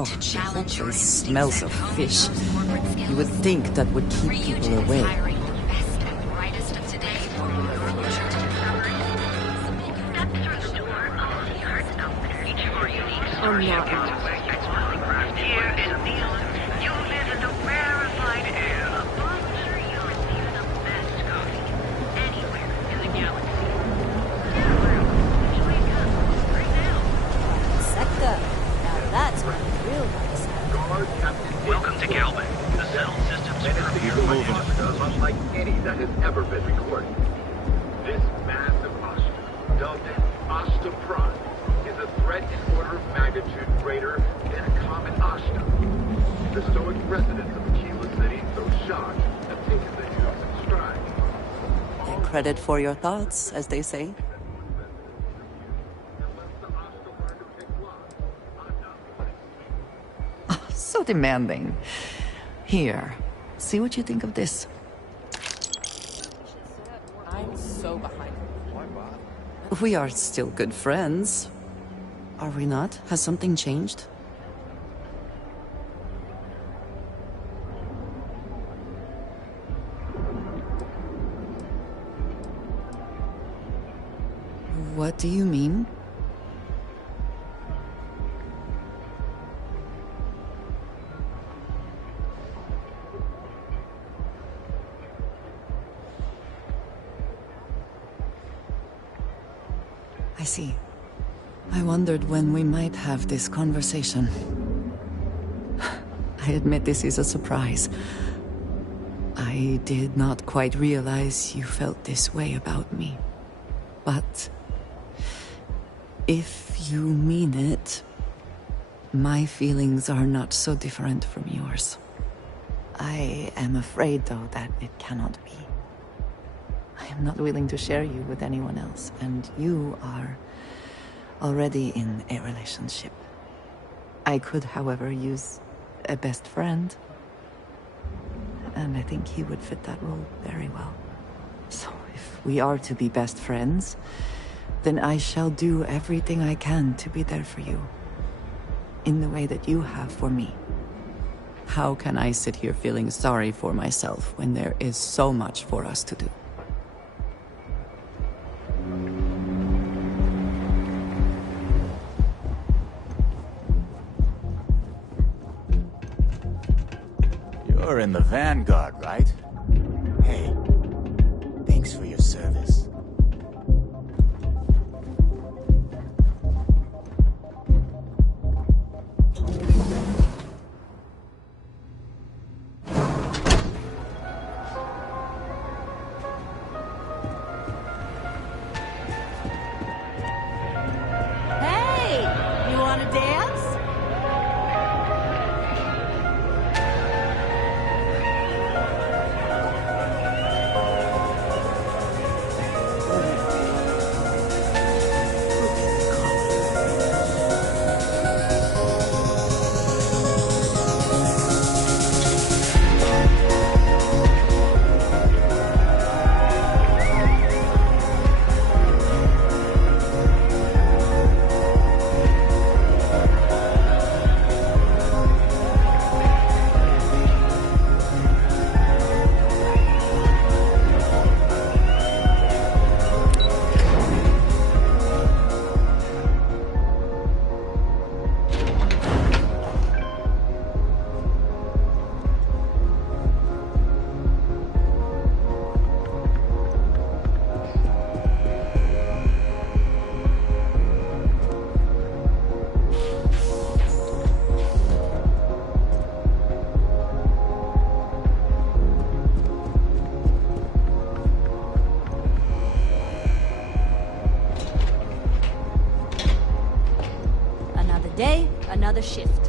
Oh, the whole place smells of fish. You would think that would keep people away. I'm not. Welcome to Galvin. The settled systems are unlike any that has ever been recorded. This massive Ashta, dubbed an Ashta Prime, is a threat in order of magnitude greater than a common Ashta. The stoic residents of Aquila City, though shocked, have taken the news in stride. Take credit for your thoughts, as they say. So demanding. Here, see what you think of this. I'm so behind. We are still good friends. Are we not? Has something changed? What do you mean? I see. I wondered when we might have this conversation. I admit this is a surprise. I did not quite realize you felt this way about me. But if you mean it, my feelings are not so different from yours. I am afraid, though, that it cannot be. I am not willing to share you with anyone else, and you are already in a relationship. I could, however, use a best friend, and I think he would fit that role very well. So if we are to be best friends, then I shall do everything I can to be there for you, in the way that you have for me. How can I sit here feeling sorry for myself when there is so much for us to do? You're in the Vanguard, right? Hey, thanks for your service. Hey, you want to dance? Day, another shift.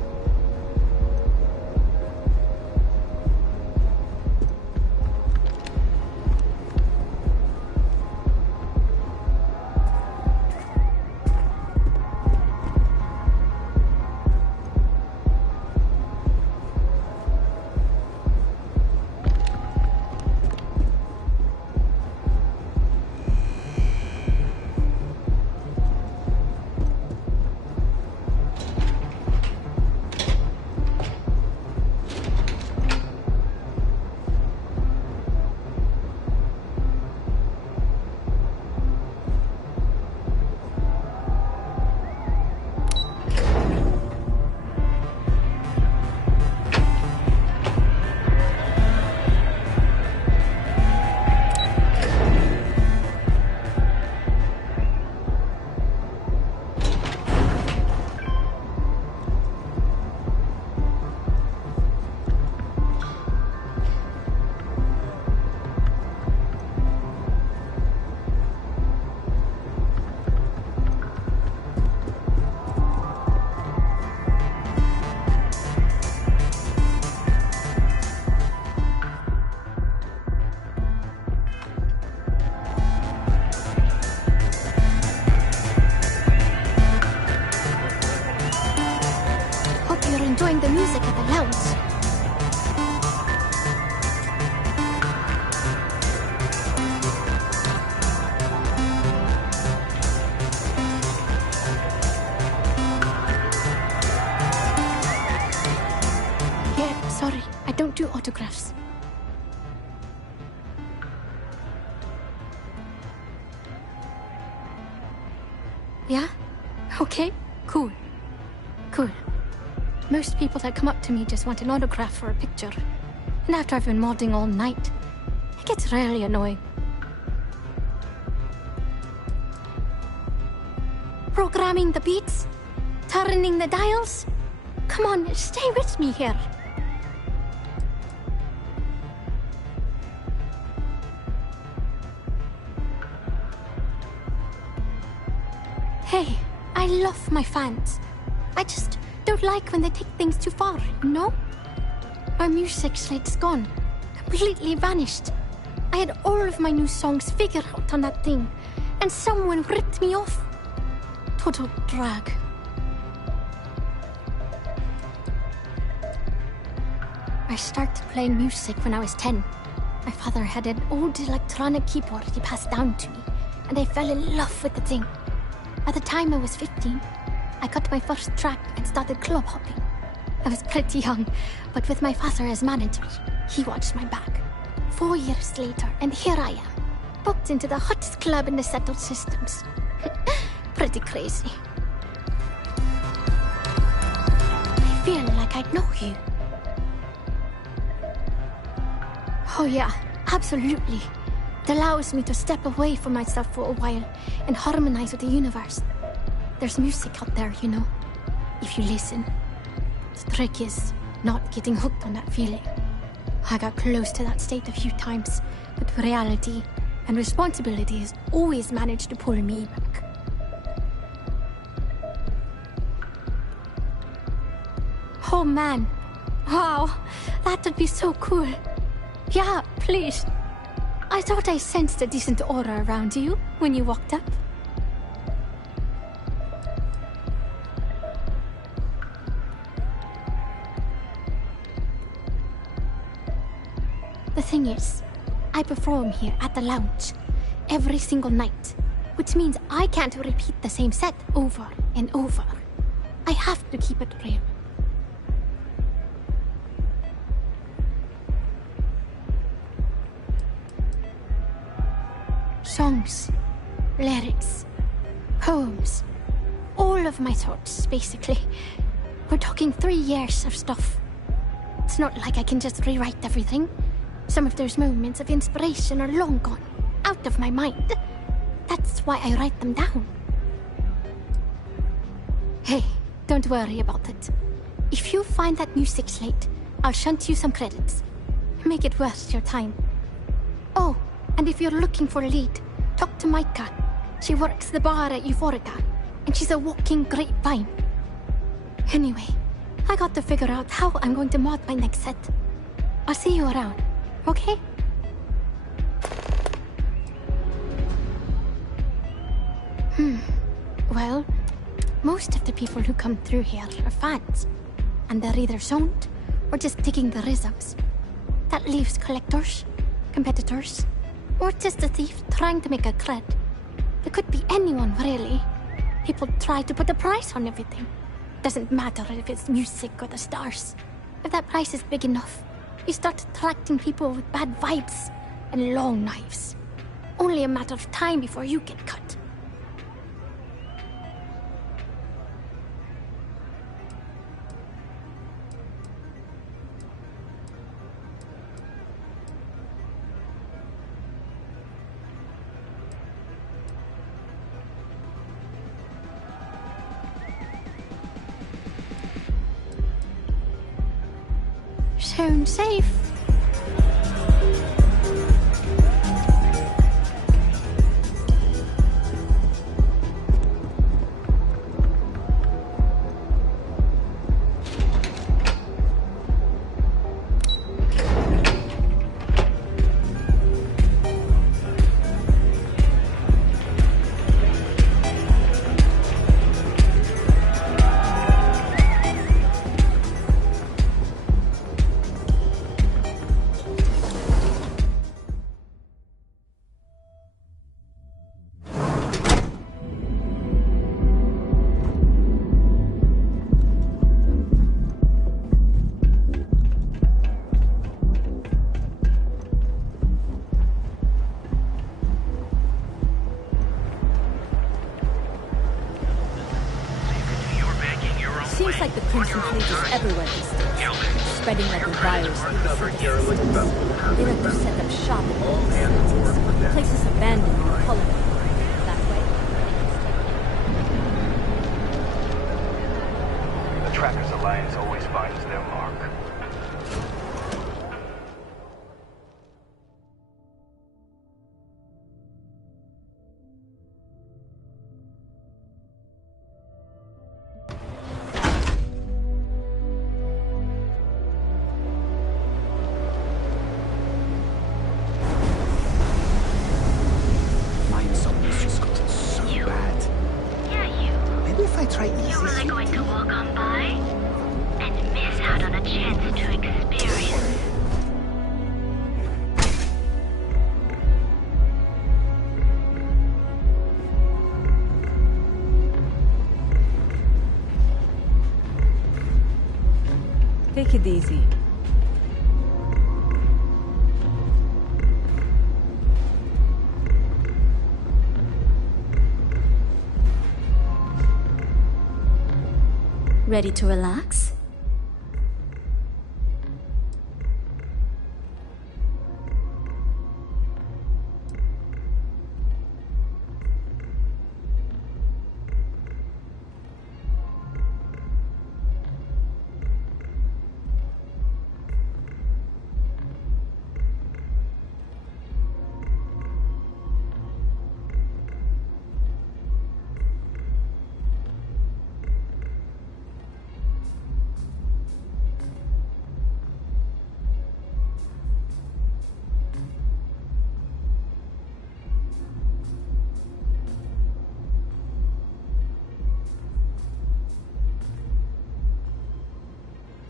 Yeah? Okay, cool. Cool. Most people that come up to me just want an autograph or a picture. And after I've been modding all night, it gets really annoying. Programming the beats? Turning the dials? Come on, stay with me here. Hey, I love my fans. I just don't like when they take things too far, you know? My music slate's gone. Completely vanished. I had all of my new songs figured out on that thing, and someone ripped me off. Total drag. I started playing music when I was 10. My father had an old electronic keyboard he passed down to me, and I fell in love with the thing. By the time I was 15, I got my first track and started club hopping. I was pretty young, but with my father as manager, he watched my back. 4 years later, and here I am, booked into the hottest club in the settled systems. Pretty crazy. I feel like I know you. Oh yeah, absolutely. It allows me to step away from myself for a while and harmonize with the universe. There's music out there, you know, if you listen. The trick is not getting hooked on that feeling. I got close to that state a few times, but reality and responsibilities always managed to pull me back. Oh man, wow, that would be so cool. Yeah, please. I thought I sensed a decent aura around you when you walked up. The thing is, I perform here at the lounge every single night, which means I can't repeat the same set over and over. I have to keep it real. Songs, lyrics, poems, all of my thoughts, basically. We're talking 3 years of stuff. It's not like I can just rewrite everything. Some of those moments of inspiration are long gone, out of my mind. That's why I write them down. Hey, don't worry about it. If you find that music slate, I'll shunt you some credits. Make it worth your time. Oh, and if you're looking for a lead, talk to Micah. She works the bar at Euphorica, and she's a walking grapevine. Anyway, I got to figure out how I'm going to mod my next set. I'll see you around, okay? Well, most of the people who come through here are fans, and they're either zoned or just digging the rhythms. That leaves collectors, competitors, or just a thief trying to make a cred. It could be anyone, really. People try to put a price on everything. Doesn't matter if it's music or the stars. If that price is big enough, you start attracting people with bad vibes and long knives. Only a matter of time before you get cut. Sound safe. Crimson Fleet is everywhere these days, spreading like a virus through the Cover city. derelict vessels has They like to set up shop in all old hands aboard for cities, death. places abandoned and colonized. That way, The Trackers Alliance always finds their mark. My insomnia's just gotten so bad. Yeah, you. Maybe if I try easy You're really going to walk on by and miss out on a chance to experience. Take it easy. ready to relax?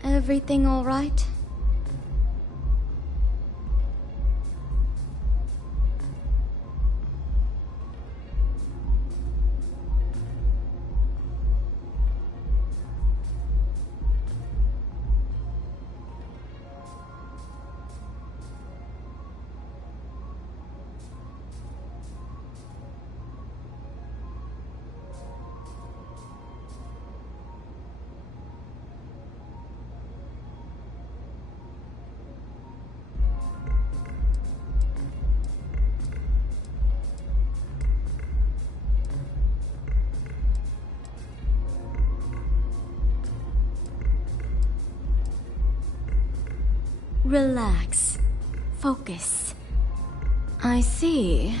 Everything all right? Relax. Focus. I see.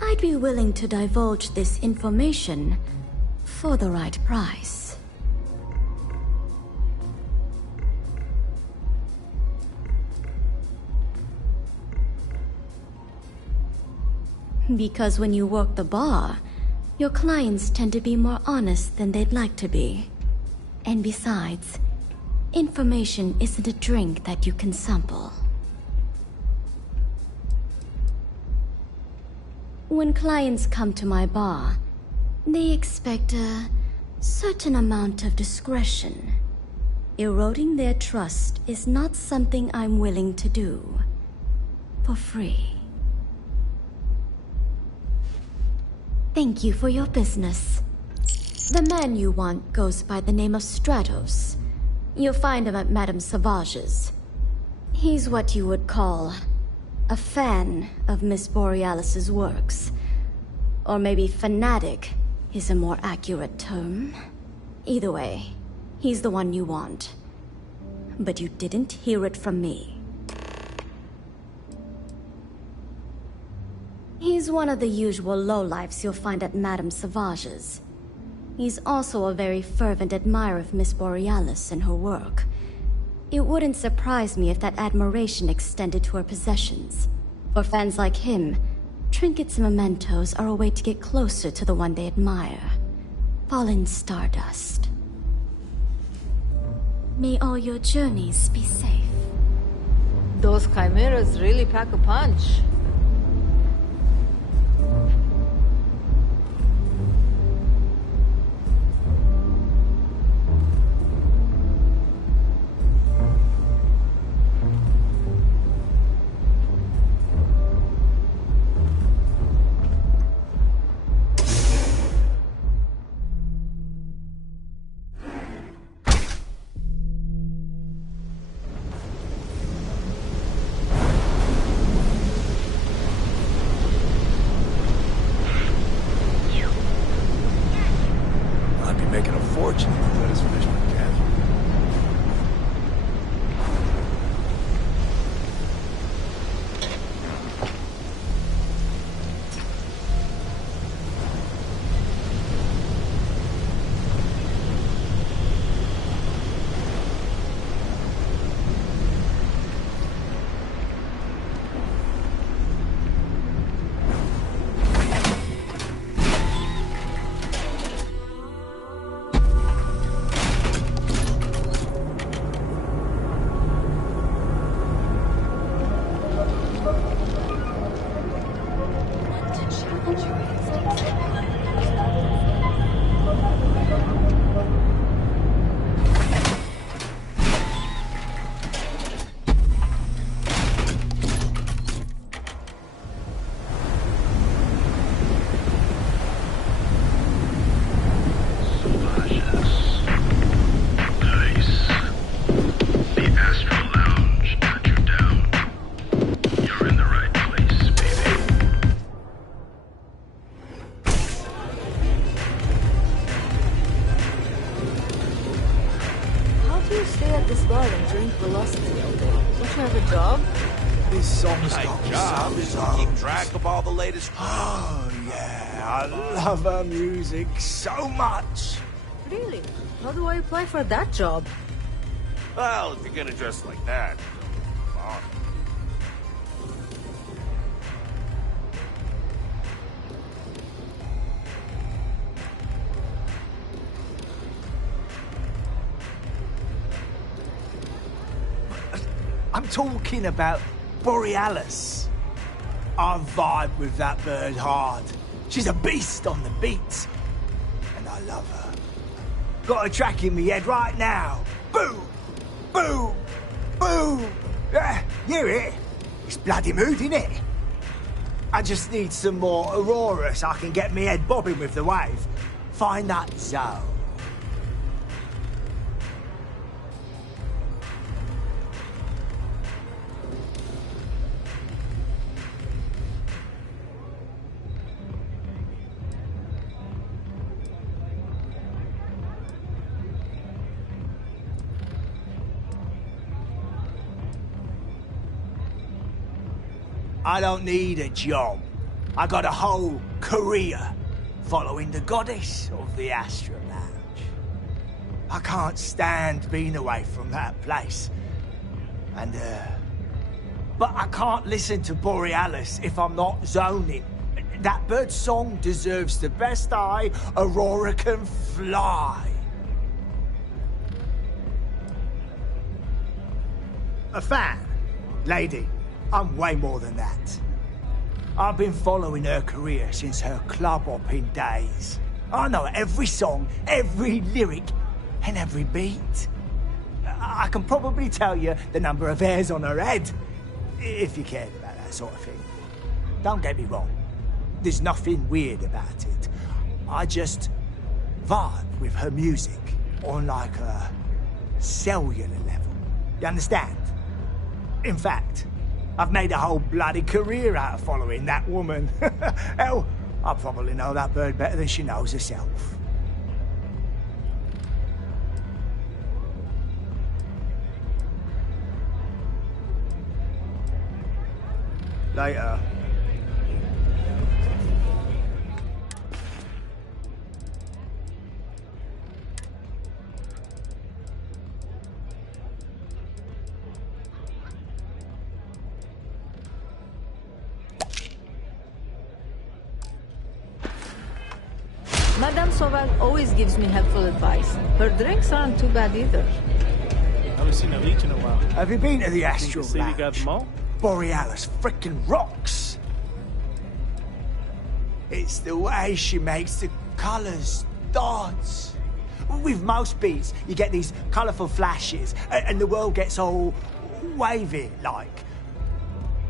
I'd be willing to divulge this information for the right price. Because when you work the bar, your clients tend to be more honest than they'd like to be. And besides, information isn't a drink that you can sample. When clients come to my bar, they expect a certain amount of discretion. Eroding their trust is not something I'm willing to do for free. Thank you for your business. The man you want goes by the name of Stratos. You'll find him at Madame Sauvage's. He's what you would call a fan of Miss Borealis's works. Or maybe fanatic is a more accurate term. Either way, he's the one you want. But you didn't hear it from me. He's one of the usual lowlifes you'll find at Madame Sauvage's. He's also a very fervent admirer of Miss Borealis and her work. It wouldn't surprise me if that admiration extended to her possessions. For fans like him, trinkets and mementos are a way to get closer to the one they admire. Fallen stardust. May all your journeys be safe. Those chimeras really pack a punch. This song's My got job so is to keep track of all the latest. Oh, yeah, I love her music so much. Really? How do I apply for that job? Well, if you're gonna dress like that, fine. I'm talking about Borealis. I vibe with that bird hard. She's a beast on the beat. And I love her. Got a track in me head right now. Boom! Boom! Boom! Yeah, hear it? It's bloody mood, innit? I just need some more Aurora so I can get me head bobbing with the wave. Find that zone. I don't need a job. I got a whole career following the goddess of the Astro Lounge. I can't stand being away from that place. And, but I can't listen to Borealis if I'm not zoning. That bird's song deserves the best eye Aurora can fly. A fan? Lady, I'm way more than that. I've been following her career since her club hopping days. I know every song, every lyric, and every beat. I can probably tell you the number of hairs on her head, if you cared about that sort of thing. Don't get me wrong, there's nothing weird about it. I just vibe with her music on like a cellular level. You understand? In fact, I've made a whole bloody career out of following that woman. Hell, I probably know that bird better than she knows herself. Later. Madame Sauval always gives me helpful advice. Her drinks aren't too bad either. I haven't seen a leech in a while. Have you been to the Astral Think you got Lounge? them all? Borealis frickin' rocks. It's the way she makes the colours dance. With most beats, you get these colourful flashes, and the world gets all wavy like.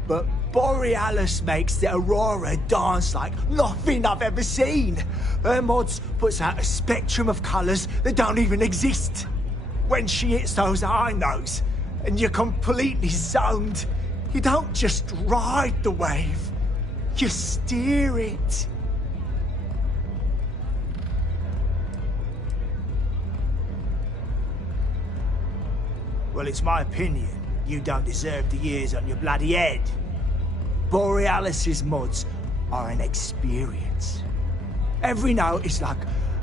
But Borealis makes the Aurora dance like nothing I've ever seen. Her mods puts out a spectrum of colours that don't even exist. When she hits those high notes, and you're completely zoned, you don't just ride the wave, you steer it. Well, it's my opinion you don't deserve the years on your bloody head. Borealis's mods are an experience. Every note is like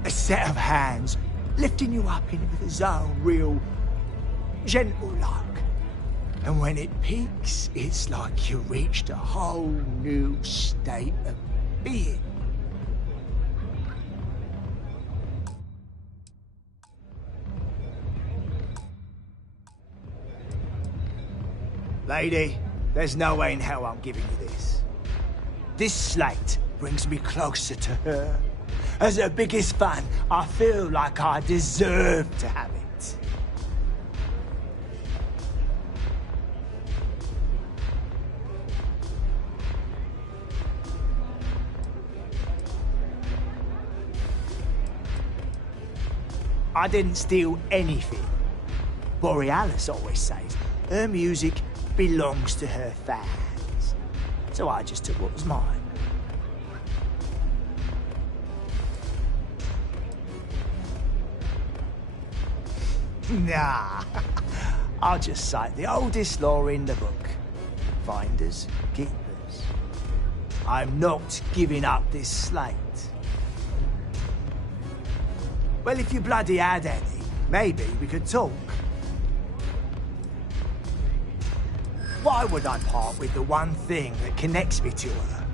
a set of hands lifting you up into the zone real gentle-like. And when it peaks, it's like you reached a whole new state of being. Lady, there's no way in hell I'm giving you this. This slate brings me closer to her. As her biggest fan, I feel like I deserve to have it. I didn't steal anything. Borealis always says her music belongs to her fans. So I just took what was mine. Nah, I'll just cite the oldest law in the book. If finders, keepers. I'm not giving up this slate. Well, if you bloody had any, maybe we could talk. Why would I part with the one thing that connects me to her?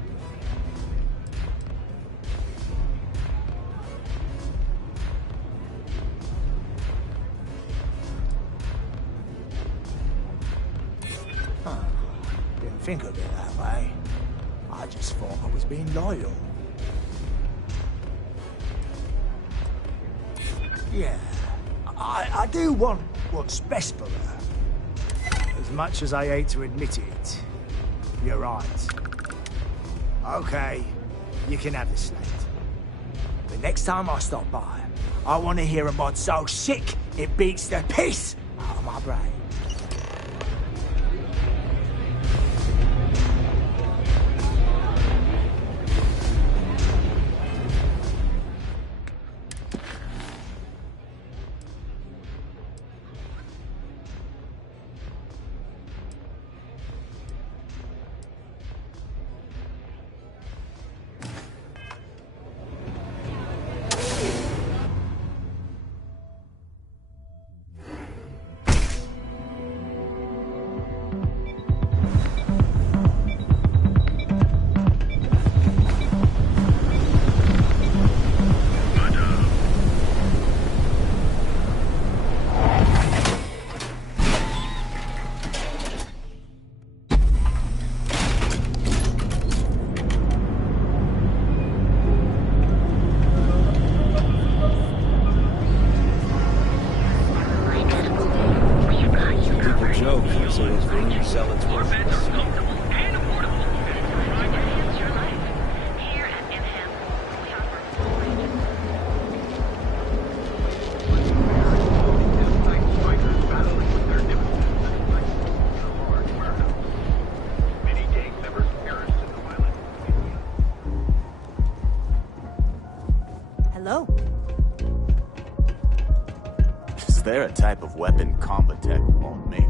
Huh. Didn't think of it that way. I just thought I was being loyal. Yeah, I do want what's best for her. As much as I hate to admit it, you're right. Okay, you can have the slate. But next time I stop by, I want to hear a mod so sick it beats the piss out of my brain. Is there a type of weapon combat tech won't make?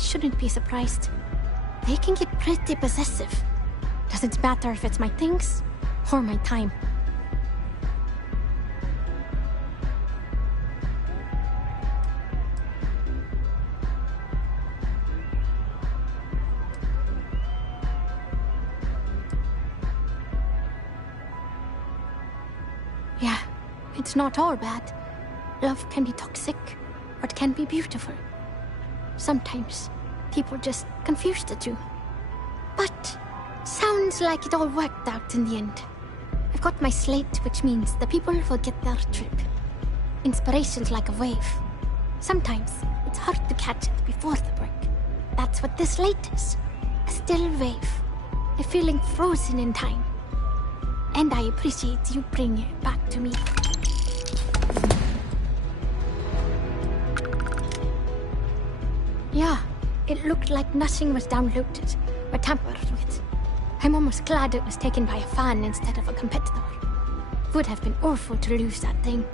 Shouldn't be surprised. They can get pretty possessive. Doesn't matter if it's my things or my time. Yeah, it's not all bad. Love can be toxic, or it can be beautiful. Sometimes people just confuse the two. But sounds like it all worked out in the end. I've got my slate, which means the people will get their trip. Inspiration's like a wave. Sometimes it's hard to catch it before the break. That's what this slate is. A still wave. A feeling frozen in time. And I appreciate you bringing it back to me. Yeah, it looked like nothing was downloaded or tampered with. I'm almost glad it was taken by a fan instead of a competitor. Would have been awful to lose that thing.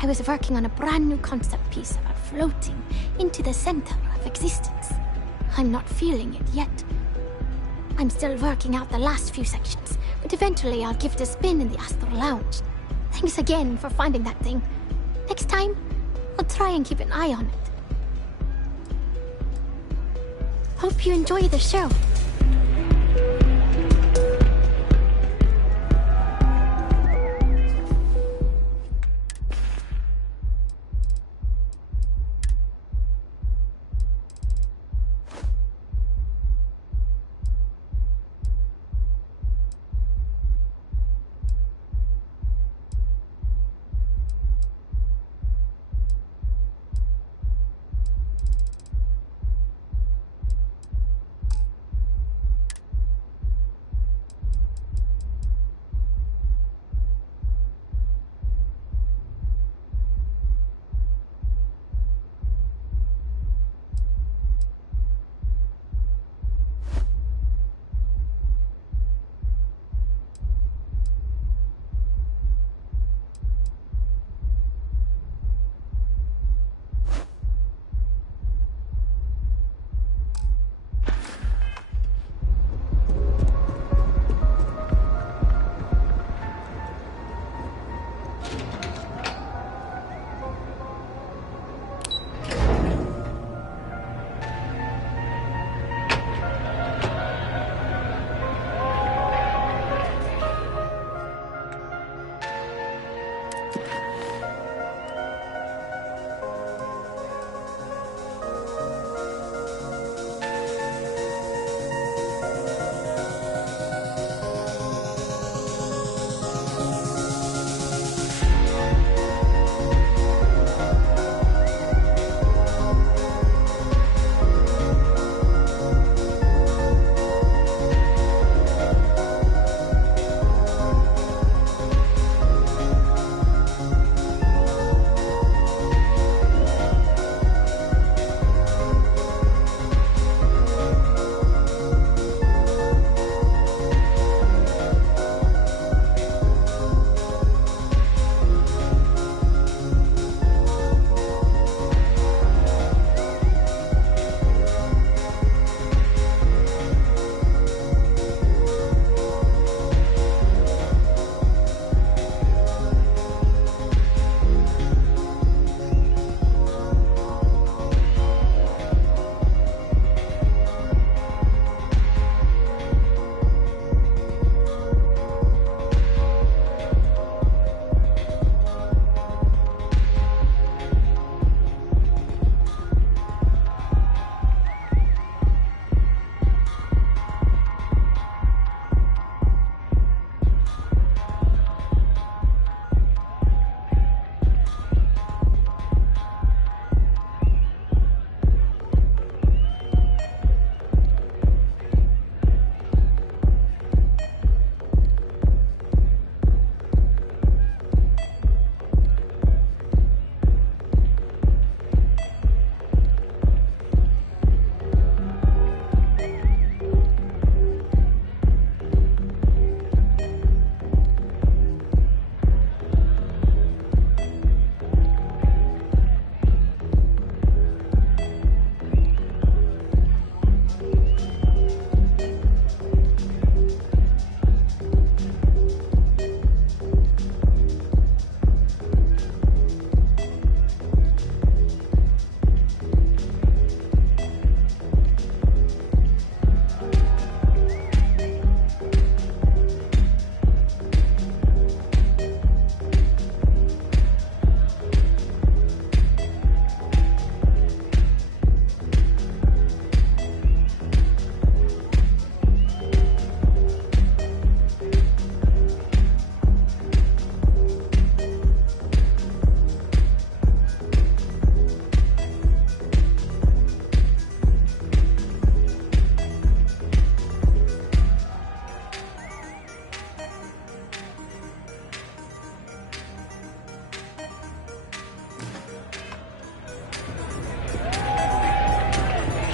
I was working on a brand new concept piece about floating into the center of existence. I'm not feeling it yet. I'm still working out the last few sections, but eventually I'll give it a spin in the Astral Lounge. Thanks again for finding that thing. Next time, I'll try and keep an eye on it. Hope you enjoy the show.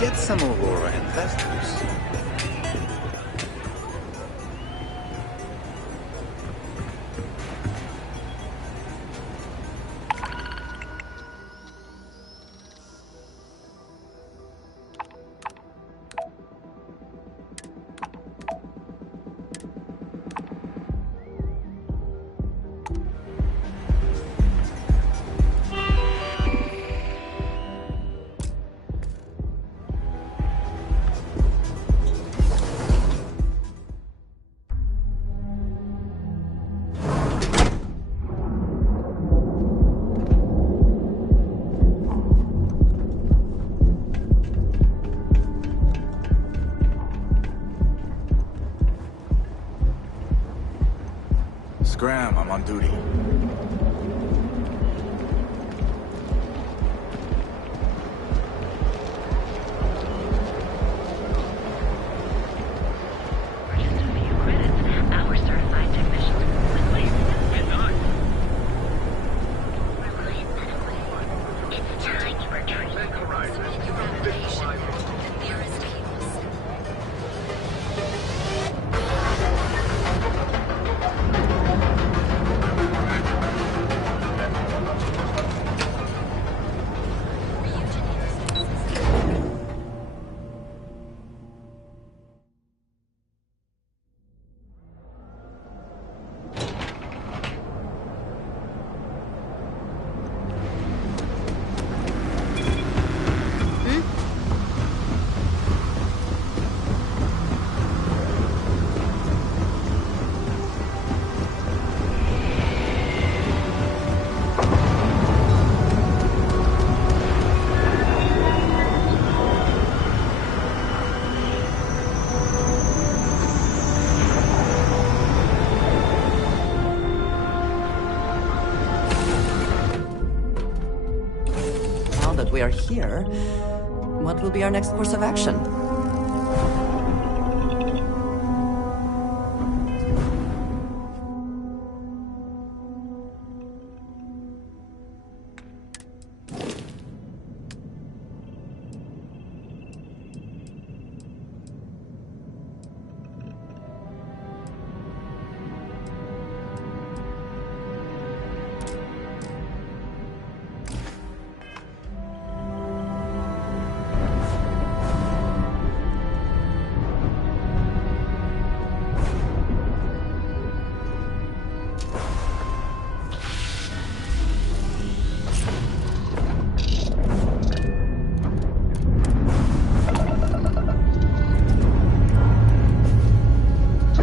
Get some Aurora investors. Graham. I'm on duty. For just a few credits, our certified technicians will quickly... Midnight. Reliant Medical. It's time you were treated. Event horizon. Visualizing. The nearest cables. Now that we are here, what will be our next course of action?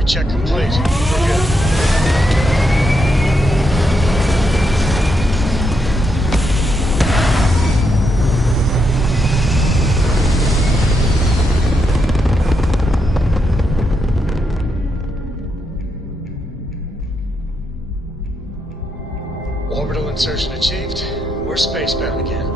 Check complete. We're good. Orbital insertion achieved. We're spacebound again.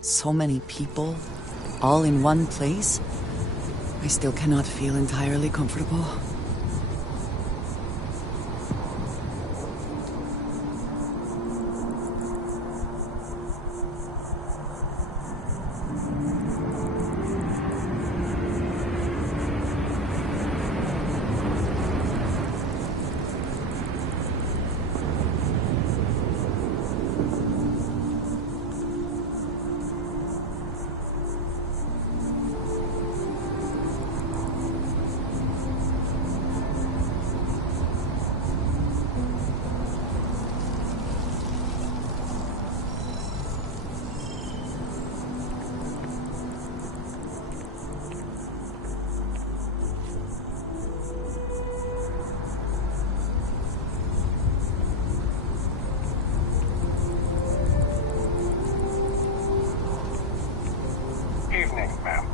So many people, all in one place. I still cannot feel entirely comfortable. Evening, ma'am.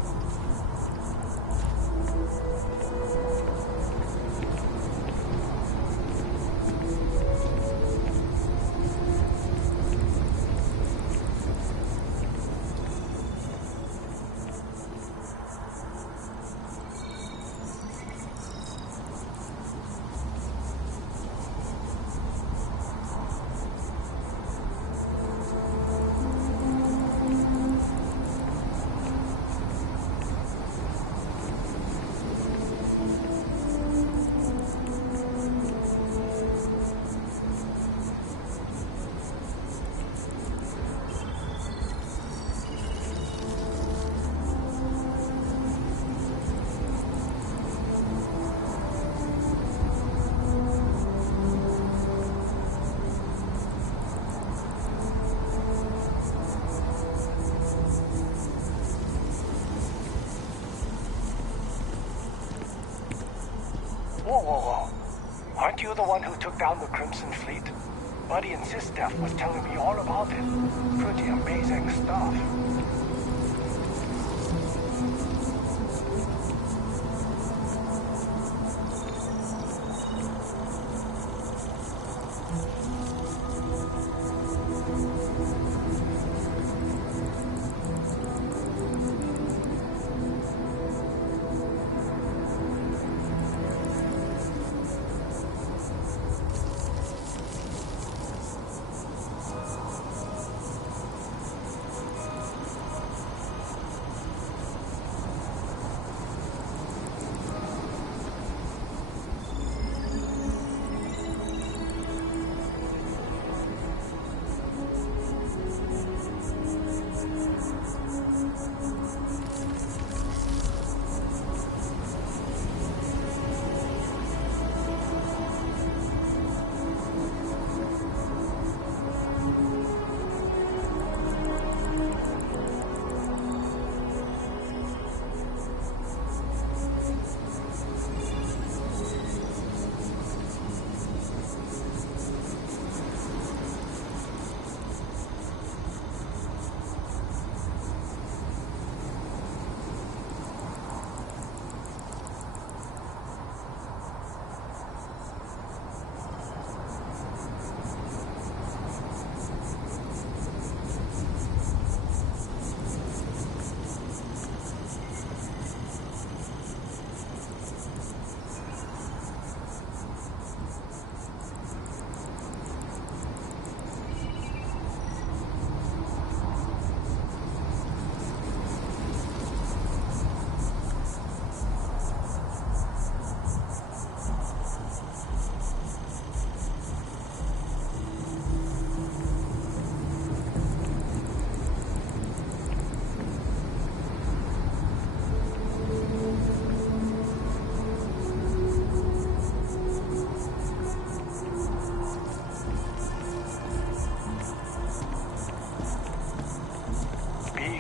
Whoa. Aren't you the one who took down the Crimson Fleet? Buddy and Sistef was telling me all about it. Pretty amazing stuff.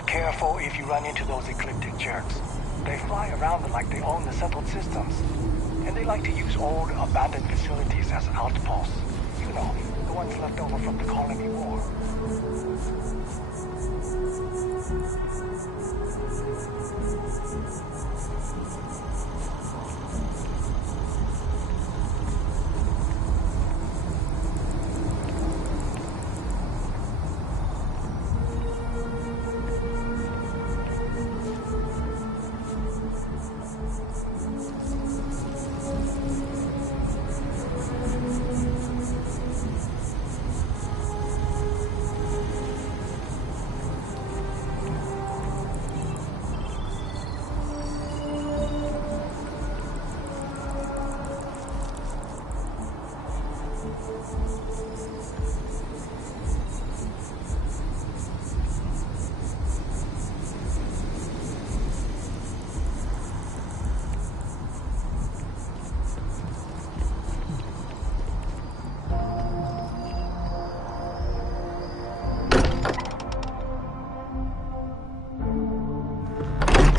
Careful if you run into those ecliptic jerks. They fly around like they own the settled systems. And they like to use old, abandoned facilities as outposts. You know, the ones left over from the colony war.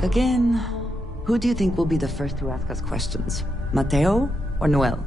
Again, who do you think will be the first to ask us questions? Mateo or Noel?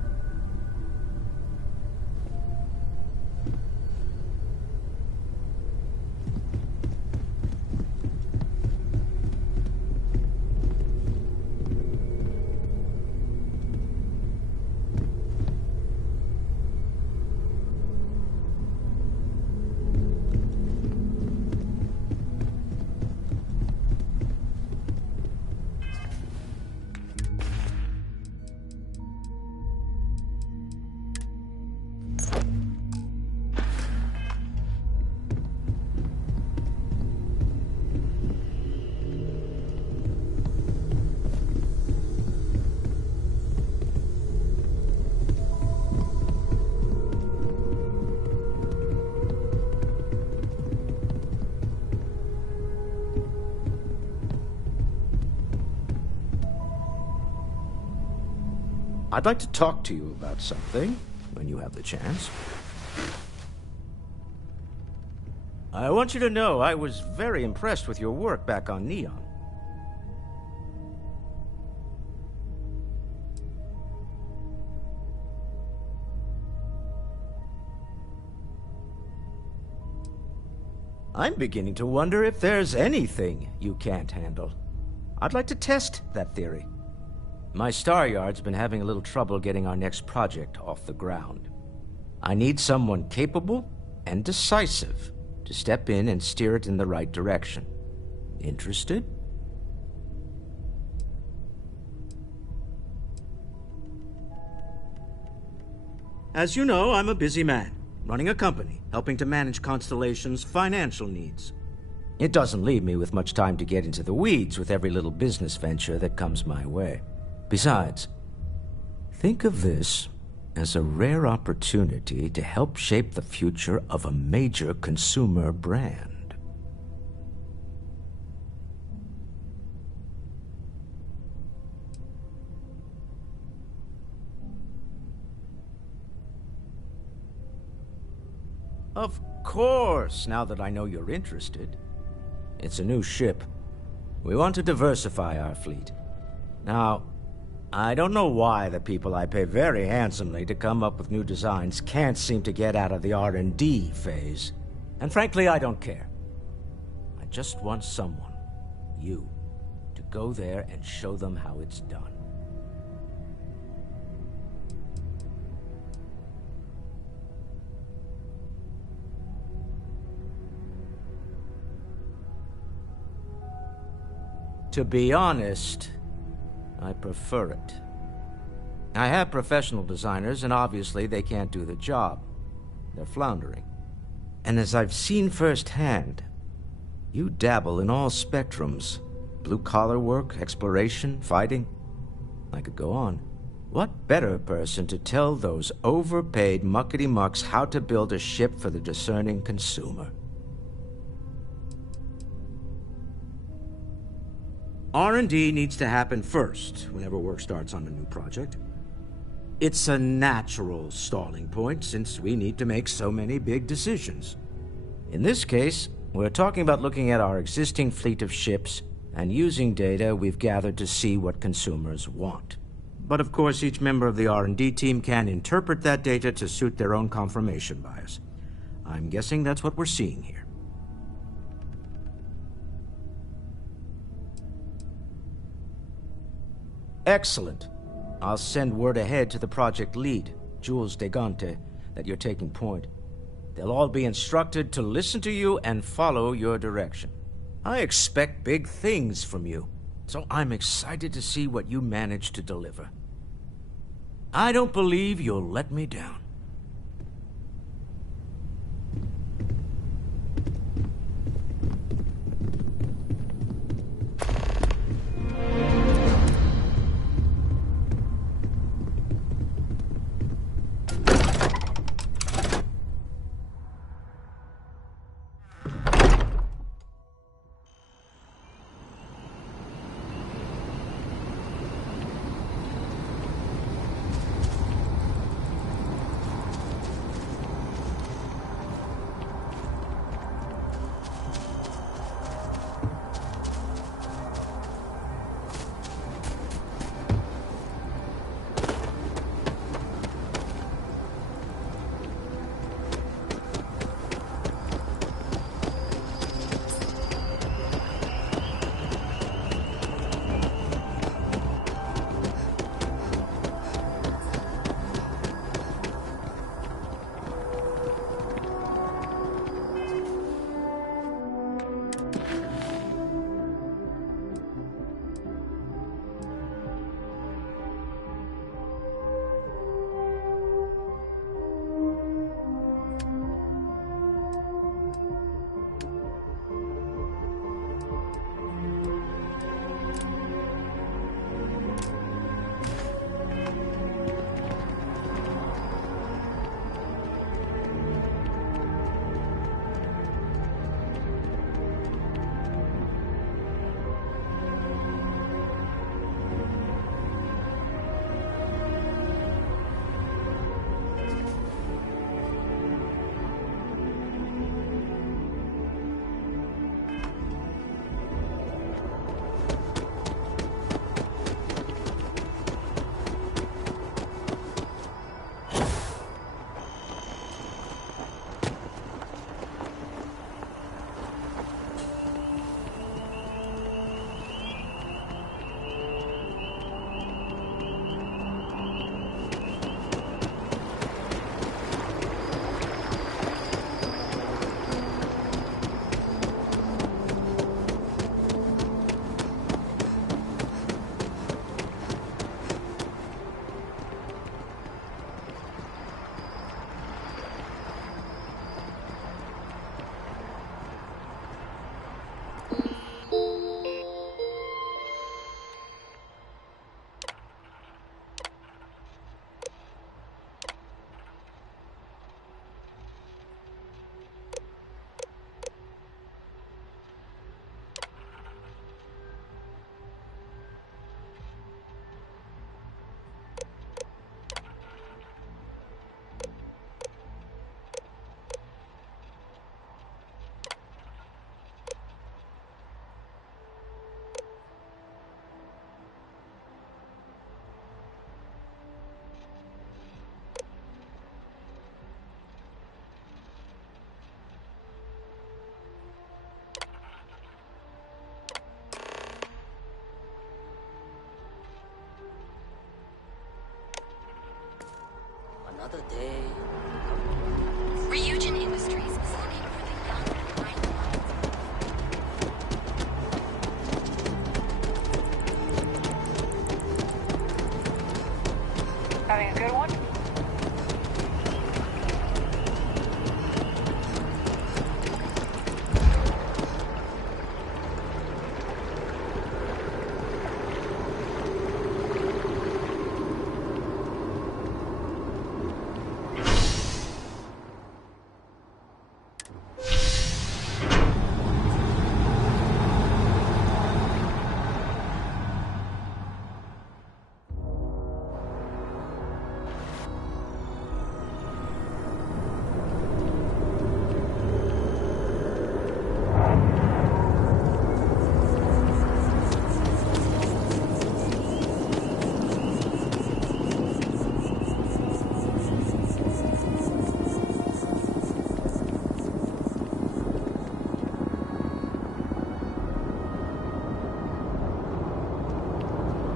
I'd like to talk to you about something, when you have the chance. I want you to know I was very impressed with your work back on Neon. I'm beginning to wonder if there's anything you can't handle. I'd like to test that theory. My Star Yard's been having a little trouble getting our next project off the ground. I need someone capable and decisive to step in and steer it in the right direction. Interested? As you know, I'm a busy man, running a company, helping to manage Constellation's financial needs. It doesn't leave me with much time to get into the weeds with every little business venture that comes my way. Besides, think of this as a rare opportunity to help shape the future of a major consumer brand. Of course, now that I know you're interested. It's a new ship. We want to diversify our fleet. Now, I don't know why the people I pay very handsomely to come up with new designs can't seem to get out of the R&D phase. And frankly, I don't care. I just want someone, you, to go there and show them how it's done. To be honest, I prefer it. I have professional designers, and obviously they can't do the job. They're floundering. And as I've seen firsthand, you dabble in all spectrums. Blue-collar work, exploration, fighting. I could go on. What better person to tell those overpaid muckety-mucks how to build a ship for the discerning consumer? R&D needs to happen first whenever work starts on a new project. It's a natural stalling point since we need to make so many big decisions. In this case, we're talking about looking at our existing fleet of ships and using data we've gathered to see what consumers want. But of course, each member of the R&D team can interpret that data to suit their own confirmation bias. I'm guessing that's what we're seeing here. Excellent. I'll send word ahead to the project lead, Jules Degante, that you're taking point. They'll all be instructed to listen to you and follow your direction. I expect big things from you, so I'm excited to see what you manage to deliver. I don't believe you'll let me down. another day. Ryujin Industries is looking for the young and bright minds. Having a good one?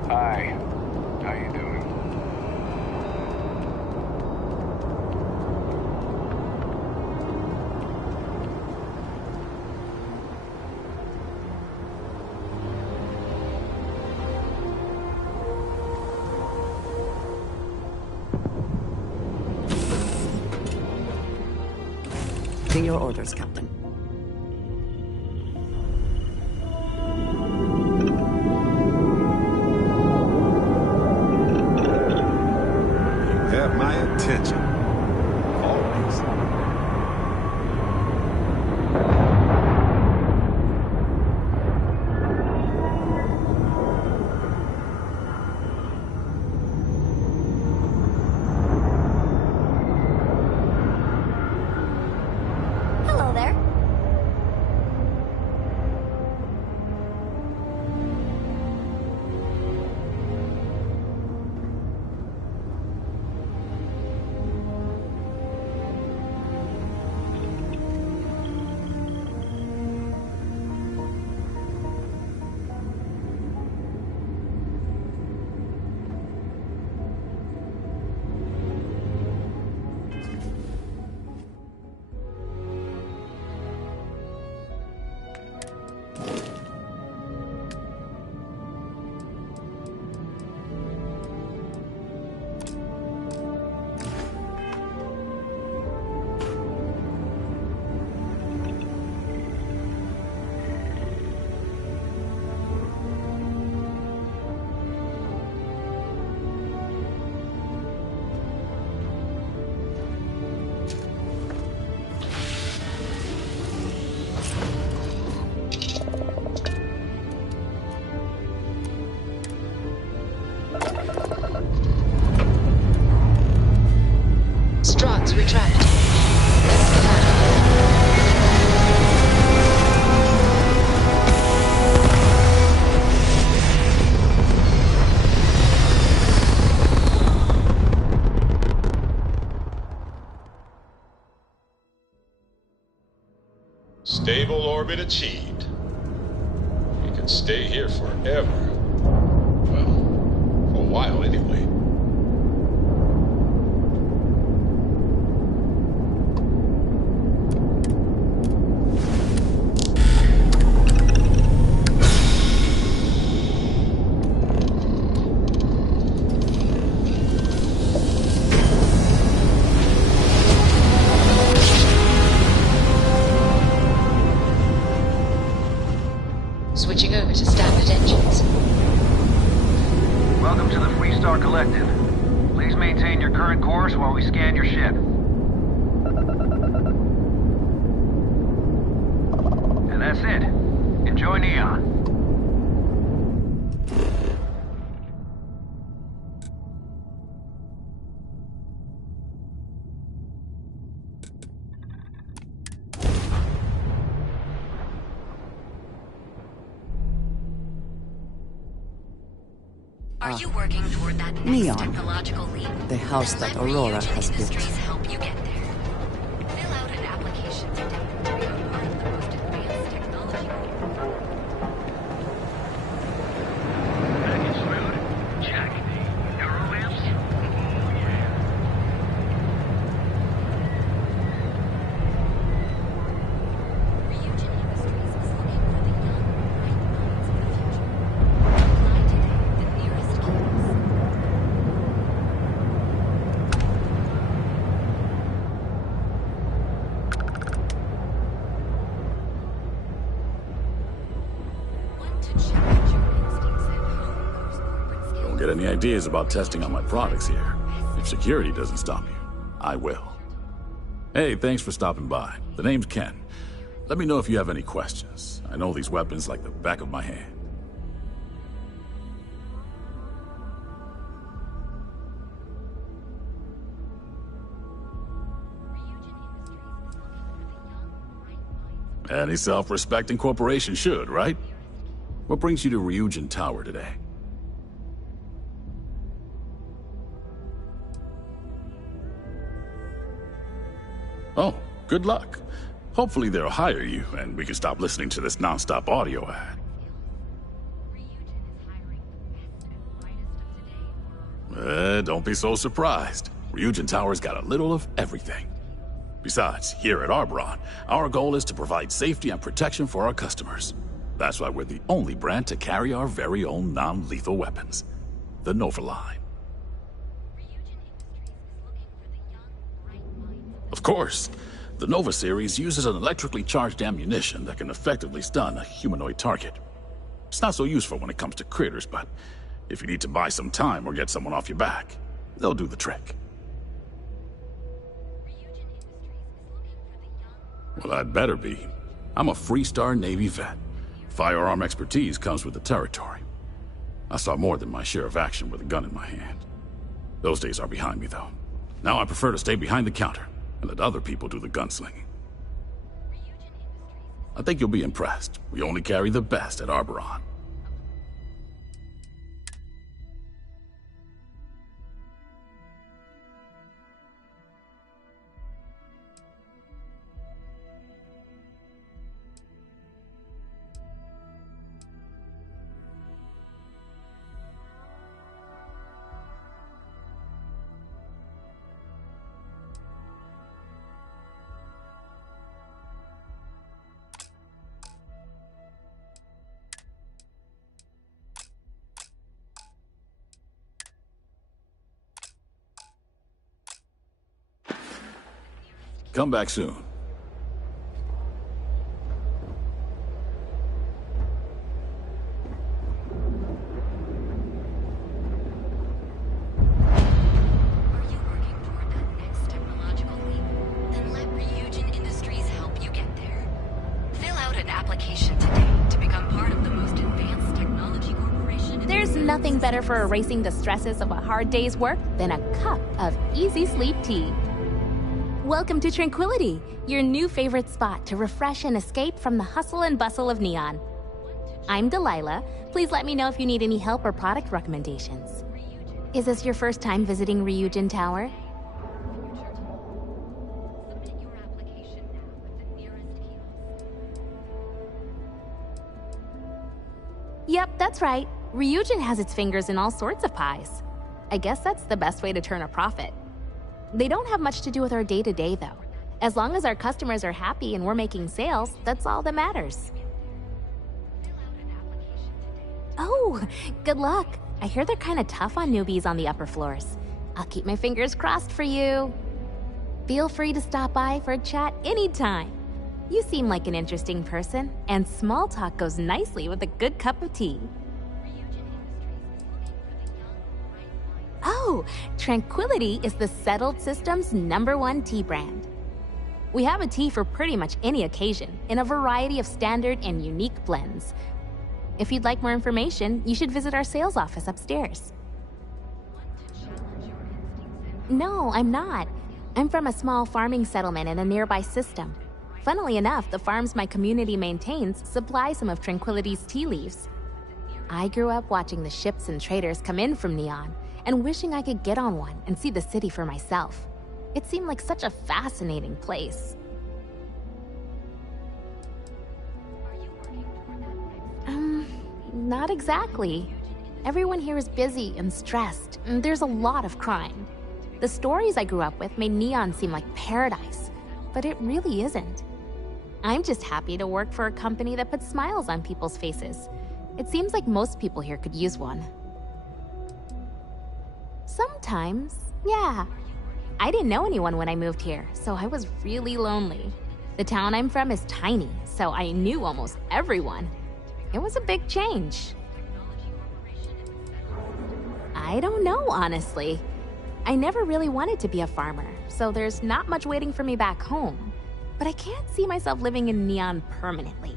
Hi. How you doing? To your orders, Captain. Have my attention. Always. Hello there. Struts retract. Stable orbit achieved. You can stay here forever. Well, for a while anyway. Switching over to standard engines. Welcome to the Freestar Collective. Please maintain your current course while we scan your ship. And that's it. Enjoy Neon. Are you working toward that next Neon. technological leap? The house Then that let Aurora Ryujin has built. Industries help you get there. Fill out an application to demonstrate you're part of the most advanced technology. Package smooth? Check. Aero lamps? Oh, yeah. get any ideas about testing on my products here. If security doesn't stop you, I will. Hey, thanks for stopping by. The name's Ken. Let me know if you have any questions. I know these weapons like the back of my hand. Any self-respecting corporation should, right? What brings you to Ryujin Tower today? Oh, good luck. Hopefully they'll hire you, and we can stop listening to this non-stop audio ad. Don't be so surprised. Ryujin Tower's got a little of everything. Besides, here at Arboron, our goal is to provide safety and protection for our customers. That's why we're the only brand to carry our very own non-lethal weapons, the Nova line. Of course, the Nova series uses an electrically charged ammunition that can effectively stun a humanoid target. It's not so useful when it comes to critters, but if you need to buy some time or get someone off your back, they'll do the trick. Well, I'd better be. I'm a Freestar Navy vet. Firearm expertise comes with the territory. I saw more than my share of action with a gun in my hand. Those days are behind me, though. Now I prefer to stay behind the counter and let other people do the gunslinging. I think you'll be impressed. We only carry the best at Arboron. Come back soon. Nothing better for erasing the stresses of a hard day's work than a cup of easy sleep tea. Welcome to Tranquility, your new favorite spot to refresh and escape from the hustle and bustle of Neon. I'm Delilah. Please let me know if you need any help or product recommendations. Is this your first time visiting Ryujin Tower? Yep, that's right. Ryujin has its fingers in all sorts of pies. I guess that's the best way to turn a profit. They don't have much to do with our day-to-day, though. As long as our customers are happy and we're making sales, that's all that matters. Oh, good luck. I hear they're kind of tough on newbies on the upper floors. I'll keep my fingers crossed for you. Feel free to stop by for a chat anytime. You seem like an interesting person, and small talk goes nicely with a good cup of tea. Oh, Tranquility is the Settled System's #1 tea brand. We have a tea for pretty much any occasion, in a variety of standard and unique blends. If you'd like more information, you should visit our sales office upstairs. No, I'm not. I'm from a small farming settlement in a nearby system. Funnily enough, the farms my community maintains supply some of Tranquility's tea leaves. I grew up watching the ships and traders come in from Neon, and wishing I could get on one and see the city for myself. It seemed like such a fascinating place. Not exactly. Everyone here is busy and stressed, and there's a lot of crime. The stories I grew up with made Neon seem like paradise, but it really isn't. I'm just happy to work for a company that puts smiles on people's faces. It seems like most people here could use one. Sometimes, yeah. I didn't know anyone when I moved here, so I was really lonely. The town I'm from is tiny, so I knew almost everyone. It was a big change. I don't know, honestly. I never really wanted to be a farmer, so there's not much waiting for me back home. But I can't see myself living in Neon permanently.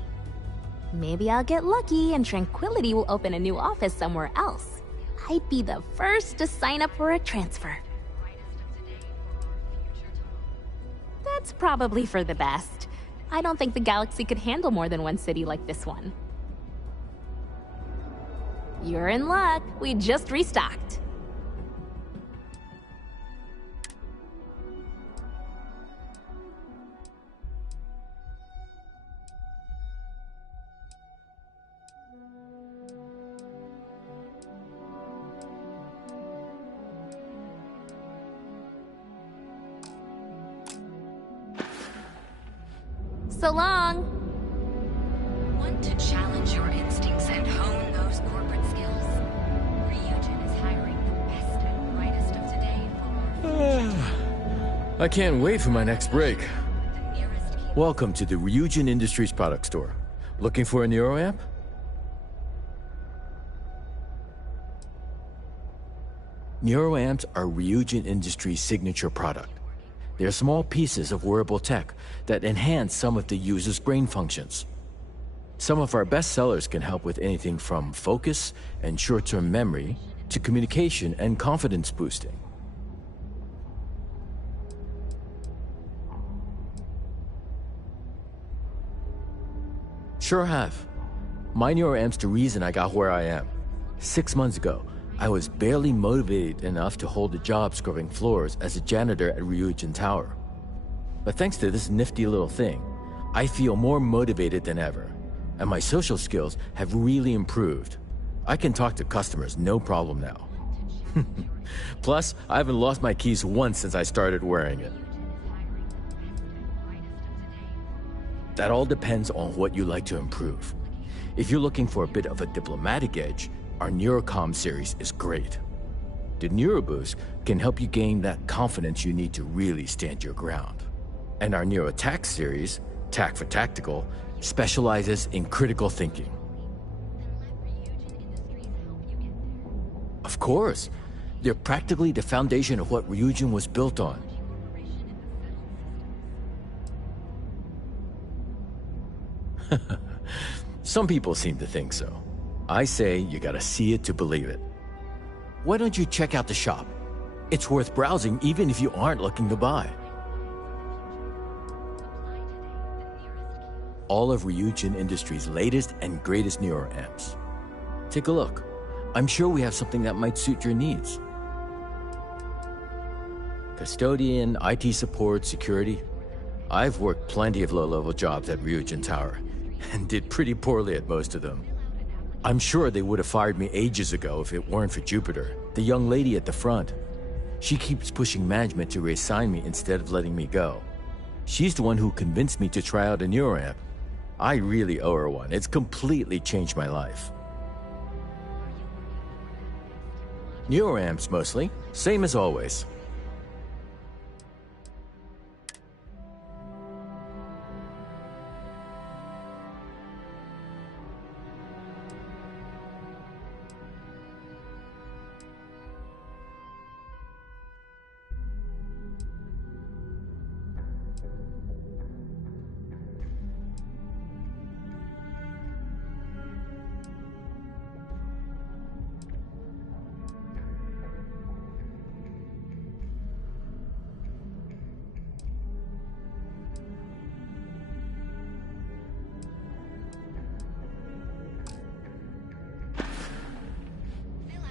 Maybe I'll get lucky and Tranquility will open a new office somewhere else. I'd be the first to sign up for a transfer. That's probably for the best. I don't think the galaxy could handle more than one city like this one. You're in luck. We just restocked. So long. Want to challenge your instincts and hone those corporate skills? Ryujin is hiring the best and brightest of today for I can't wait for my next break. Welcome to the Ryujin Industries product store. Looking for a neuroamp? Neuroamps are Ryujin Industries' signature product. They're small pieces of wearable tech that enhance some of the user's brain functions. Some of our best sellers can help with anything from focus and short-term memory to communication and confidence boosting. Sure have. My neuroamp's the reason I got where I am. 6 months ago, I was barely motivated enough to hold a job scrubbing floors as a janitor at Ryujin Tower. But thanks to this nifty little thing, I feel more motivated than ever, and my social skills have really improved. I can talk to customers no problem now. Plus, I haven't lost my keys once since I started wearing it. That all depends on what you like to improve. If you're looking for a bit of a diplomatic edge, our Neurocom series is great. The NeuroBoost can help you gain that confidence you need to really stand your ground. And our NeuroTac series, Tac for Tactical, specializes in critical thinking. Of course, they're practically the foundation of what Ryujin was built on. Some people seem to think so. I say you gotta see it to believe it. Why don't you check out the shop? It's worth browsing even if you aren't looking to buy. All of Ryujin Industries' latest and greatest neuroamps. Take a look. I'm sure we have something that might suit your needs. Custodian, IT support, security. I've worked plenty of low-level jobs at Ryujin Tower and did pretty poorly at most of them. I'm sure they would have fired me ages ago if it weren't for Jupiter, the young lady at the front. She keeps pushing management to reassign me instead of letting me go. She's the one who convinced me to try out a neuroamp. I really owe her one. It's completely changed my life. Neuroamps mostly, same as always.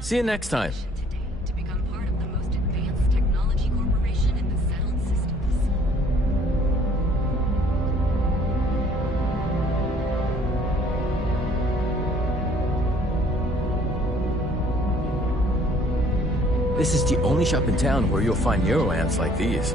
See you next time. to become part of the most advanced technology corporation in the settled systems. This is the only shop in town where you'll find neuroamps like these.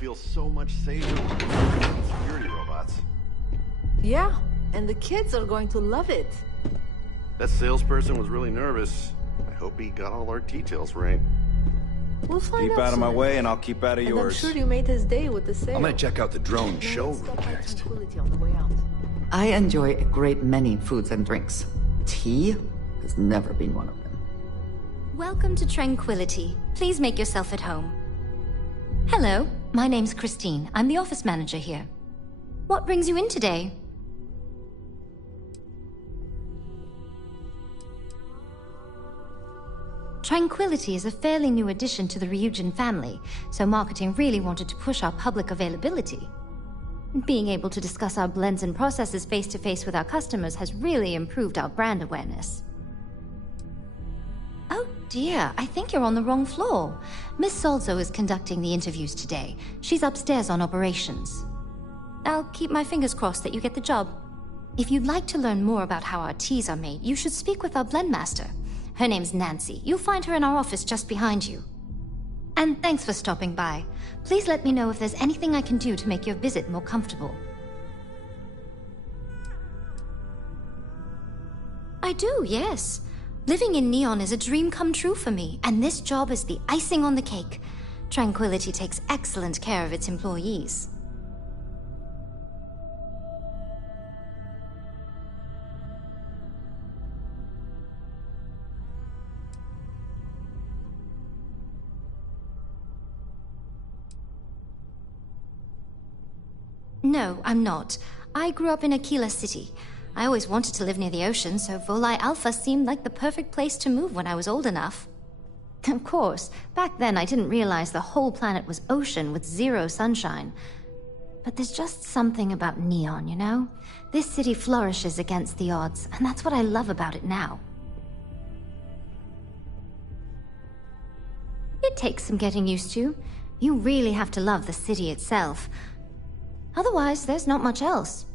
feel so much safer with security robots. Yeah, and the kids are going to love it. That salesperson was really nervous. I hope he got all our details right. We'll find Keep out out of my soon. way and I'll keep out of And yours. I'm sure you made his day with the sale. I'm gonna check out the drone Let's showroom stop by next. Tranquility on the way out. I enjoy a great many foods and drinks. Tea has never been one of them. Welcome to Tranquility. Please make yourself at home. Hello, my name's Christine. I'm the office manager here. What brings you in today? Tranquility is a fairly new addition to the Ryujin family, so marketing really wanted to push our public availability. Being able to discuss our blends and processes face-to-face with our customers has really improved our brand awareness. Oh dear, I think you're on the wrong floor. Miss Solzo is conducting the interviews today. She's upstairs on operations. I'll keep my fingers crossed that you get the job. If you'd like to learn more about how our teas are made, you should speak with our blend master. Her name's Nancy. You'll find her in our office just behind you. And thanks for stopping by. Please let me know if there's anything I can do to make your visit more comfortable. I do, yes. Living in Neon is a dream come true for me, and this job is the icing on the cake. Tranquility takes excellent care of its employees. No, I'm not. I grew up in Aquila City. I always wanted to live near the ocean, so Volai Alpha seemed like the perfect place to move when I was old enough. Of course, back then I didn't realize the whole planet was ocean with zero sunshine. But there's just something about Neon, you know? This city flourishes against the odds, and that's what I love about it now. It takes some getting used to. You really have to love the city itself. Otherwise, there's not much else.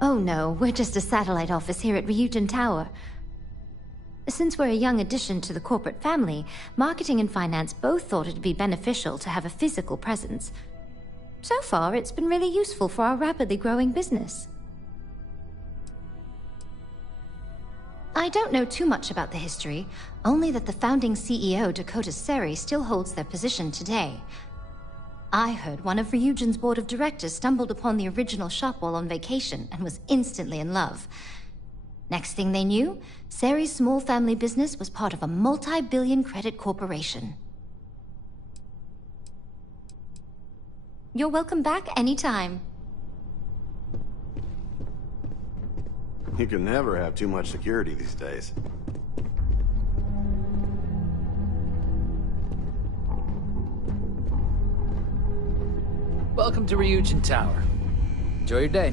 Oh no, we're just a satellite office here at Ryujin Tower. Since we're a young addition to the corporate family, marketing and finance both thought it'd be beneficial to have a physical presence. So far, it's been really useful for our rapidly growing business. I don't know too much about the history, only that the founding CEO, Dakota Seri, still holds their position today. I heard one of Ryujin's board of directors stumbled upon the original shop while on vacation and was instantly in love. Next thing they knew, Seri's small family business was part of a multi-billion credit corporation. You're welcome back anytime. You can never have too much security these days. Welcome to Ryujin Tower. Enjoy your day.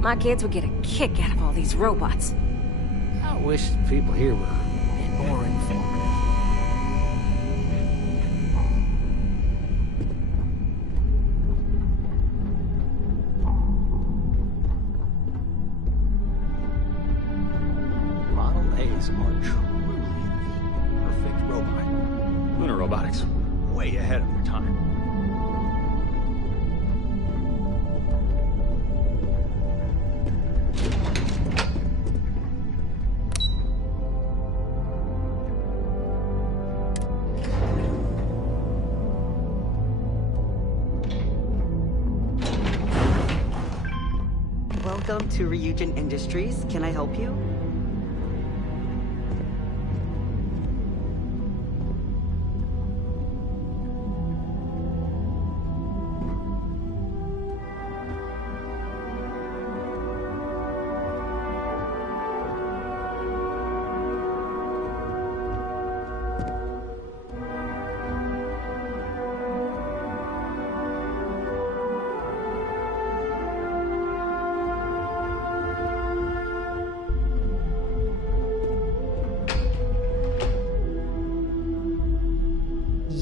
My kids would get a kick out of all these robots. I wish the people here were a bit more informative. Model A's are truly the perfect robot. Lunar robotics, way ahead of their time. Welcome to Ryujin Industries. Can I help you?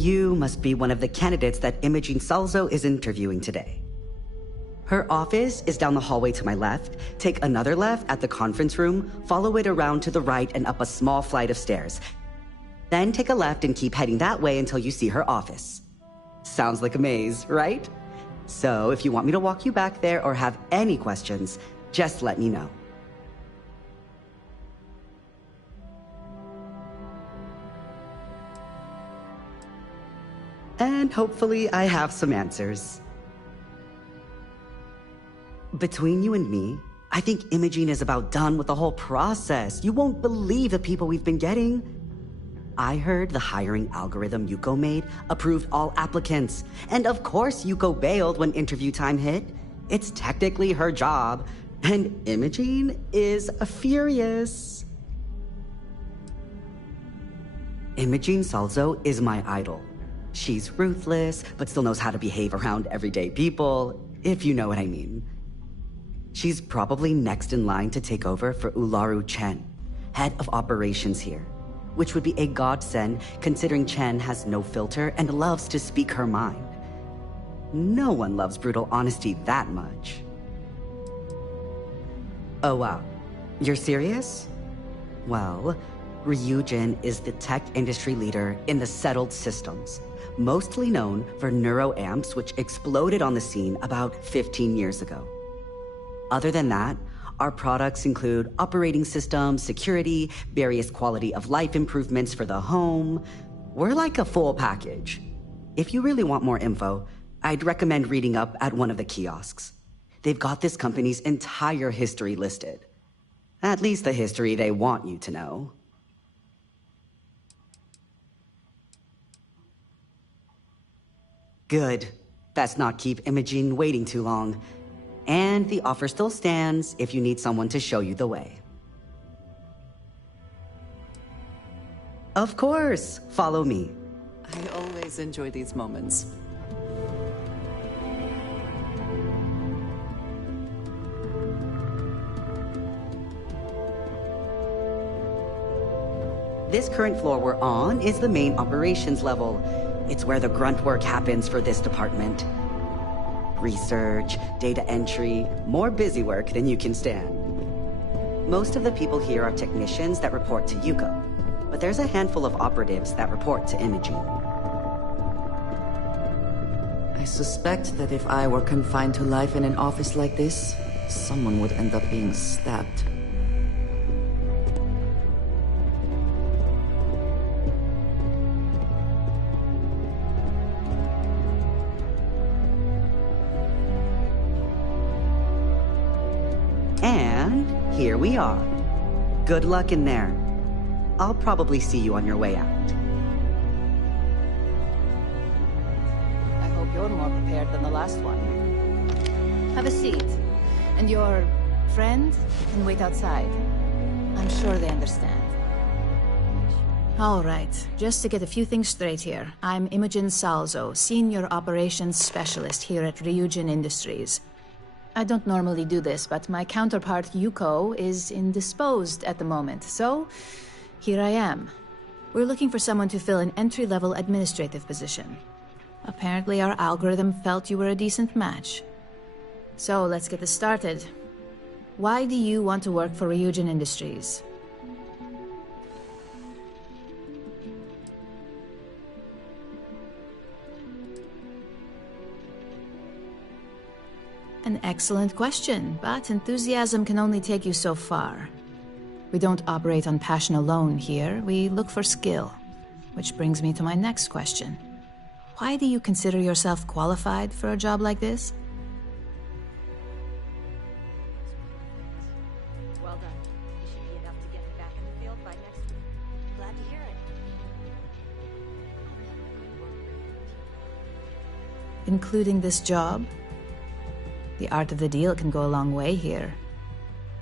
You must be one of the candidates that Imogene Salzo is interviewing today. Her office is down the hallway to my left. Take another left at the conference room, follow it around to the right and up a small flight of stairs. Then take a left and keep heading that way until you see her office. Sounds like a maze, right? So if you want me to walk you back there or have any questions, just let me know. And hopefully I have some answers. Between you and me, I think Imogene is about done with the whole process. You won't believe the people we've been getting. I heard the hiring algorithm Yuko made approved all applicants. And of course Yuko bailed when interview time hit. It's technically her job. And Imogene is furious. Imogene Salzo is my idol. She's ruthless, but still knows how to behave around everyday people, if you know what I mean. She's probably next in line to take over for Ularu Chen, head of operations here, which would be a godsend considering Chen has no filter and loves to speak her mind. No one loves brutal honesty that much. Oh wow, you're serious? Well, Ryujin is the tech industry leader in the settled systems, mostly known for neuroamps, which exploded on the scene about 15 years ago. Other than that, our products include operating systems, security, various quality of life improvements for the home. We're like a full package. If you really want more info, I'd recommend reading up at one of the kiosks. They've got this company's entire history listed. At least the history they want you to know. Good. Let's not keep Imogene waiting too long. And the offer still stands if you need someone to show you the way. Of course, follow me. I always enjoy these moments. This current floor we're on is the main operations level. It's where the grunt work happens for this department. Research, data entry, more busy work than you can stand. Most of the people here are technicians that report to Yuko, but there's a handful of operatives that report to Imogene. I suspect that if I were confined to life in an office like this, someone would end up being stabbed. And here we are. Good luck in there. I'll probably see you on your way out. I hope you're more prepared than the last one. Have a seat. And your friend can wait outside. I'm sure they understand. All right, just to get a few things straight here. I'm Imogen Salzo, Senior Operations Specialist here at Ryujin Industries. I don't normally do this, but my counterpart Yuko is indisposed at the moment, so here I am. We're looking for someone to fill an entry-level administrative position. Apparently our algorithm felt you were a decent match. So let's get this started. Why do you want to work for Ryujin Industries? An excellent question, but enthusiasm can only take you so far. We don't operate on passion alone here, we look for skill. Which brings me to my next question. Why do you consider yourself qualified for a job like this? Well done. You should be enough to get me back in the field by next week. Glad to hear it. Including this job? The art of the deal can go a long way here.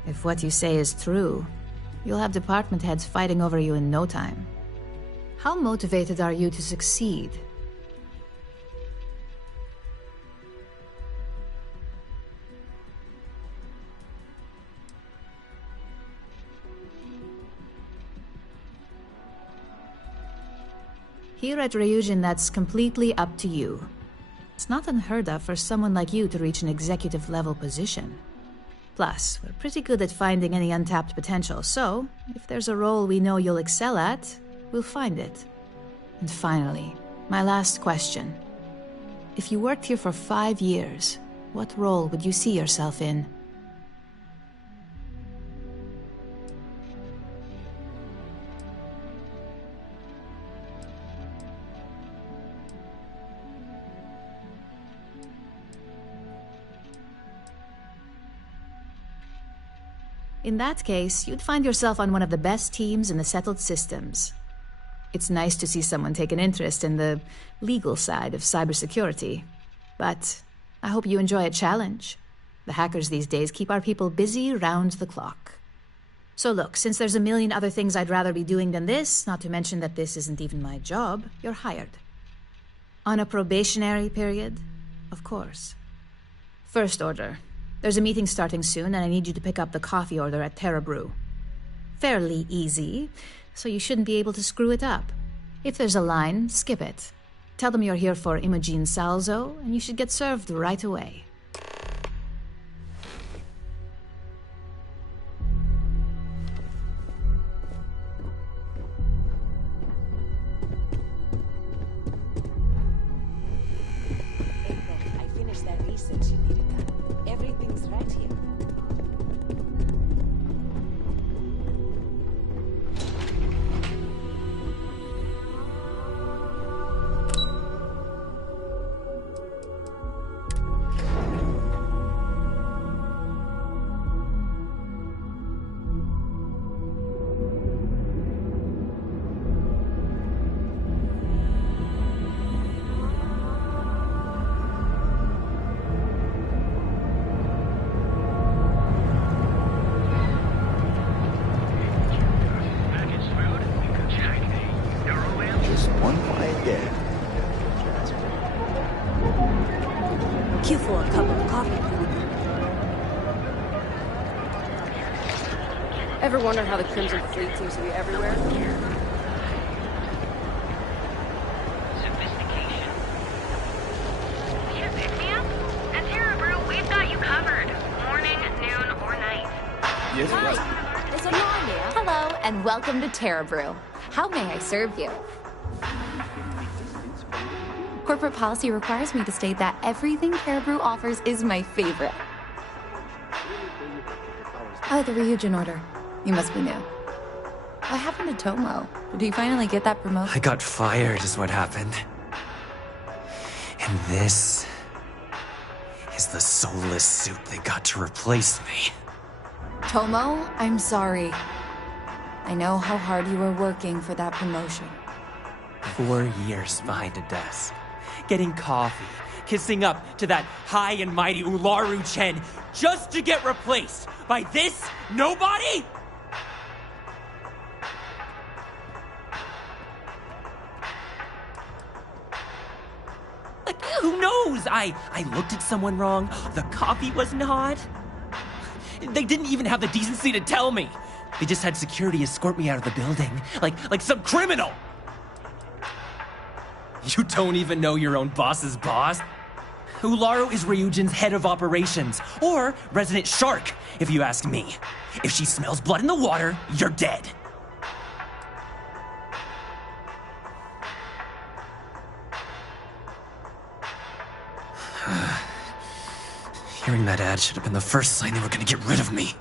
If what you say is true, you'll have department heads fighting over you in no time. How motivated are you to succeed? Here at Ryujin, that's completely up to you. It's not unheard of for someone like you to reach an executive-level position. Plus, we're pretty good at finding any untapped potential, so if there's a role we know you'll excel at, we'll find it. And finally, my last question. If you worked here for 5 years, what role would you see yourself in? In that case, you'd find yourself on one of the best teams in the settled systems. It's nice to see someone take an interest in the legal side of cybersecurity. But I hope you enjoy a challenge. The hackers these days keep our people busy round the clock. So look, since there's a million other things I'd rather be doing than this, not to mention that this isn't even my job, you're hired. On a probationary period, of course. First order. There's a meeting starting soon, and I need you to pick up the coffee order at Terra Brew. Fairly easy, so you shouldn't be able to screw it up. If there's a line, skip it. Tell them you're here for Imogen Salzo, and you should get served right away. I finished that research you needed done. Everything's right here. Queue for a cup of coffee. Ever wonder how the Crimson Fleet seems to be everywhere? At Terra Brew, we've got you covered. Morning, noon, or night. Yes, Hi. Is it Hello, and welcome to Terra Brew. How may I serve you? Corporate policy requires me to state that everything Terra Brew offers is my favorite. Oh, the Ryujin order. You must be new. What happened to Tomo? Did he finally get that promotion? I got fired is what happened. And this is the soulless suit they got to replace me. Tomo, I'm sorry. I know how hard you were working for that promotion. 4 years behind a desk, getting coffee, kissing up to that high and mighty Ularu Chen, just to get replaced by this nobody? Like, who knows? I looked at someone wrong, the coffee wasn't hot. They didn't even have the decency to tell me. They just had security escort me out of the building, like some criminal. You don't even know your own boss's boss? Ularu is Ryujin's head of operations, or resident shark, if you ask me. If she smells blood in the water, you're dead. Hearing that ad should have been the first sign they were gonna get rid of me.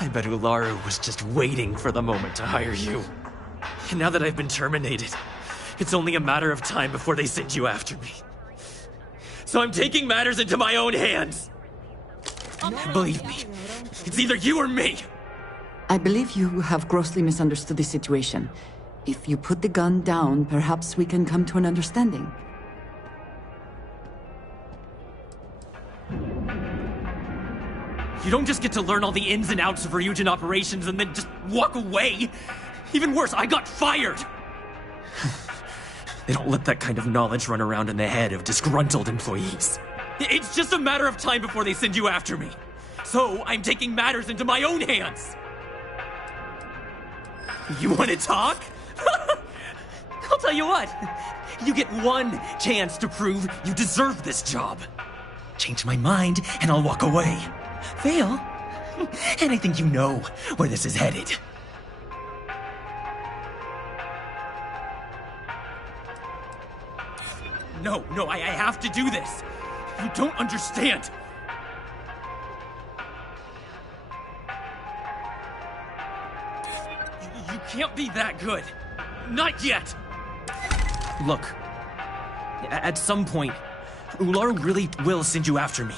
I bet Ularu was just waiting for the moment to hire you. And now that I've been terminated, it's only a matter of time before they send you after me. So I'm taking matters into my own hands. Believe me, it's either you or me. I believe you have grossly misunderstood the situation. If you put the gun down, perhaps we can come to an understanding. You don't just get to learn all the ins and outs of Ryujin operations and then just walk away. Even worse, I got fired. They don't let that kind of knowledge run around in the head of disgruntled employees. It's just a matter of time before they send you after me. So I'm taking matters into my own hands. You want to talk? I'll tell tell you what, you get one chance to prove you deserve this job. Change my mind, and I'll walk away. Fail, and I think you know where this is headed. No, I have to do this. You don't understand. You can't be that good. Not yet. Look, at some point, Ularu really will send you after me.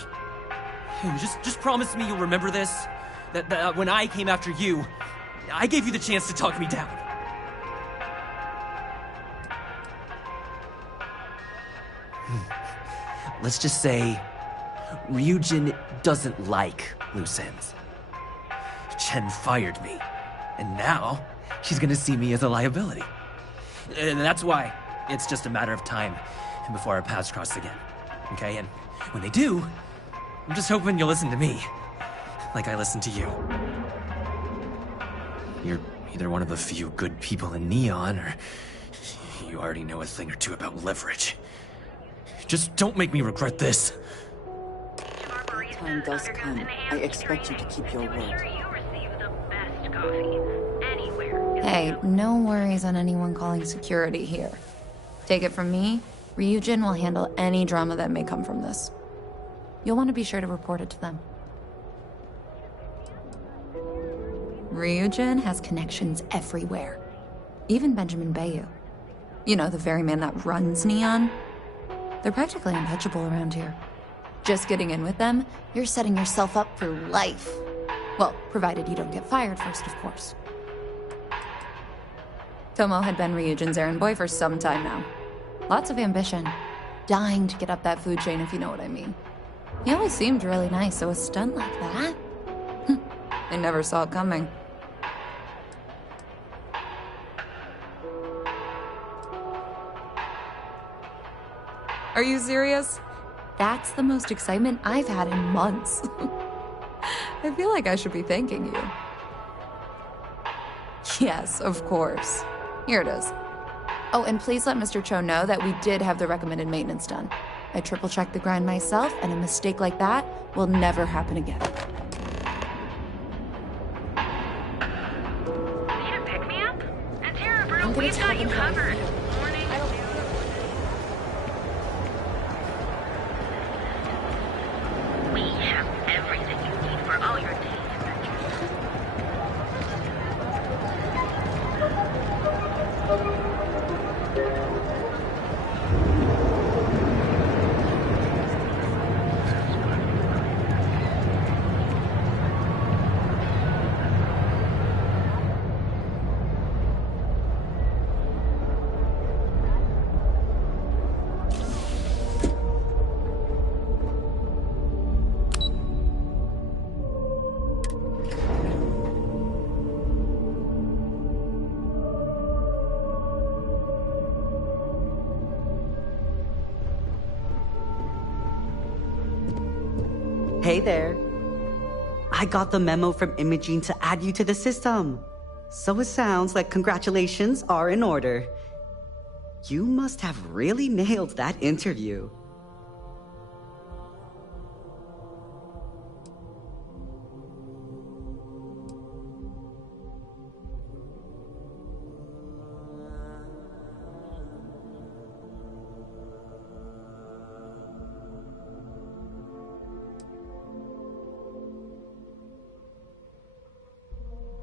Just promise me you'll remember this. That when I came after you, I gave you the chance to talk me down. Let's just say Ryujin doesn't like loose ends. Chen fired me, and now she's gonna see me as a liability. And that's why it's just a matter of time before our paths cross again. Okay? And when they do, I'm just hoping you'll listen to me, like I listened to you. You're either one of the few good people in Neon, or you already know a thing or two about leverage. Just don't make me regret this. When the time does come, I expect you to keep your word. Hey, no worries on anyone calling security here. Take it from me, Ryujin will handle any drama that may come from this. You'll want to be sure to report it to them. Ryujin has connections everywhere. Even Benjamin Bayu. You know, the very man that runs Neon. They're practically untouchable around here. Just getting in with them, you're setting yourself up for life. Well, provided you don't get fired first, of course. Tomo had been Ryujin's errand boy for some time now. Lots of ambition. Dying to get up that food chain, if you know what I mean. He always seemed really nice, so a stunt like that? I never saw it coming. Are you serious? That's the most excitement I've had in months. I feel like I should be thanking you. Yes, of course. Here it is. Oh, and please let Mr. Cho know that we did have the recommended maintenance done. I triple-checked the grind myself, and a mistake like that will never happen again. Need a pick-me-up? At Terra Brew, we've got you covered. We have everything you need for all your days. Hey there. I got the memo from Imogene to add you to the system. So it sounds like congratulations are in order. You must have really nailed that interview.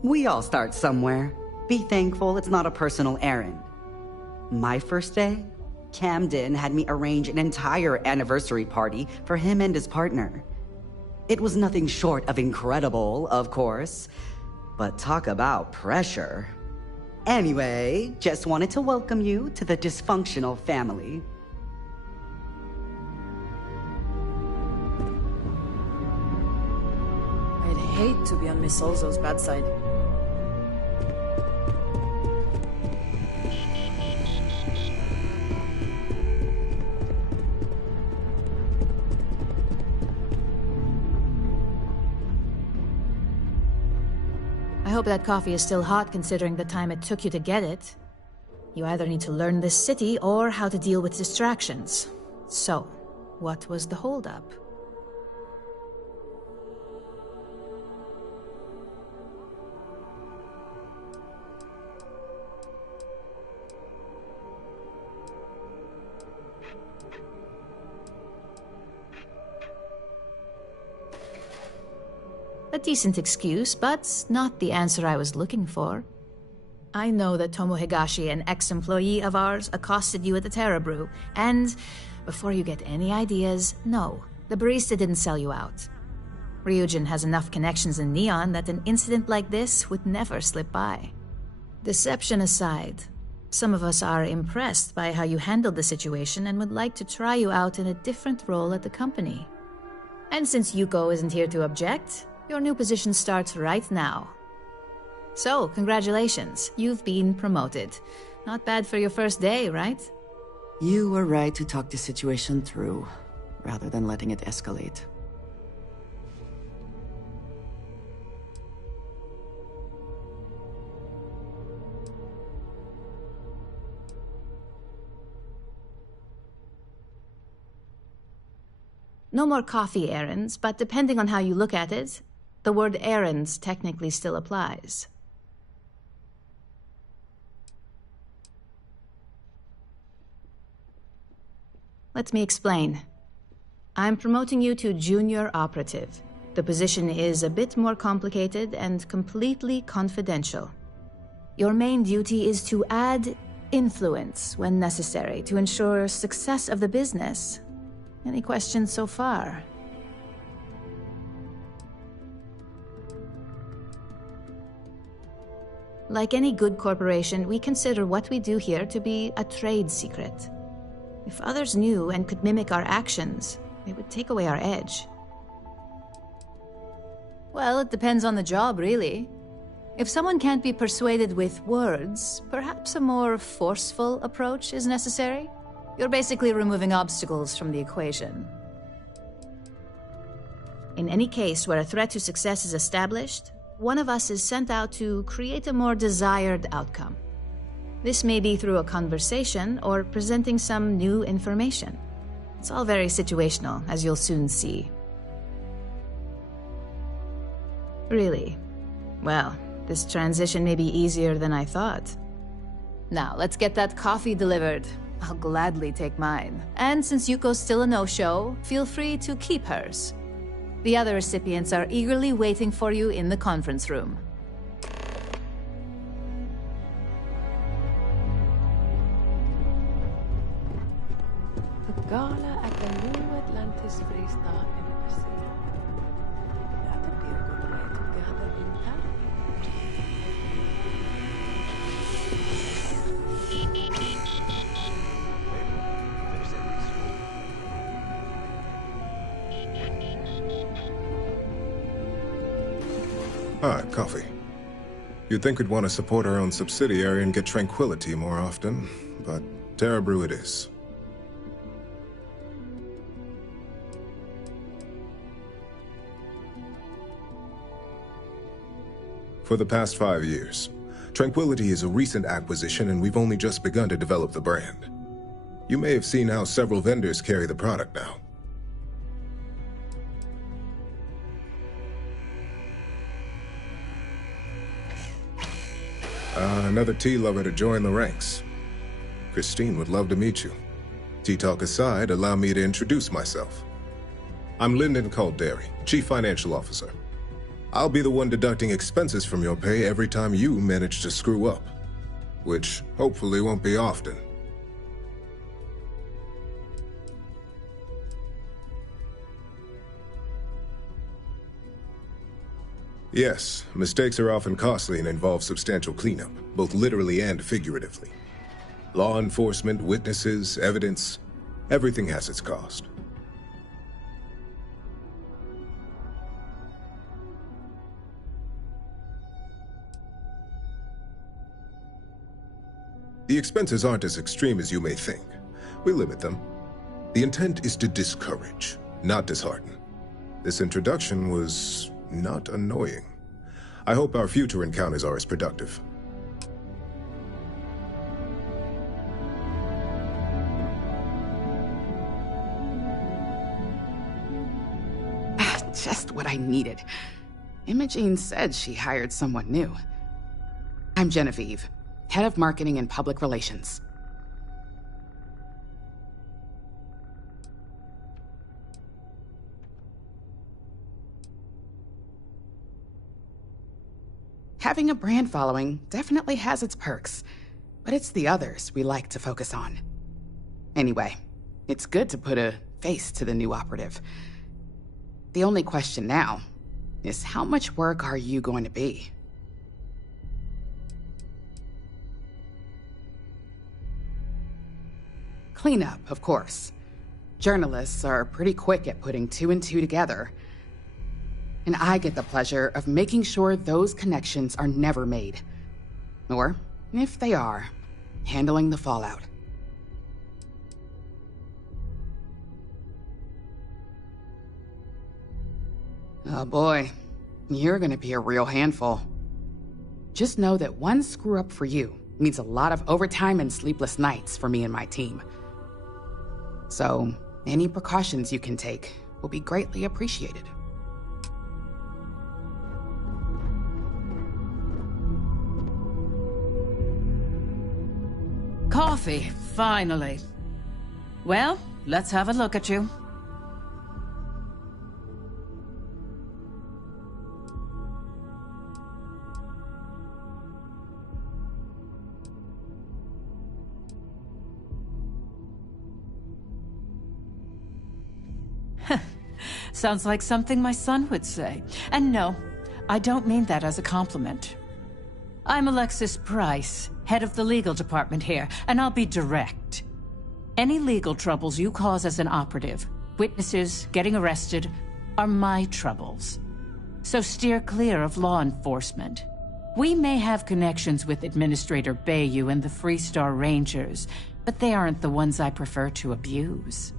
We all start somewhere. Be thankful it's not a personal errand. My first day, Camden had me arrange an entire anniversary party for him and his partner. It was nothing short of incredible, of course, but talk about pressure. Anyway, just wanted to welcome you to the dysfunctional family. I'd hate to be on Miss Olzo's bad side. I hope that coffee is still hot considering the time it took you to get it. You either need to learn this city or how to deal with distractions. So, what was the holdup? A decent excuse, but not the answer I was looking for. I know that Tomo Higashi, an ex-employee of ours, accosted you at the Terra Brew, and before you get any ideas, no, the barista didn't sell you out. Ryujin has enough connections in Neon that an incident like this would never slip by. Deception aside, some of us are impressed by how you handled the situation and would like to try you out in a different role at the company. And since Yuko isn't here to object, your new position starts right now. So, congratulations, you've been promoted. Not bad for your first day, right? You were right to talk the situation through, rather than letting it escalate. No more coffee errands, but depending on how you look at it, the word errands technically still applies. Let me explain. I'm promoting you to junior operative. The position is a bit more complicated and completely confidential. Your main duty is to add influence when necessary to ensure success of the business. Any questions so far? Like any good corporation, we consider what we do here to be a trade secret. If others knew and could mimic our actions, it would take away our edge. Well, it depends on the job, really. If someone can't be persuaded with words, perhaps a more forceful approach is necessary. You're basically removing obstacles from the equation. In any case where a threat to success is established, one of us is sent out to create a more desired outcome. This may be through a conversation or presenting some new information. It's all very situational, as you'll soon see. Really? Well, this transition may be easier than I thought. Now, let's get that coffee delivered. I'll gladly take mine. And since Yuko's still a no-show, feel free to keep hers. The other recipients are eagerly waiting for you in the conference room. Gala at the New Atlantis Freestyle Embassy. That would be a good way to gather Ah, coffee. You'd think we'd want to support our own subsidiary and get tranquility more often, but Terra Brew it is. For the past 5 years, Tranquility is a recent acquisition and we've only just begun to develop the brand. You may have seen how several vendors carry the product now. Another tea lover to join the ranks. Christine would love to meet you. Tea talk aside, allow me to introduce myself. I'm Lyndon Calderi, Chief Financial Officer. I'll be the one deducting expenses from your pay every time you manage to screw up, which hopefully won't be often. Yes, mistakes are often costly and involve substantial cleanup, both literally and figuratively. Law enforcement, witnesses, evidence, everything has its cost. The expenses aren't as extreme as you may think. We limit them. The intent is to discourage, not dishearten. This introduction was not annoying. I hope our future encounters are as productive. Just what I needed. Imogene said she hired someone new. I'm Genevieve, head of marketing and public relations. Having a brand following definitely has its perks, but it's the others we like to focus on. Anyway, it's good to put a face to the new operative. The only question now is how much work are you going to be? Cleanup, of course. Journalists are pretty quick at putting two and two together. And I get the pleasure of making sure those connections are never made. Or, if they are, handling the fallout. Oh boy, you're gonna be a real handful. Just know that one screw-up for you means a lot of overtime and sleepless nights for me and my team. So, any precautions you can take will be greatly appreciated. Coffee, finally. Well, let's have a look at you. Sounds like something my son would say. And no, I don't mean that as a compliment. I'm Alexis Price, head of the legal department here, and I'll be direct. Any legal troubles you cause as an operative, witnesses, getting arrested, are my troubles. So steer clear of law enforcement. We may have connections with Administrator Bayou and the Freestar Rangers, but they aren't the ones I prefer to abuse.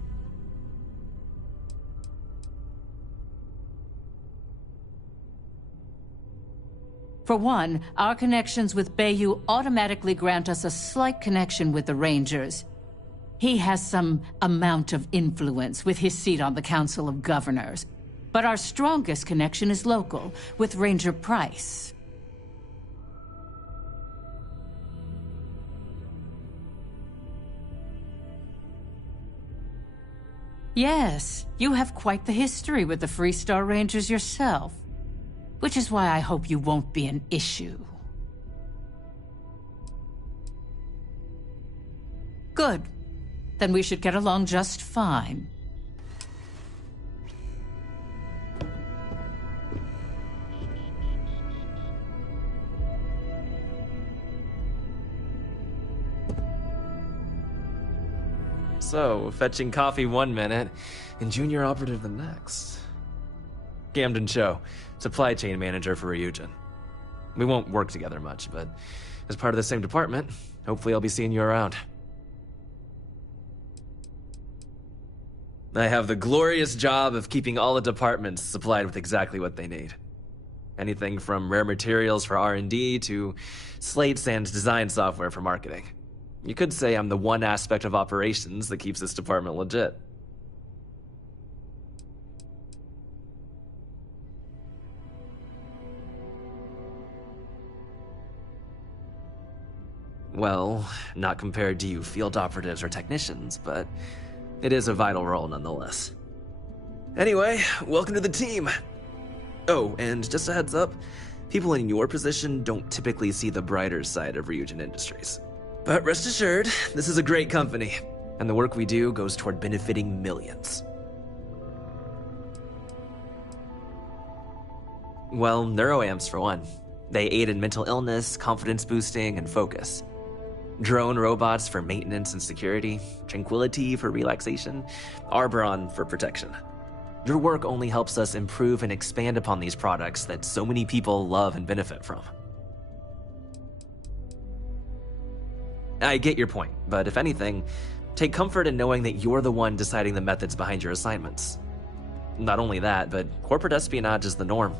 For one, our connections with Bayou automatically grant us a slight connection with the Rangers. He has some amount of influence with his seat on the Council of Governors. But our strongest connection is local, with Ranger Price. Yes, you have quite the history with the Freestar Rangers yourself. Which is why I hope you won't be an issue. Good. Then we should get along just fine. So, fetching coffee one minute, and junior operative the next. Camden Cho, supply chain manager for Ryujin. We won't work together much, but as part of the same department, hopefully I'll be seeing you around. I have the glorious job of keeping all the departments supplied with exactly what they need. Anything from rare materials for R&D to slates and design software for marketing. You could say I'm the one aspect of operations that keeps this department legit. Well, not compared to you field operatives or technicians, but it is a vital role nonetheless. Anyway, welcome to the team. Oh, and just a heads up, people in your position don't typically see the brighter side of Ryujin Industries. But rest assured, this is a great company, and the work we do goes toward benefiting millions. Well, neuroamps for one. They aid in mental illness, confidence boosting, and focus. Drone robots for maintenance and security, Tranquility for relaxation, Arbron for protection. Your work only helps us improve and expand upon these products that so many people love and benefit from. I get your point, but if anything, take comfort in knowing that you're the one deciding the methods behind your assignments. Not only that, but corporate espionage is the norm.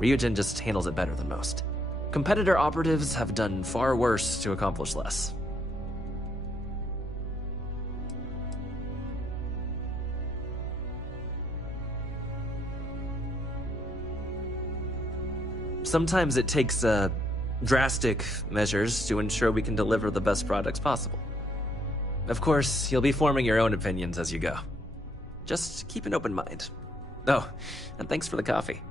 Ryujin just handles it better than most. Competitor operatives have done far worse to accomplish less. sometimes it takes drastic measures to ensure we can deliver the best products possible. Of course, you'll be forming your own opinions as you go. Just keep an open mind. Oh, and thanks for the coffee.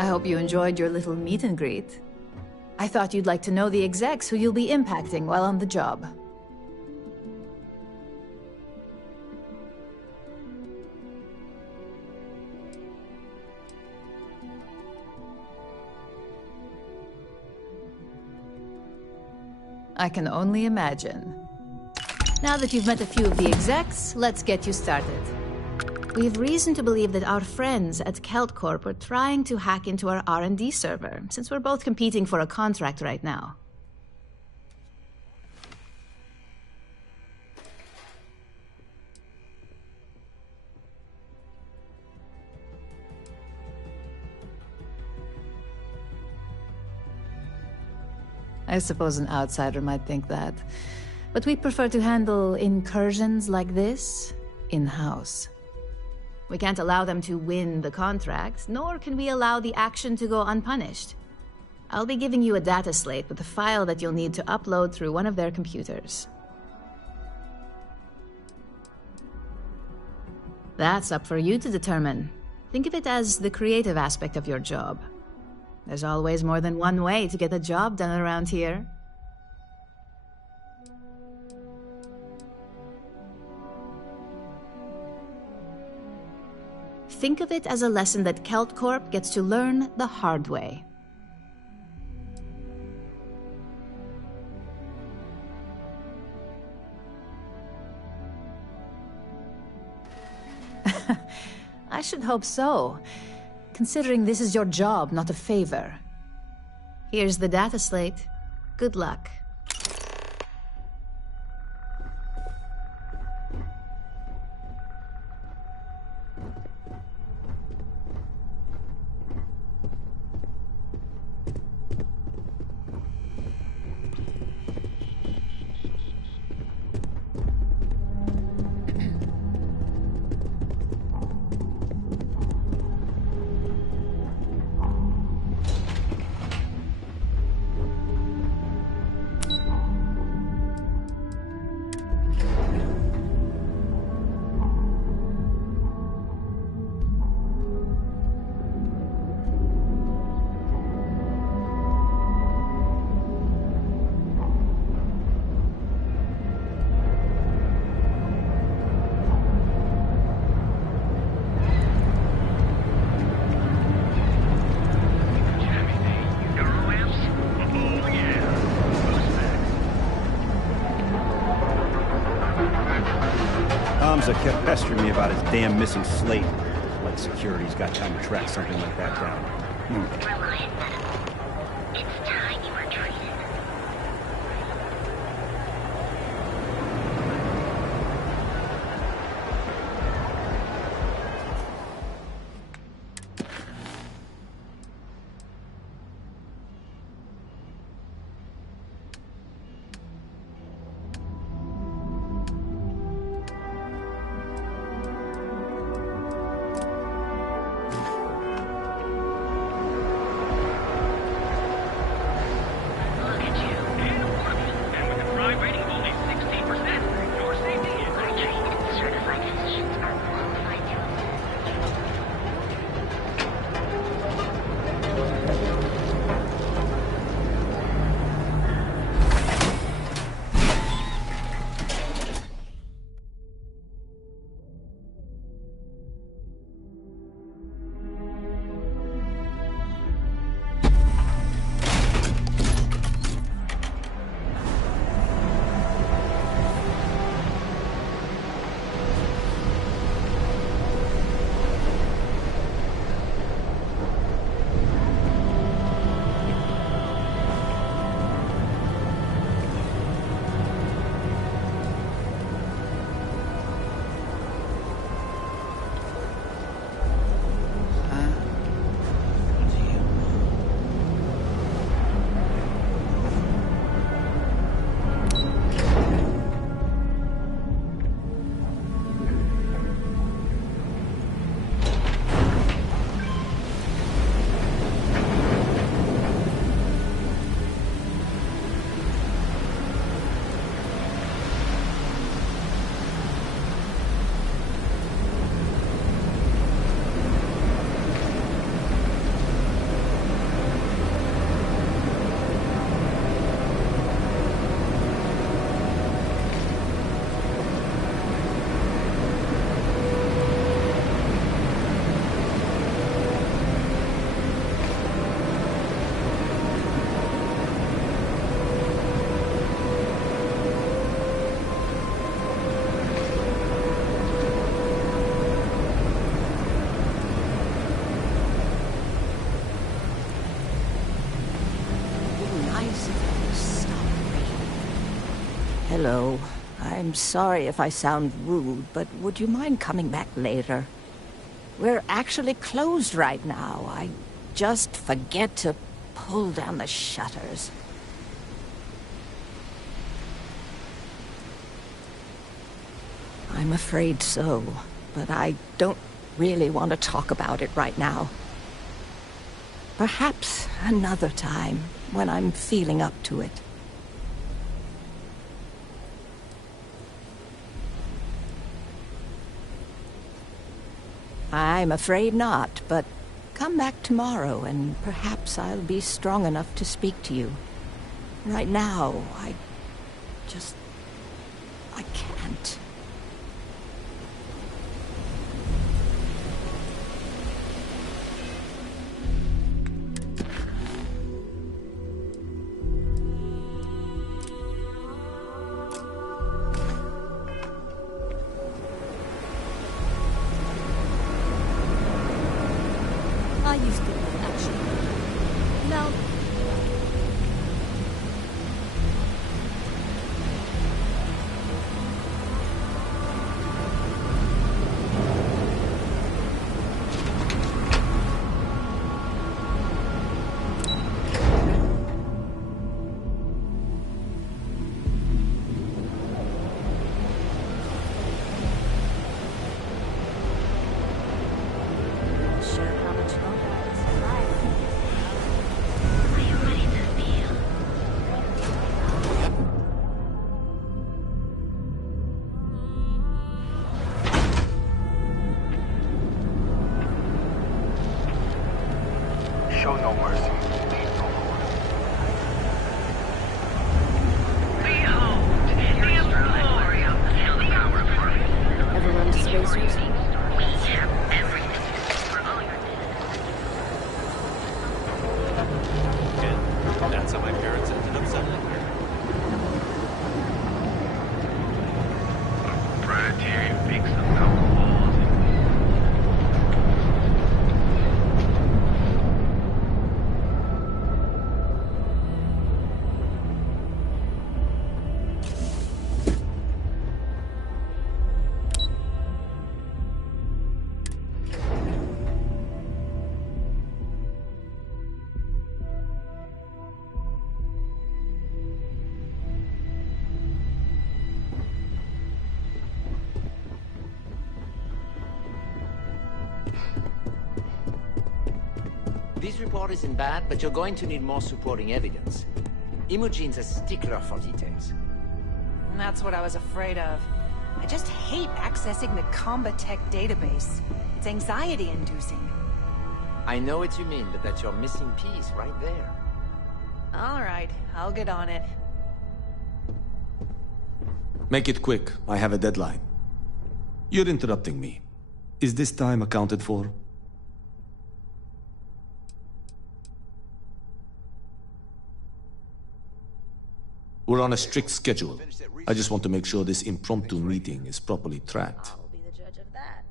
I hope you enjoyed your little meet and greet. I thought you'd like to know the execs who you'll be impacting while on the job. I can only imagine. Now that you've met a few of the execs, let's get you started. We have reason to believe that our friends at Kelt Corp are trying to hack into our R&D server, since we're both competing for a contract right now. I suppose an outsider might think that, but we prefer to handle incursions like this in-house. We can't allow them to win the contract, nor can we allow the action to go unpunished. I'll be giving you a data slate with a file that you'll need to upload through one of their computers. That's up for you to determine. Think of it as the creative aspect of your job. There's always more than one way to get a job done around here. Think of it as a lesson that Kelt Corp gets to learn the hard way. I should hope so, considering this is your job, not a favor. Here's the data slate. Good luck. That kept pestering me about his damn missing slate. Like security's got time to track something like that down. Reliant Medical. It's time you were treated. Hello. I'm sorry if I sound rude, but would you mind coming back later? We're actually closed right now. I just forget to pull down the shutters. I'm afraid so, but I don't really want to talk about it right now. Perhaps another time, when I'm feeling up to it. I'm afraid not, but come back tomorrow and perhaps I'll be strong enough to speak to you. Right now, I can't. I used to know that shit. No. Show no mercy. Need no more. Behold, the emporium of the power party. Ever run to spacers? We have everything for all your needs. And that's how my parents ended up settling here. Proprietary fix of alcohols. This report isn't bad, but you're going to need more supporting evidence. Imogene's a stickler for details. That's what I was afraid of. I just hate accessing the Combatech database. It's anxiety-inducing. I know what you mean, but that's your missing piece right there. All right, I'll get on it. Make it quick. I have a deadline. You're interrupting me. Is this time accounted for? We're on a strict schedule. I just want to make sure this impromptu meeting is properly tracked. I'll be the judge of that.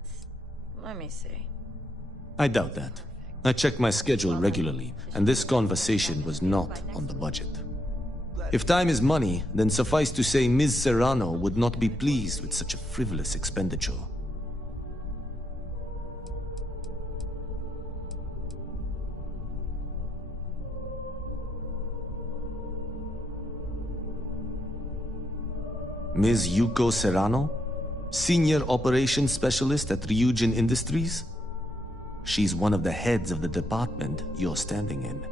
Let me see. I doubt that. I check my schedule regularly, and this conversation was not on the budget. If time is money, then suffice to say Ms. Serrano would not be pleased with such a frivolous expenditure. Ms. Yuko Serrano? Senior Operations Specialist at Ryujin Industries? She's one of the heads of the department you're standing in.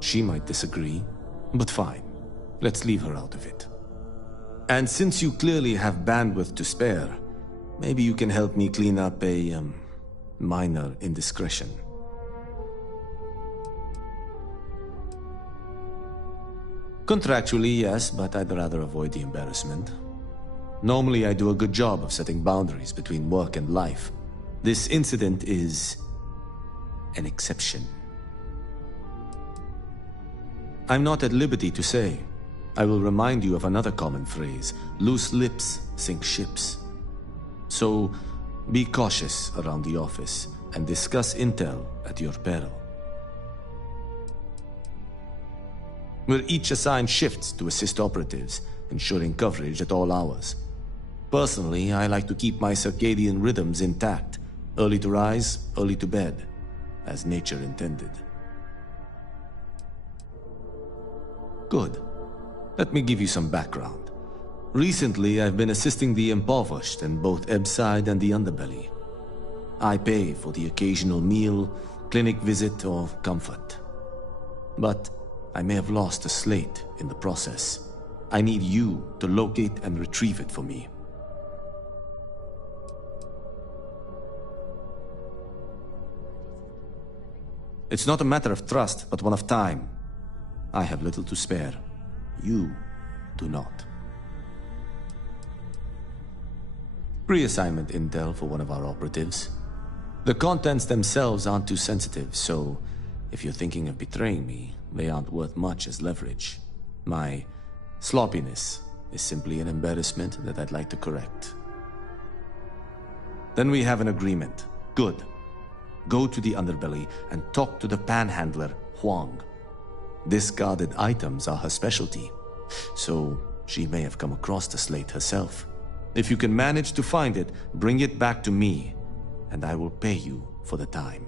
She might disagree, but fine. Let's leave her out of it. And since you clearly have bandwidth to spare, maybe you can help me clean up a, minor indiscretion. Contractually, yes, but I'd rather avoid the embarrassment. Normally, I do a good job of setting boundaries between work and life. This incident is an exception. I'm not at liberty to say. I will remind you of another common phrase: loose lips sink ships. So, be cautious around the office and discuss intel at your peril. We're each assigned shifts to assist operatives, ensuring coverage at all hours. Personally, I like to keep my circadian rhythms intact. Early to rise, early to bed, as nature intended. Good. Let me give you some background. Recently, I've been assisting the impoverished in both Ebbside and the Underbelly. I pay for the occasional meal, clinic visit, or comfort. But I may have lost a slate in the process. I need you to locate and retrieve it for me. It's not a matter of trust, but one of time. I have little to spare. You do not. Pre-assignment intel for one of our operatives. The contents themselves aren't too sensitive, so if you're thinking of betraying me, they aren't worth much as leverage. My sloppiness is simply an embarrassment that I'd like to correct. Then we have an agreement. Good. Go to the Underbelly and talk to the panhandler, Huang. Discarded items are her specialty, so she may have come across the slate herself. If you can manage to find it, bring it back to me, and I will pay you for the time.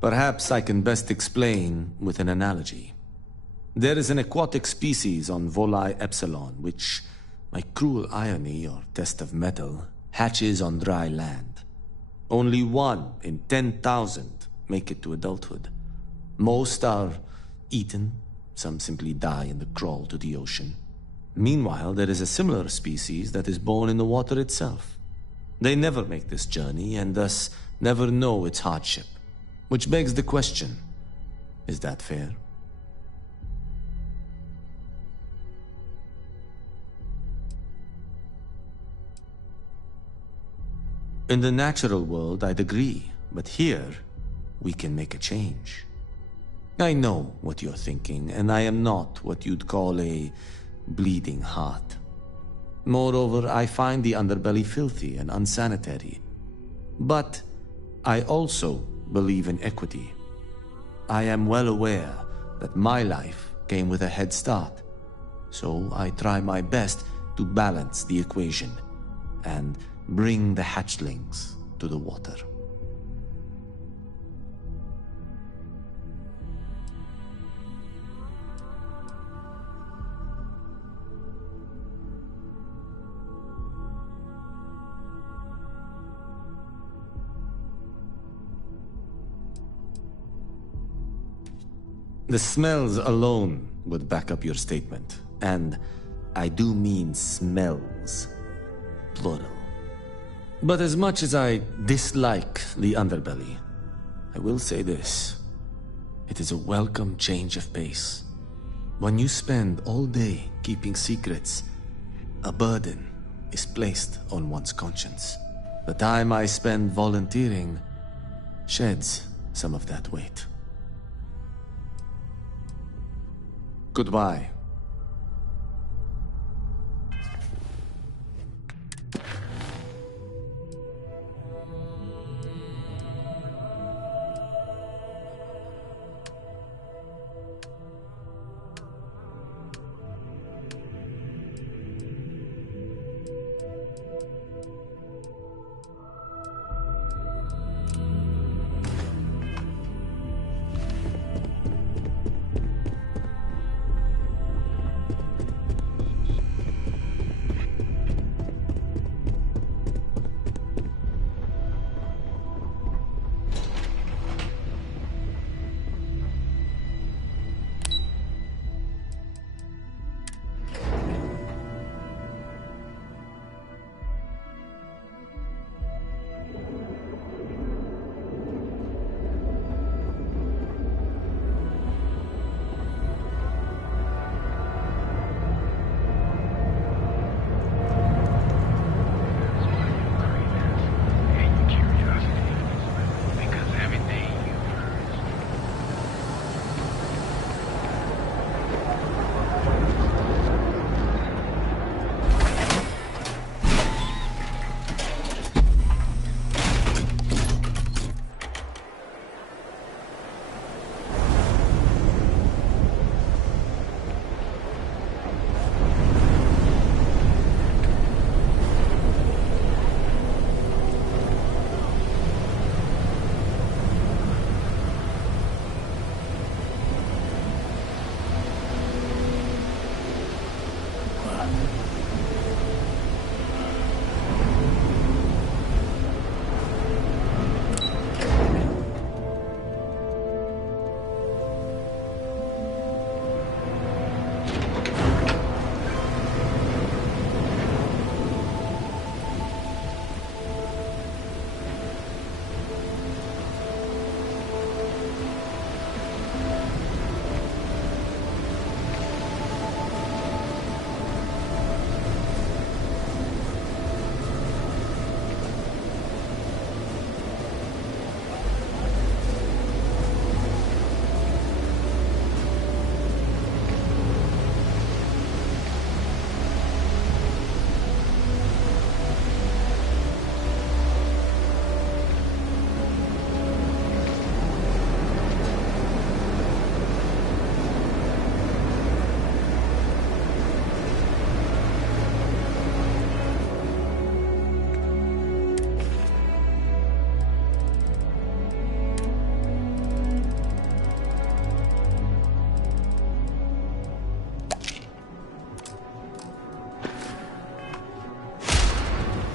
Perhaps I can best explain with an analogy. There is an aquatic species on Volai Epsilon, which, by cruel irony or test of metal, hatches on dry land. Only 1 in 10,000 make it to adulthood. Most are eaten, some simply die in the crawl to the ocean. Meanwhile, there is a similar species that is born in the water itself. They never make this journey and thus never know its hardship. Which begs the question, is that fair? In the natural world, I'd agree, but here, we can make a change. I know what you're thinking, and I am not what you'd call a bleeding heart. Moreover, I find the Underbelly filthy and unsanitary. But I also believe in equity. I am well aware that my life came with a head start, so I try my best to balance the equation and bring the hatchlings to the water. The smells alone would back up your statement, and I do mean smells, plural. But as much as I dislike the Underbelly, I will say this. It is a welcome change of pace. When you spend all day keeping secrets, a burden is placed on one's conscience. The time I spend volunteering sheds some of that weight. Goodbye.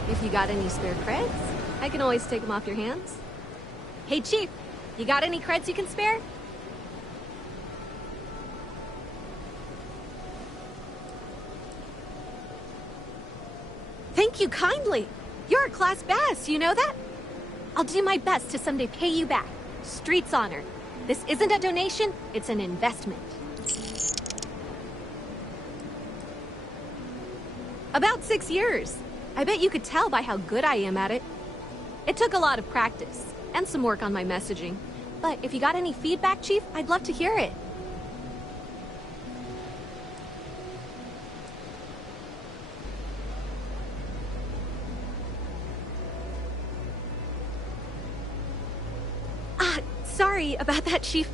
If you got any spare creds, I can always take them off your hands. Hey, Chief, you got any creds you can spare? Thank you kindly. You're a class bass, you know that? I'll do my best to someday pay you back. Street's honor. This isn't a donation, it's an investment. About 6 years. I bet you could tell by how good I am at it. It took a lot of practice, and some work on my messaging. But if you got any feedback, Chief, I'd love to hear it. Sorry about that, Chief.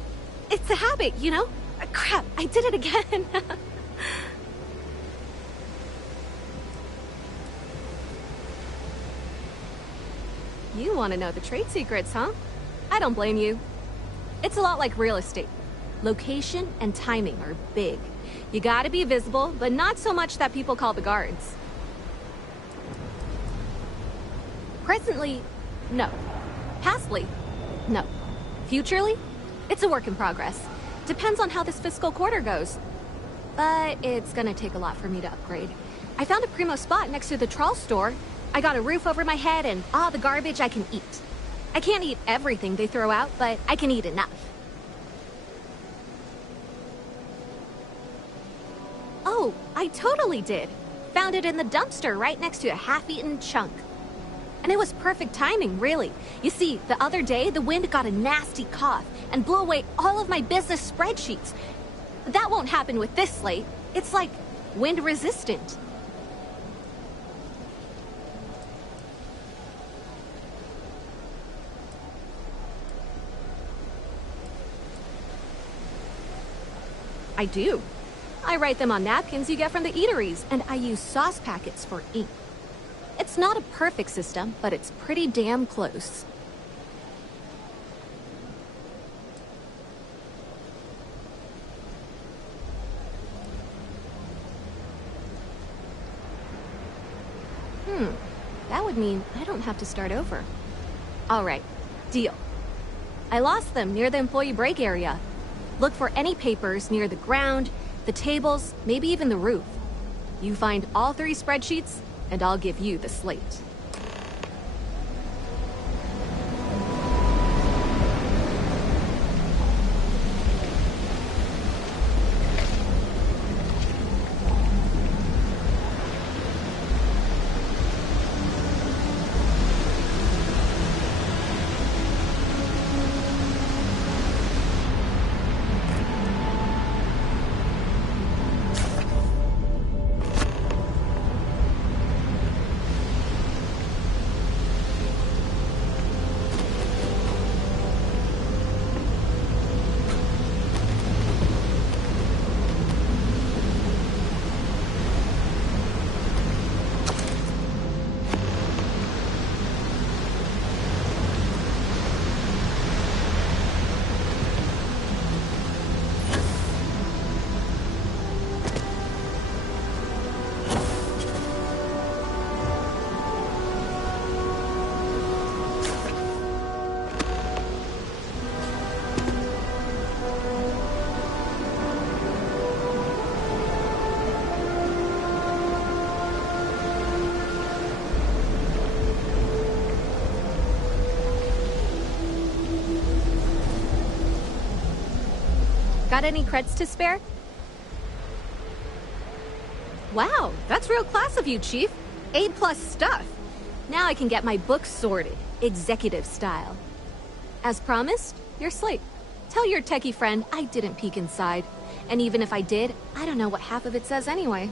It's a habit, you know? Crap, I did it again. You want to know the trade secrets, huh? I don't blame you. It's a lot like real estate. Location and timing are big. You gotta be visible, but not so much that people call the guards. Presently, no. Pastly, no. Futurely, it's a work in progress. Depends on how this fiscal quarter goes. But it's gonna take a lot for me to upgrade. I found a primo spot next to the trawl store. I got a roof over my head and all the garbage I can eat. I can't eat everything they throw out, but I can eat enough. Oh, I totally did. Found it in the dumpster right next to a half-eaten chunk. And it was perfect timing, really. You see, the other day, the wind got a nasty cough and blew away all of my business spreadsheets. That won't happen with this slate. It's like wind resistant. I do. I write them on napkins you get from the eateries, and I use sauce packets for ink. It's not a perfect system, but it's pretty damn close. That would mean I don't have to start over. All right, deal. I lost them near the employee break area. Look for any papers near the ground, the tables, maybe even the roof. You find all 3 spreadsheets, and I'll give you the slate. Got any creds to spare? Wow, that's real class of you, Chief. A+ stuff. Now I can get my books sorted, executive style. As promised, your slate. Tell your techie friend I didn't peek inside. And even if I did, I don't know what half of it says anyway.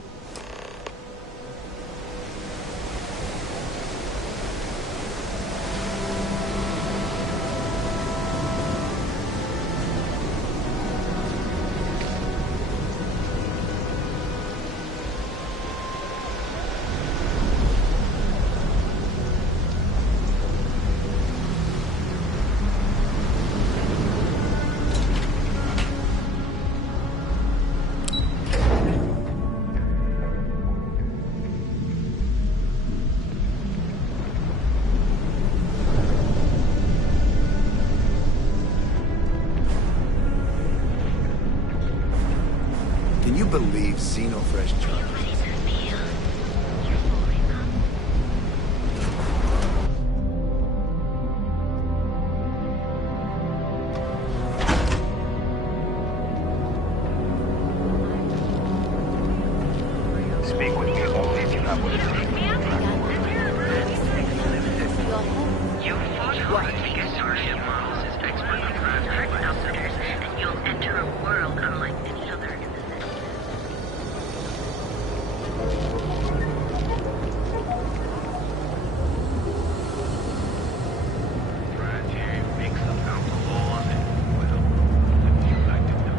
believe Xenofresh charges. Speak with me only if you have what it takes. You fought hard to get starship models as expert craft technometers, and you'll enter a world unlike any other in the city. Make some alcohol and, well, you like to know.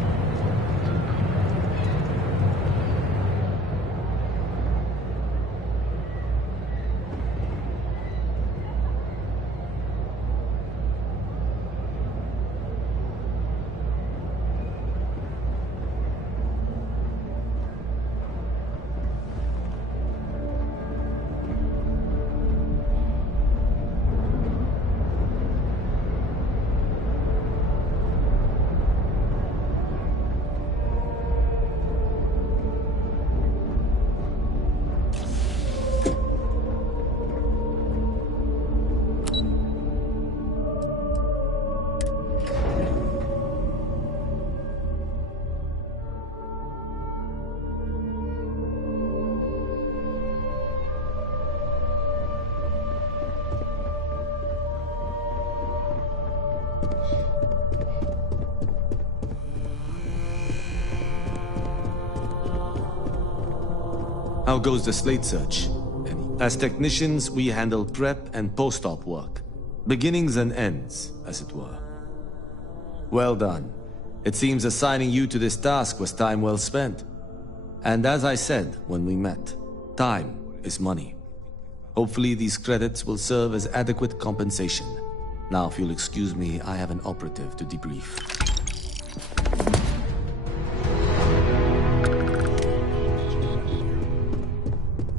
How goes the slate search? As technicians, we handle prep and post-op work. Beginnings and ends, as it were. Well done. It seems assigning you to this task was time well spent. And as I said when we met, time is money. Hopefully these credits will serve as adequate compensation. Now, if you'll excuse me, I have an operative to debrief.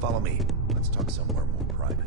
Follow me. Let's talk somewhere more private.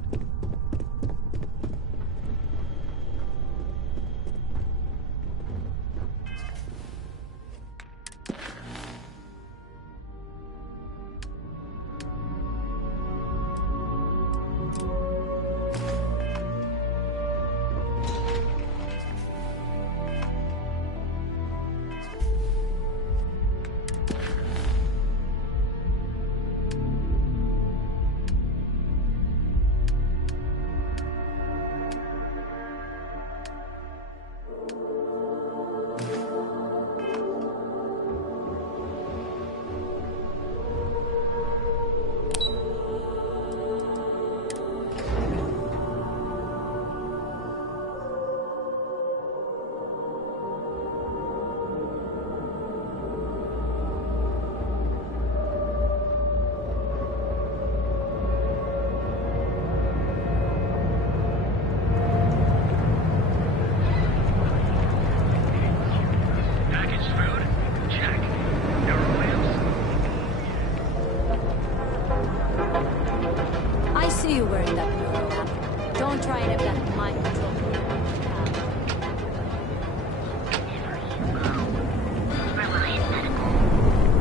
I see you wearing that neuro app. Don't try and have that mind control.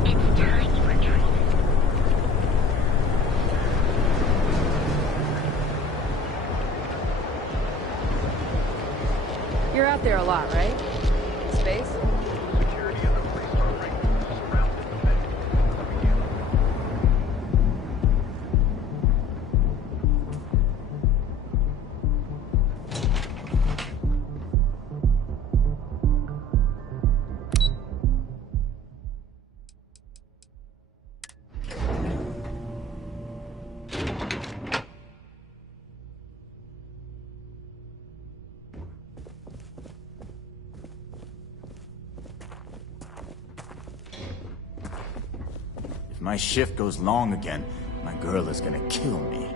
It's time you were trained. You're out there a lot, right? In space? If my shift goes long again, my girl is gonna kill me.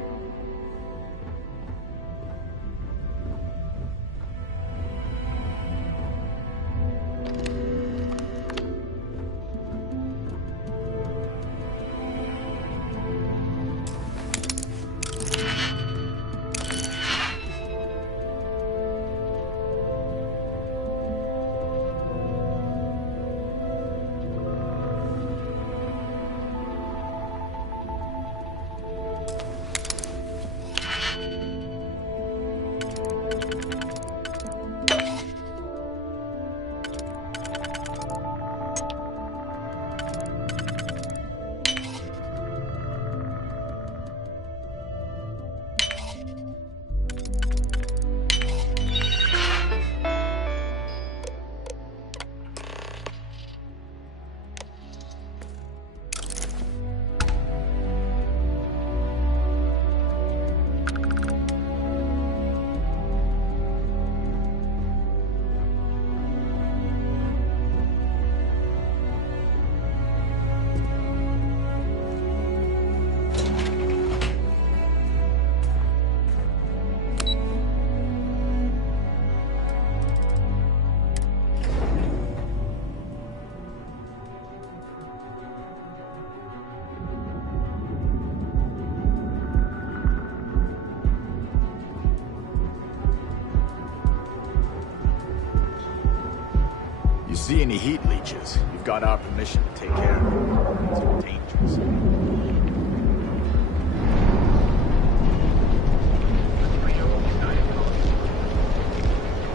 see any heat leeches, you've got our permission to take care of them. It's dangerous.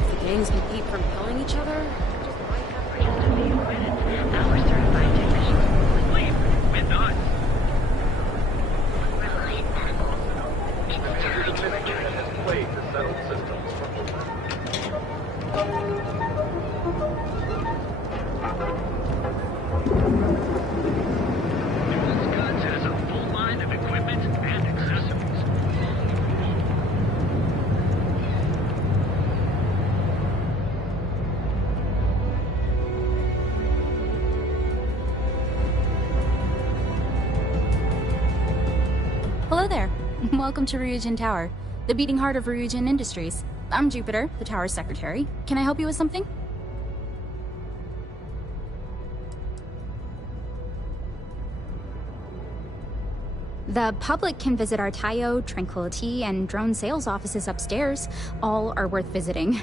If the gangs can keep from killing each other, just might have reason to be acquitted. Our certified technicians will claim with us. Played the settled systems for Newland's Guns has a full line of equipment and accessories. Hello there. Welcome to Ryujin Tower, the beating heart of Ryujin Industries. I'm Jupiter, the tower's secretary. Can I help you with something? The public can visit our Tayo, Tranquility, and drone sales offices upstairs. All are worth visiting.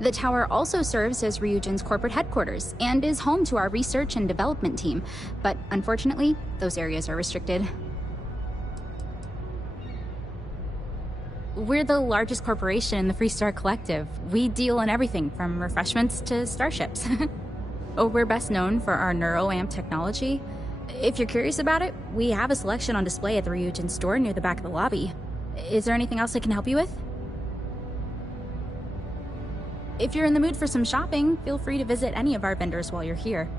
The tower also serves as Ryujin's corporate headquarters and is home to our research and development team, but unfortunately, those areas are restricted. We're the largest corporation in the Freestar Collective. We deal in everything from refreshments to starships. We're best known for our NeuroAmp technology. If you're curious about it, we have a selection on display at the Ryujin store near the back of the lobby. Is there anything else I can help you with? If you're in the mood for some shopping, feel free to visit any of our vendors while you're here.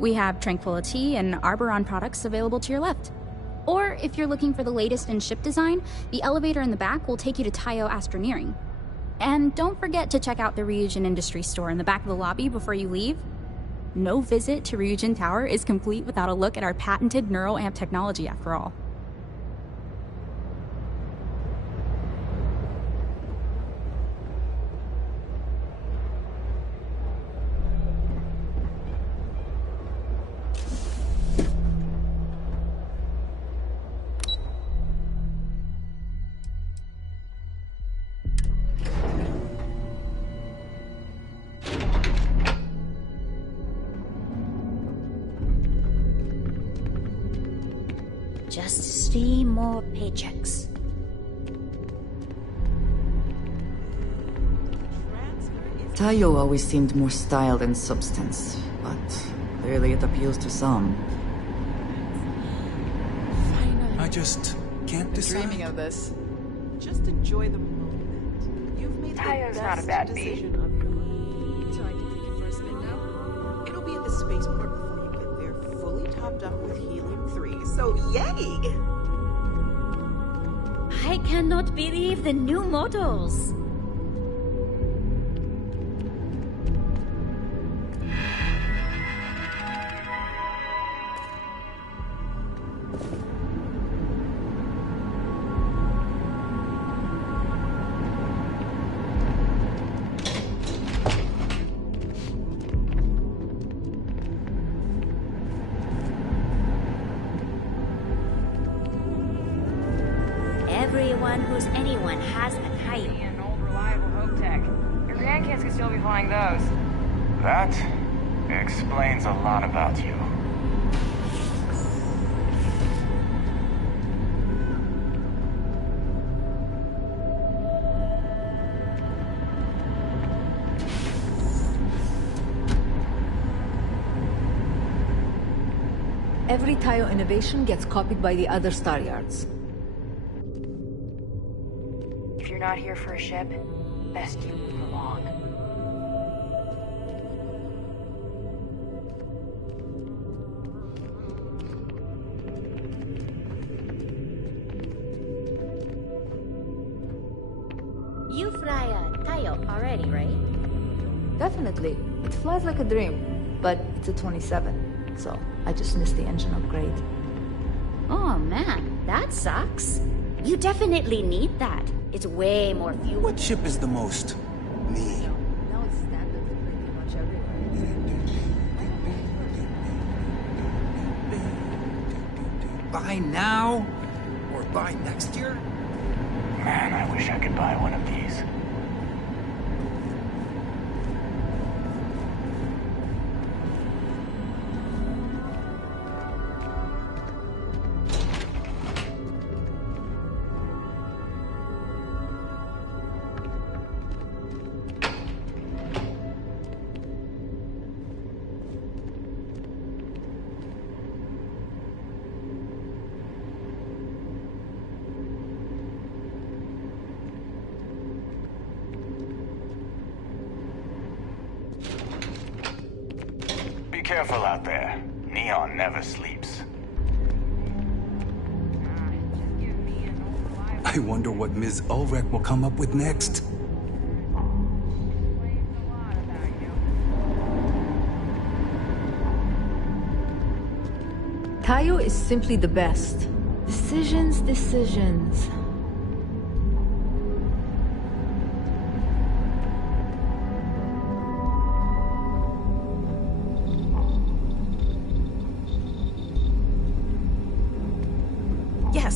We have Tranquility and Arboron products available to your left. Or if you're looking for the latest in ship design, the elevator in the back will take you to Tayo Astroneering. And don't forget to check out the Ryujin Industry store in the back of the lobby before you leave. No visit to Ryujin Tower is complete without a look at our patented NeuroAmp technology, after all. Just 3 more paychecks. Tayo always seemed more style than substance, but clearly it appeals to some. I just can't decide. Dreaming of this. Just enjoy the moment. You've made Tayo's the not a best bad decision of your life. So I can take it for a spin now. It'll be at the spaceport before you get there, fully topped up with helium-3. So yay! I cannot believe the new models. Everyone who's anyone has a Tayo. An old reliable Hope Tech. Your grandkids could still be flying those. That explains a lot about you. Every Tayo innovation gets copied by the other Star Yards. If you're not here for a ship, best you move along. You fly a Tayo already, right? Definitely. It flies like a dream, but it's a 27, so I just missed the engine upgrade. Oh man, that sucks. You definitely need that. It's way more fuel. What ship is the most me? Now it's standard for pretty much everywhere. Buy now or buy next year? Man, I wish I could buy one of these. Careful out there. Neon never sleeps. I wonder what Ms. Ulrich will come up with next. Tayo is simply the best. Decisions, decisions.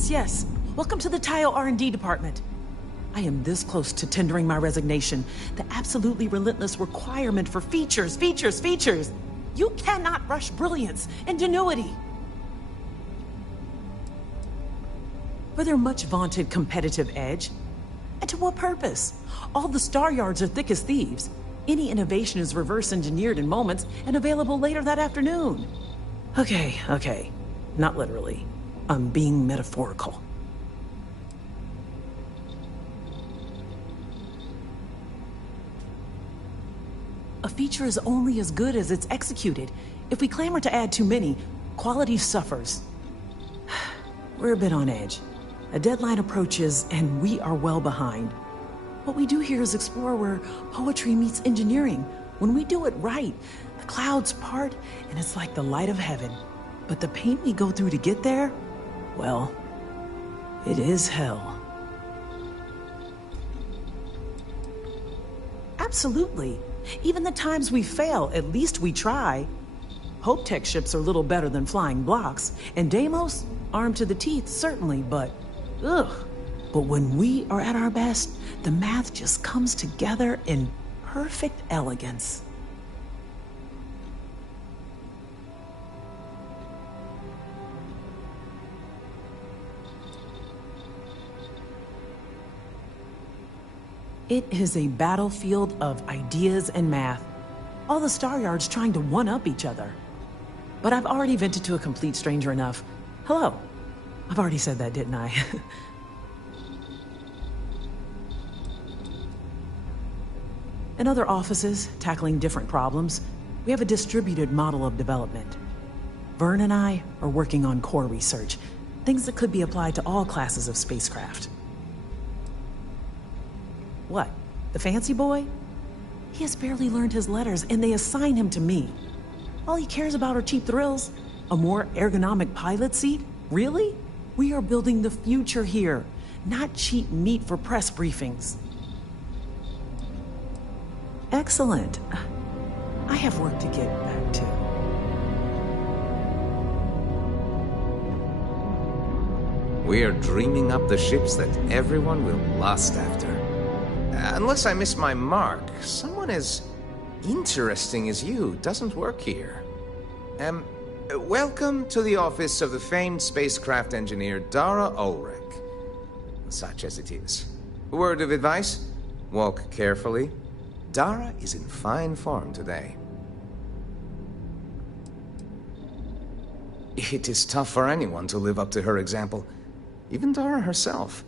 Yes. Welcome to the Tayo R&D department. I am this close to tendering my resignation. The absolutely relentless requirement for features. You cannot rush brilliance, ingenuity. For their much vaunted competitive edge. And to what purpose? All the star yards are thick as thieves. Any innovation is reverse engineered in moments and available later that afternoon. Okay. Not literally. I'm being metaphorical. A feature is only as good as it's executed. If we clamor to add too many, quality suffers. We're a bit on edge. A deadline approaches, and we are well behind. What we do here is explore where poetry meets engineering. When we do it right, the clouds part, and it's like the light of heaven. But the pain we go through to get there, well, it is hell. Absolutely. Even the times we fail, at least we try. Hope Tech ships are little better than flying blocks, and Deimos, armed to the teeth, certainly, but ugh. But when we are at our best, the math just comes together in perfect elegance. It is a battlefield of ideas and math. All the star yards trying to one-up each other. But I've already vented to a complete stranger enough. Hello. I've already said that, didn't I? In other offices, tackling different problems, we have a distributed model of development. Vern and I are working on core research, things that could be applied to all classes of spacecraft. What? The fancy boy? He has barely learned his letters, and they assign him to me. All he cares about are cheap thrills. A more ergonomic pilot seat? Really? We are building the future here, not cheap meat for press briefings. Excellent. I have work to get back to. We are dreaming up the ships that everyone will lust after. Unless I miss my mark, someone as interesting as you doesn't work here. Welcome to the office of the famed spacecraft engineer Dara Ulrich. Such as it is. Word of advice? Walk carefully. Dara is in fine form today. It is tough for anyone to live up to her example. Even Dara herself.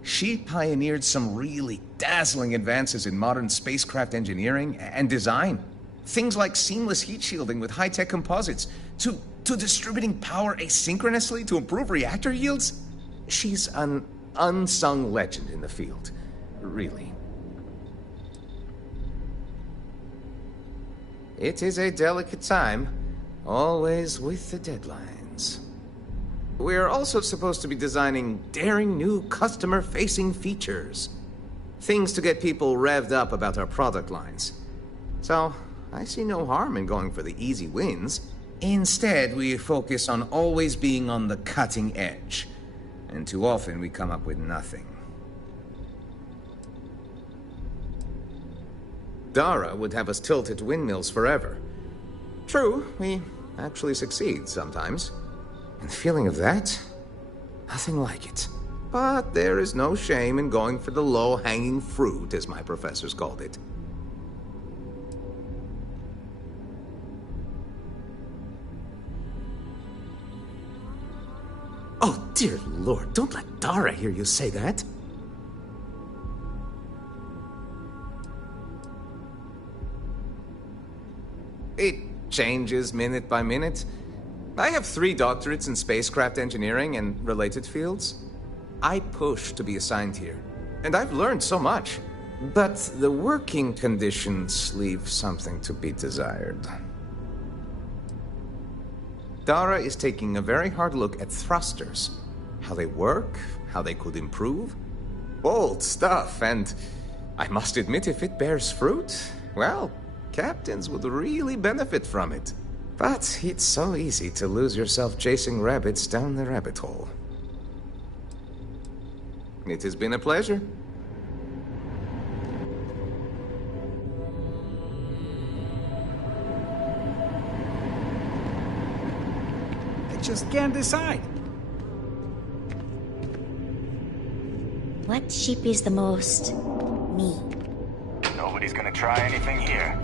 She pioneered some really dazzling advances in modern spacecraft engineering and design. Things like seamless heat shielding with high-tech composites, to distributing power asynchronously to improve reactor yields. She's an unsung legend in the field, really. It is a delicate time, always with the deadlines. We're also supposed to be designing daring new customer-facing features. Things to get people revved up about our product lines. So, I see no harm in going for the easy wins. Instead, we focus on always being on the cutting edge. And too often we come up with nothing. Dara would have us tilt at windmills forever. True, we actually succeed sometimes. And the feeling of that? Nothing like it. But there is no shame in going for the low-hanging fruit, as my professors called it. Oh, dear Lord, don't let Dara hear you say that. changes minute by minute. I have 3 doctorates in spacecraft engineering and related fields. I push to be assigned here, and I've learned so much. But the working conditions leave something to be desired. Dara is taking a very hard look at thrusters. How they work, how they could improve. Bold stuff, and I must admit, if it bears fruit, well, captains would really benefit from it. But it's so easy to lose yourself chasing rabbits down the rabbit hole. It has been a pleasure. I just can't decide. What ship is the most me? Nobody's gonna try anything here.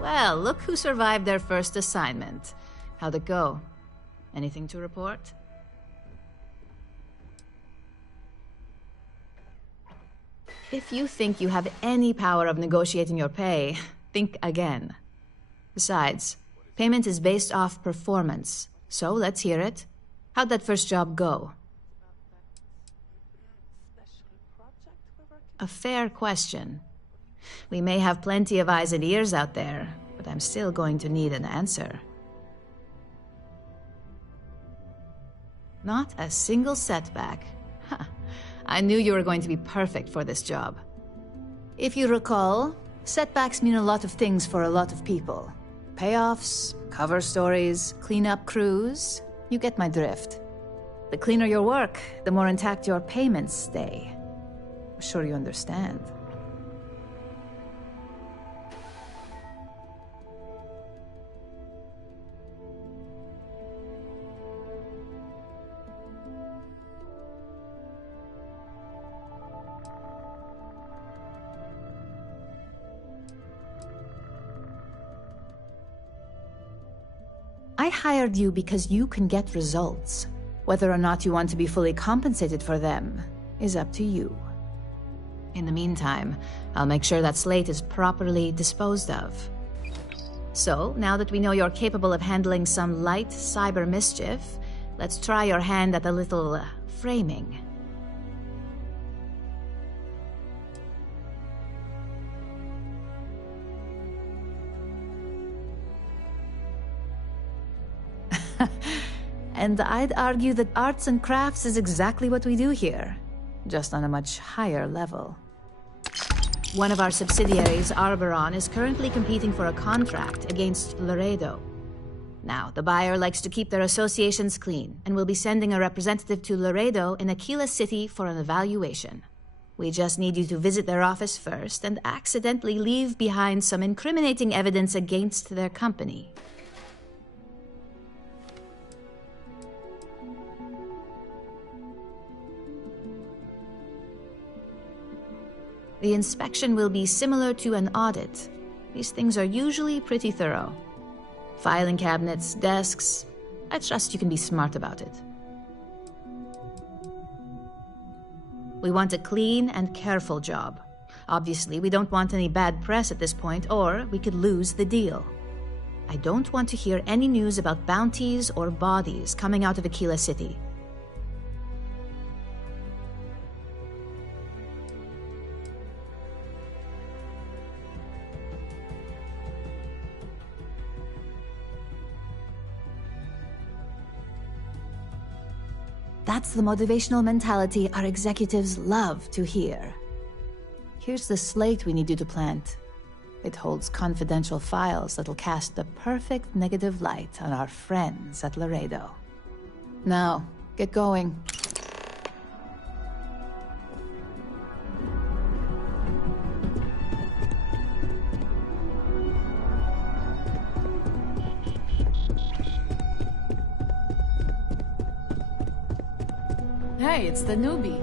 Well, look who survived their first assignment. How'd it go? Anything to report? If you think you have any power of negotiating your pay, think again. Besides, payment is based off performance, so let's hear it. How'd that first job go? A fair question. We may have plenty of eyes and ears out there, but I'm still going to need an answer. Not a single setback. Huh. I knew you were going to be perfect for this job. If you recall, setbacks mean a lot of things for a lot of people. Payoffs, cover stories, cleanup crews. You get my drift. The cleaner your work, the more intact your payments stay. I'm sure you understand. I hired you because you can get results. Whether or not you want to be fully compensated for them is up to you. In the meantime, I'll make sure that slate is properly disposed of. So, now that we know you're capable of handling some light cyber mischief, let's try your hand at a little framing. And I'd argue that arts and crafts is exactly what we do here, just on a much higher level. One of our subsidiaries, Arboron, is currently competing for a contract against Laredo. Now, the buyer likes to keep their associations clean, and will be sending a representative to Laredo in Aquila City for an evaluation. We just need you to visit their office first and accidentally leave behind some incriminating evidence against their company. The inspection will be similar to an audit. These things are usually pretty thorough. Filing cabinets, desks. I trust you can be smart about it. We want a clean and careful job. Obviously, we don't want any bad press at this point, or we could lose the deal. I don't want to hear any news about bounties or bodies coming out of Aquila City. That's the motivational mentality our executives love to hear. Here's the slate we need you to plant. It holds confidential files that'll cast the perfect negative light on our friends at Laredo. Now, Get going. Hey, it's the newbie.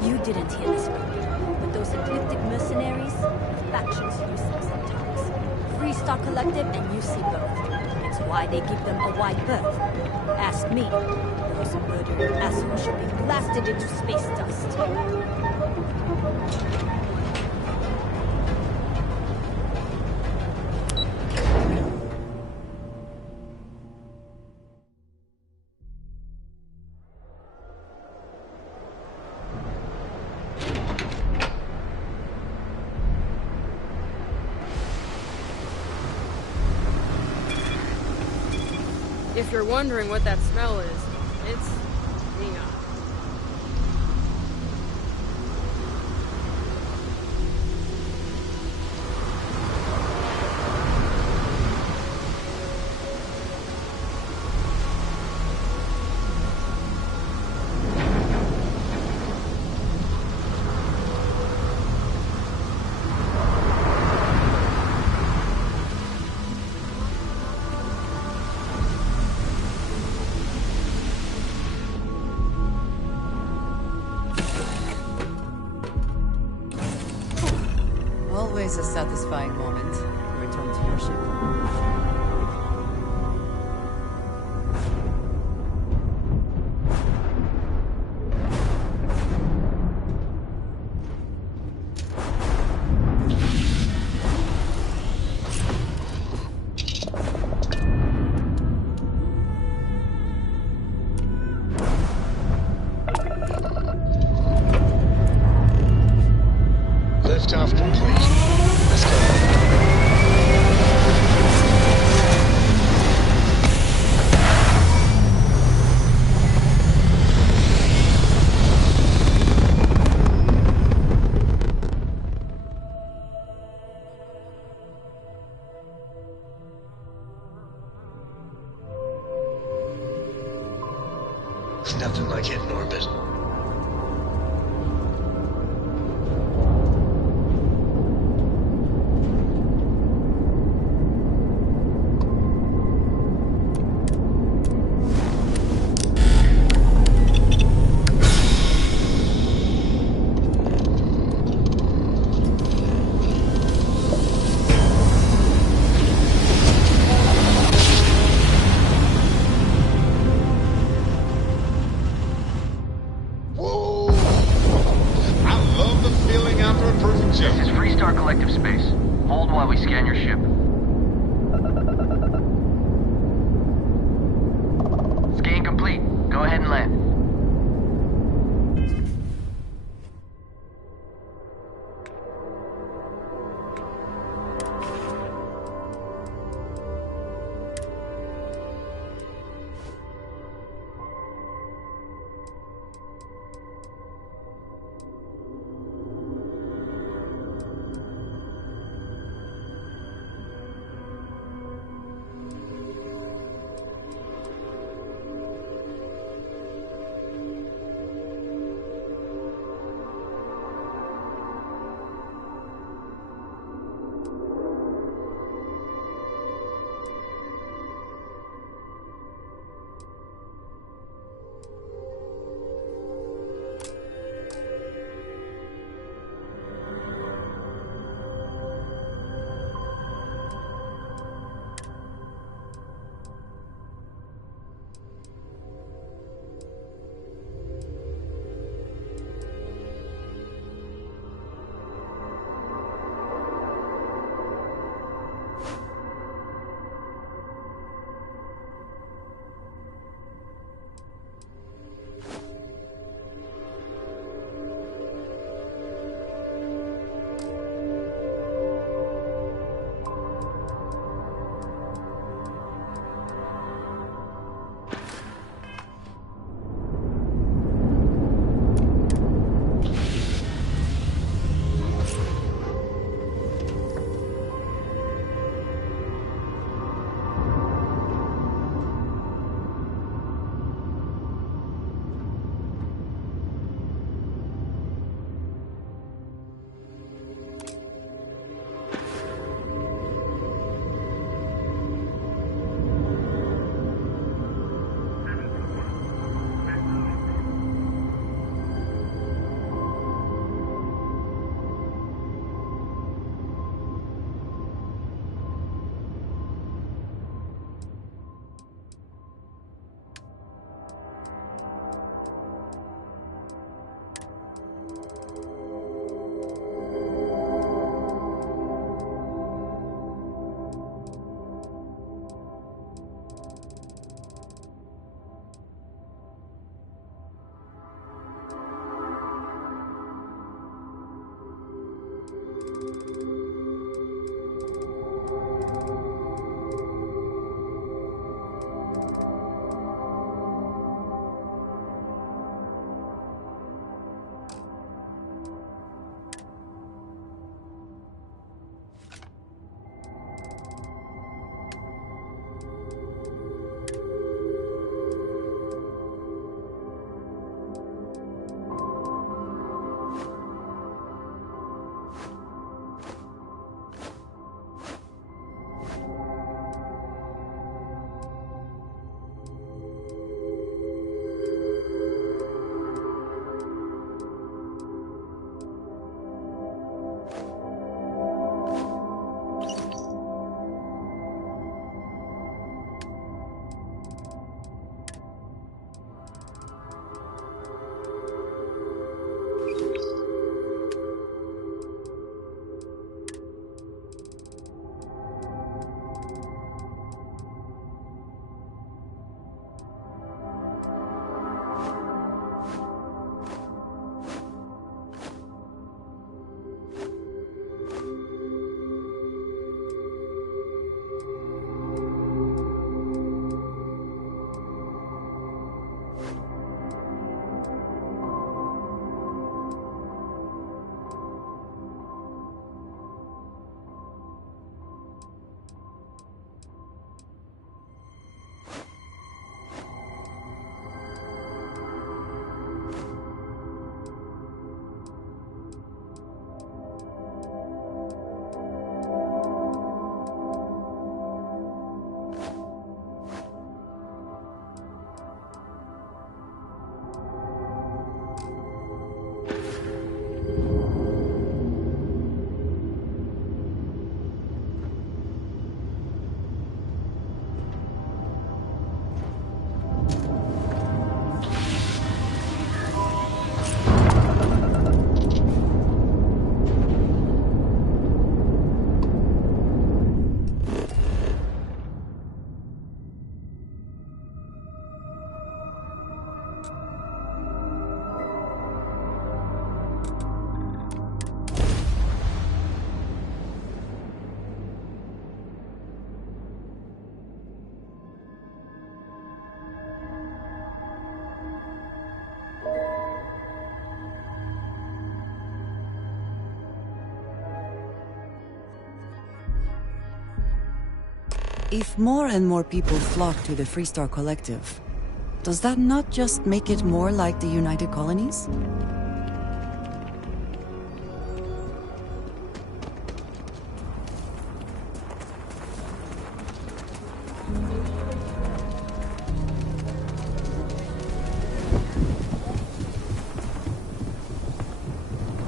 You didn't hear this one, but those ecliptic mercenaries, factions use them sometimes. Freestar Collective and UC both. It's why they give them a wide berth. Ask me, those murdering assholes should be blasted into space dust. If you're wondering what that smell is, it's neon. Always a satisfying moment to return to your ship. Liftoff complete. Let's go. Nothing like hitting orbit. This is Freestar Collective Space. Hold while we scan your ship. Scan complete. Go ahead and land. If more and more people flock to the Freestar Collective, does that not just make it more like the United Colonies?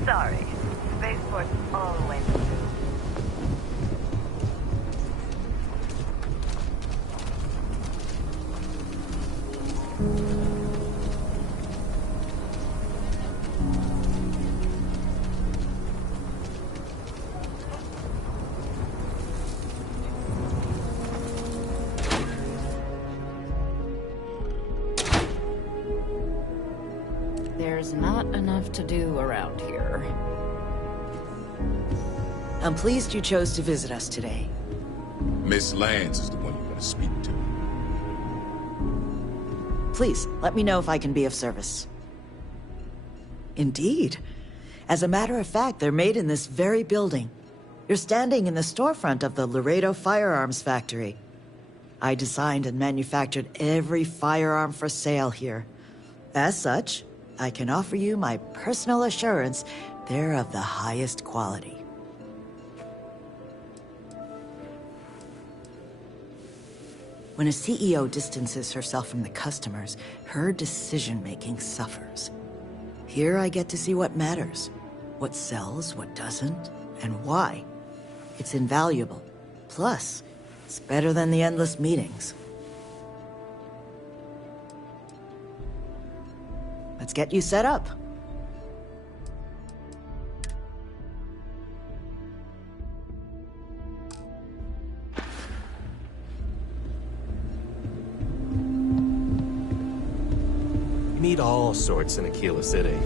Sorry. Spaceport's always There's not enough to do around here. I'm pleased you chose to visit us today. Miss Lance is the one you want to speak to. Please, let me know if I can be of service. Indeed. As a matter of fact, they're made in this very building. You're standing in the storefront of the Laredo Firearms Factory. I designed and manufactured every firearm for sale here. As such, I can offer you my personal assurance they're of the highest quality. When a CEO distances herself from the customers, her decision-making suffers. Here I get to see what matters, what sells, what doesn't, and why. It's invaluable. Plus, it's better than the endless meetings. Let's get you set up. You meet all sorts in Aquila City.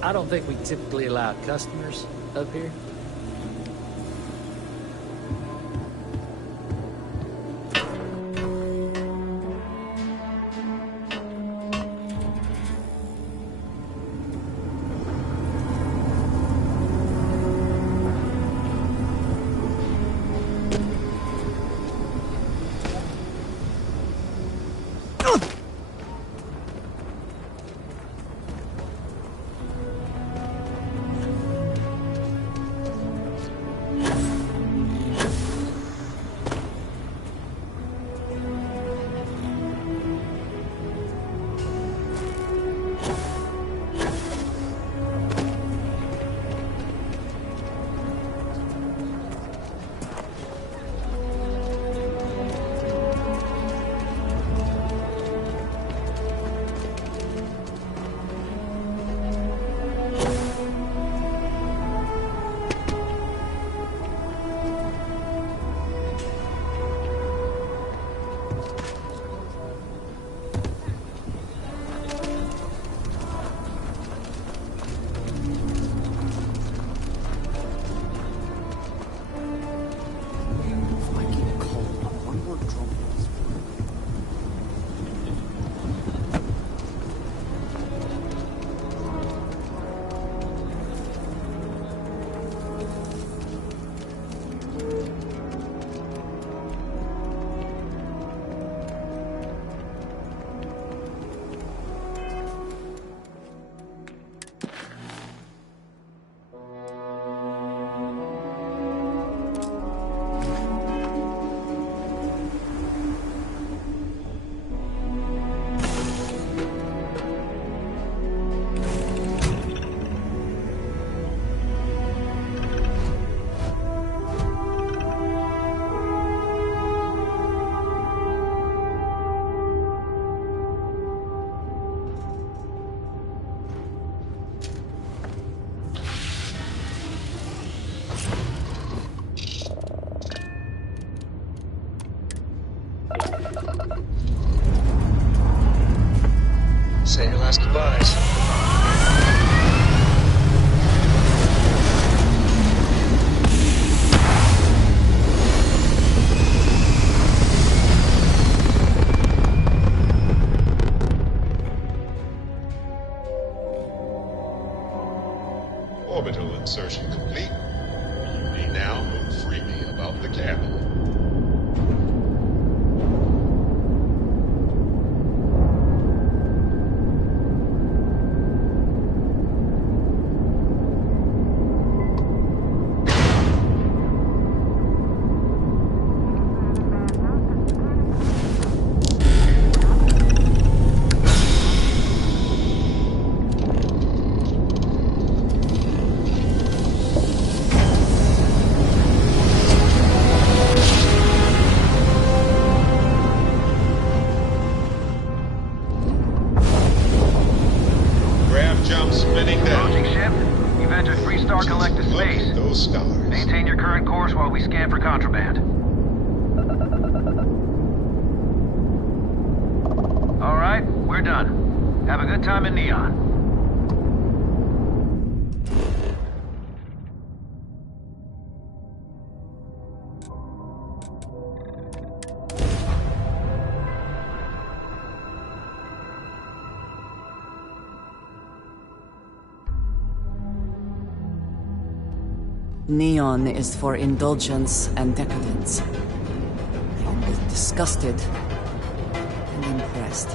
I don't think we typically allow customers up here. Say your last goodbyes. Orbital insertion complete. You may now move freely about the cabin. Jump spinning down. Approaching ship. You've entered Freestar Collective space. Those stars. Maintain your current course while we scan for contraband. All right, we're done. Have a good time in Neon. Neon is for indulgence and decadence. I am both disgusted and impressed.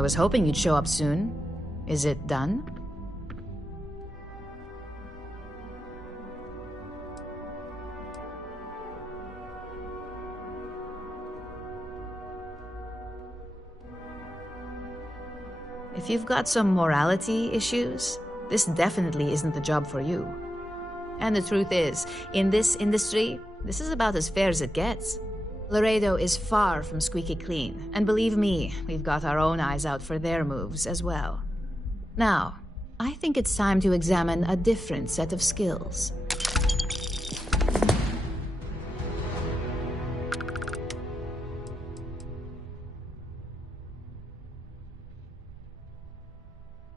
I was hoping you'd show up soon. Is it done? If you've got some morality issues, this definitely isn't the job for you. And the truth is, in this industry, this is about as fair as it gets. Laredo is far from squeaky clean, and believe me, we've got our own eyes out for their moves as well. Now, I think it's time to examine a different set of skills.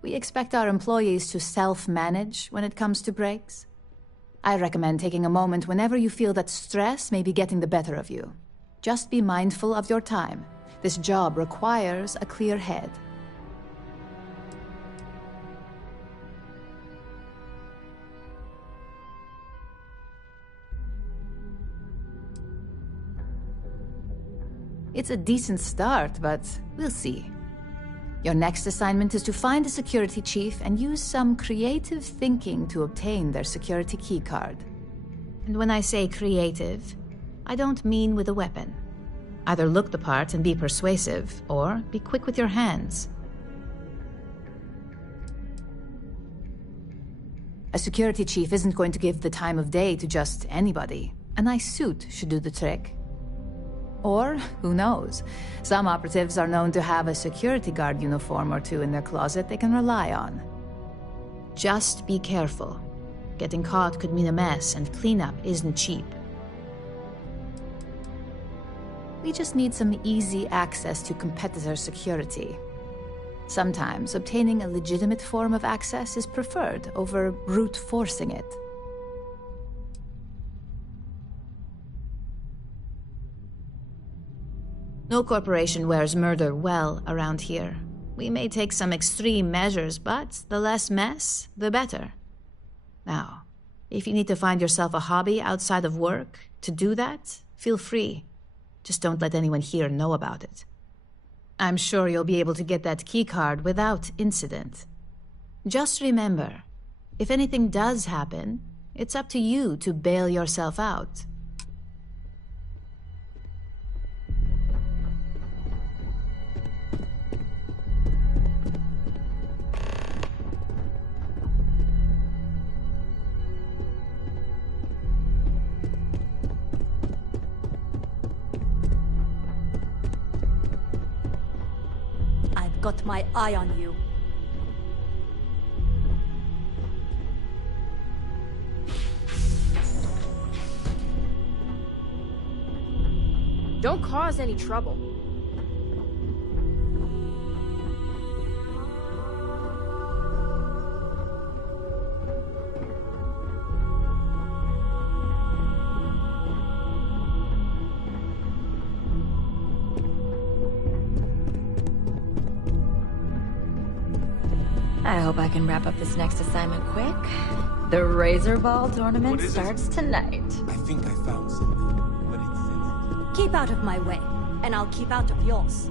We expect our employees to self-manage when it comes to breaks. I recommend taking a moment whenever you feel that stress may be getting the better of you. Just be mindful of your time. This job requires a clear head. It's a decent start, but we'll see. Your next assignment is to find a security chief and use some creative thinking to obtain their security keycard. And when I say creative, I don't mean with a weapon. Either look the part and be persuasive, or be quick with your hands. A security chief isn't going to give the time of day to just anybody. A nice suit should do the trick. Or, who knows, some operatives are known to have a security guard uniform or two in their closet they can rely on. Just be careful. Getting caught could mean a mess, and cleanup isn't cheap. We just need some easy access to competitor security. Sometimes obtaining a legitimate form of access is preferred over brute forcing it. No corporation wears murder well around here. We may take some extreme measures, but the less mess, the better. Now, if you need to find yourself a hobby outside of work, to do that, feel free. Just don't let anyone here know about it. I'm sure you'll be able to get that keycard without incident. Just remember, if anything does happen, it's up to you to bail yourself out. Got my eye on you. Don't cause any trouble. I hope I can wrap up this next assignment quick. The Razor Ball tournament starts tonight. I think I found something, but it's... Keep out of my way, and I'll keep out of yours.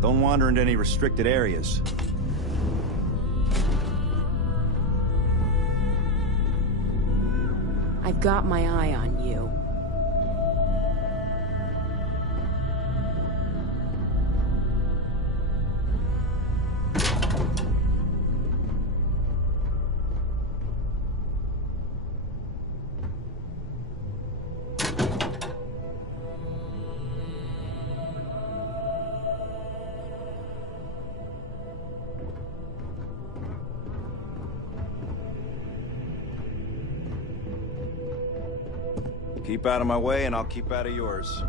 Don't wander into any restricted areas. I've got my eye on you. Keep out of my way and I'll keep out of yours.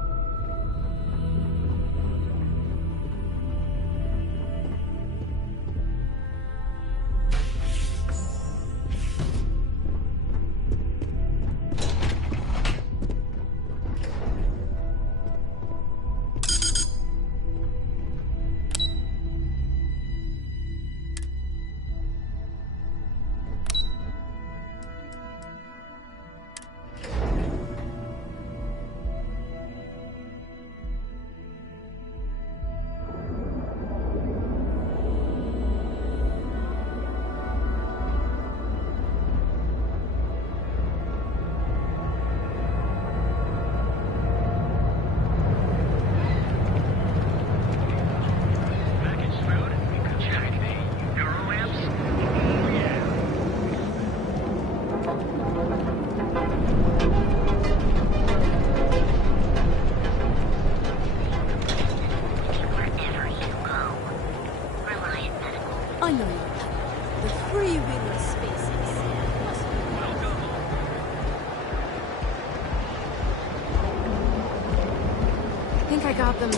stop them.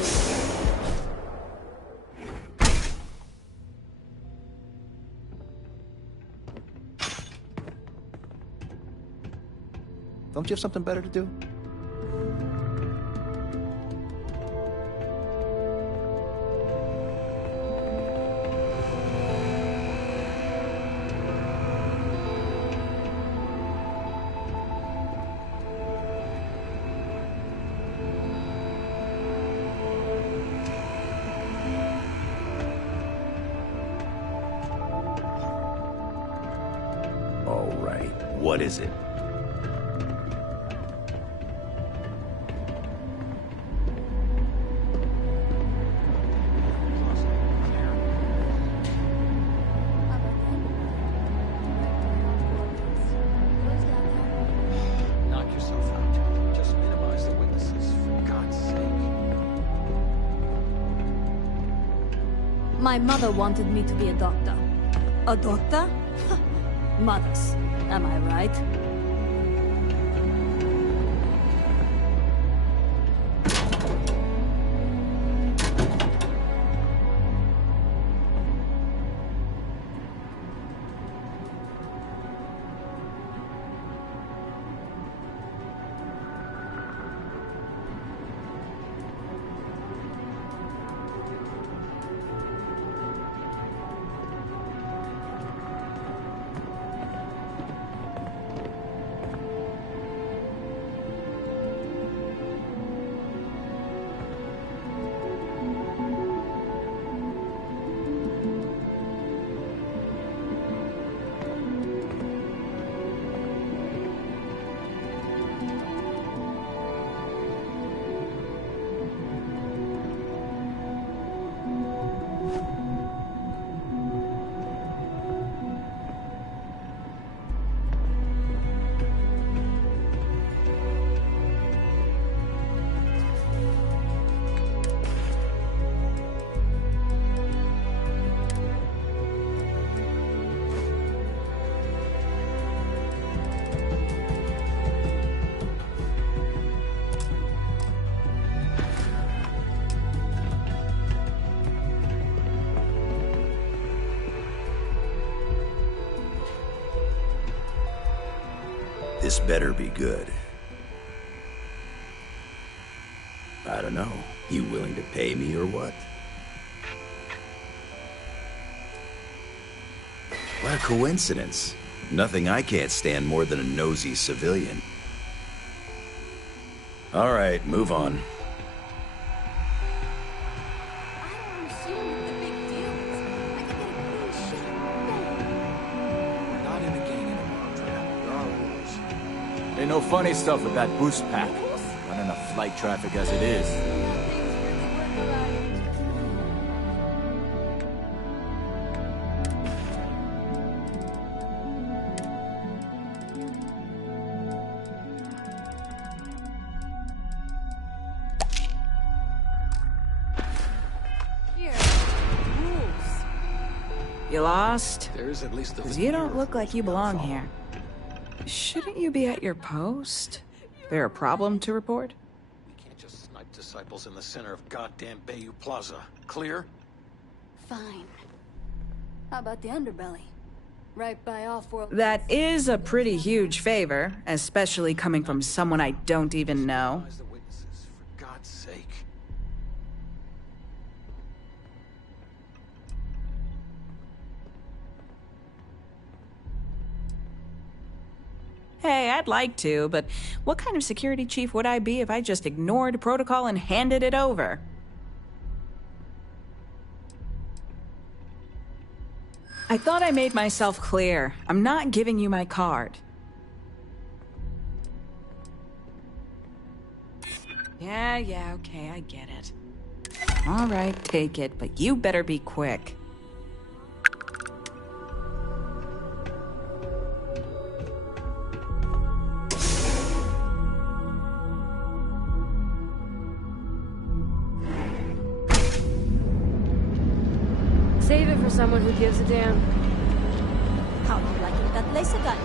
Don't you have something better to do? All right, what is it? Knock yourself out. Just minimize the witnesses, for God's sake. My mother wanted me to be a doctor. A doctor? Mothers, am I right? This better be good. I don't know. You willing to pay me or what? What a coincidence. Nothing I can't stand more than a nosy civilian. All right, move on. Not in the gang anymore, Andrea. There are rules. Ain't no funny stuff with that boost pack. Not enough flight traffic as it is. You lost? There's at least Because you don't look like you belong here. Shouldn't you be at your post? There a problem to report? You can't just snipe disciples in the center of goddamn Bayou Plaza. Clear? Fine. How about the underbelly? Right by off-world... That is a pretty huge favor, especially coming from someone I don't even know. The witnesses, for God's sake. Hey, I'd like to, but what kind of security chief would I be if I just ignored protocol and handed it over? I thought I made myself clear. I'm not giving you my card. Yeah, okay, I get it. All right, take it, but you better be quick. Save it for someone who gives a damn. How do you like it, that laser gun?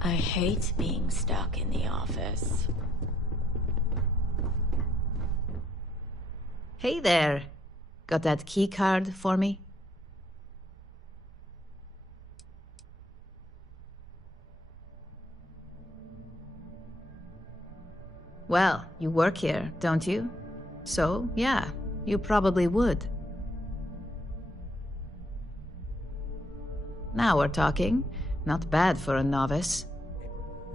I hate being stuck in the office. Hey there. Got that key card for me? Well, you work here, don't you? So, yeah, you probably would. Now we're talking. Not bad for a novice.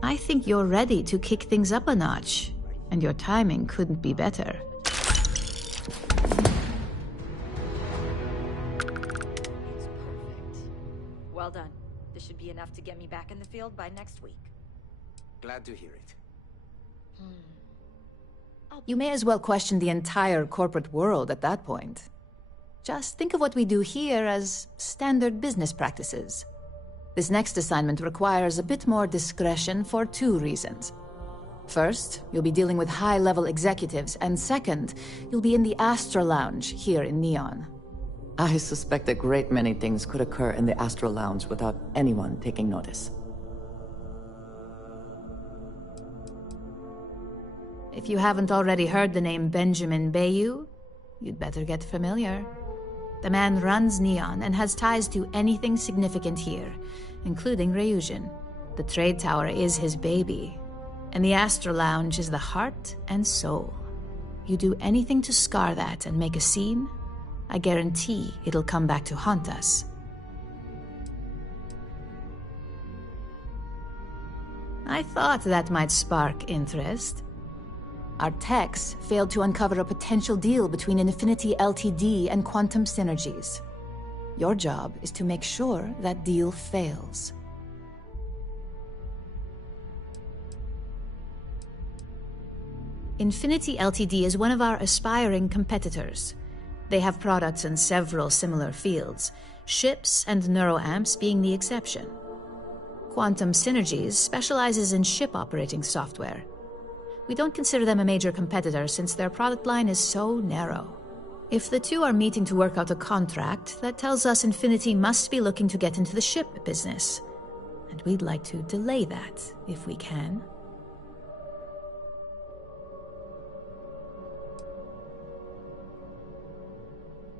I think you're ready to kick things up a notch, and your timing couldn't be better. Well done. This should be enough to get me back in the field by next week. Glad to hear it. You may as well question the entire corporate world at that point. Just think of what we do here as standard business practices. This next assignment requires a bit more discretion for 2 reasons. First, you'll be dealing with high-level executives, and second, you'll be in the Astra Lounge here in Neon. I suspect a great many things could occur in the Astral Lounge without anyone taking notice. If you haven't already heard the name Benjamin Bayou, you'd better get familiar. The man runs Neon and has ties to anything significant here, including Rayusian. The trade tower is his baby, and the Astra Lounge is the heart and soul. You do anything to scar that and make a scene, I guarantee it'll come back to haunt us. I thought that might spark interest. Our techs failed to uncover a potential deal between Infinity Ltd. And Quantum Synergies. Your job is to make sure that deal fails. Infinity Ltd. Is one of our aspiring competitors. They have products in several similar fields, ships and neuroamps being the exception. Quantum Synergies specializes in ship operating software. We don't consider them a major competitor since their product line is so narrow. If the two are meeting to work out a contract, that tells us Infinity must be looking to get into the ship business. And we'd like to delay that, if we can.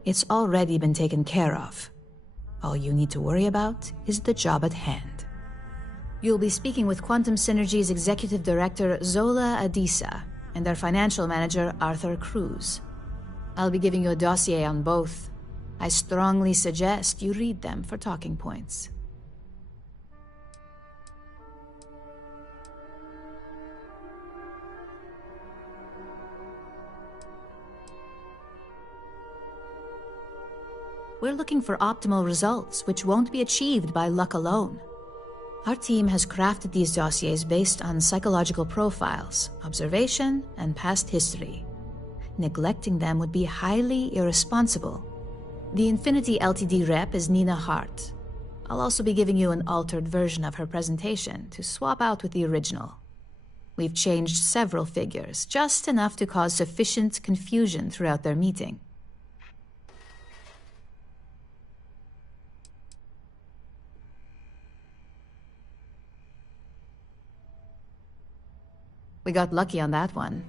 It's already been taken care of. All you need to worry about is the job at hand. You'll be speaking with Quantum Synergy's Executive Director, Zola Adisa, and their Financial Manager, Arthur Cruz. I'll be giving you a dossier on both. I strongly suggest you read them for talking points. We're looking for optimal results, which won't be achieved by luck alone. Our team has crafted these dossiers based on psychological profiles, observation, and past history. Neglecting them would be highly irresponsible. The Infinity Ltd. rep is Nina Hart. I'll also be giving you an altered version of her presentation to swap out with the original. We've changed several figures, just enough to cause sufficient confusion throughout their meeting. We got lucky on that one.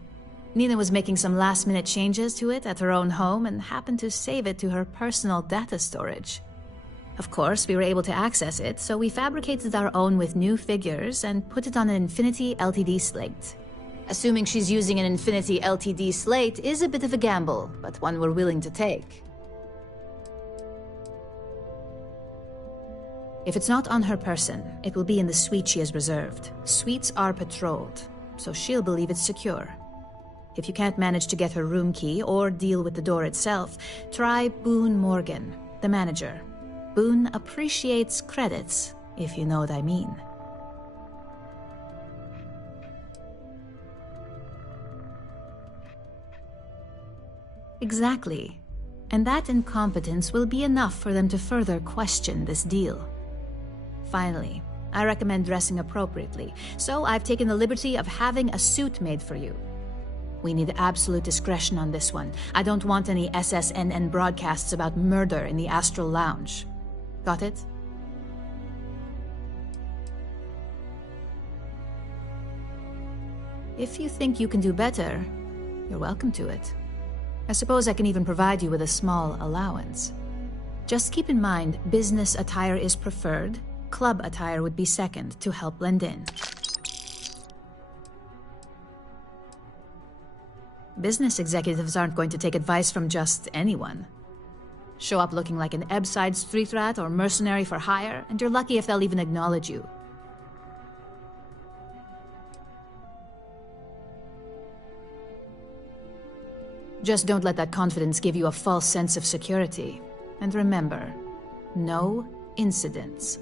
Nina was making some last-minute changes to it at her own home and happened to save it to her personal data storage. Of course, we were able to access it, so we fabricated our own with new figures and put it on an Infinity Ltd. slate. Assuming she's using an Infinity Ltd. slate is a bit of a gamble, but one we're willing to take. If it's not on her person, it will be in the suite she has reserved. Suites are patrolled, so she'll believe it's secure. If you can't manage to get her room key or deal with the door itself, try Boone Morgan, the manager. Boone appreciates credits, if you know what I mean. Exactly. And that incompetence will be enough for them to further question this deal. Finally, I recommend dressing appropriately, so I've taken the liberty of having a suit made for you. We need absolute discretion on this one. I don't want any SSNN broadcasts about murder in the Astral Lounge. Got it? If you think you can do better, you're welcome to it. I suppose I can even provide you with a small allowance. Just keep in mind, business attire is preferred. Club attire would be second to help blend in. Business executives aren't going to take advice from just anyone. Show up looking like an Ebbside street rat or mercenary for hire, and you're lucky if they'll even acknowledge you. Just don't let that confidence give you a false sense of security. And remember, no incidents.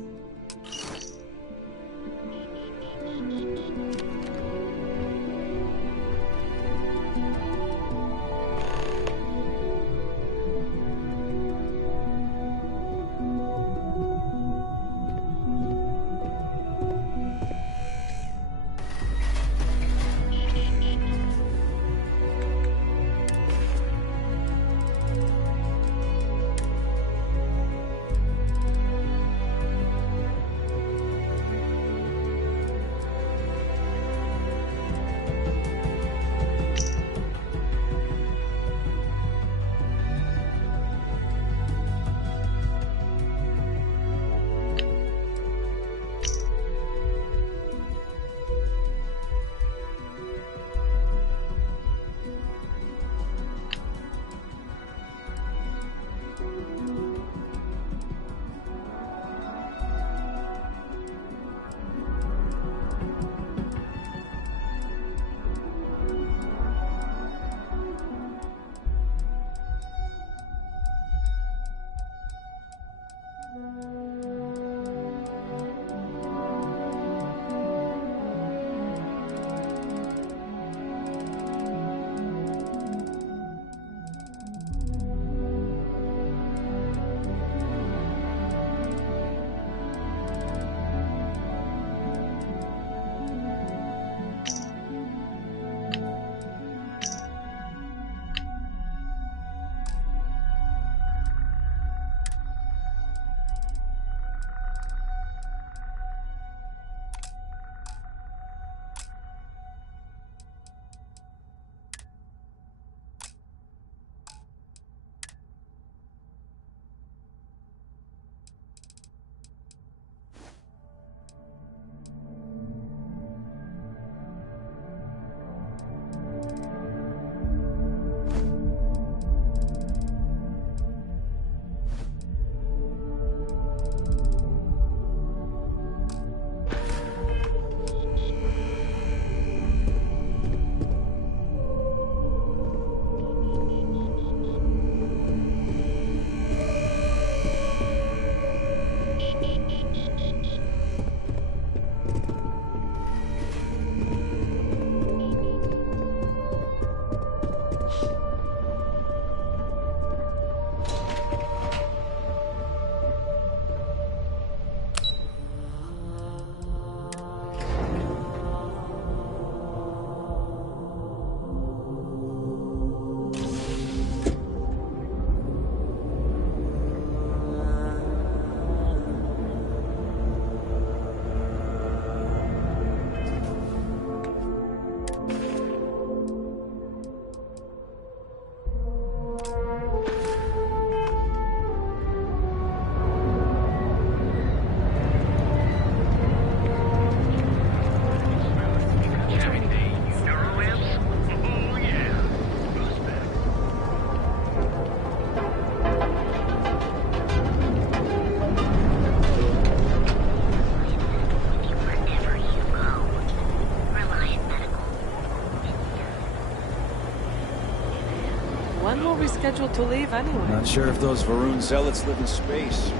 When were we scheduled to leave anyway? Not sure if those Varun zealots live in space.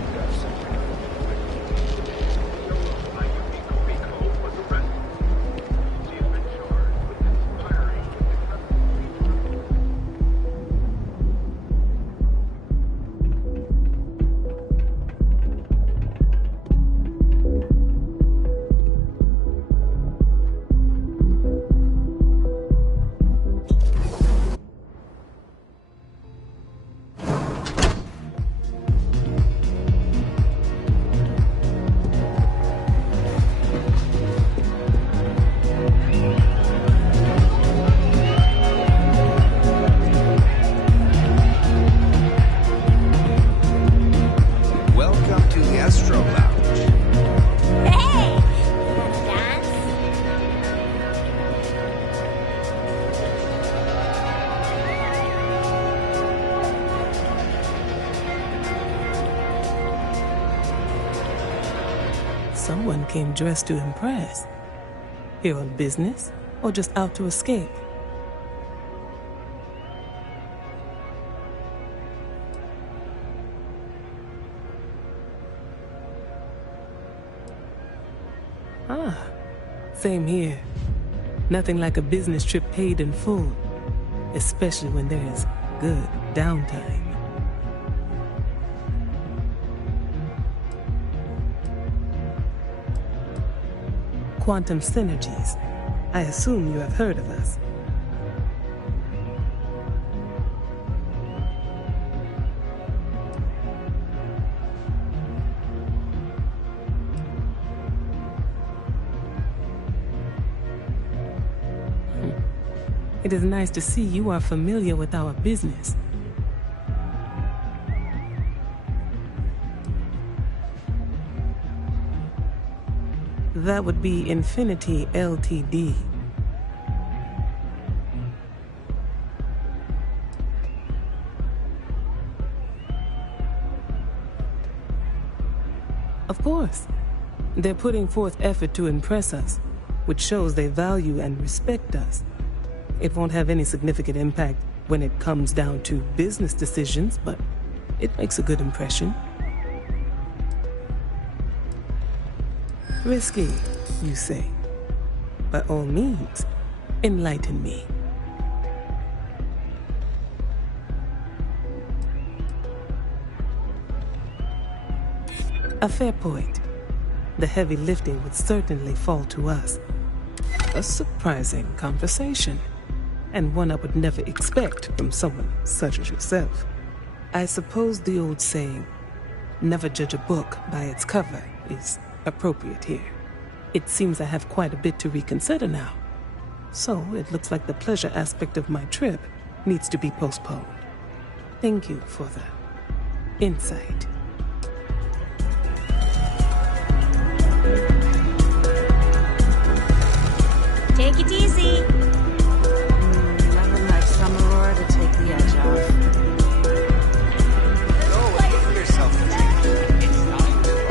Someone came dressed to impress. Here on business, or just out to escape? Ah, same here. Nothing like a business trip paid in full, especially when there's good downtime. Quantum synergies. I assume you have heard of us. It is nice to see you are familiar with our business. That would be Infinity Ltd. Of course. They're putting forth effort to impress us, which shows they value and respect us. It won't have any significant impact when it comes down to business decisions, but it makes a good impression. Risky, you say? By all means, enlighten me. A fair point. The heavy lifting would certainly fall to us. A surprising conversation, and one I would never expect from someone such as yourself. I suppose the old saying, never judge a book by its cover, is appropriate here. It seems I have quite a bit to reconsider now. So it looks like the pleasure aspect of my trip needs to be postponed. Thank you for the insight. Take it easy. I would like some Aurora to take the edge off. Go and look for yourself a drink. It's time to work.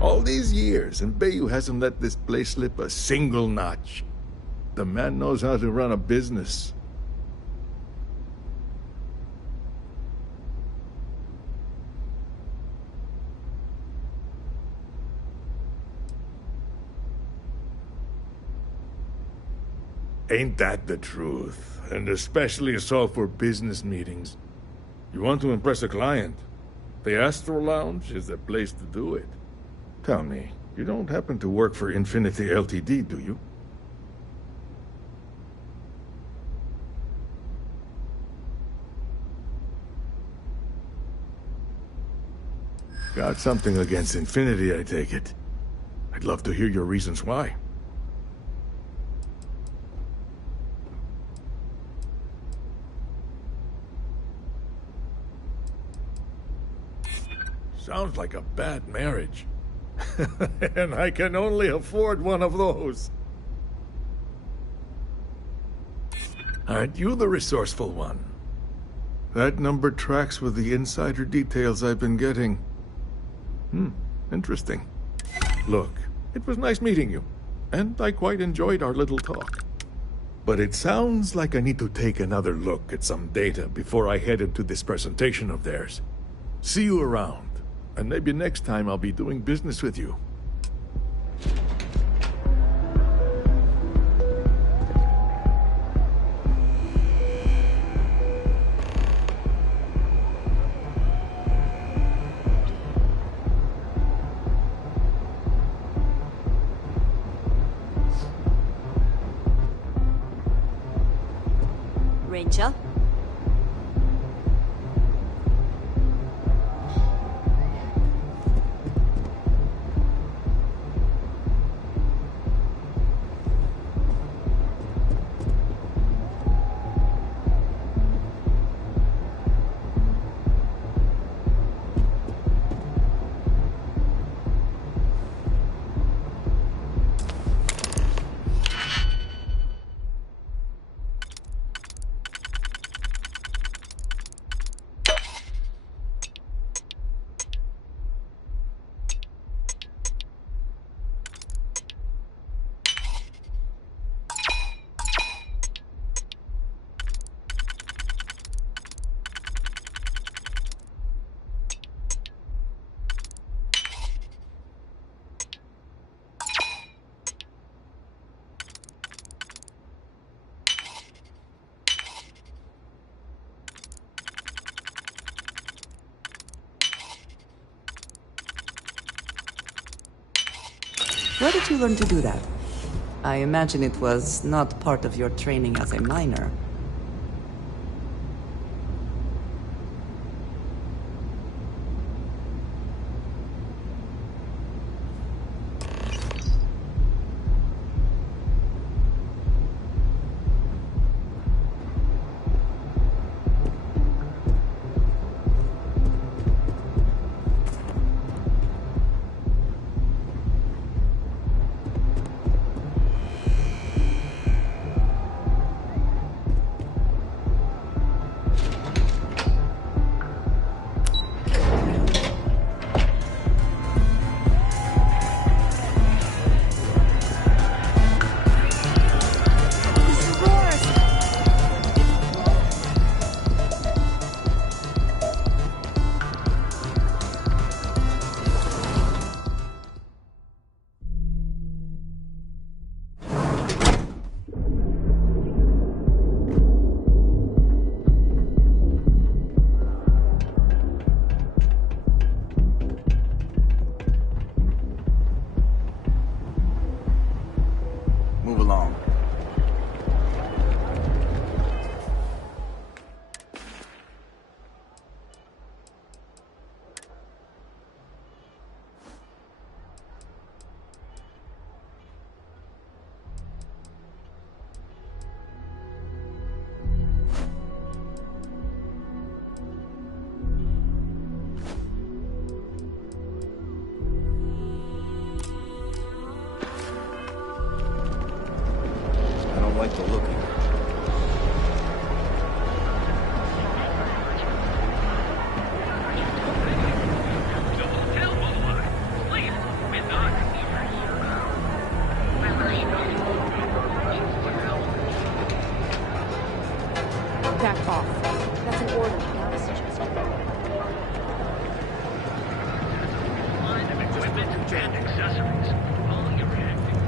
All these years, and Bayou hasn't let this place slip a single notch. The man knows how to run a business. Ain't that the truth? And especially so for business meetings. You want to impress a client? The Astro Lounge is the place to do it. Tell me, you don't happen to work for Infinity Ltd, do you? Got something against Infinity, I take it. I'd love to hear your reasons why. Sounds like a bad marriage. And I can only afford one of those. Aren't you the resourceful one? That number tracks with the insider details I've been getting. Interesting. Look, it was nice meeting you, and I quite enjoyed our little talk. But it sounds like I need to take another look at some data before I head into this presentation of theirs. See you around. And maybe next time I'll be doing business with you. picture. Where did you learn to do that? I imagine it was not part of your training as a miner. Move along. I don't like the look of it. Back off. That's an order, not a suggestion. Line of equipment and accessories. All your reacting.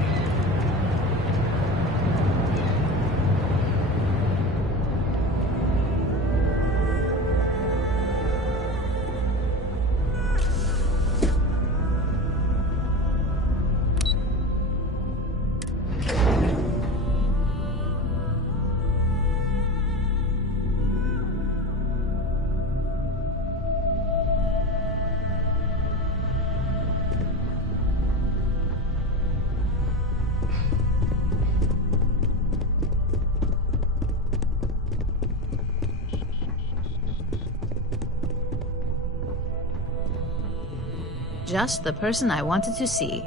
Just the person I wanted to see.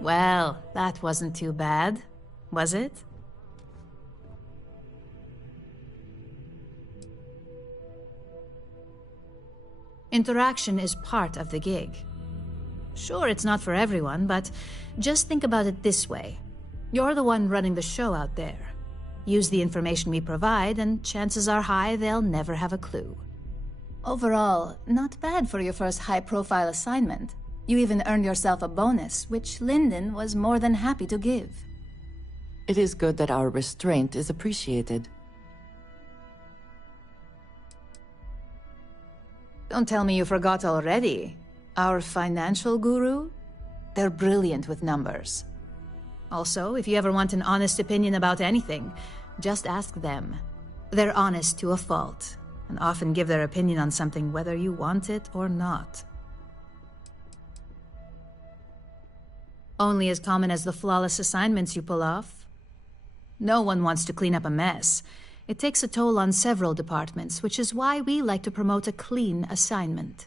Well, that wasn't too bad, was it? Interaction is part of the gig. Sure, it's not for everyone, but just think about it this way. You're the one running the show out there. Use the information we provide, and chances are high they'll never have a clue. Overall, not bad for your first high-profile assignment. You even earned yourself a bonus, which Lyndon was more than happy to give. It is good that our restraint is appreciated. Don't tell me you forgot already. Our financial guru? They're brilliant with numbers. Also, if you ever want an honest opinion about anything, just ask them. They're honest to a fault, and often give their opinion on something whether you want it or not. Only as common as the flawless assignments you pull off. No one wants to clean up a mess. It takes a toll on several departments, which is why we like to promote a clean assignment.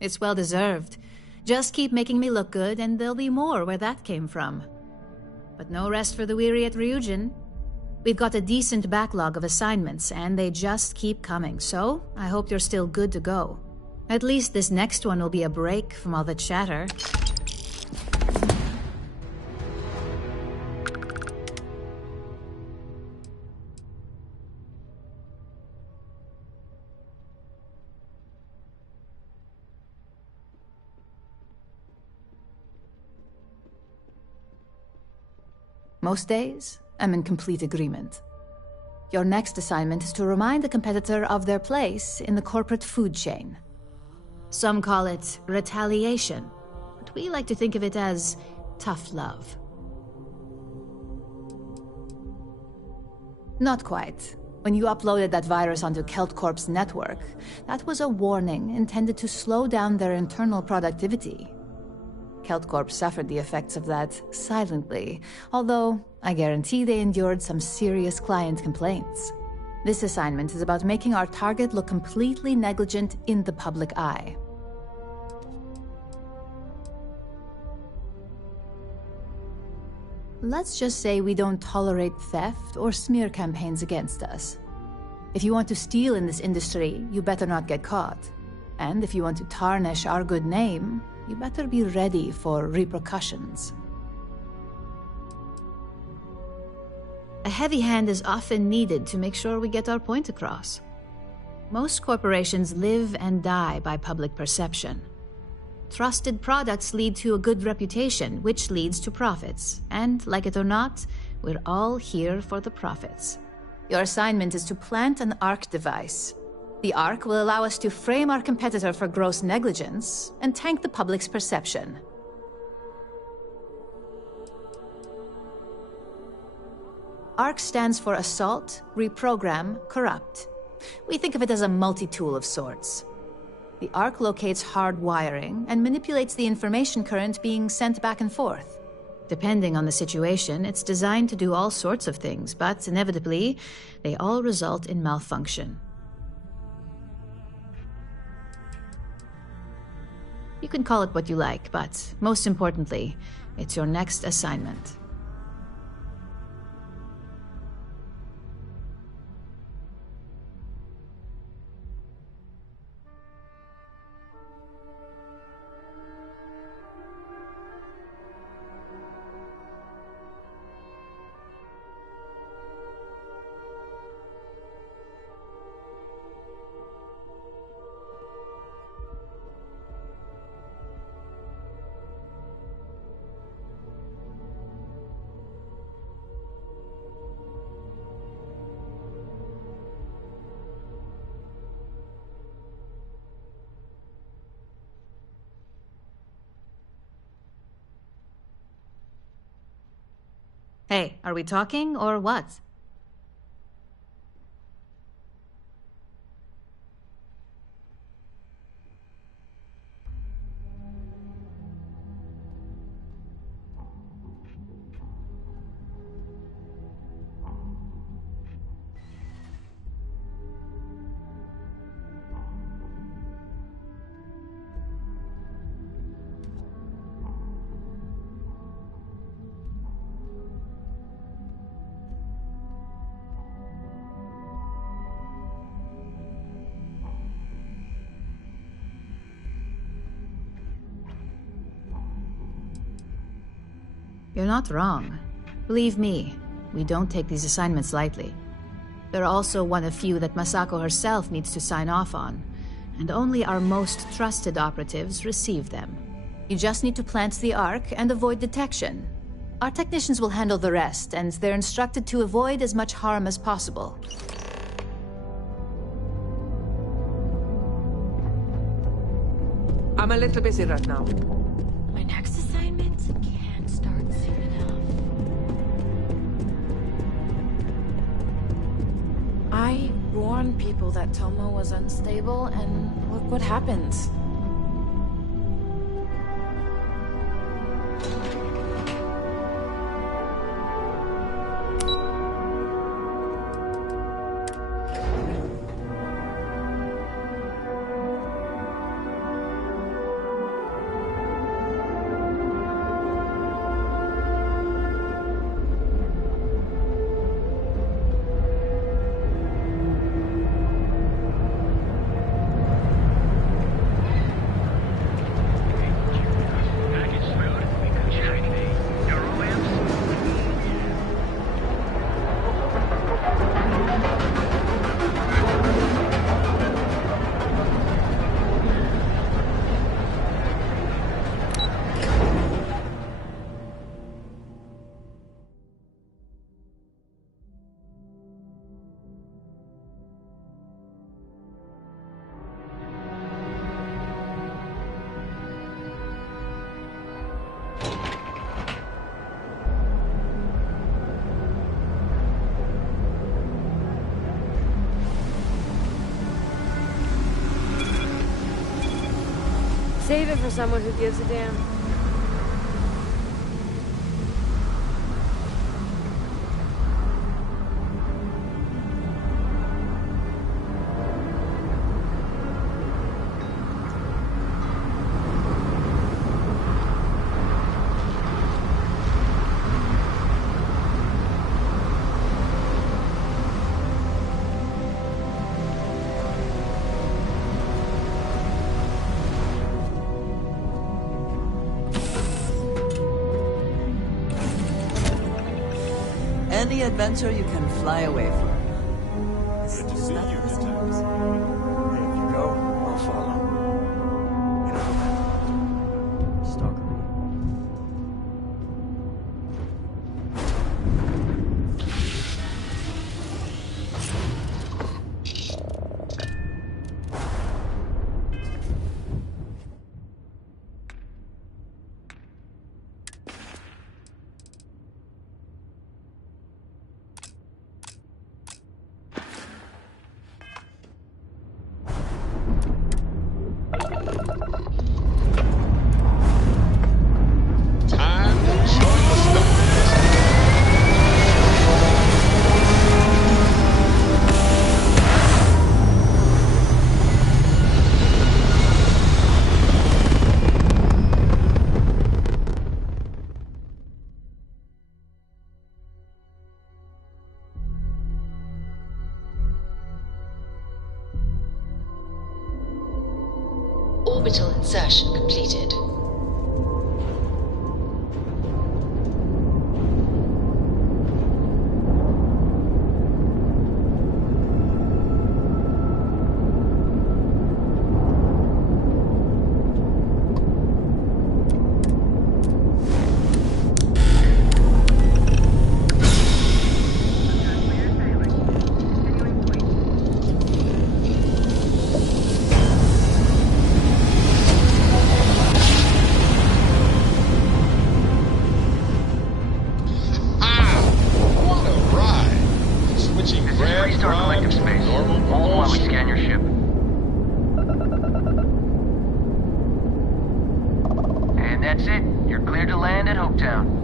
It's well deserved. Just keep making me look good, and there'll be more where that came from. But no rest for the weary at Ryujin. We've got a decent backlog of assignments, and they just keep coming, so I hope you're still good to go. At least this next one will be a break from all the chatter. Most days, I'm in complete agreement. Your next assignment is to remind the competitor of their place in the corporate food chain. Some call it retaliation, but we like to think of it as tough love. Not quite. When you uploaded that virus onto KeltCorp's network, that was a warning intended to slow down their internal productivity. KeltCorp suffered the effects of that silently, although I guarantee they endured some serious client complaints. This assignment is about making our target look completely negligent in the public eye. Let's just say we don't tolerate theft or smear campaigns against us. If you want to steal in this industry, you better not get caught. And if you want to tarnish our good name, you better be ready for repercussions. A heavy hand is often needed to make sure we get our point across. Most corporations live and die by public perception. Trusted products lead to a good reputation, which leads to profits. And, like it or not, we're all here for the profits. Your assignment is to plant an ARC device. The ARC will allow us to frame our competitor for gross negligence and tank the public's perception. ARC stands for Assault, Reprogram, Corrupt. We think of it as a multi-tool of sorts. The ARC locates hard wiring and manipulates the information current being sent back and forth. Depending on the situation, it's designed to do all sorts of things, but inevitably, they all result in malfunction. You can call it what you like, but most importantly, it's your next assignment. Hey, are we talking or what? You're not wrong. Believe me, we don't take these assignments lightly. They're also one of few that Masako herself needs to sign off on, and only our most trusted operatives receive them. You just need to plant the ARC and avoid detection. Our technicians will handle the rest, and they're instructed to avoid as much harm as possible. I'm a little busy right now. My next assignment can't start soon enough. I warned people that Tomo was unstable, and look what happened. Save it for someone who gives a damn. Any adventure you can fly away from. Good to see you this time. Hey, if you go, I'll follow. You know, stalker. Orbital insertion completed. That's it. You're clear to land at Hopetown.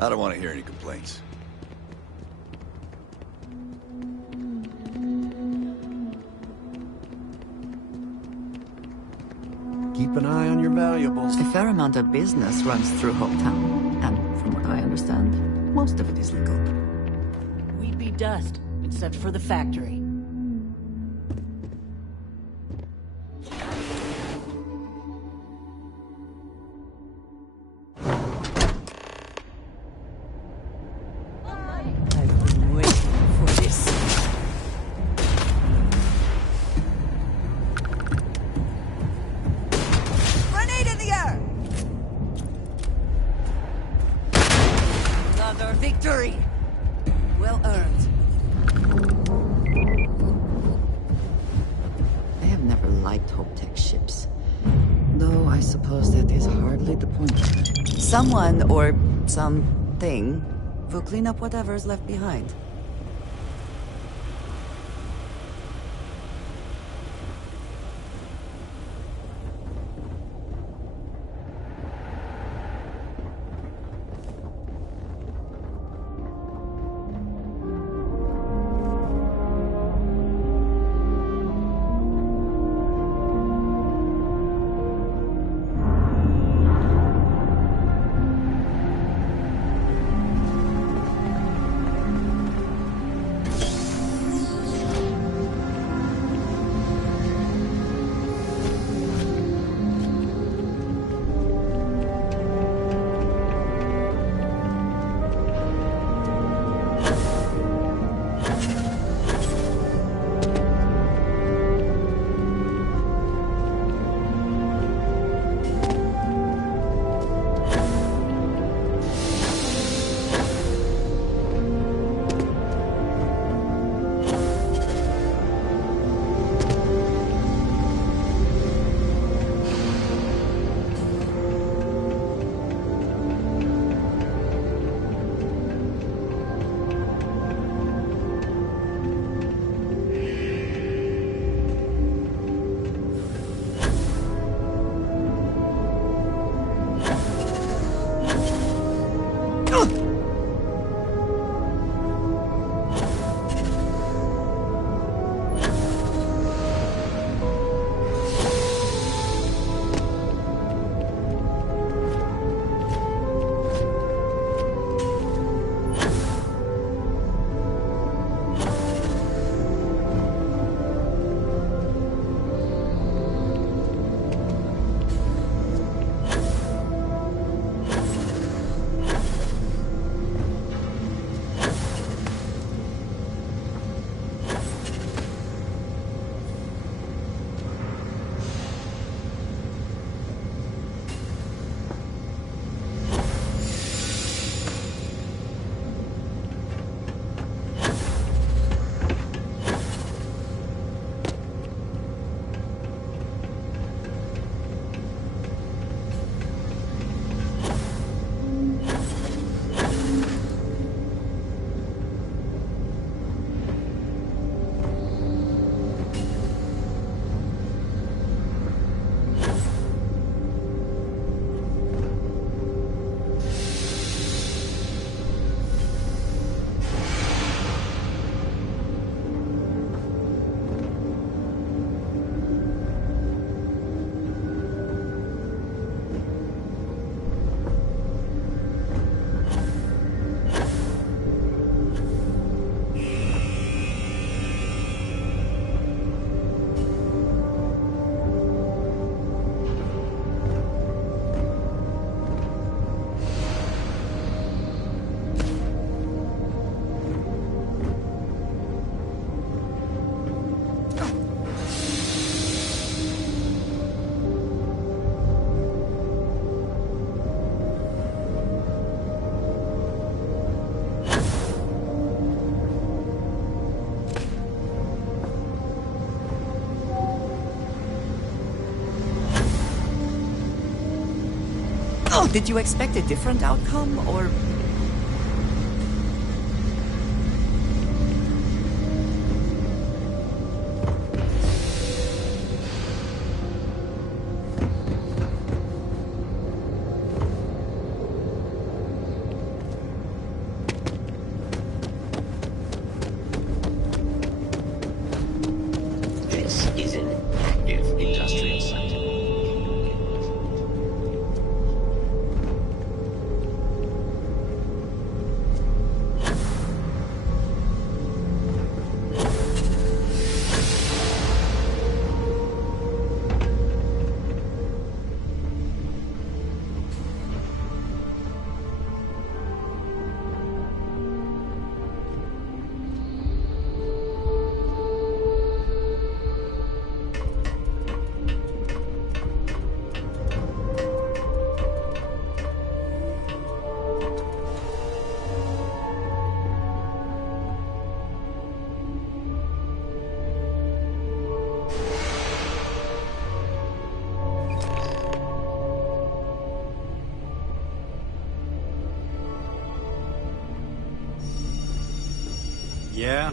I don't want to hear any complaints. Keep an eye on your valuables. A fair amount of business runs through Hopetown, and from what I understand, most of it is legal. We'd be dust, except for the factory. Victory! Well earned. I have never liked Hope-Tech ships. Though I suppose that is hardly the point. Someone, or something, will clean up whatever's left behind. Oh, did you expect a different outcome, or...? This is an active industrial site. Yeah?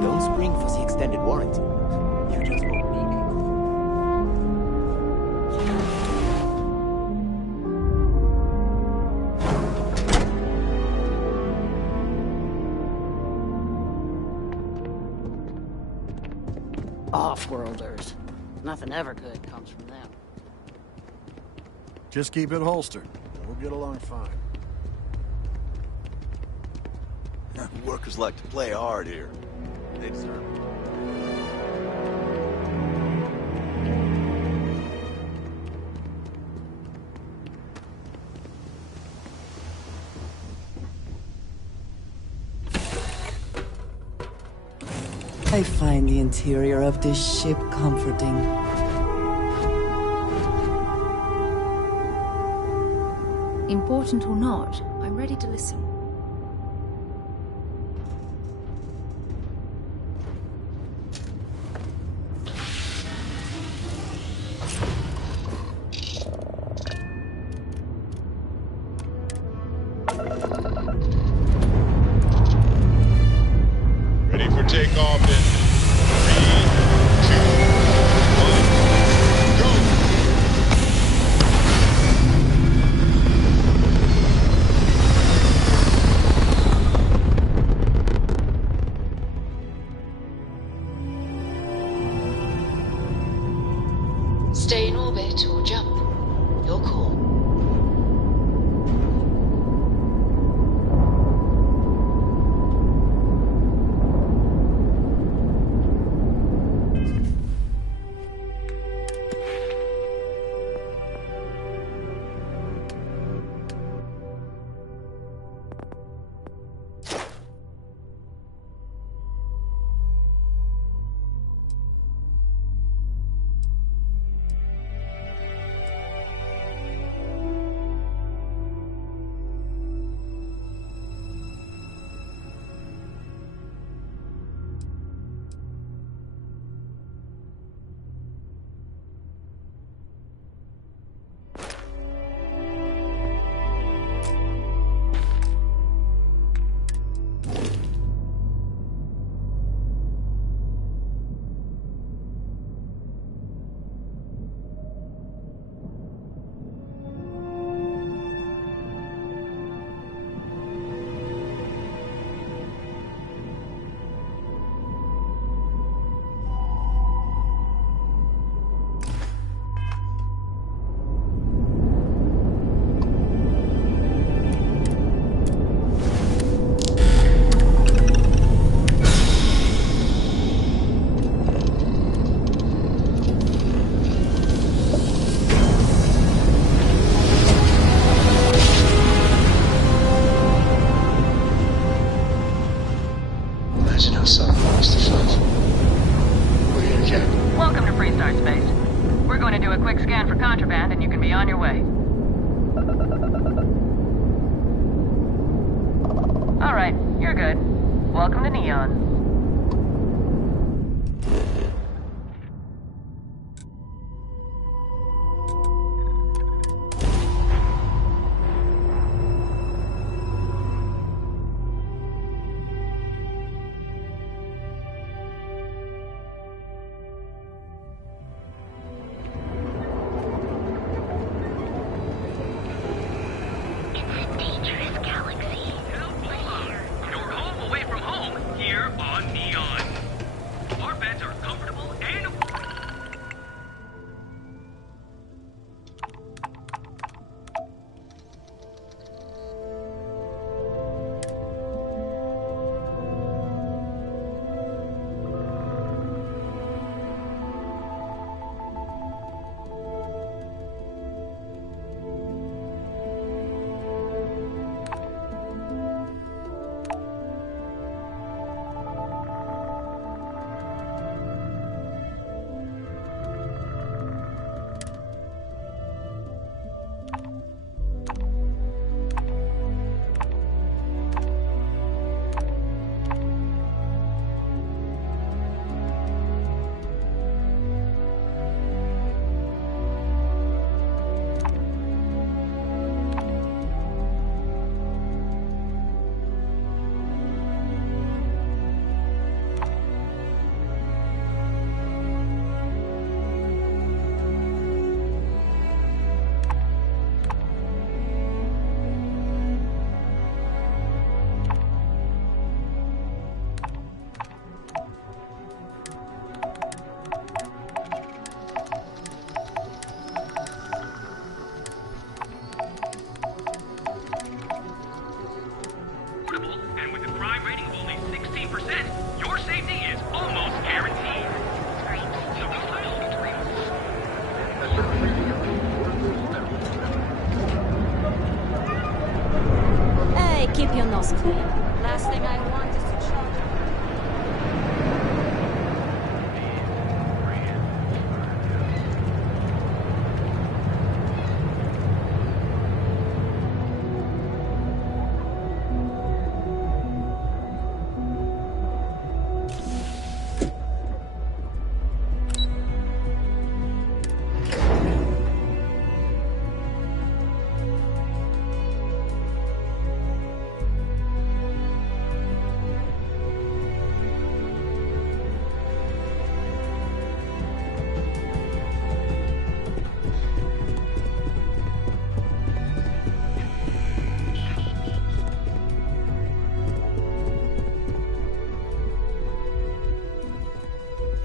Don't spring for the extended warranty. You just won't need it. Off-worlders. Nothing ever good comes from them. Just keep it holstered. We'll get along fine. Workers like to play hard here. They deserve it. I find the interior of this ship comforting. Important or not, I'm ready to listen. Ready for takeoff in 3, 2, 1, go! Stay in orbit or jump. Your call. Imagine how something must have felt. We're here, Captain. Welcome to Freestar Space. We're going to do a quick scan for contraband and you can be on your way. Alright, you're good. Welcome to Neon. Your home away from home. Here house clean. Last thing I want is to charge.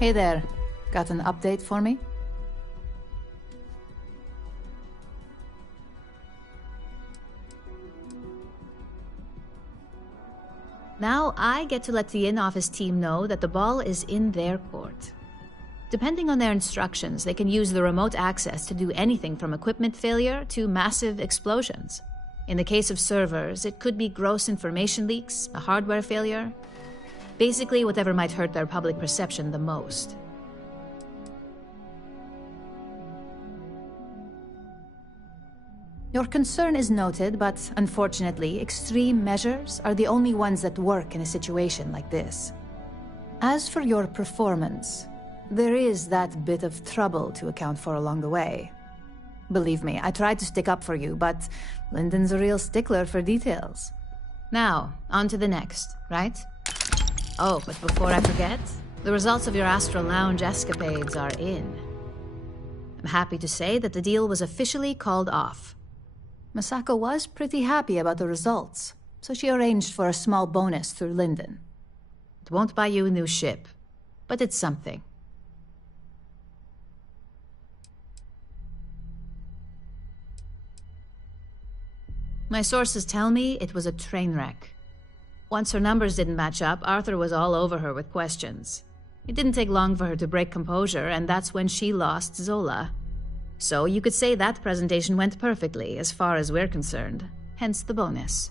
Hey there. Got an update for me? Now I get to let the in-office team know that the ball is in their court. Depending on their instructions, they can use the remote access to do anything from equipment failure to massive explosions. In the case of servers, it could be gross information leaks, a hardware failure, basically whatever might hurt their public perception the most. Your concern is noted, but unfortunately, extreme measures are the only ones that work in a situation like this. As for your performance, there is that bit of trouble to account for along the way. Believe me, I tried to stick up for you, but Lyndon's a real stickler for details. Now, on to the next, right? Oh, but before I forget, the results of your Astral Lounge escapades are in. I'm happy to say that the deal was officially called off. Masako was pretty happy about the results, so she arranged for a small bonus through Lyndon. It won't buy you a new ship, but it's something. My sources tell me it was a train wreck. Once her numbers didn't match up, Arthur was all over her with questions. It didn't take long for her to break composure, and that's when she lost Zola. So you could say that presentation went perfectly, as far as we're concerned. Hence the bonus.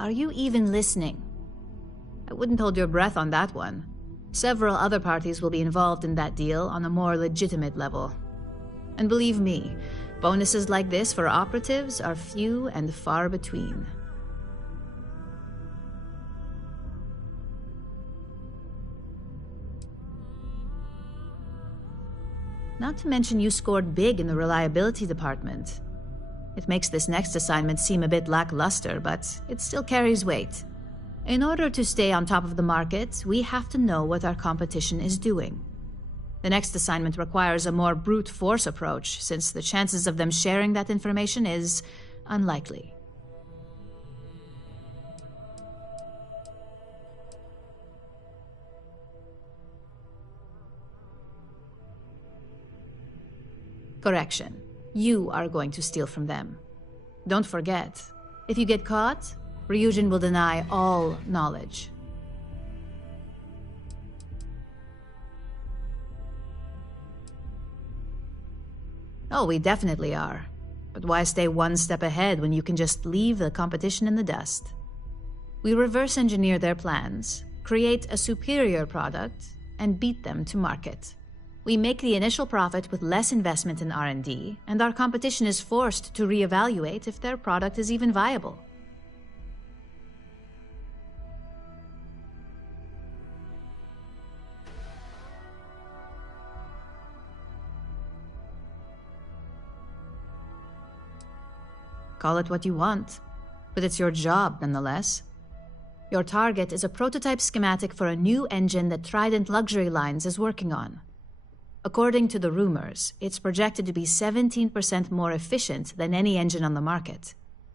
Are you even listening? I wouldn't hold your breath on that one. Several other parties will be involved in that deal on a more legitimate level. And believe me, bonuses like this for operatives are few and far between. Not to mention you scored big in the reliability department. It makes this next assignment seem a bit lackluster, but it still carries weight. In order to stay on top of the market, we have to know what our competition is doing. The next assignment requires a more brute force approach, since the chances of them sharing that information is unlikely. Correction. You are going to steal from them. Don't forget, if you get caught, Ryujin will deny all knowledge. Oh, we definitely are. But why stay one step ahead when you can just leave the competition in the dust? We reverse engineer their plans, create a superior product, and beat them to market. We make the initial profit with less investment in R&D, and our competition is forced to reevaluate if their product is even viable. Call it what you want, but it's your job nonetheless. Your target is a prototype schematic for a new engine that Trident Luxury Lines is working on. According to the rumors, it's projected to be 17% more efficient than any engine on the market.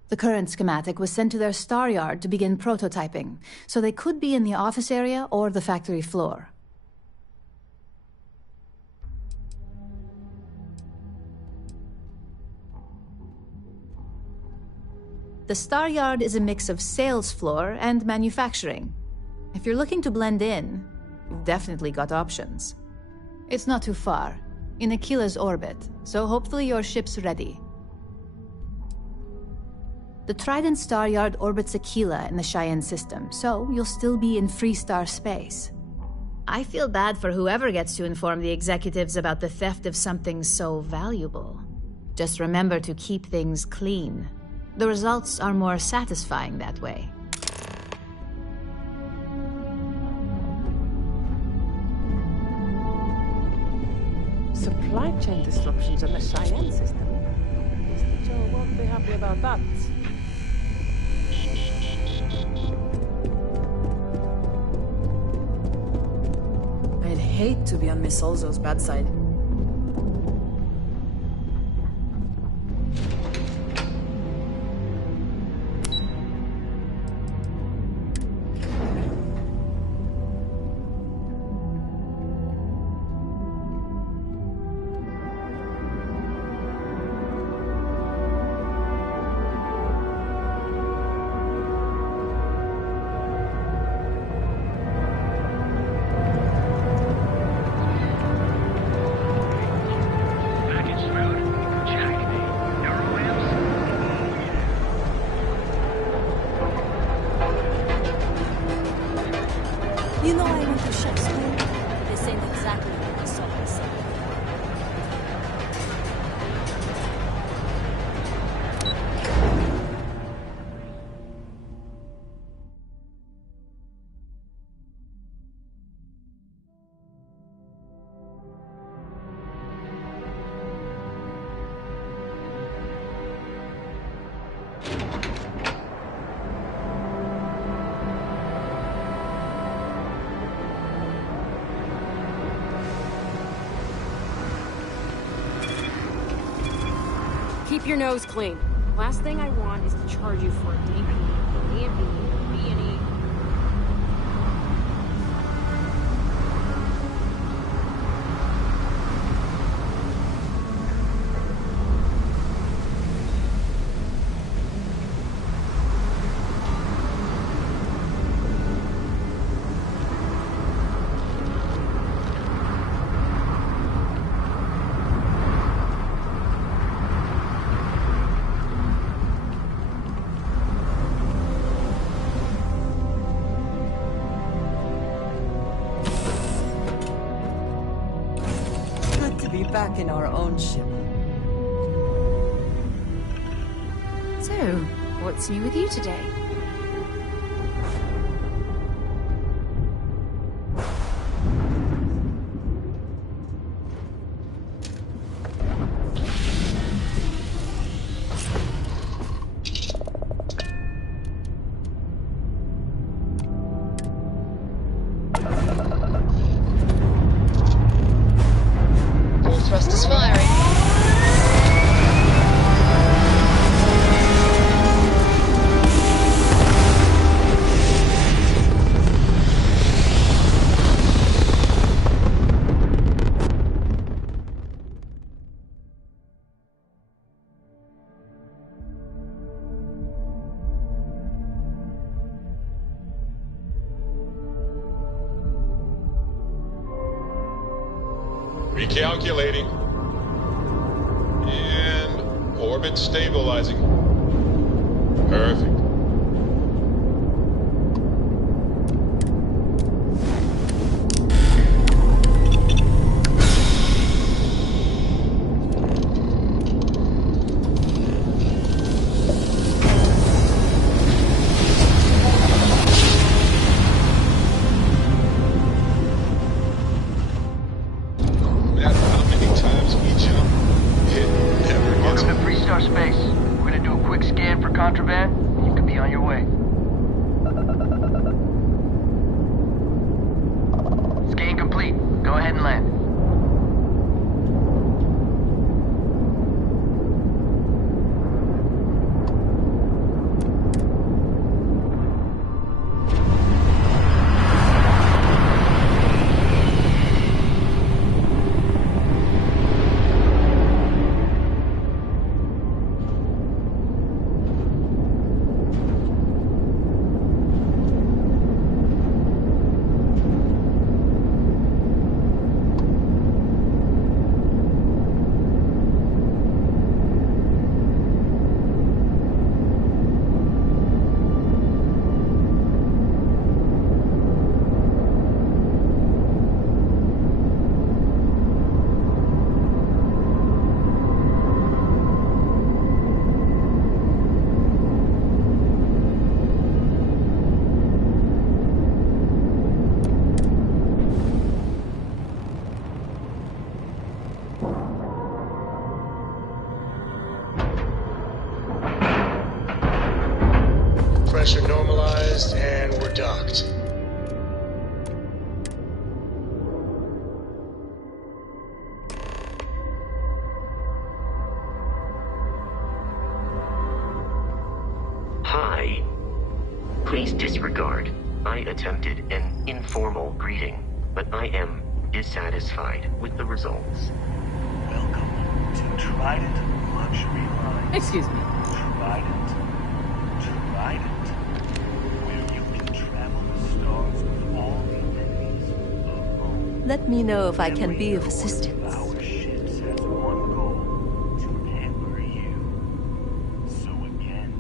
The current schematic was sent to their star yard to begin prototyping, so they could be in the office area or the factory floor. The star yard is a mix of sales floor and manufacturing. If you're looking to blend in, you've definitely got options. It's not too far, in Aquila's orbit, so hopefully your ship's ready. The Trident Star Yard orbits Aquila in the Cheyenne system, so you'll still be in Freestar space. I feel bad for whoever gets to inform the executives about the theft of something so valuable. Just remember to keep things clean. The results are more satisfying that way. Supply chain disruptions in the Cheyenne system. Mr. Joe won't be happy about that. I'd hate to be on Miss Olzo's bad side. You know I went to chef school. This ain't exactly what I saw myself. Keep your nose clean. Last thing I want is to charge you for a DP, D&B, B&E. Be back in our own ship. So, what's new with you today? Thrusters firing. Recalculating. And orbit stabilizing. Perfect. Welcome to Freestar Space. We're gonna do a quick scan for contraband. You can be on your way. Scan complete. Go ahead and land. Pressure normalized, and we're docked. Hi. Please disregard. I attempted an informal greeting, but I am dissatisfied with the results. Welcome to Trident Luxury Line. Excuse me. Trident. Where you can travel the stars with all the amenities alone. Let me know if I can be of assistance. Our ships has one goal, to pamper you. So again,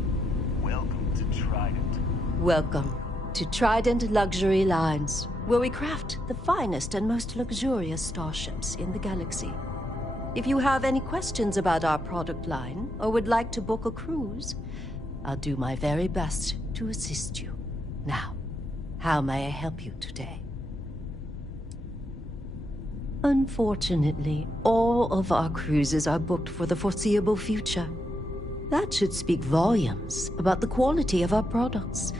welcome to Trident. Welcome to Trident Luxury Lines, where we craft the finest and most luxurious starships in the galaxy. If you have any questions about our product line, or would like to book a cruise, I'll do my very best to assist you. Now, how may I help you today? Unfortunately, all of our cruises are booked for the foreseeable future. That should speak volumes about the quality of our products.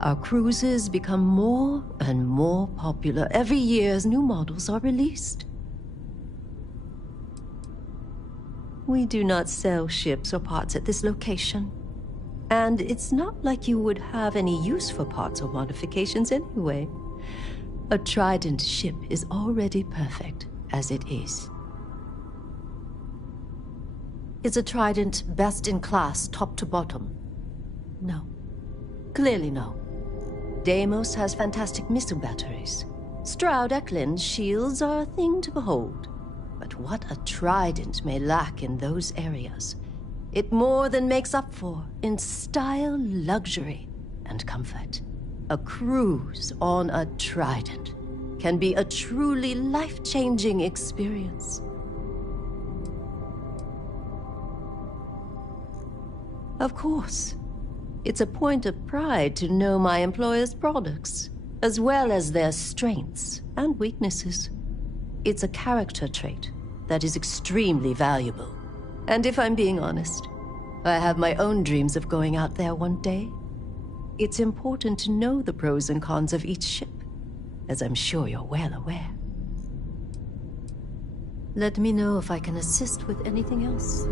Our cruises become more and more popular every year as new models are released. We do not sell ships or parts at this location. And it's not like you would have any use for parts or modifications anyway. A Trident ship is already perfect as it is. Is a Trident best in class, top to bottom? No. Clearly no. Deimos has fantastic missile batteries. Stroud Eklund's shields are a thing to behold. But what a Trident may lack in those areas, it more than makes up for in style, luxury, and comfort. A cruise on a Trident can be a truly life-changing experience. Of course, it's a point of pride to know my employer's products, as well as their strengths and weaknesses. It's a character trait that is extremely valuable. And if I'm being honest, I have my own dreams of going out there one day. It's important to know the pros and cons of each ship, as I'm sure you're well aware. Let me know if I can assist with anything else.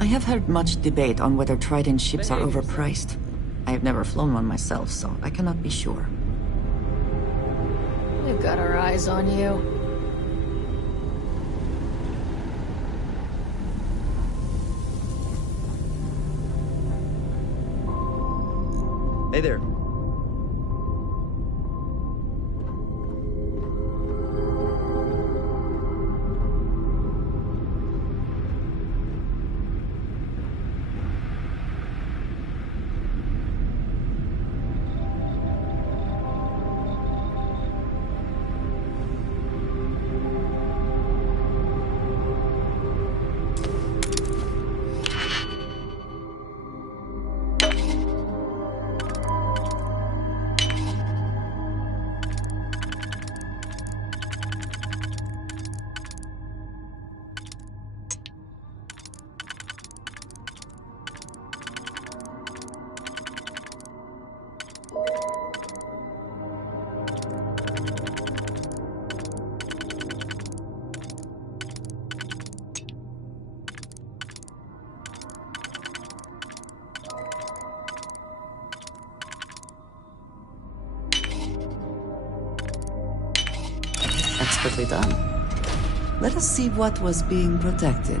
I have heard much debate on whether Trident ships are overpriced. I have never flown one myself, so I cannot be sure. We've got our eyes on you. Hey there. expertly done. Let us see what was being protected.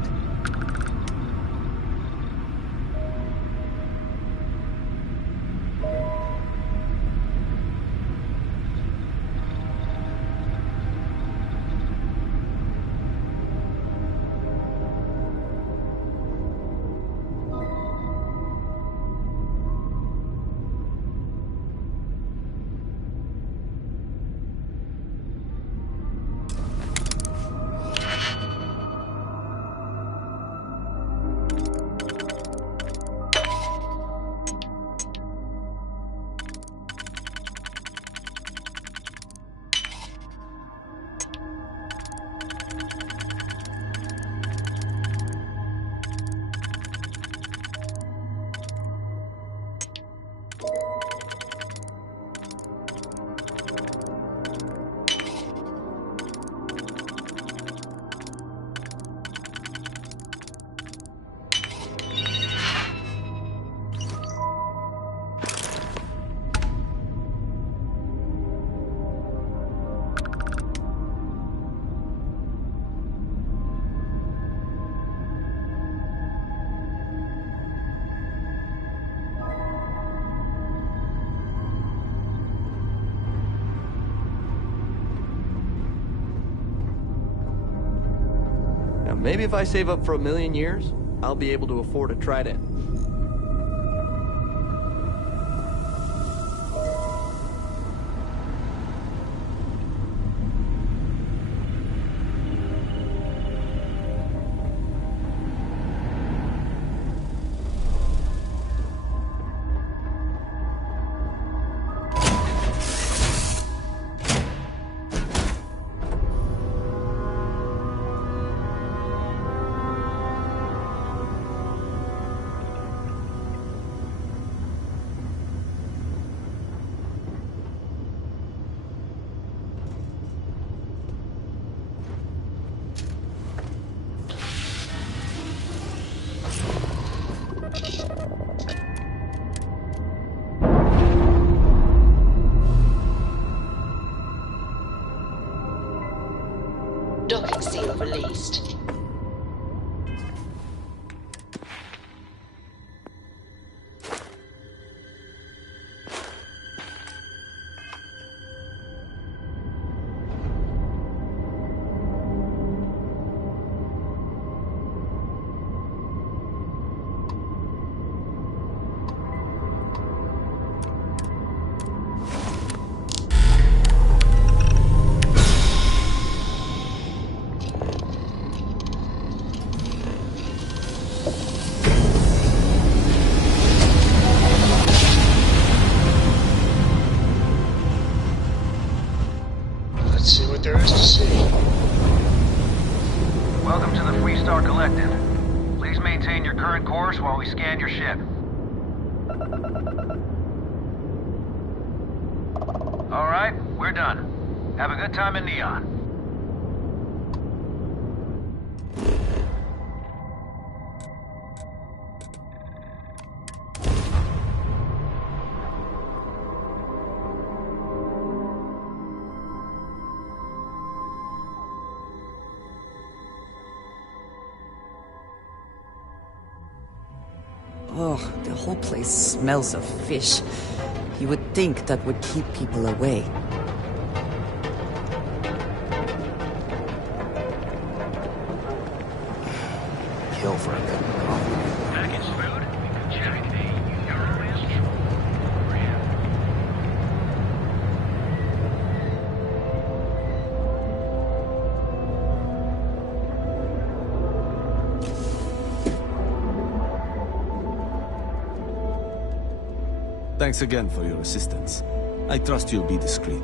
Maybe if I save up for 1,000,000 years, I'll be able to afford a trident. Docking seal released. Let's see what there is to see. Welcome to the Freestar Collective. Please maintain your current course while we scan your ship. Alright, we're done. Have a good time in Neon. Oh, the whole place smells of fish. You would think that would keep people away. Kill for a cup of coffee. Package food? Check. Euro is true. Thanks again for your assistance. I trust you'll be discreet.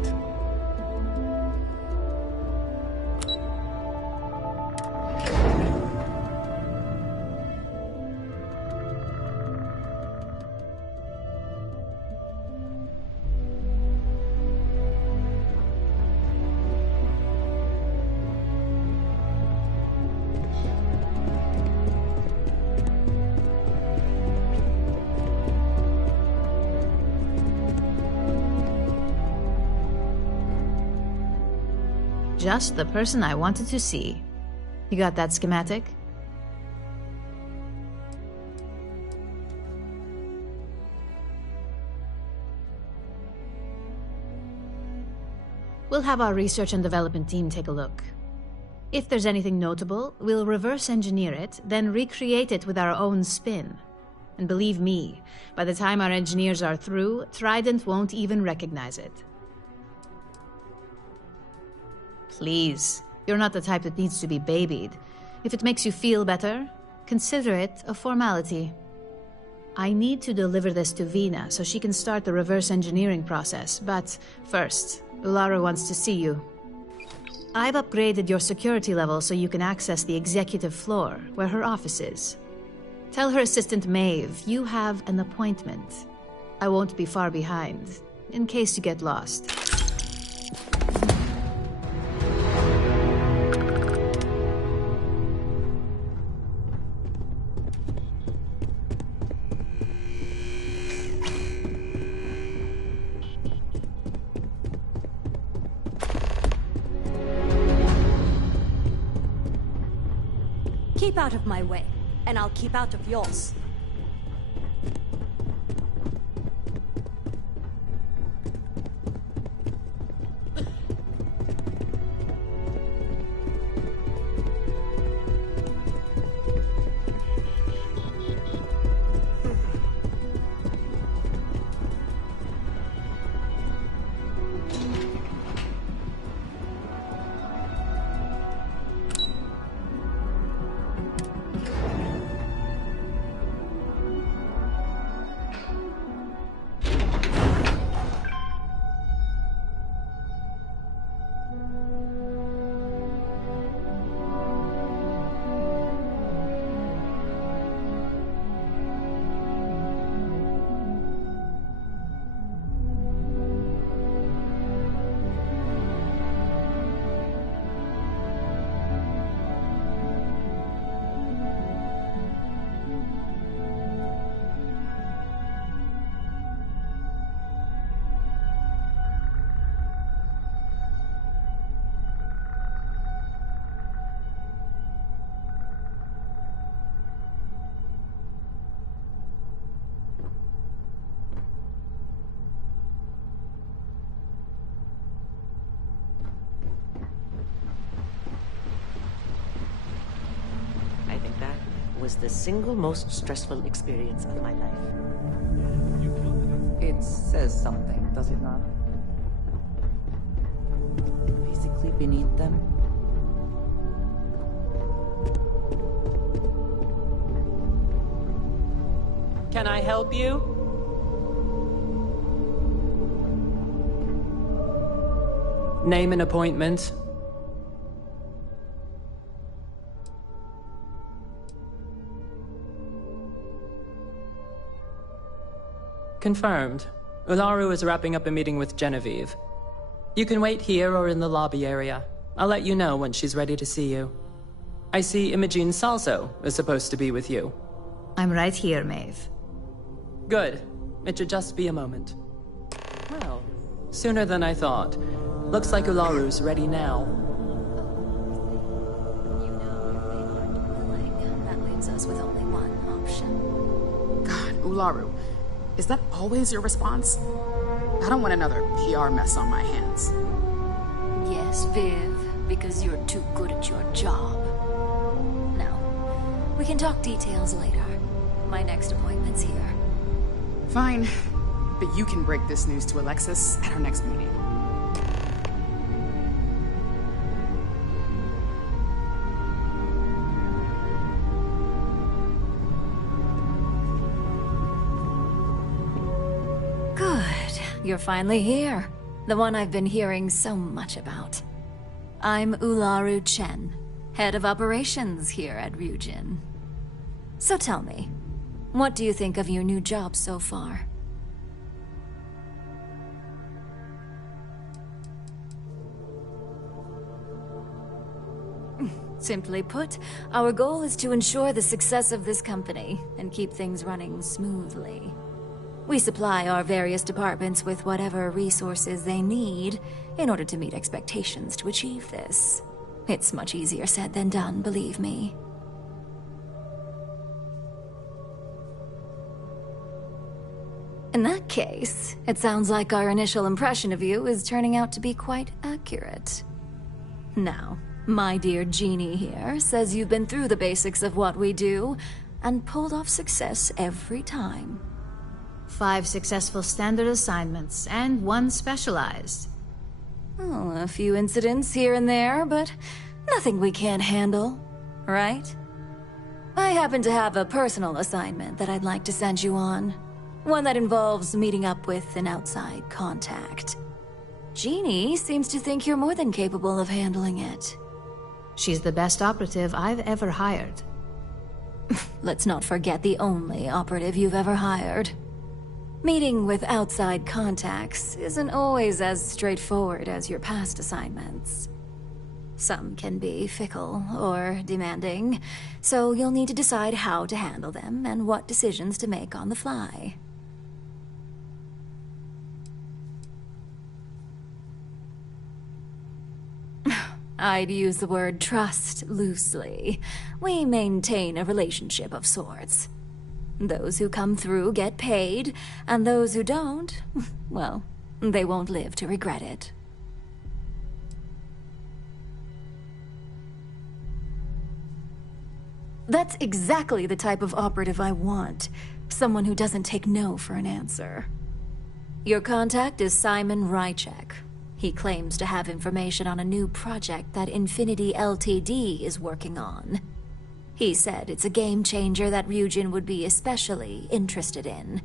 just the person I wanted to see. You got that schematic? We'll have our research and development team take a look. If there's anything notable, we'll reverse engineer it, then recreate it with our own spin. And believe me, by the time our engineers are through, Trident won't even recognize it. Please, you're not the type that needs to be babied. If it makes you feel better, consider it a formality. I need to deliver this to Vina so she can start the reverse engineering process, but first, Ularu wants to see you. I've upgraded your security level so you can access the executive floor, where her office is. Tell her assistant Maeve you have an appointment. I won't be far behind, in case you get lost. Keep out of my way, and I'll keep out of yours. Was the single most stressful experience of my life. It says something, does it not? Basically beneath them. Can I help you? Name an appointment. Confirmed. Ularu is wrapping up a meeting with Genevieve. You can wait here or in the lobby area. I'll let you know when she's ready to see you. I see Imogene Salso is supposed to be with you. I'm right here, Maeve. Good. It should just be a moment. Well, sooner than I thought. Looks like Ularu's ready now. That leaves us with only one option. God, Ularu. Is that always your response? I don't want another PR mess on my hands. Yes, Viv, because you're too good at your job. Now, we can talk details later. My next appointment's here. Fine, but you can break this news to Alexis at our next meeting. You're finally here. The one I've been hearing so much about. I'm Ularu Chen, head of operations here at Ryujin. So tell me, what do you think of your new job so far? Simply put, our goal is to ensure the success of this company and keep things running smoothly. We supply our various departments with whatever resources they need in order to meet expectations to achieve this. It's much easier said than done, believe me. In that case, it sounds like our initial impression of you is turning out to be quite accurate. Now, my dear Jeannie here says you've been through the basics of what we do and pulled off success every time. 5 successful standard assignments and 1 specialized. Oh, a few incidents here and there, but nothing we can't handle, right? I happen to have a personal assignment that I'd like to send you on. One that involves meeting up with an outside contact. Jeannie seems to think you're more than capable of handling it. She's the best operative I've ever hired. Let's not forget the only operative you've ever hired. Meeting with outside contacts isn't always as straightforward as your past assignments. Some can be fickle or demanding, so you'll need to decide how to handle them and what decisions to make on the fly. I'd use the word trust loosely. We maintain a relationship of sorts. Those who come through get paid, and those who don't, well, they won't live to regret it. That's exactly the type of operative I want. Someone who doesn't take no for an answer. Your contact is Simon Rychek. He claims to have information on a new project that Infinity Ltd is working on. He said it's a game changer that Ryujin would be especially interested in.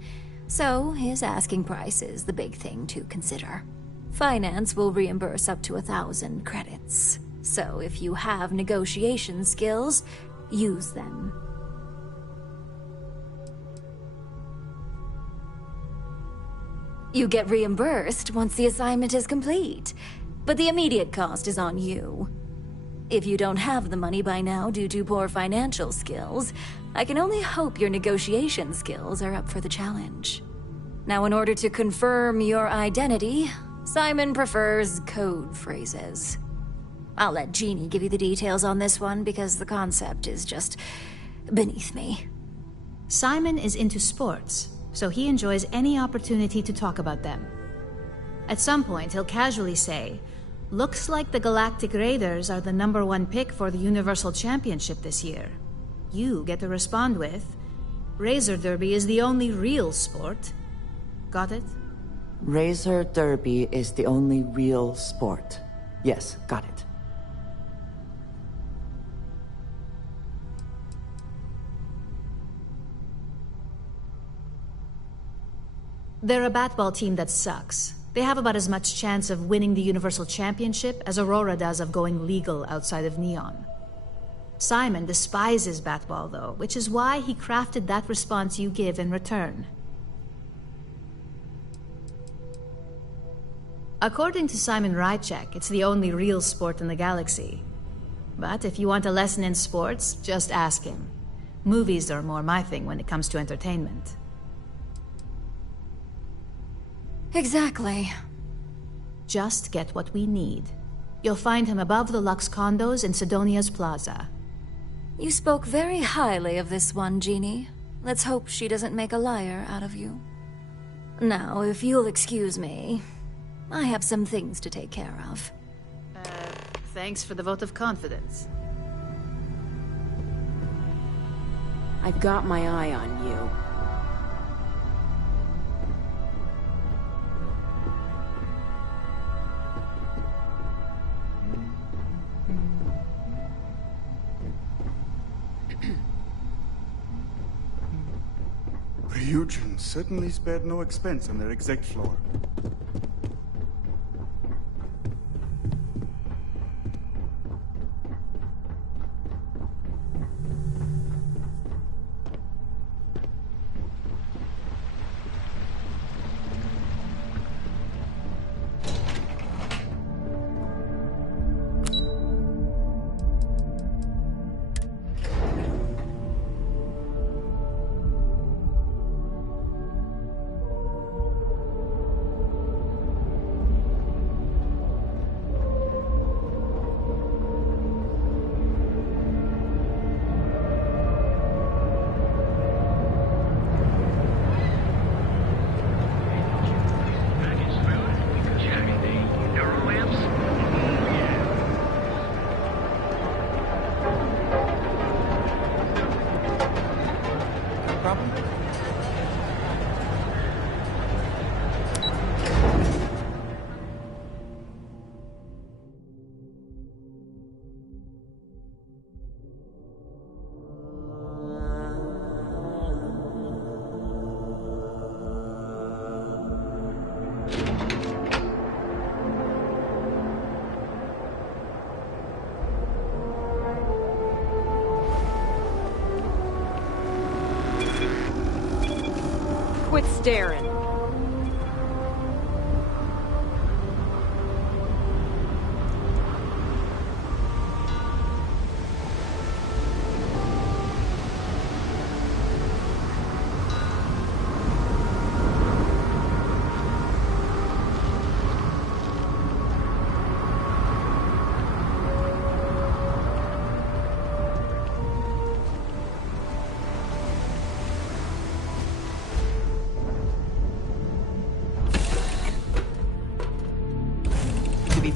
So his asking price is the big thing to consider. Finance will reimburse up to 1,000 credits. So if you have negotiation skills, use them. You get reimbursed once the assignment is complete, but the immediate cost is on you. If you don't have the money by now due to poor financial skills, I can only hope your negotiation skills are up for the challenge. Now, in order to confirm your identity, Simon prefers code phrases. I'll let Jeannie give you the details on this one because the concept is just beneath me. Simon is into sports, so he enjoys any opportunity to talk about them. At some point, he'll casually say, "Looks like the Galactic Raiders are the #1 pick for the Universal Championship this year." You get to respond with, "Razor Derby is the only real sport." Got it? Razor Derby is the only real sport. Yes, got it. They're a batball team that sucks. They have about as much chance of winning the Universal Championship as Aurora does of going legal outside of Neon. Simon despises batball, though, which is why he crafted that response you give in return. According to Simon Rychek, it's the only real sport in the galaxy. But if you want a lesson in sports, just ask him. Movies are more my thing when it comes to entertainment. Exactly. Just get what we need. You'll find him above the Lux condos in Sidonia's Plaza. You spoke very highly of this one, Jeannie. Let's hope she doesn't make a liar out of you. Now, if you'll excuse me, I have some things to take care of. Thanks for the vote of confidence. I've got my eye on you. Ryujin certainly spared no expense on their exec floor. staring.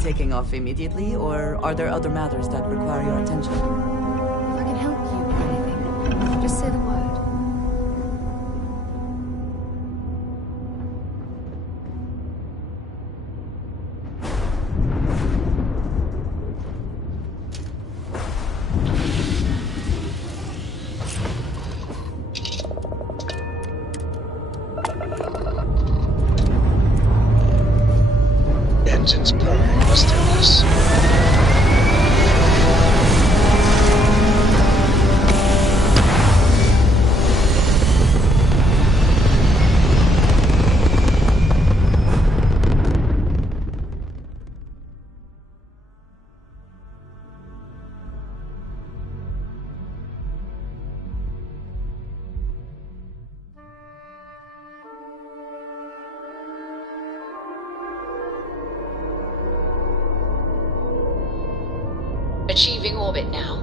Taking off immediately, or are there other matters that require your attention? If I can help you with anything, just say the word. Engines purring in the stillness. Achieving orbit now.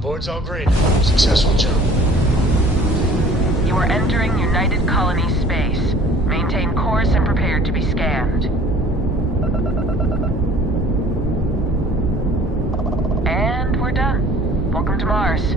Board's all green. Successful jump. You are entering United Colony space. Maintain course and prepare to be scanned. And we're done. Welcome to Mars.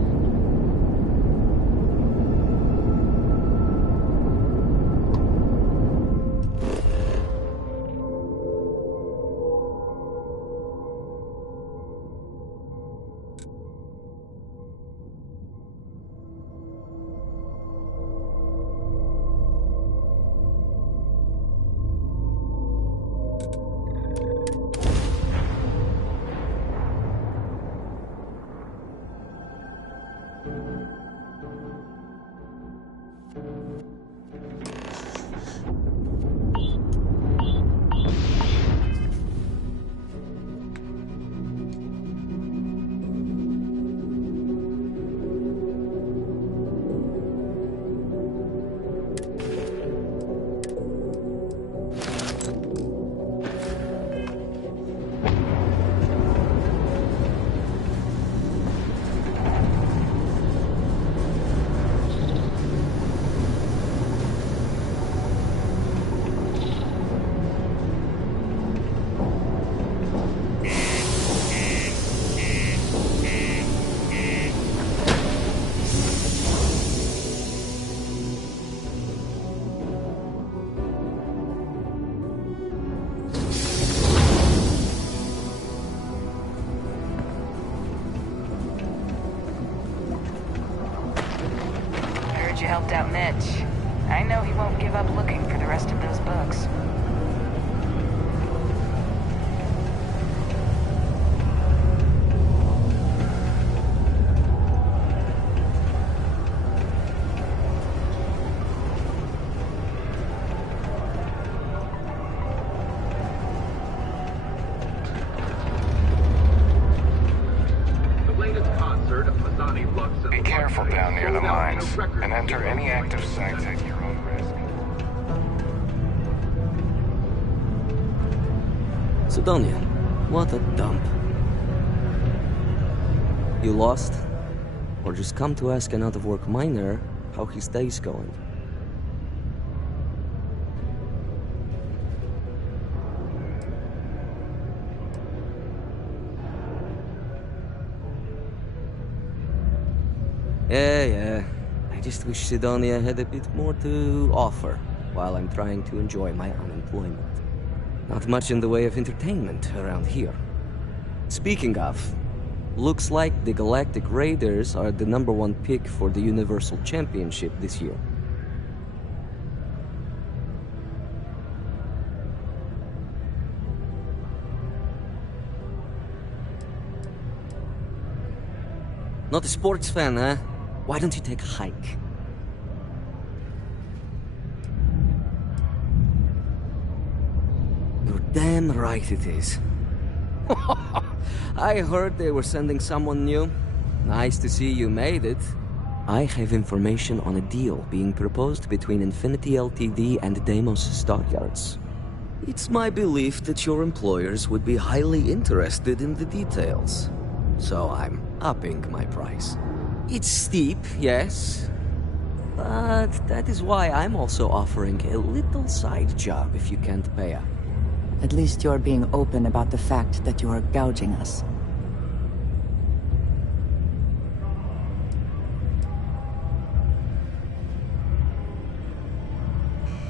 You helped out Mitch. I know he won't give up looking for the rest of those books. Be careful down near the mines, and enter any active sites at your own risk. Sidonia, what a dump. You lost? Or just come to ask an out-of-work miner how his day's going? Yeah, I just wish Sidonia had a bit more to offer while I'm trying to enjoy my unemployment. Not much in the way of entertainment around here. Speaking of, looks like the Galactic Raiders are the #1 pick for the Universal Championship this year. Not a sports fan, huh? Why don't you take a hike? You're damn right it is. I heard they were sending someone new. Nice to see you made it. I have information on a deal being proposed between Infinity Ltd and Deimos Stockyards. It's my belief that your employers would be highly interested in the details. So I'm upping my price. It's steep, yes. But that is why I'm also offering a little side job if you can't pay up. At least you're being open about the fact that you are gouging us.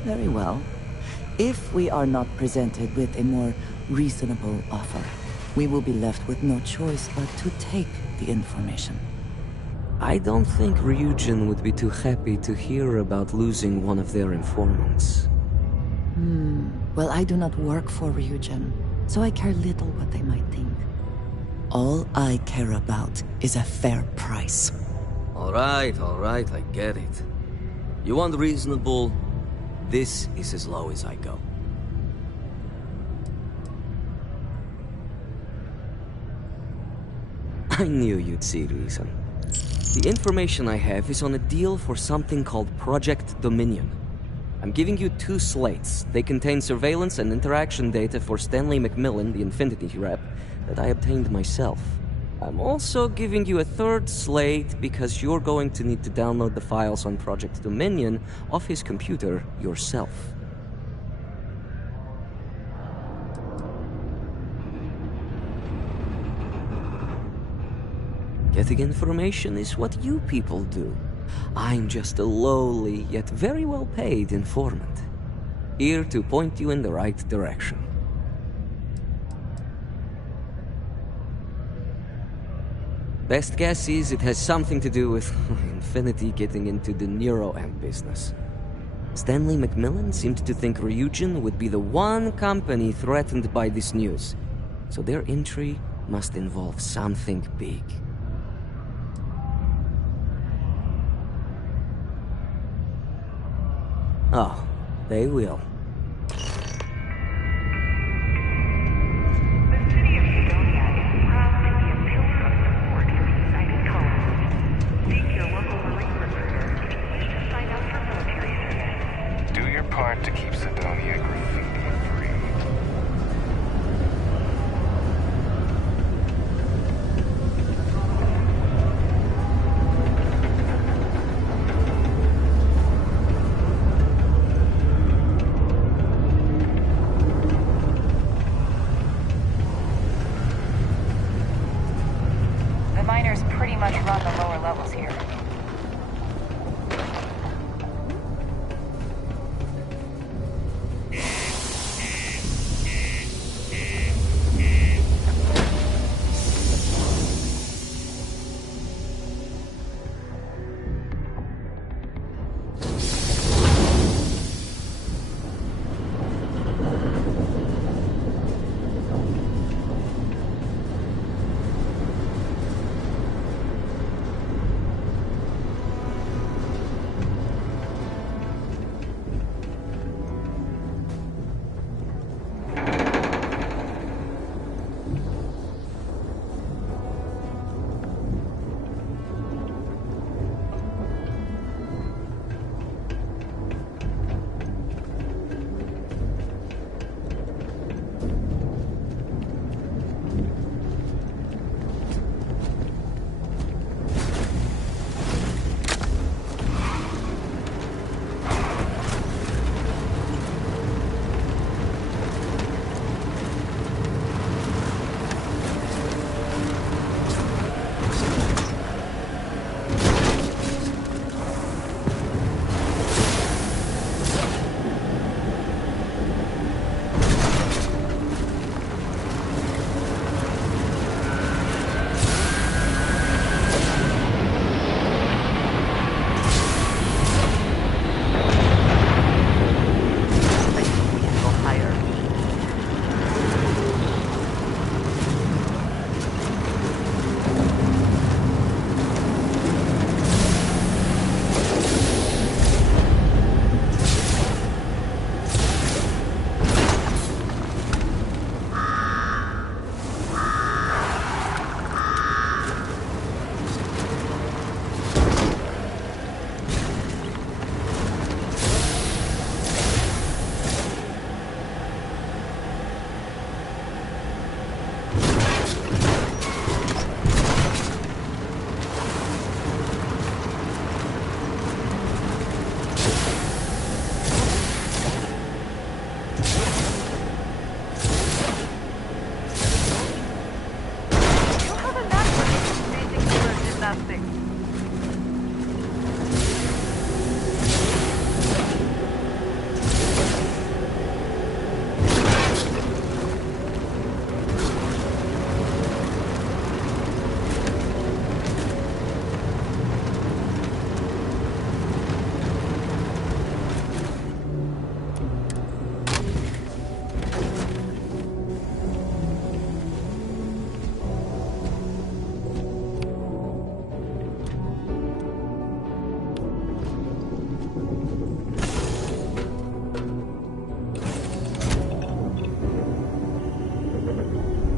Very well. If we are not presented with a more reasonable offer, we will be left with no choice but to take the information. I don't think Ryujin would be too happy to hear about losing one of their informants. Well, I do not work for Ryujin, so I care little what they might think. All I care about is a fair price. All right, I get it. You want reasonable? This is as low as I go. I knew you'd see reason. The information I have is on a deal for something called Project Dominion. I'm giving you 2 slates. They contain surveillance and interaction data for Stanley McMillan, the Infinity rep, that I obtained myself. I'm also giving you a 3rd slate because you're going to need to download the files on Project Dominion off his computer yourself. Getting information is what you people do. I'm just a lowly, yet very well paid informant. Here to point you in the right direction. Best guess is it has something to do with Infinity getting into the NeuroAmp business. Stanley McMillan seemed to think Ryujin would be the one company threatened by this news, so their entry must involve something big. Oh, they will. Do your part to keep Sidonia graffiti-free. The miners pretty much run the lower levels here.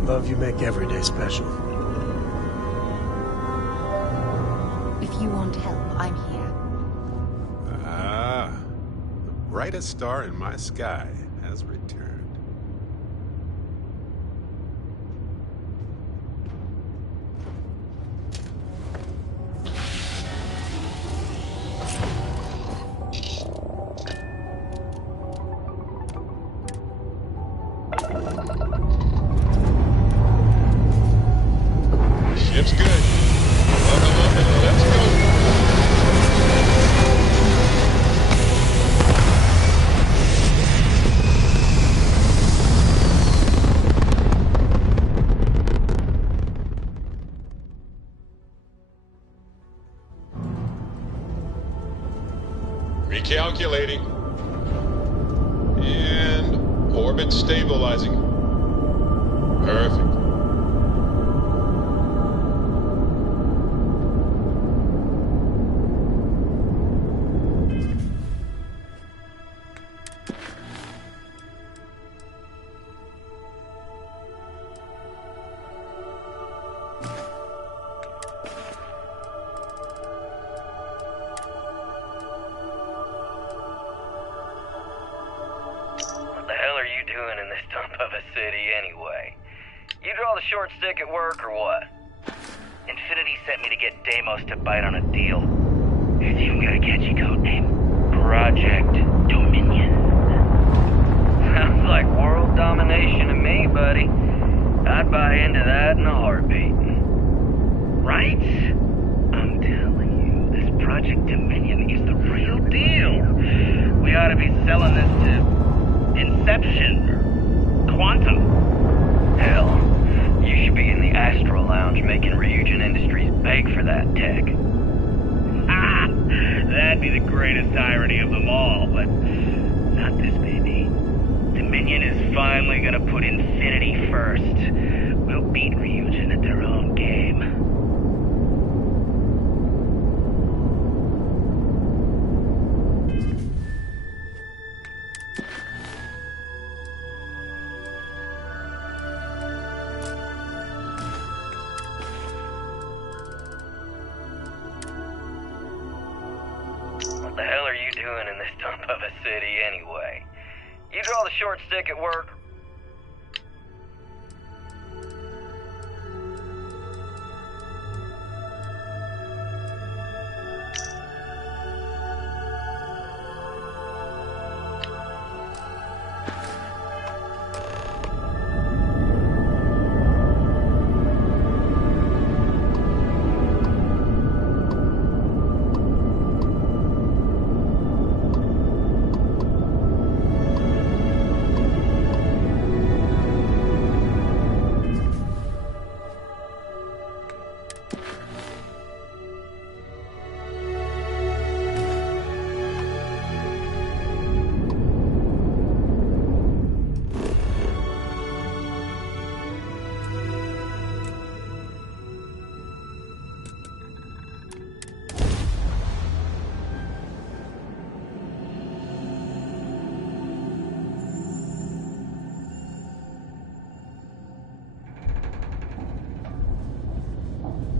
Love you make every day special. If you want help, I'm here. Ah, the brightest star in my sky has returned. Ship's good. Welcome up and let's go. Recalculating. And orbit stabilizing. Perfect. What the hell are you doing in this dump of a city anyway? You draw the short stick at work or what? Infinity sent me to get Deimos to bite on a deal. It's even got a catchy code name. Project Dominion. Sounds like world domination to me, buddy. I'd buy into that in a heartbeat. Right? I'm telling you, this Project Dominion is the real deal. We ought to be selling this to Inception or Quantum. Hell, you should be in the Astro Lounge making Ryujin Industries beg for that tech. Ah, that'd be the greatest irony of them all, but not this baby. Dominion is finally gonna put Infinity first. We'll beat Ryujin at their own game. What the hell are you doing in this dump of a city anyway? You draw the short stick at work?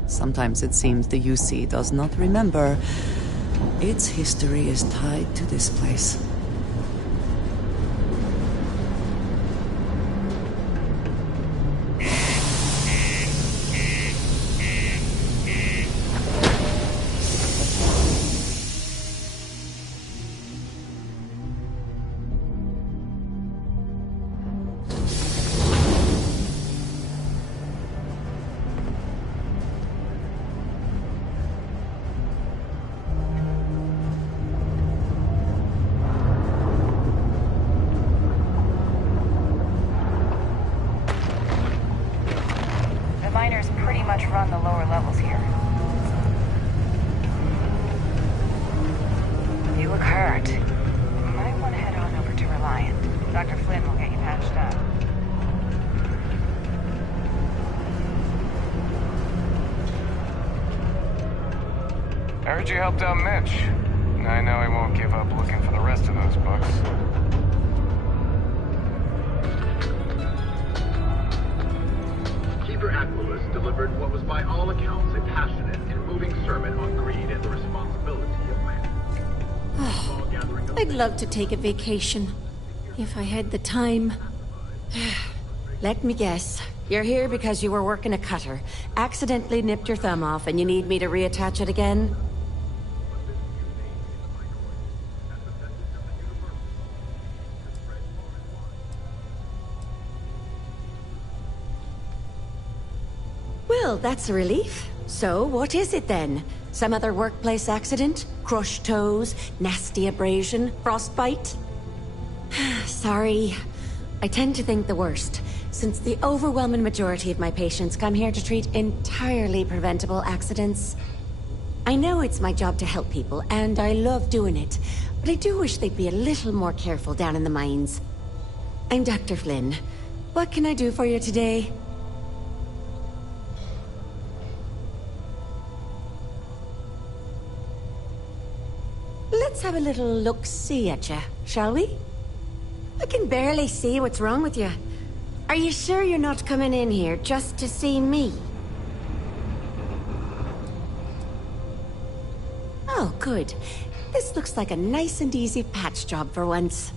Sometimes it seems the UC does not remember. Its history is tied to this place. Run the lower levels here. You look hurt. Might want to head on over to Reliant. Dr. Flynn will get you patched up. I heard you helped out Mitch. I know he won't give up looking for the rest of those books. by all accounts, a passionate and moving sermon on greed and the responsibility of man. I'd love to take a vacation, if I had the time. Let me guess. You're here because you were working a cutter, accidentally nipped your thumb off, and you need me to reattach it again? Well, that's a relief. So, what is it then? Some other workplace accident? Crushed toes? Nasty abrasion? Frostbite? Sorry. I tend to think the worst, since the overwhelming majority of my patients come here to treat entirely preventable accidents. I know it's my job to help people, and I love doing it, but I do wish they'd be a little more careful down in the mines. I'm Dr. Flynn. What can I do for you today? Let's have a little look-see at you, shall we? I can barely see what's wrong with you. Are you sure you're not coming in here just to see me? Oh, good. This looks like a nice and easy patch job for once.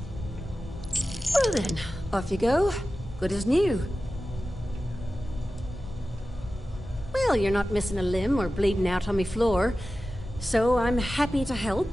Well then, off you go. Good as new. Well, you're not missing a limb or bleeding out on me floor, so I'm happy to help.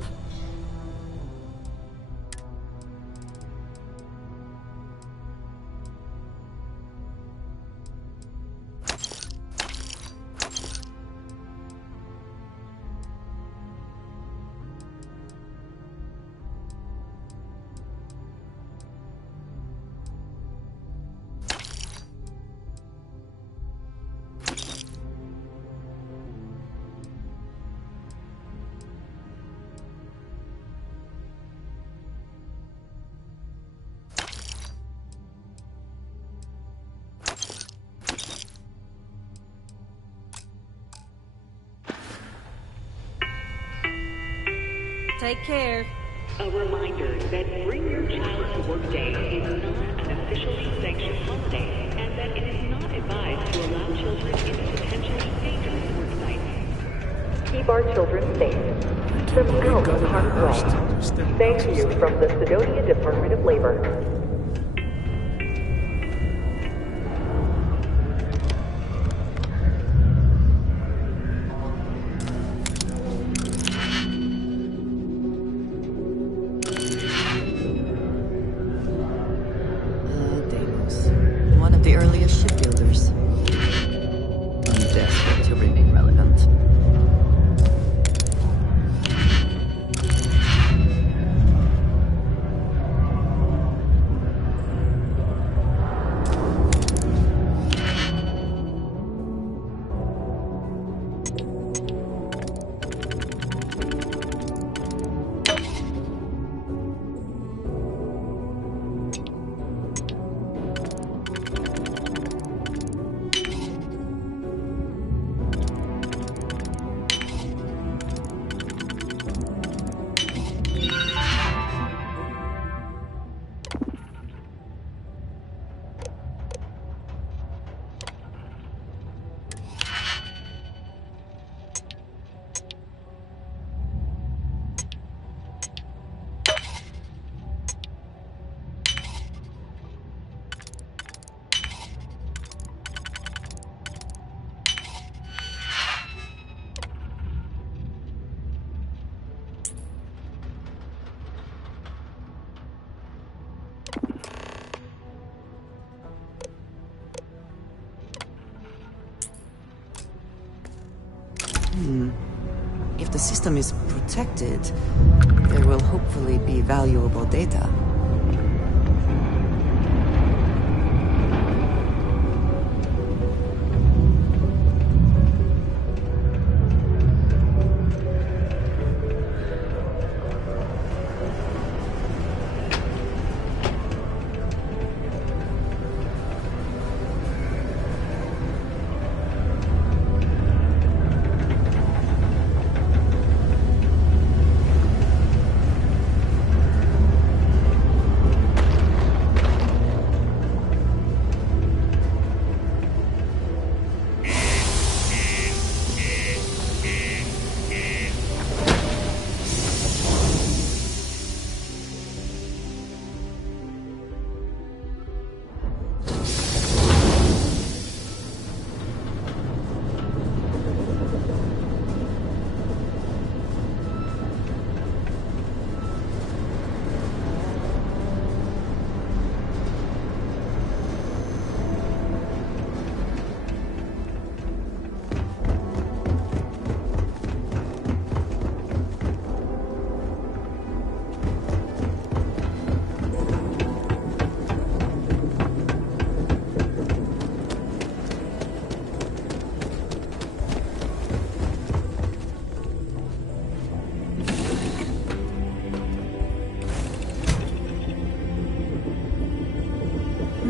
Take care. A reminder that Bring Your Child to Work Day is not an officially sanctioned holiday, and that it is not advised to allow children into potentially dangerous work sites. Keep our children safe. From out of harm's way. Thank you from the Sidonia Department of Labor. If the system is protected, there will hopefully be valuable data.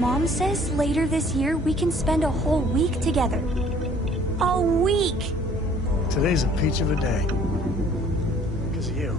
Mom says later this year we can spend a whole week together. A week! Today's a peach of a day. Because of you.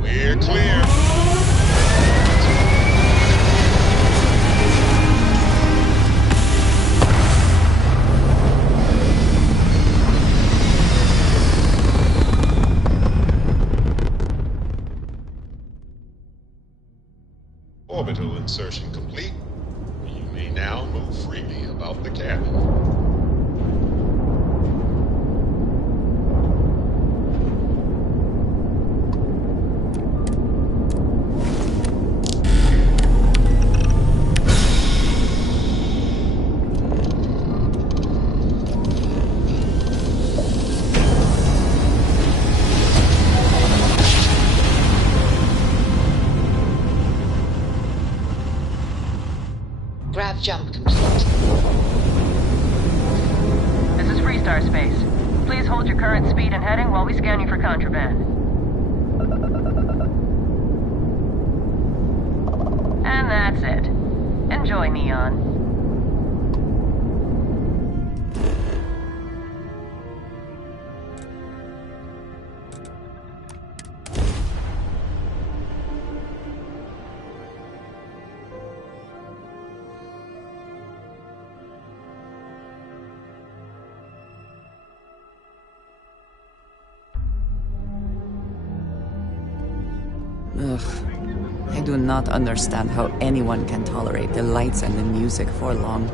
We're clear. Orbital insertion complete. You may now move freely about the cabin. Grav jump complete. This is Freestar Space. Please hold your current speed and heading while we scan you for contraband. And that's it. Enjoy, Neon. Ugh. I do not understand how anyone can tolerate the lights and the music for long.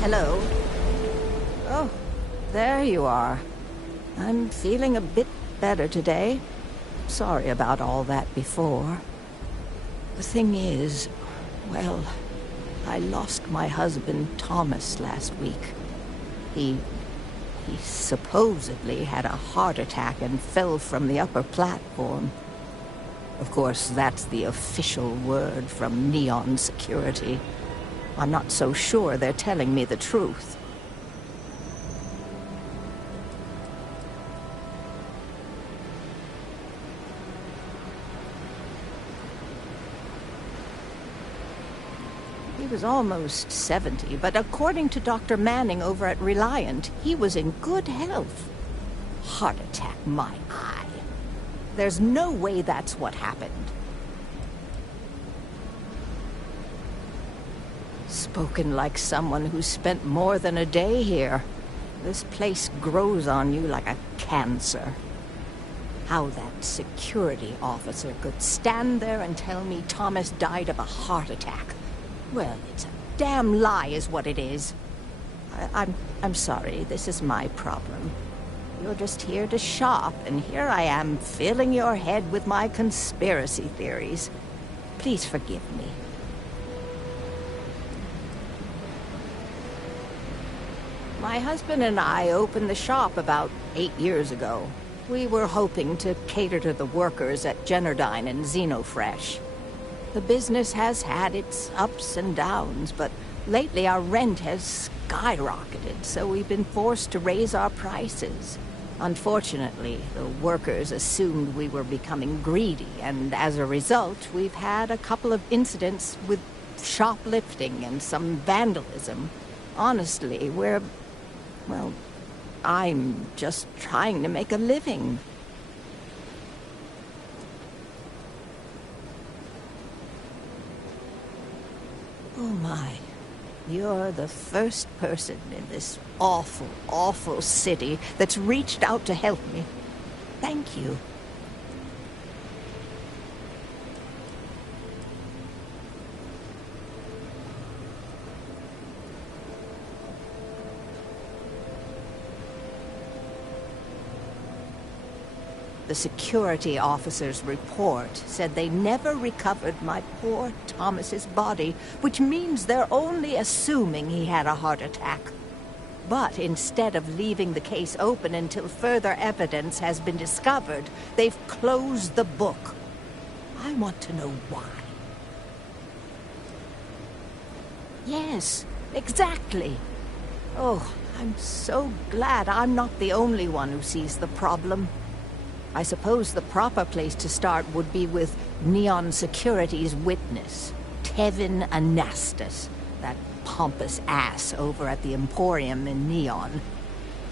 Hello. Oh, there you are. I'm feeling a bit better today. Sorry about all that before. The thing is, well, I lost my husband Thomas last week. He supposedly had a heart attack and fell from the upper platform. Of course, that's the official word from Neon Security. I'm not so sure they're telling me the truth. He was almost 70, but according to Dr. Manning over at Reliant, he was in good health. Heart attack, my eye. There's no way that's what happened. Spoken like someone who spent more than a day here. This place grows on you like a cancer. How that security officer could stand there and tell me Thomas died of a heart attack. Well, it's a damn lie is what it is. I'm sorry, this is my problem. You're just here to shop, and here I am filling your head with my conspiracy theories. Please forgive me. My husband and I opened the shop about 8 years ago. We were hoping to cater to the workers at Generdyne and Xenofresh. The business has had its ups and downs, but lately our rent has skyrocketed, so we've been forced to raise our prices. Unfortunately, the workers assumed we were becoming greedy, and as a result, we've had a couple of incidents with shoplifting and some vandalism. Honestly, well, I'm just trying to make a living. Oh my. You're the first person in this awful, awful city that's reached out to help me. Thank you. The security officer's report said they never recovered my poor Thomas's body, which means they're only assuming he had a heart attack. But instead of leaving the case open until further evidence has been discovered, they've closed the book. I want to know why. Yes, exactly. Oh, I'm so glad I'm not the only one who sees the problem. I suppose the proper place to start would be with Neon Security's witness, Tevin Anastas, that pompous ass over at the Emporium in Neon.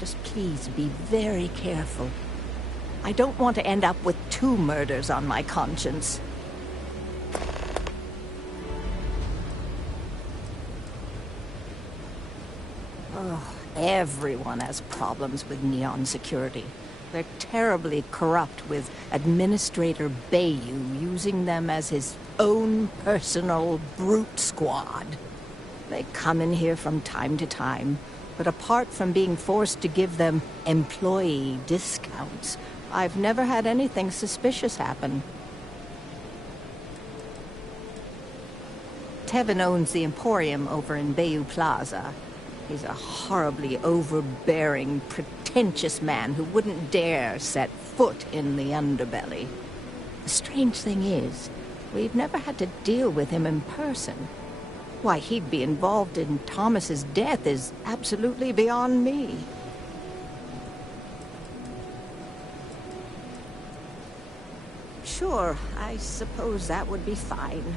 Just please be very careful. I don't want to end up with 2 murders on my conscience. Oh, everyone has problems with Neon Security. They're terribly corrupt, with Administrator Bayou using them as his own personal brute squad. They come in here from time to time, but apart from being forced to give them employee discounts, I've never had anything suspicious happen. Tevin owns the Emporium over in Bayou Plaza. He's a horribly overbearing, pretentious man who wouldn't dare set foot in the underbelly. The strange thing is, we've never had to deal with him in person. Why he'd be involved in Thomas's death is absolutely beyond me. Sure, I suppose that would be fine.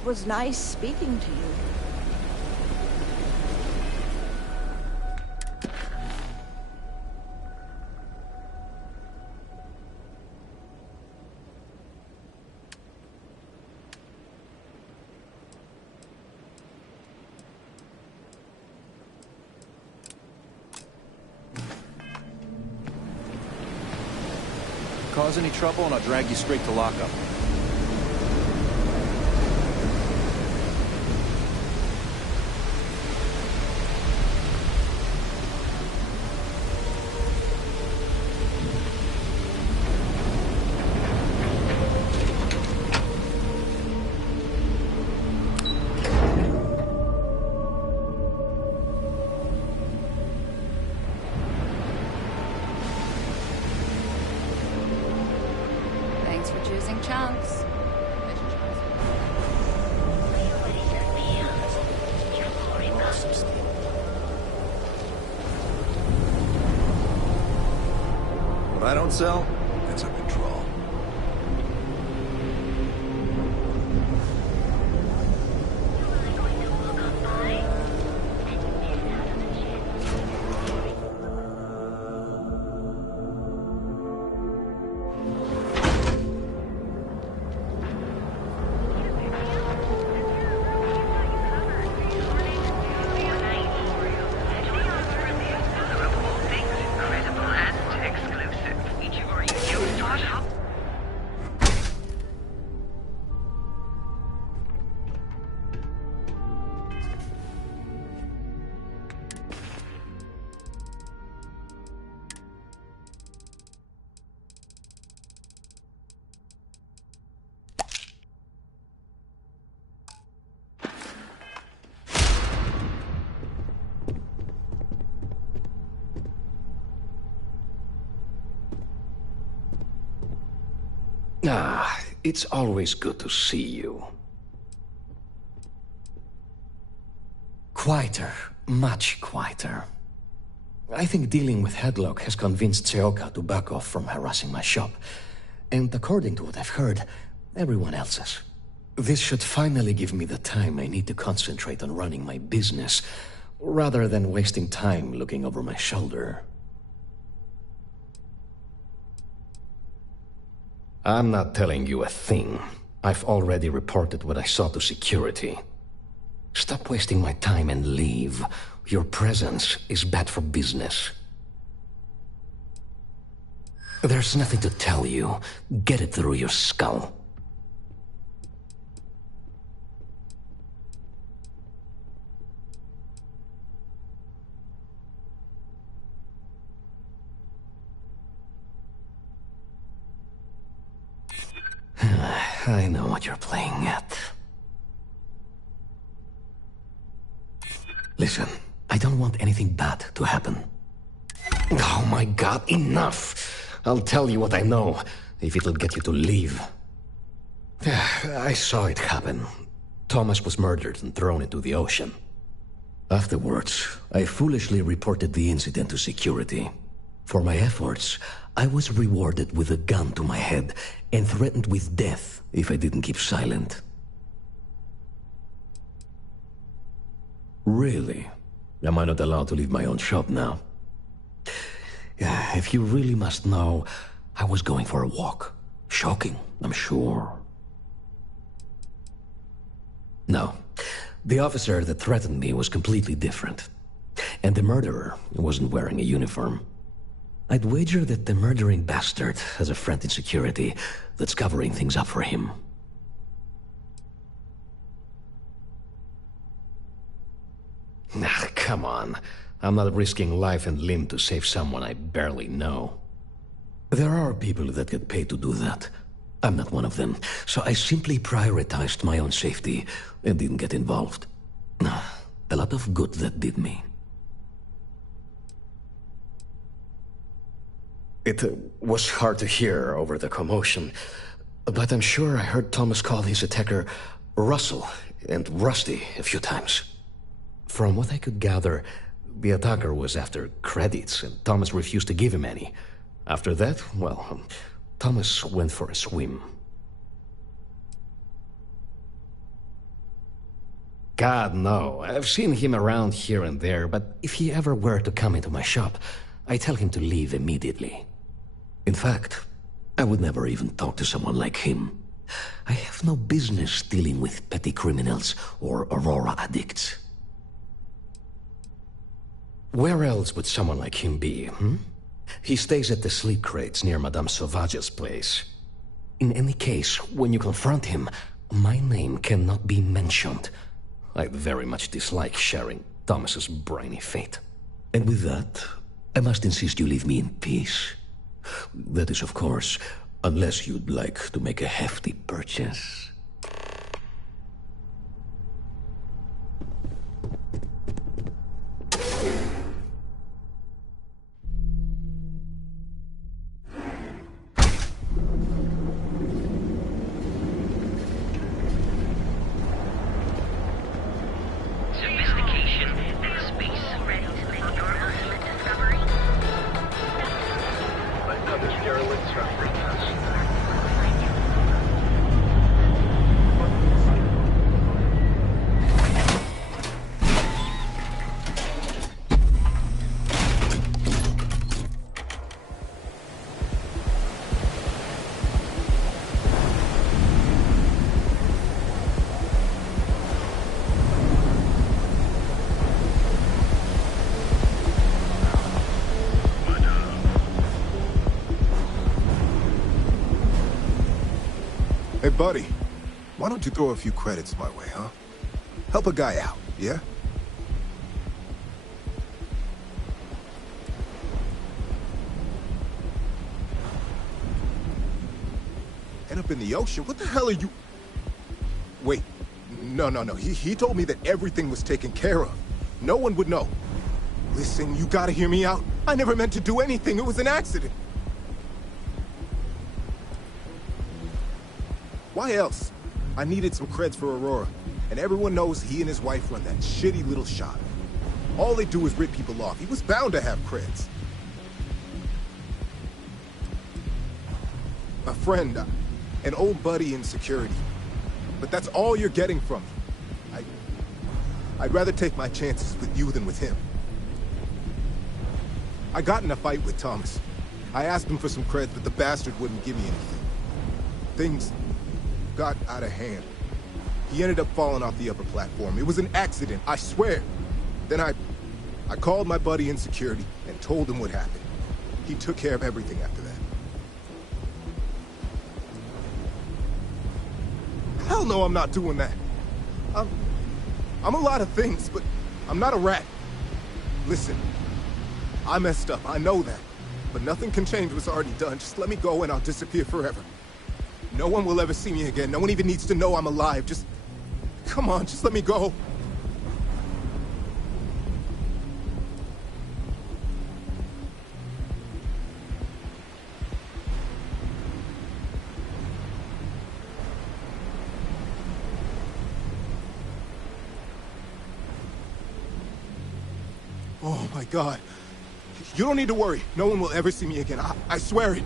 It was nice speaking to you. Cause any trouble and I'll drag you straight to lockup. Thanks for choosing Chunks. What I don't sell, it's a control. Ah, it's always good to see you. Quieter, much quieter. I think dealing with Headlock has convinced Seoka to back off from harassing my shop. And according to what I've heard, everyone else's. This should finally give me the time I need to concentrate on running my business, rather than wasting time looking over my shoulder. I'm not telling you a thing. I've already reported what I saw to security. Stop wasting my time and leave. Your presence is bad for business. There's nothing to tell you. Get it through your skull. I know what you're playing at. Listen, I don't want anything bad to happen. Oh my god, enough! I'll tell you what I know, if it'll get you to leave. I saw it happen. Thomas was murdered and thrown into the ocean. Afterwards, I foolishly reported the incident to security. For my efforts, I was rewarded with a gun to my head and threatened with death if I didn't keep silent. Really? Am I not allowed to leave my own shop now? If you really must know, I was going for a walk. Shocking, I'm sure. No. The officer that threatened me was completely different. And the murderer wasn't wearing a uniform. I'd wager that the murdering bastard has a friend in security that's covering things up for him. Come on. I'm not risking life and limb to save someone I barely know. There are people that get paid to do that. I'm not one of them, so I simply prioritized my own safety and didn't get involved. A lot of good that did me. It was hard to hear over the commotion, but I'm sure I heard Thomas call his attacker Russell and Rusty a few times. From what I could gather, the attacker was after credits, and Thomas refused to give him any. After that, well, Thomas went for a swim. God, no. I've seen him around here and there, but if he ever were to come into my shop, I tell him to leave immediately. In fact, I would never even talk to someone like him. I have no business dealing with petty criminals or Aurora addicts. Where else would someone like him be, hmm? He stays at the sleep crates near Madame Sauvage's place. In any case, when you confront him, my name cannot be mentioned. I very much dislike sharing Thomas's briny fate. And with that, I must insist you leave me in peace. That is, of course, unless you'd like to make a hefty purchase. Hey, buddy, why don't you throw a few credits my way, huh? Help a guy out, yeah? End up in the ocean? What the hell are you... Wait, no. He told me that everything was taken care of. No one would know. Listen, you gotta hear me out. I never meant to do anything. It was an accident. Why else? I needed some creds for Aurora, and everyone knows he and his wife run that shitty little shop. All they do is rip people off. He was bound to have creds. A friend, an old buddy in security. But that's all you're getting from me. I'd rather take my chances with you than with him. I got in a fight with Thomas. I asked him for some creds, but the bastard wouldn't give me anything. Things got out of hand. He ended up falling off the upper platform. It was an accident, I swear. Then I called my buddy in security and told him what happened. He took care of everything after that. Hell no, I'm not doing that. I'm a lot of things, but I'm not a rat. Listen, I messed up, I know that. But nothing can change what's already done. Just let me go and I'll disappear forever. No one will ever see me again. No one even needs to know I'm alive. Just... come on, just let me go. Oh my God. You don't need to worry. No one will ever see me again. I swear it.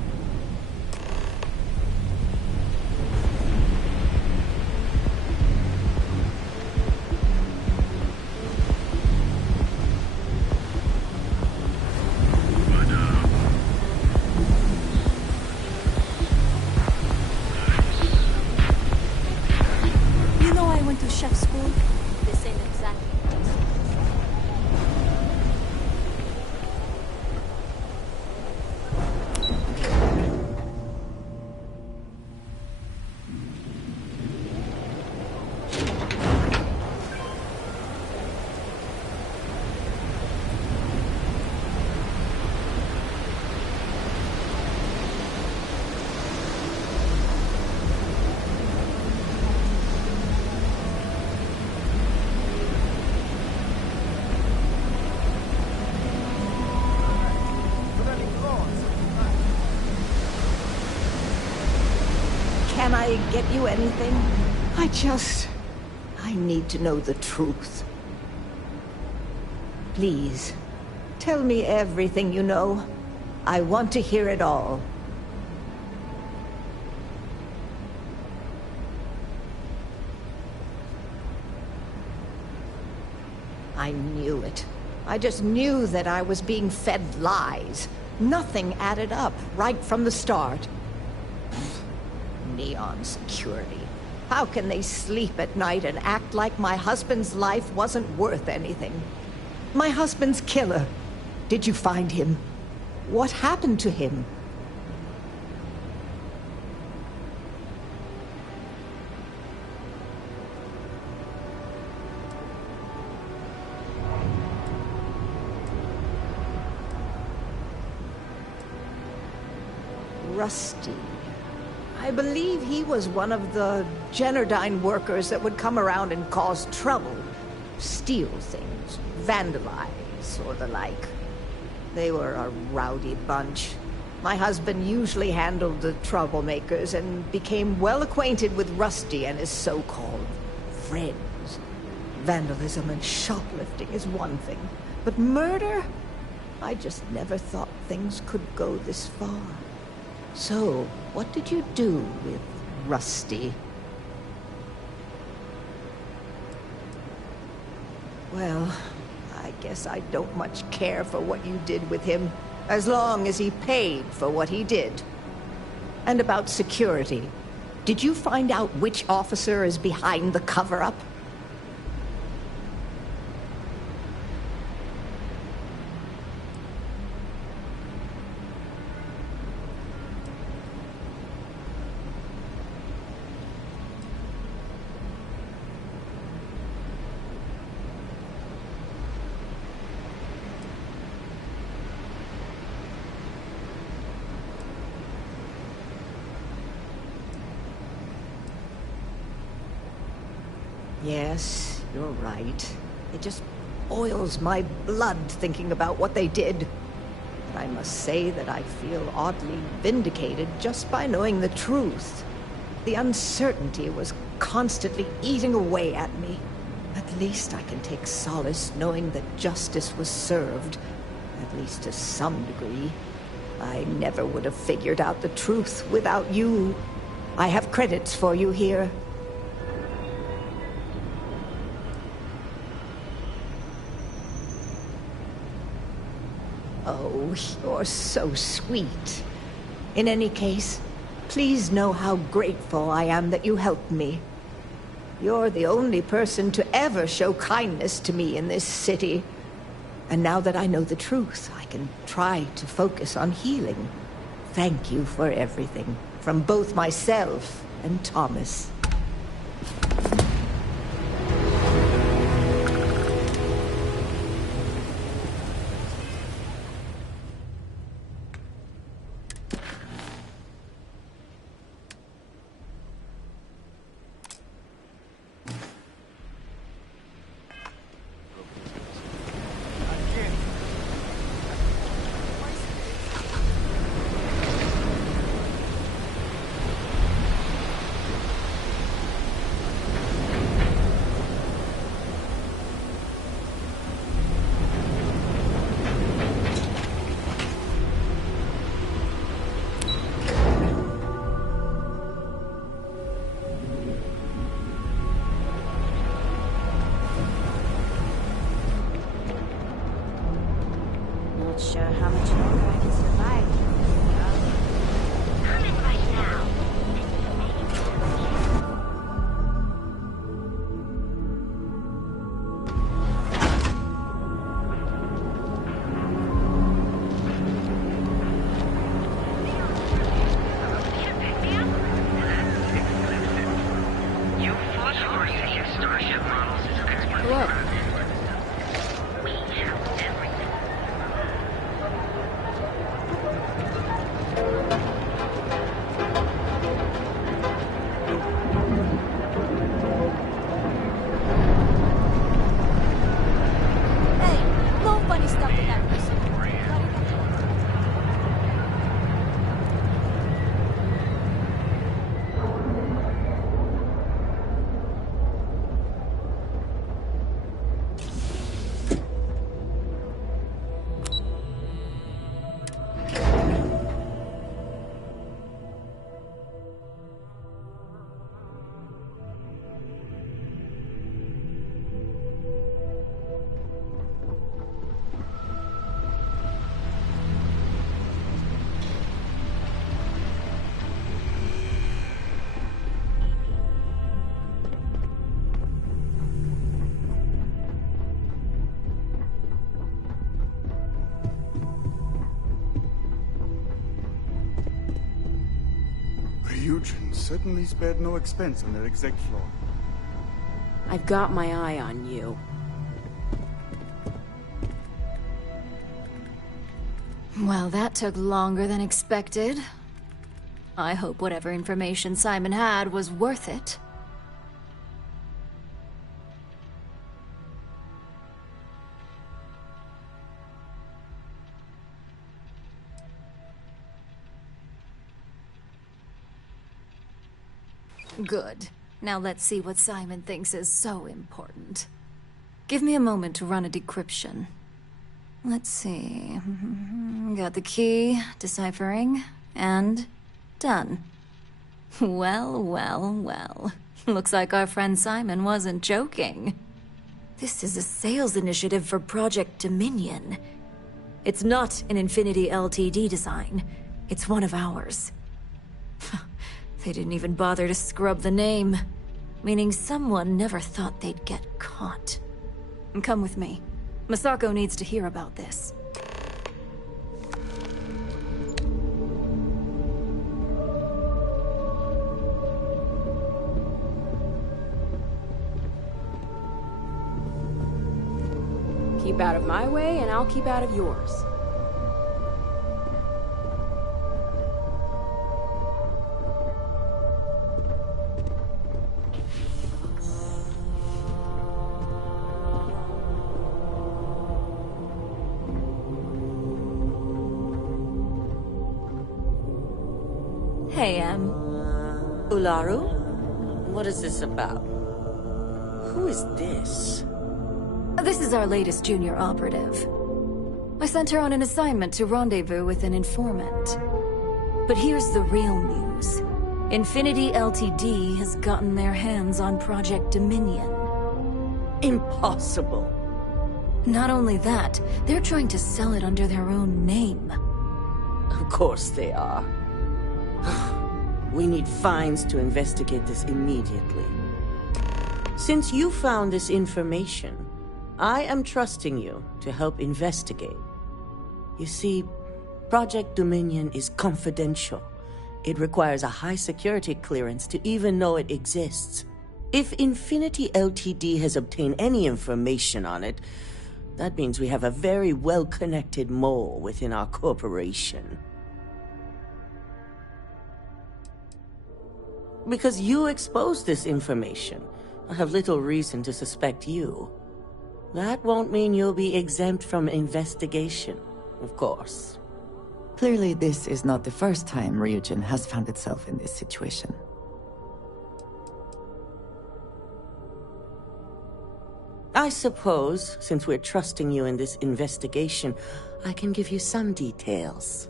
Can I get you anything? I need to know the truth. Please, tell me everything you know. I want to hear it all. I knew it. I just knew that I was being fed lies. Nothing added up right from the start. Neon security. How can they sleep at night and act like my husband's life wasn't worth anything? My husband's killer. Did you find him? What happened to him? Rusty. I believe he was one of the Generdyne workers that would come around and cause trouble. Steal things, vandalize, or the like. They were a rowdy bunch. My husband usually handled the troublemakers and became well acquainted with Rusty and his so-called friends. Vandalism and shoplifting is one thing, but murder? I just never thought things could go this far. So, what did you do with Rusty? Well, I guess I don't much care for what you did with him, as long as he paid for what he did. And about security, did you find out which officer is behind the cover-up? Yes, you're right. It just boils my blood thinking about what they did. But I must say that I feel oddly vindicated just by knowing the truth. The uncertainty was constantly eating away at me. At least I can take solace knowing that justice was served, at least to some degree. I never would have figured out the truth without you. I have credits for you here. Oh, you're so sweet. In any case, please know how grateful I am that you helped me. You're the only person to ever show kindness to me in this city. And now that I know the truth, I can try to focus on healing. Thank you for everything, from both myself and Thomas. Not sure how much longer I can survive. Coming right now. You flush courses your starship models as Hello. Huge. Certainly spared no expense on their exec floor. I've got my eye on you. Well, that took longer than expected. I hope whatever information Simon had was worth it. Good. Now let's see what Simon thinks is so important. Give me a moment to run a decryption. Let's see. Got the key, deciphering, and done. Well, well, well. Looks like our friend Simon wasn't joking. This is a sales initiative for Project Dominion. It's not an Infinity Ltd design. It's one of ours. They didn't even bother to scrub the name, meaning someone never thought they'd get caught. Come with me. Masako needs to hear about this. Keep out of my way, and I'll keep out of yours. Hey, Ularu? What is this about? Who is this? This is our latest junior operative. I sent her on an assignment to rendezvous with an informant. But here's the real news. Infinity Ltd has gotten their hands on Project Dominion. Impossible. Not only that, they're trying to sell it under their own name. Of course they are. We need fines to investigate this immediately. Since you found this information, I am trusting you to help investigate. You see, Project Dominion is confidential. It requires a high security clearance to even know it exists. If Infinity Ltd has obtained any information on it, that means we have a very well-connected mole within our corporation. Because you exposed this information, I have little reason to suspect you. That won't mean you'll be exempt from investigation, of course. Clearly, this is not the first time Ryujin has found itself in this situation. I suppose, since we're trusting you in this investigation, I can give you some details.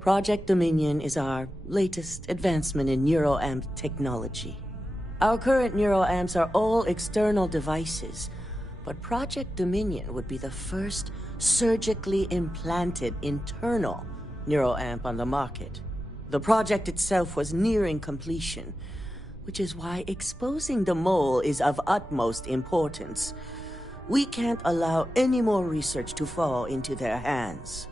Project Dominion is our latest advancement in neuroamp technology. Our current neuroamps are all external devices, but Project Dominion would be the first surgically implanted internal neuroamp on the market. The project itself was nearing completion, which is why exposing the mole is of utmost importance. We can't allow any more research to fall into their hands.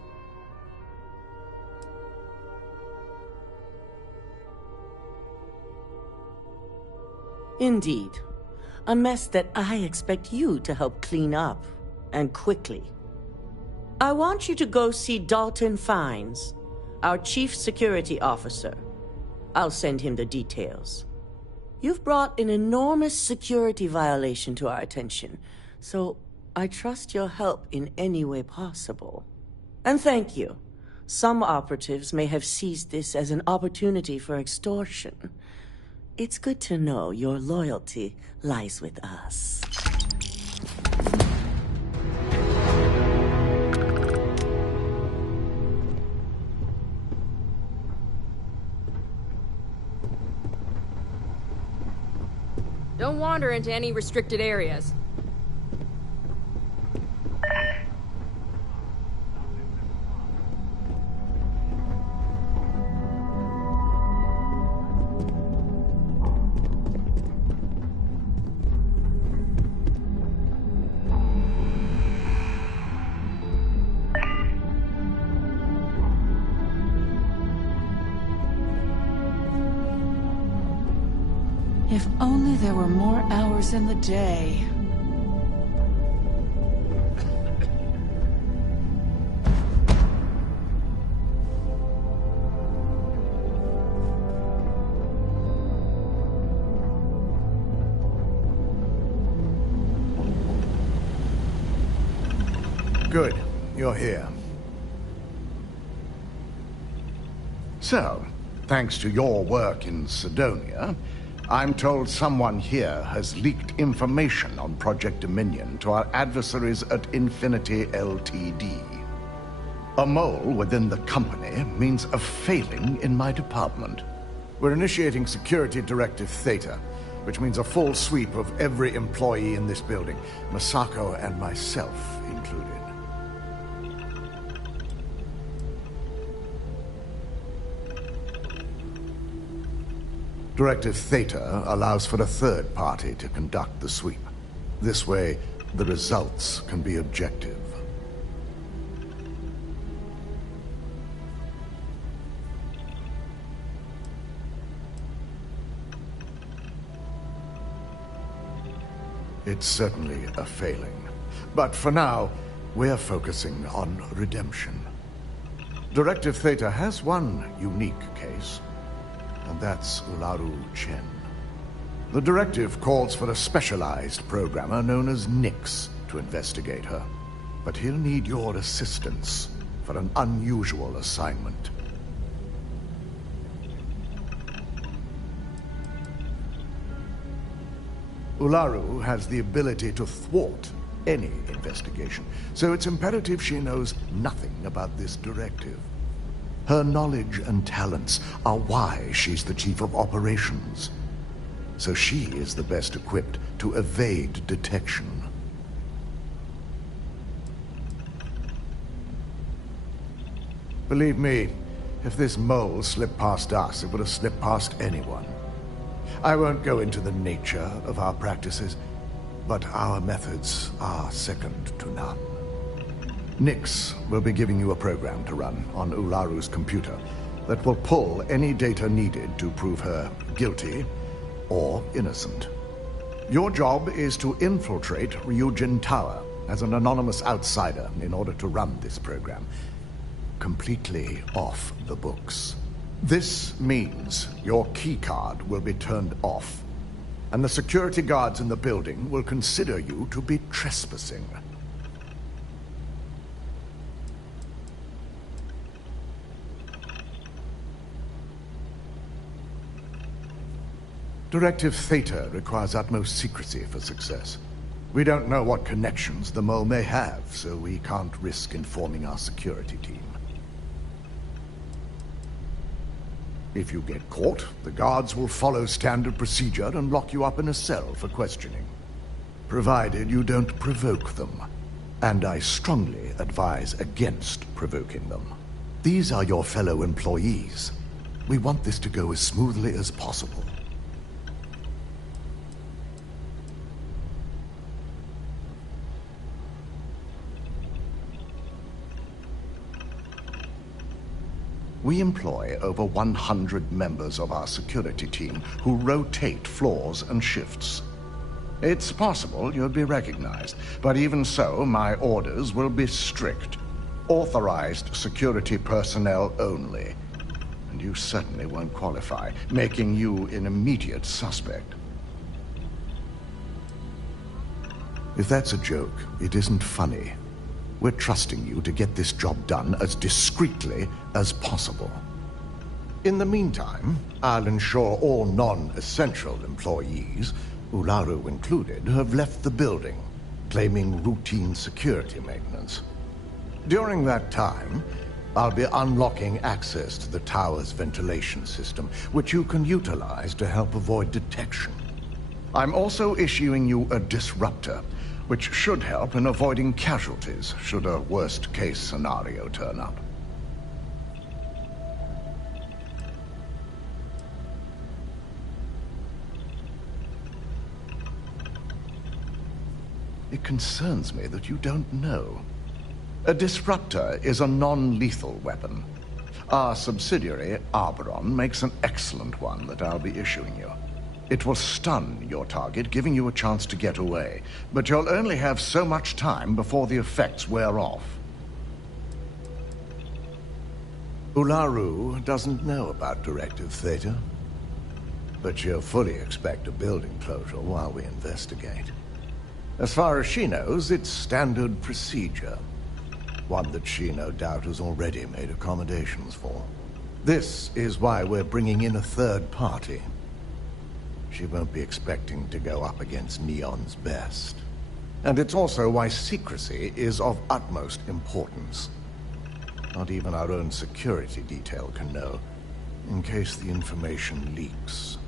Indeed. A mess that I expect you to help clean up, and quickly. I want you to go see Dalton Fiennes, our Chief Security Officer. I'll send him the details. You've brought an enormous security violation to our attention, so I trust your help in any way possible. And thank you. Some operatives may have seized this as an opportunity for extortion. It's good to know your loyalty lies with us. Don't wander into any restricted areas. If only there were more hours in the day. Good. You're here. So, thanks to your work in Sidonia, I'm told someone here has leaked information on Project Dominion to our adversaries at Infinity Ltd. A mole within the company means a failing in my department. We're initiating Security Directive Theta, which means a full sweep of every employee in this building, Masako and myself included. Directive Theta allows for a third party to conduct the sweep. This way, the results can be objective. It's certainly a failing. But for now, we're focusing on redemption. Directive Theta has one unique case, and that's Ularu Chen. The directive calls for a specialized programmer known as Nix to investigate her. But he'll need your assistance for an unusual assignment. Ularu has the ability to thwart any investigation, so it's imperative she knows nothing about this directive. Her knowledge and talents are why she's the chief of operations. So she is the best equipped to evade detection. Believe me, if this mole slipped past us, it would have slipped past anyone. I won't go into the nature of our practices, but our methods are second to none. Nix will be giving you a program to run on Ularu's computer that will pull any data needed to prove her guilty or innocent. Your job is to infiltrate Ryujin Tower as an anonymous outsider in order to run this program completely off the books. This means your keycard will be turned off, and the security guards in the building will consider you to be trespassing. Directive Theta requires utmost secrecy for success. We don't know what connections the mole may have, so we can't risk informing our security team. If you get caught, the guards will follow standard procedure and lock you up in a cell for questioning. Provided you don't provoke them. And I strongly advise against provoking them. These are your fellow employees. We want this to go as smoothly as possible. We employ over 100 members of our security team who rotate floors and shifts. It's possible you'll be recognized, but even so, my orders will be strict. Authorized security personnel only. And you certainly won't qualify, making you an immediate suspect. If that's a joke, it isn't funny. We're trusting you to get this job done as discreetly as possible. In the meantime, I'll ensure all non-essential employees, Ularu included, have left the building, claiming routine security maintenance. During that time, I'll be unlocking access to the tower's ventilation system, which you can utilize to help avoid detection. I'm also issuing you a disruptor, which should help in avoiding casualties should a worst-case scenario turn up. It concerns me that you don't know. A disruptor is a non-lethal weapon. Our subsidiary, Arboron, makes an excellent one that I'll be issuing you. It will stun your target, giving you a chance to get away. But you'll only have so much time before the effects wear off. Ularu doesn't know about Directive Theta, but she'll fully expect a building closure while we investigate. As far as she knows, it's standard procedure. One that she no doubt has already made accommodations for. This is why we're bringing in a third party. She won't be expecting to go up against Neon's best. And it's also why secrecy is of utmost importance. Not even our own security detail can know, in case the information leaks.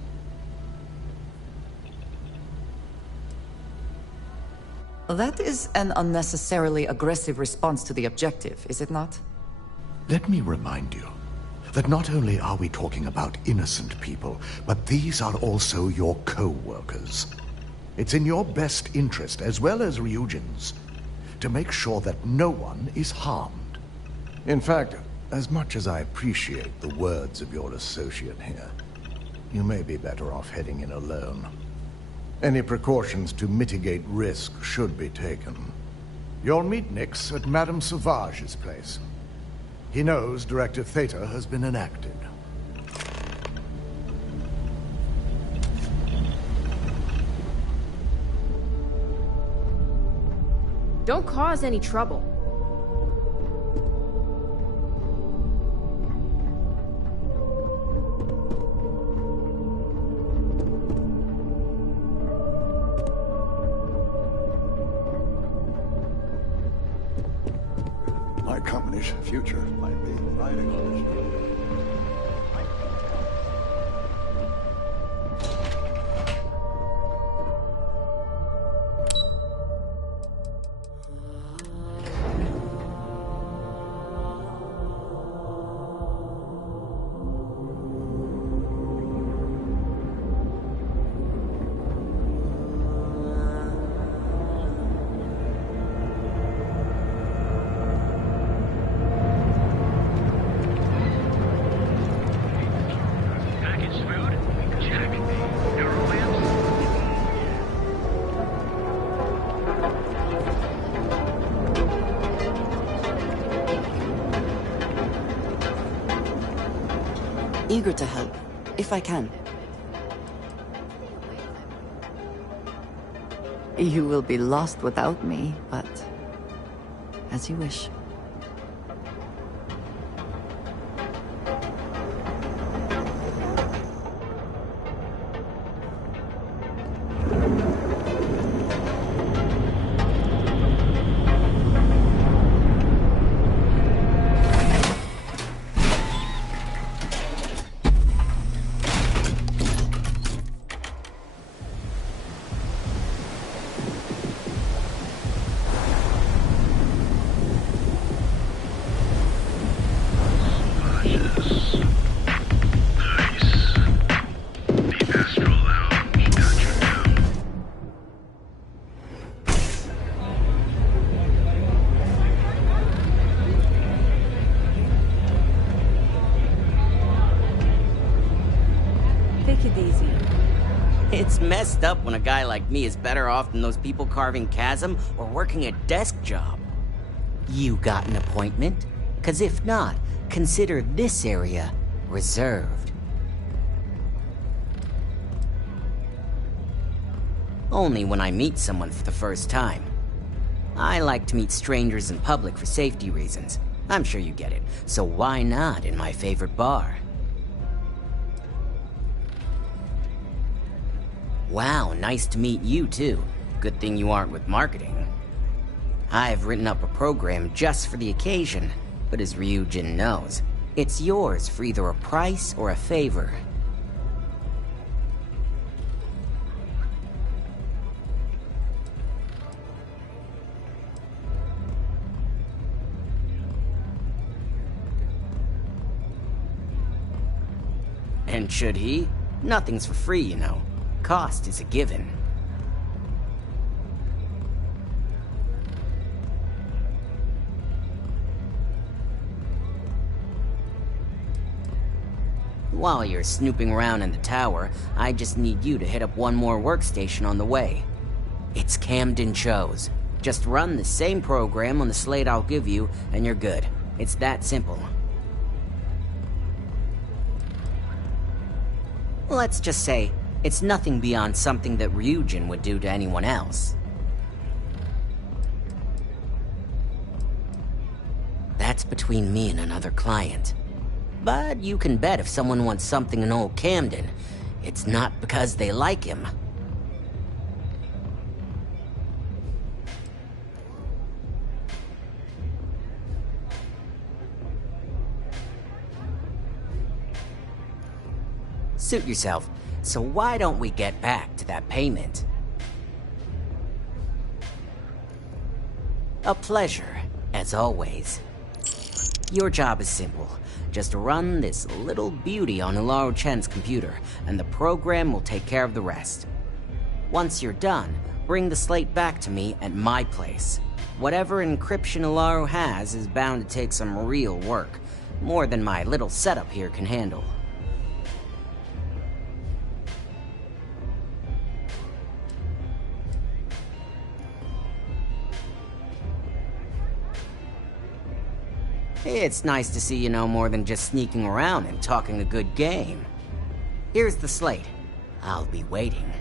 That is an unnecessarily aggressive response to the objective, is it not? Let me remind you that not only are we talking about innocent people, but these are also your co-workers. It's in your best interest, as well as Ryujin's, to make sure that no one is harmed. In fact, as much as I appreciate the words of your associate here, you may be better off heading in alone. Any precautions to mitigate risk should be taken. You'll meet Nix at Madame Sauvage's place. He knows Directive Theta has been enacted. Don't cause any trouble. My company's future might be riding on this road. Eager to help, if I can. You will be lost without me, but as you wish. It's messed up when a guy like me is better off than those people carving chasm or working a desk job. You got an appointment? 'Cause if not, consider this area reserved. Only when I meet someone for the first time. I like to meet strangers in public for safety reasons. I'm sure you get it. So why not in my favorite bar? Wow, nice to meet you too. Good thing you aren't with marketing. I've written up a program just for the occasion, but as Ryujin knows, it's yours for either a price or a favor. And should he? Nothing's for free, you know. Cost is a given. while you're snooping around in the tower, I just need you to hit up one more workstation on the way. It's Camden Cho's. Just run the same program on the slate I'll give you, and you're good. It's that simple. Let's just say, it's nothing beyond something that Ryujin would do to anyone else. That's between me and another client. But you can bet if someone wants something in old Camden, it's not because they like him. Suit yourself. So why don't we get back to that payment? A pleasure, as always. Your job is simple. Just run this little beauty on Ularu Chen's computer, and the program will take care of the rest. Once you're done, bring the slate back to me at my place. Whatever encryption Ularu has is bound to take some real work. More than my little setup here can handle. It's nice to see you know more than just sneaking around and talking a good game. Here's the slate. I'll be waiting.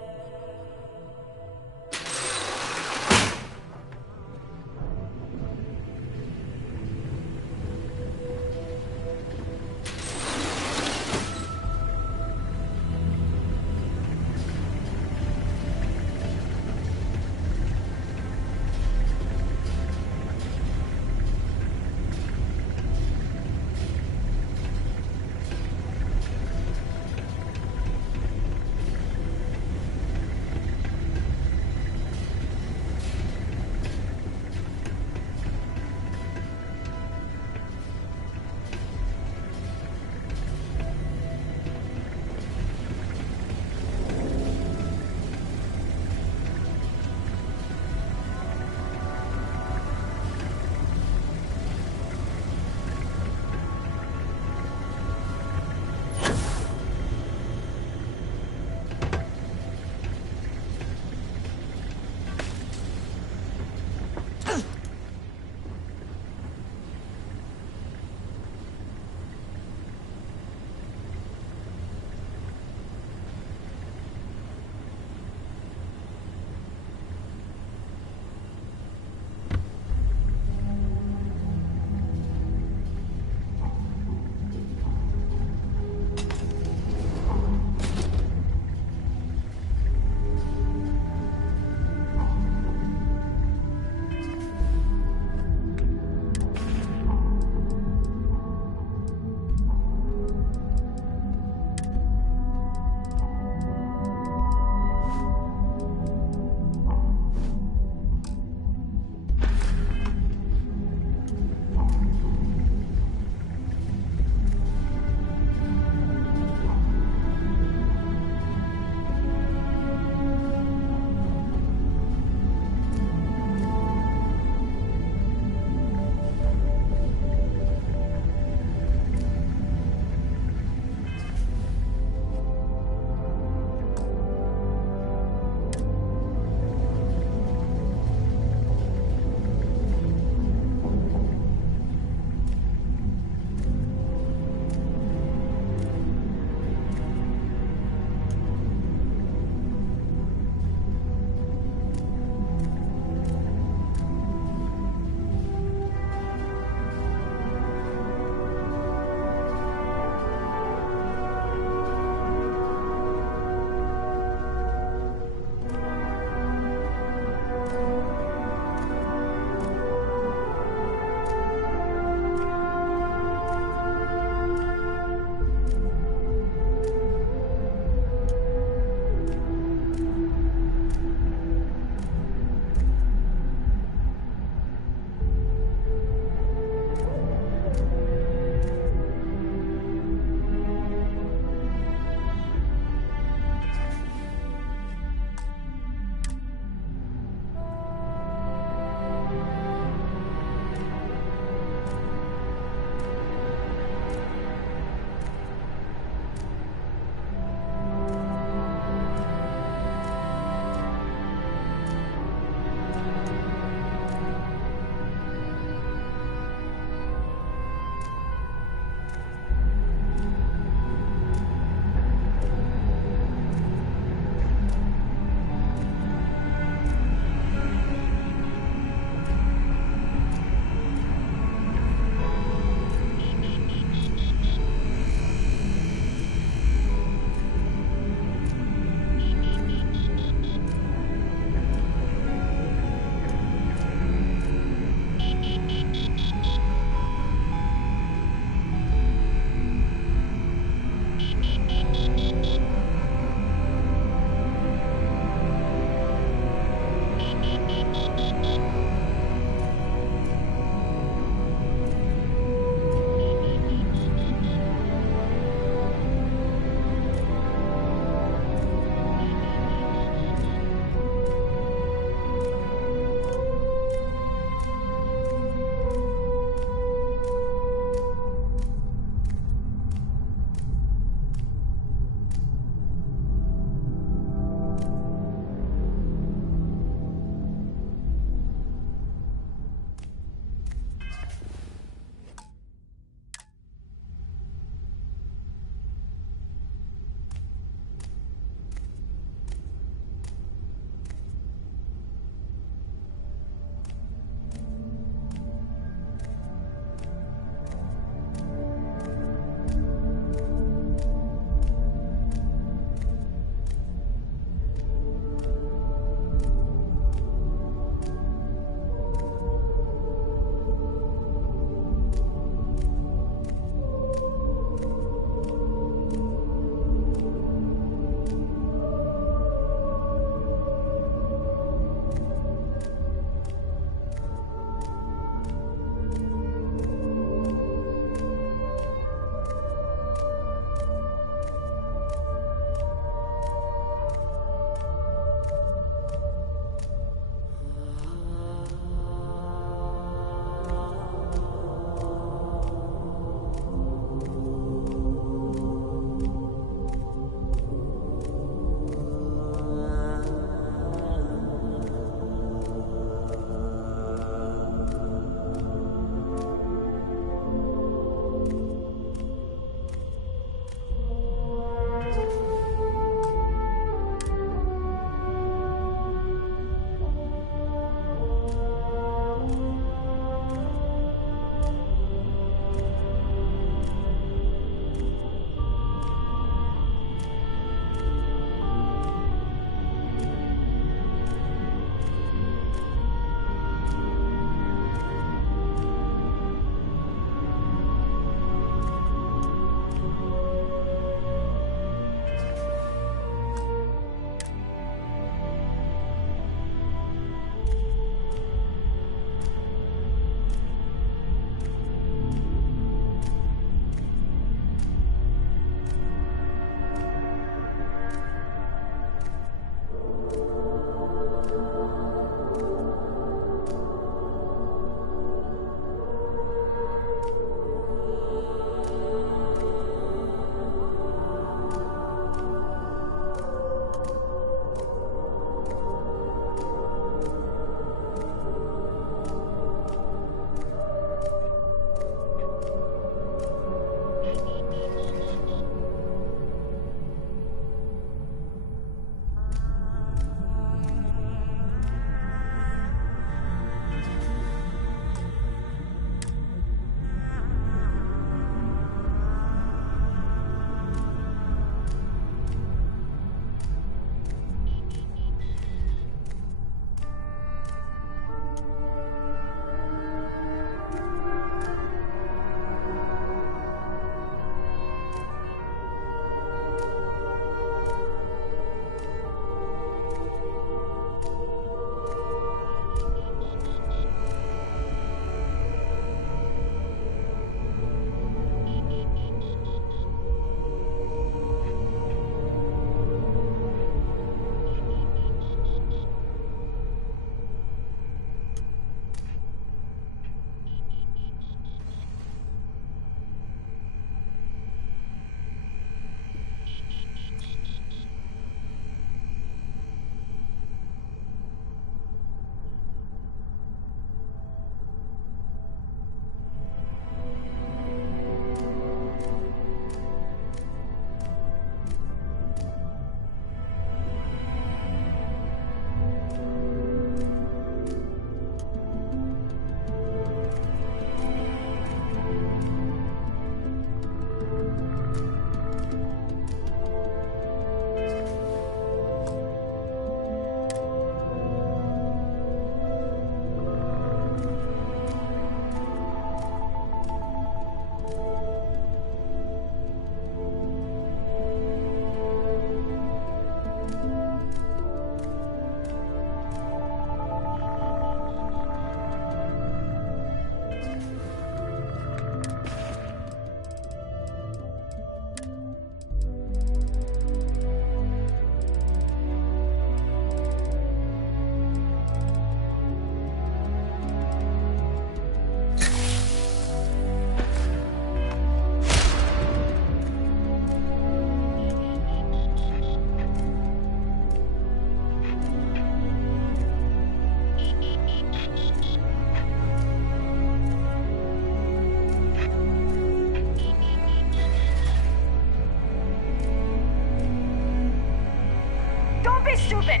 stupid!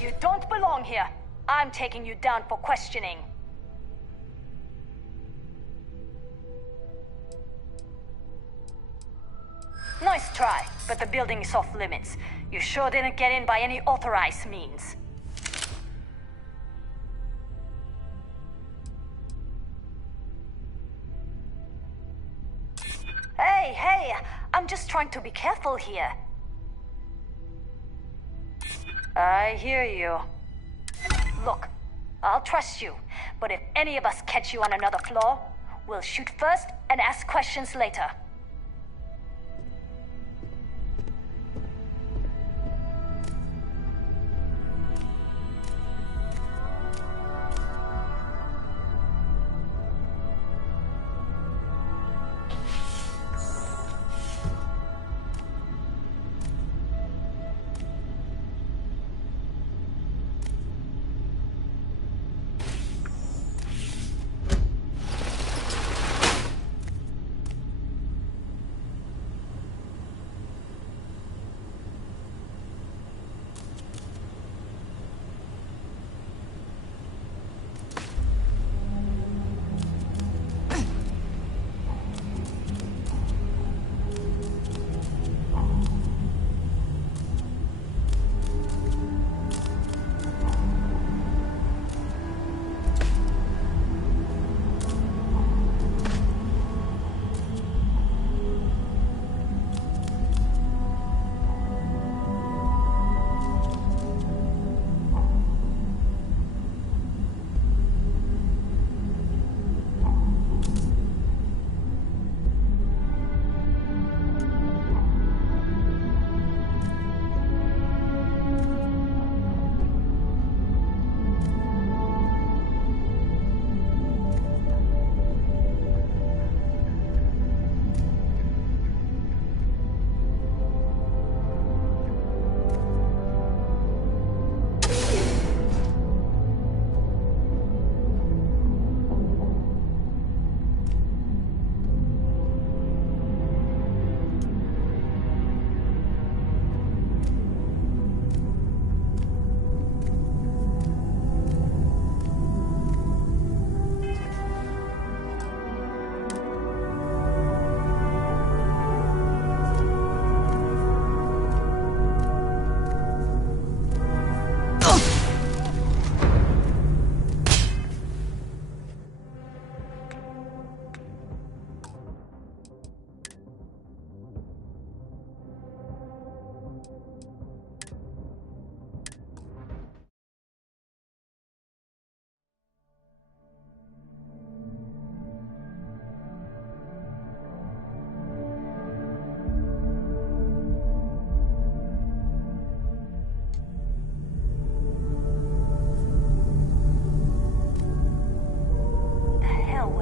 You don't belong here. I'm taking you down for questioning. Nice try, but the building is off limits. You sure didn't get in by any authorized means. Hey, I'm just trying to be careful here. I hear you. Look, I'll trust you, but if any of us catch you on another floor, we'll shoot first and ask questions later.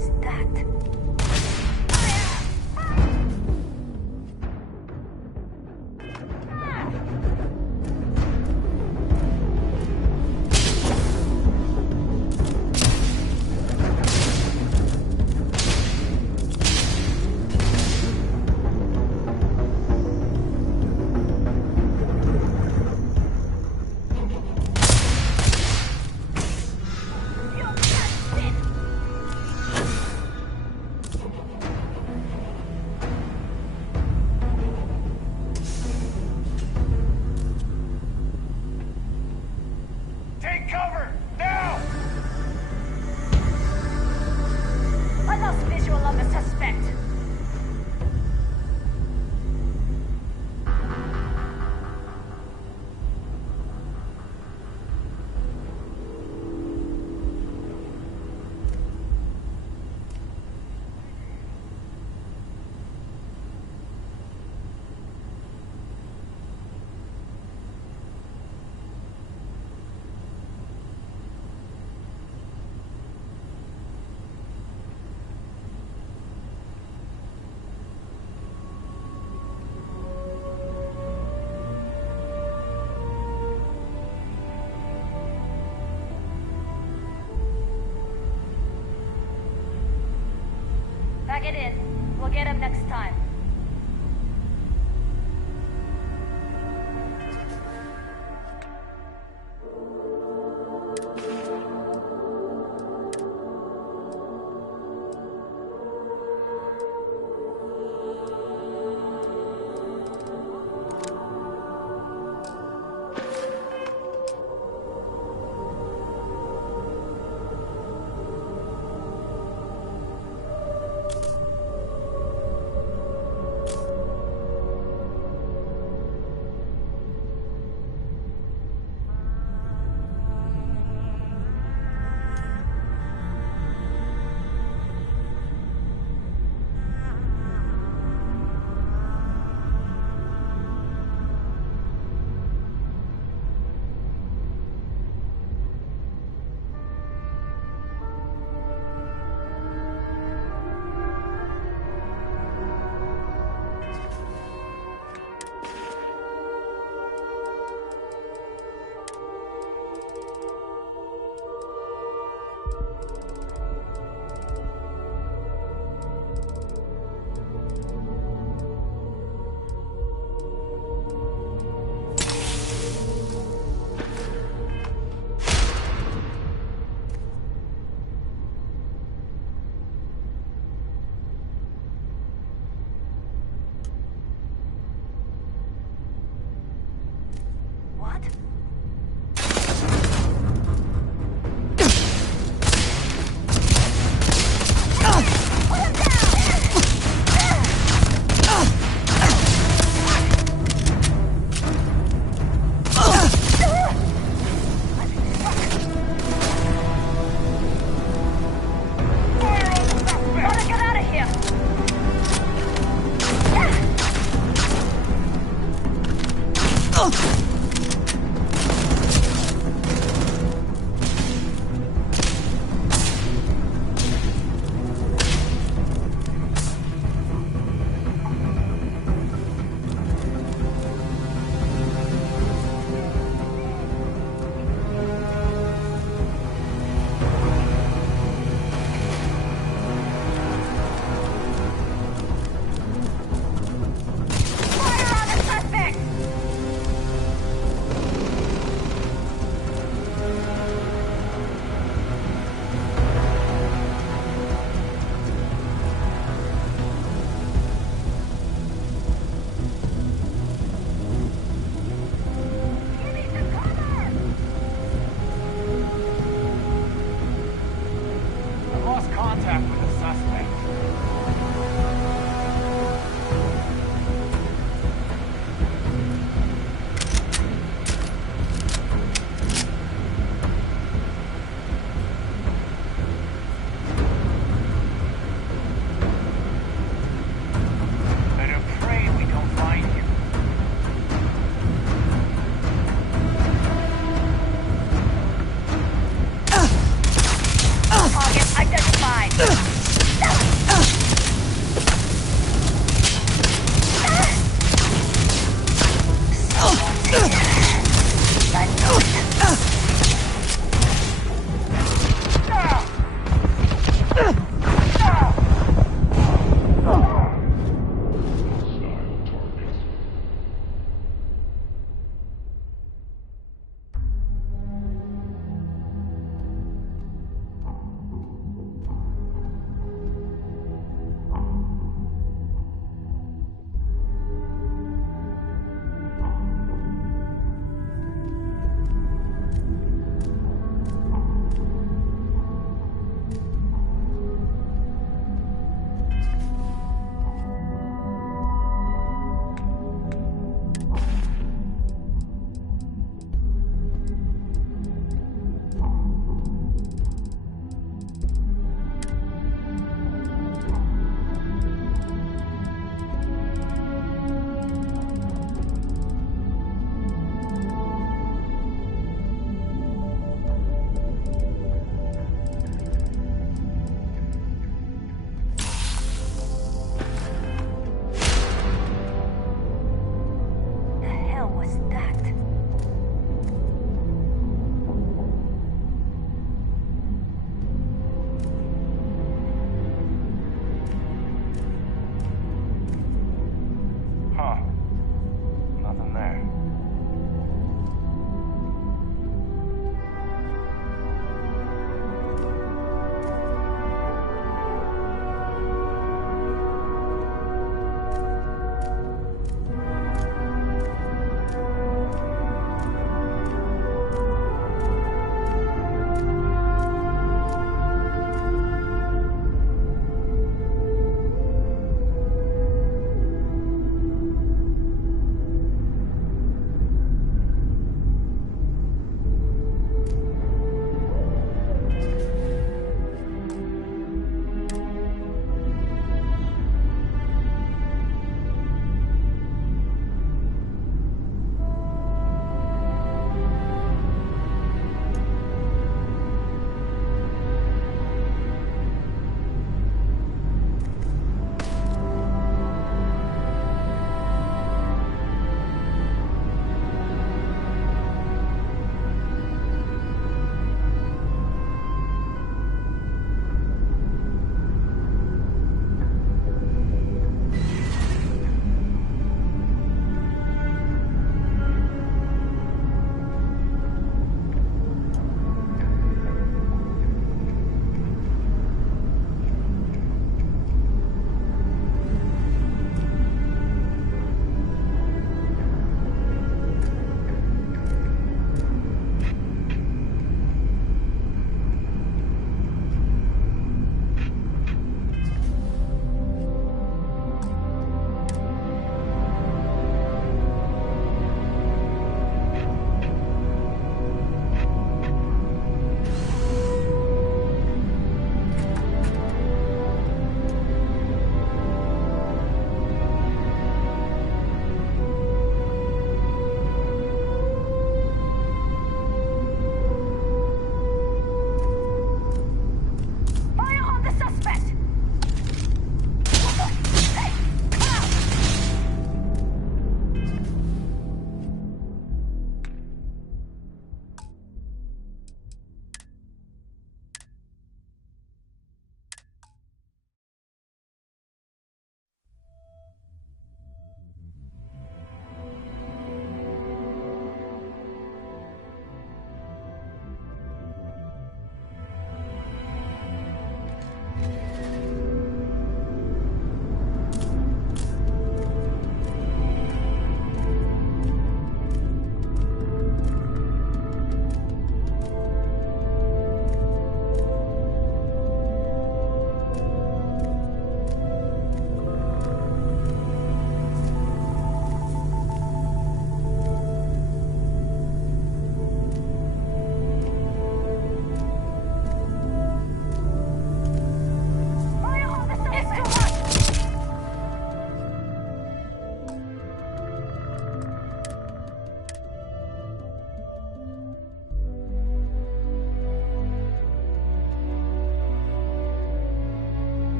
was that? Pack it in. We'll get him next time.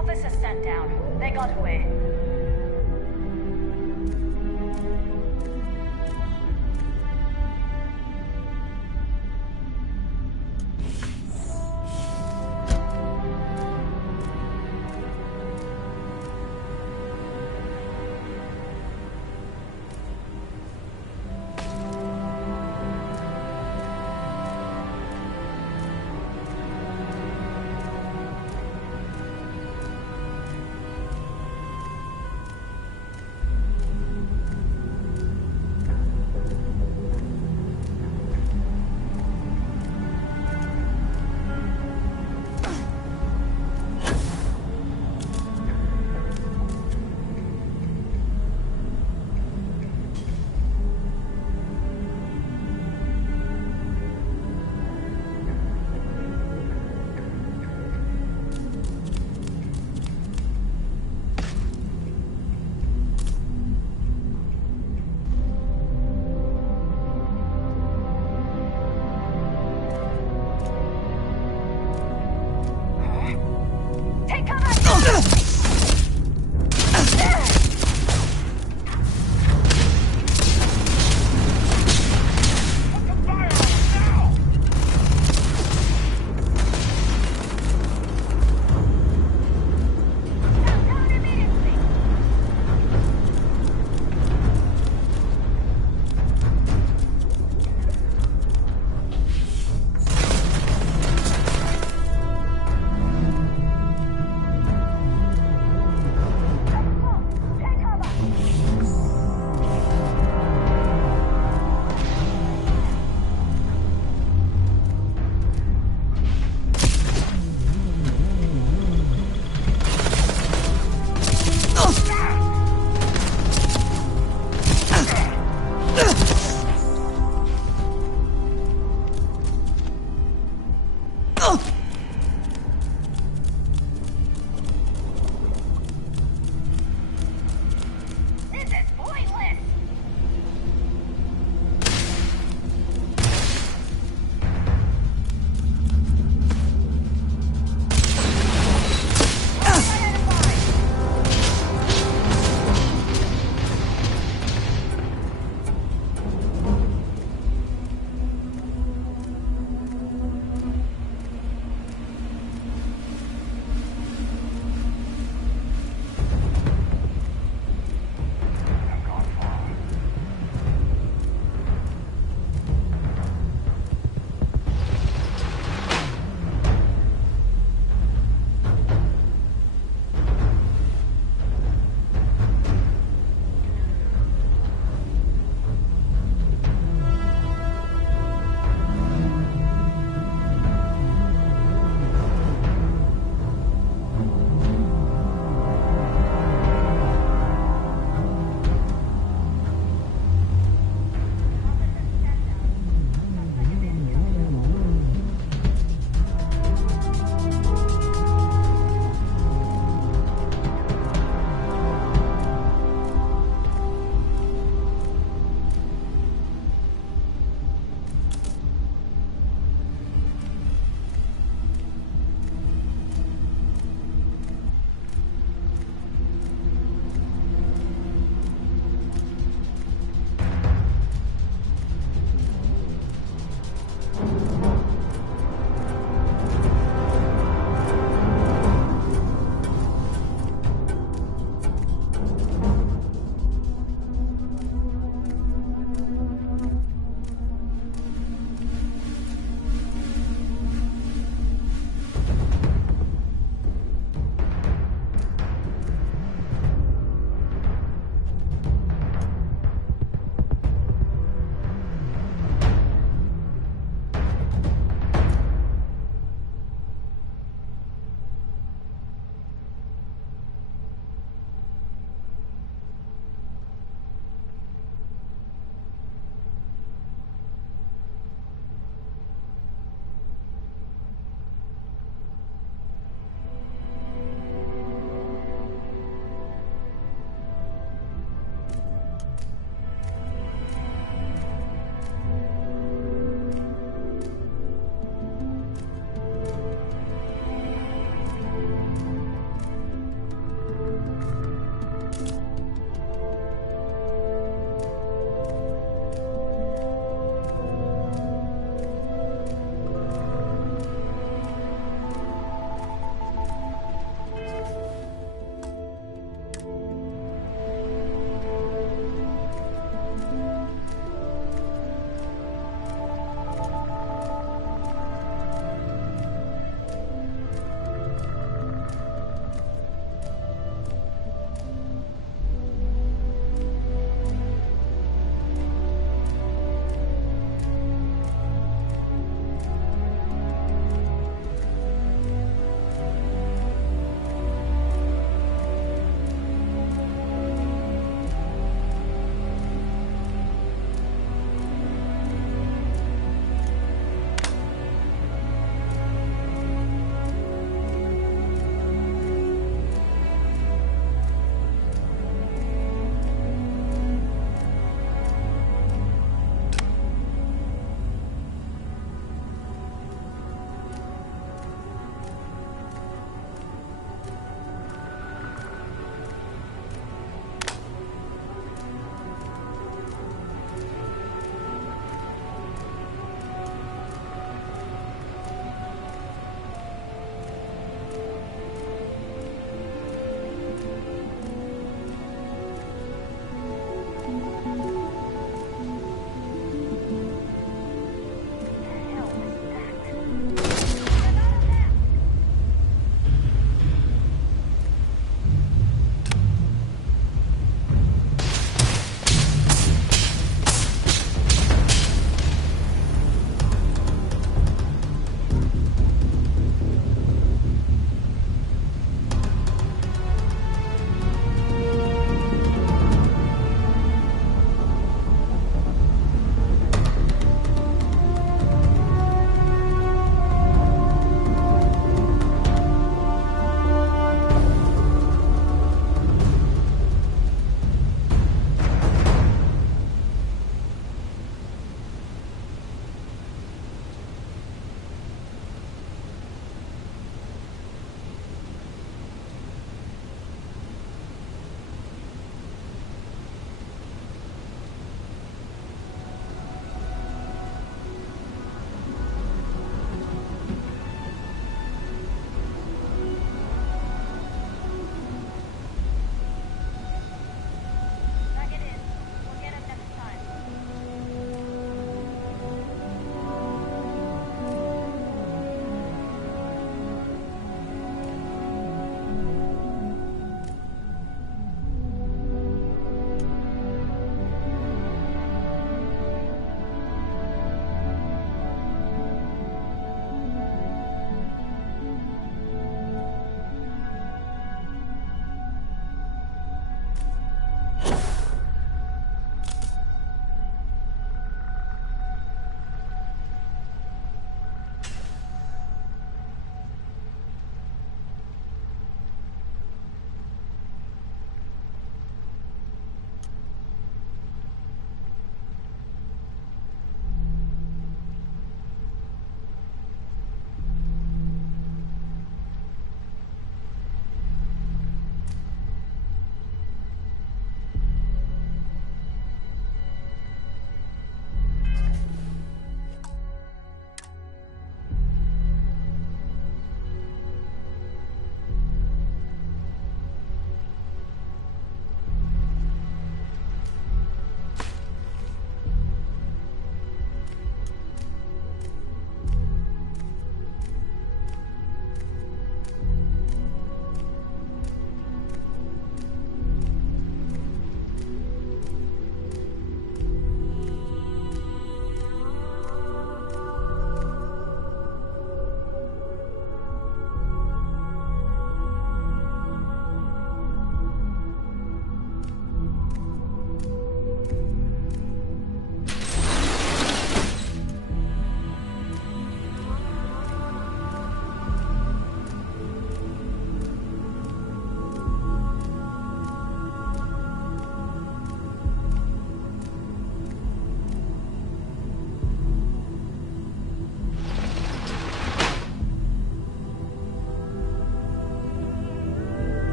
Officers sent down. They got away.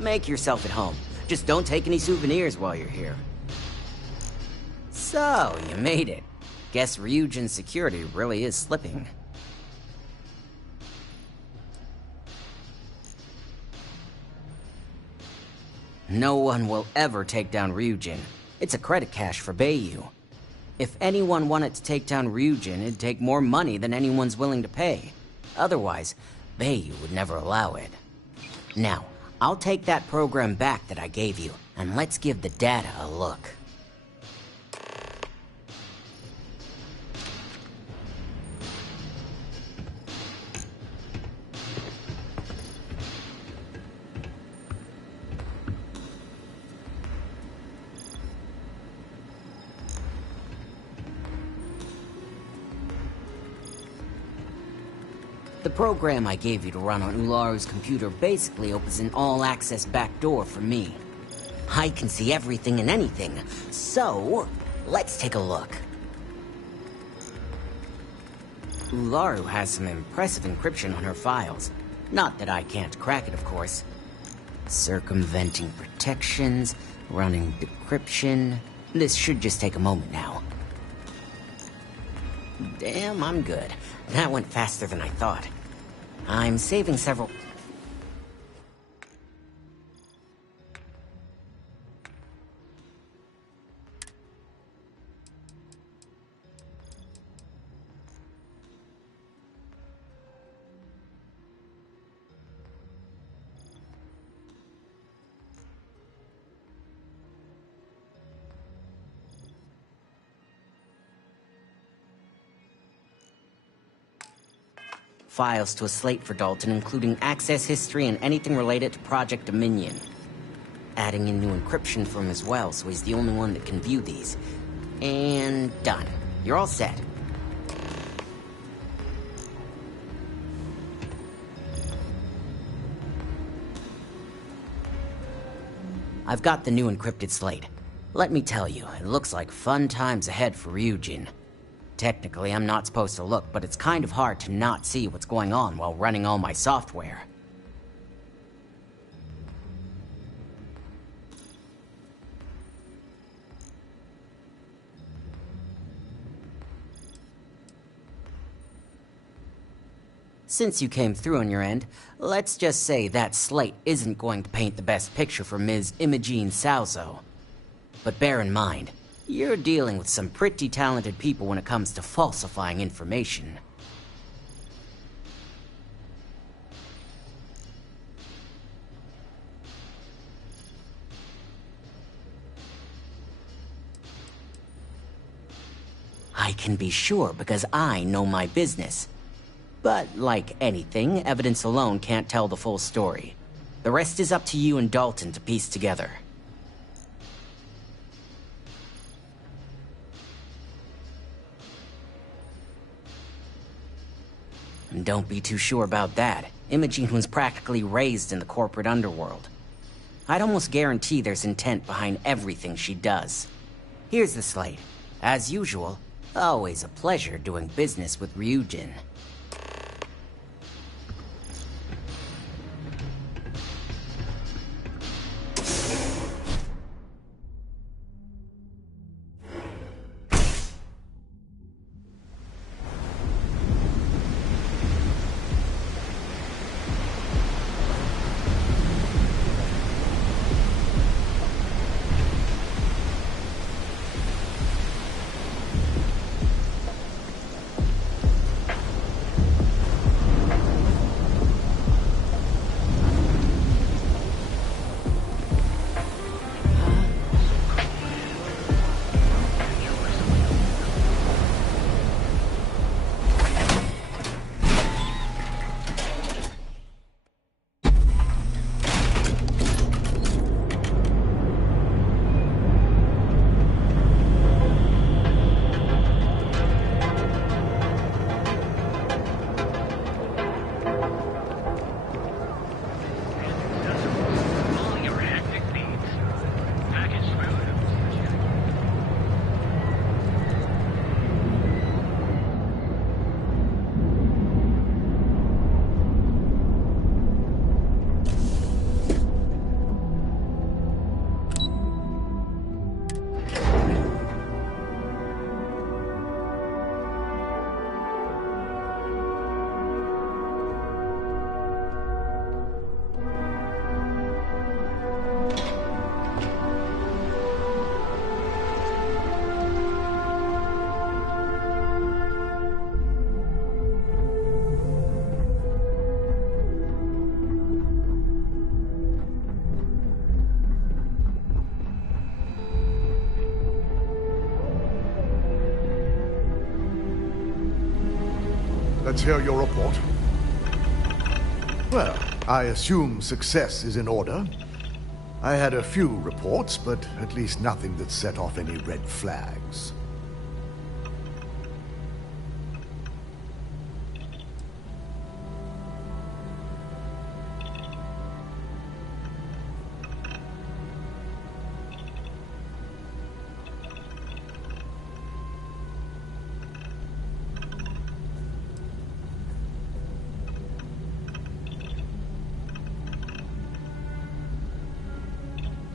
Make yourself at home. Just don't take any souvenirs while you're here. So, you made it. Guess Ryujin's security really is slipping. No one will ever take down Ryujin. It's a credit cache for Bayu. If anyone wanted to take down Ryujin, it'd take more money than anyone's willing to pay. Otherwise, Bayu would never allow it. Now, I'll take that program back that I gave you, and let's give the data a look. The program I gave you to run on Ularu's computer basically opens an all-access backdoor for me. I can see everything and anything, so let's take a look. Ularu has some impressive encryption on her files. Not that I can't crack it, of course. Circumventing protections, running decryption. This should just take a moment now. Damn, I'm good. That went faster than I thought. I'm saving several... files to a slate for Dalton, including access history and anything related to Project Dominion. Adding in new encryption for him as well, so he's the only one that can view these. And done. You're all set. I've got the new encrypted slate. Let me tell you, it looks like fun times ahead for Ryujin. Technically, I'm not supposed to look, but it's kind of hard to not see what's going on while running all my software. Since you came through on your end, let's just say that slate isn't going to paint the best picture for Ms. Imogene Salzo. But bear in mind, you're dealing with some pretty talented people when it comes to falsifying information. I can be sure because I know my business. But like anything, evidence alone can't tell the full story. The rest is up to you and Dalton to piece together. And don't be too sure about that. Imogene was practically raised in the corporate underworld. I'd almost guarantee there's intent behind everything she does. Here's the slate. As usual, always a pleasure doing business with Ryujin. Let's hear your report. Well, I assume success is in order. I had a few reports, but at least nothing that set off any red flags.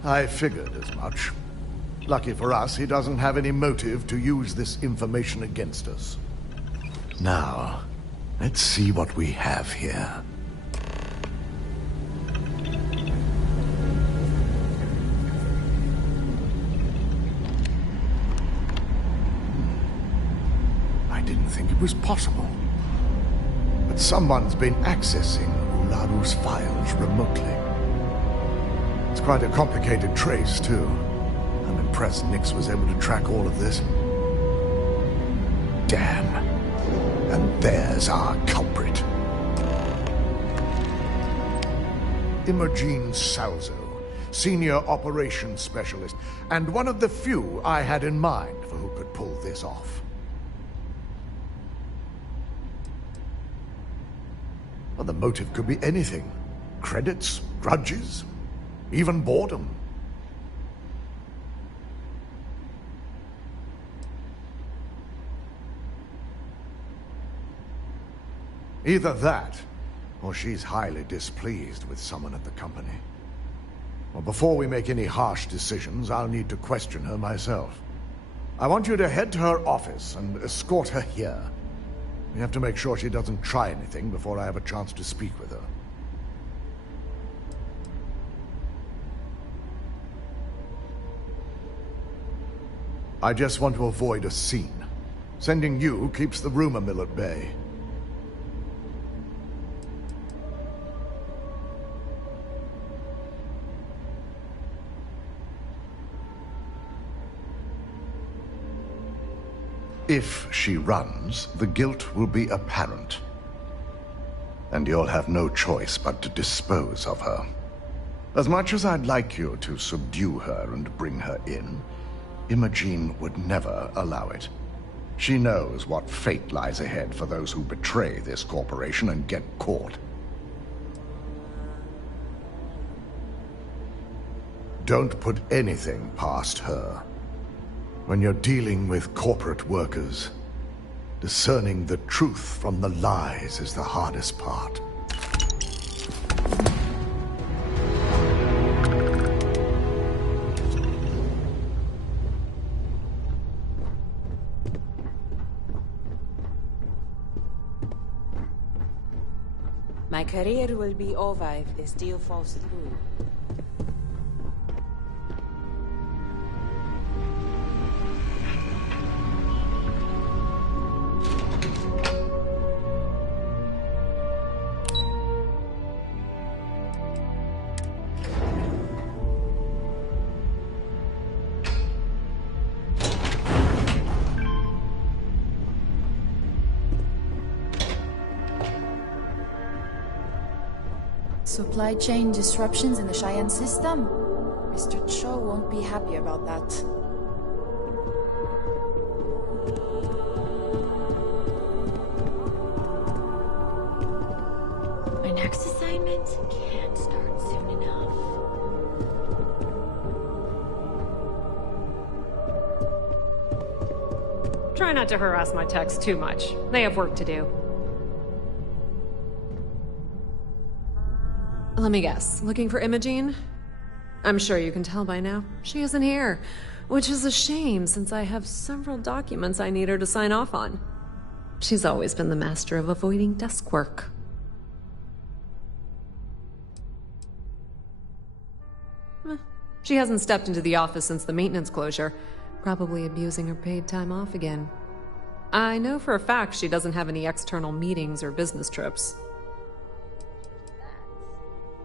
I figured as much. Lucky for us, he doesn't have any motive to use this information against us. Now, let's see what we have here. I didn't think it was possible. But someone's been accessing Ularu's files remotely. It's quite a complicated trace, too. I'm impressed Nix was able to track all of this. Damn. And there's our culprit. Imogene Salzo, Senior Operations Specialist, and one of the few I had in mind for who could pull this off. Well, the motive could be anything. Credits, grudges, even boredom. Either that, or she's highly displeased with someone at the company. Well, before we make any harsh decisions, I'll need to question her myself. I want you to head to her office and escort her here. We have to make sure she doesn't try anything before I have a chance to speak with her. I just want to avoid a scene. Sending you keeps the rumor mill at bay. If she runs, the guilt will be apparent. And you'll have no choice but to dispose of her. As much as I'd like you to subdue her and bring her in, Imogene would never allow it. She knows what fate lies ahead for those who betray this corporation and get caught. Don't put anything past her. When you're dealing with corporate workers, discerning the truth from the lies is the hardest part. My career will be over if this deal falls through. Supply chain disruptions in the Cheyenne system? Mr. Cho won't be happy about that. My next assignment can't start soon enough. Try not to harass my techs too much. They have work to do. Let me guess. Looking for Imogene? I'm sure you can tell by now. She isn't here. Which is a shame, since I have several documents I need her to sign off on. She's always been the master of avoiding desk work. She hasn't stepped into the office since the maintenance closure. Probably abusing her paid time off again. I know for a fact she doesn't have any external meetings or business trips.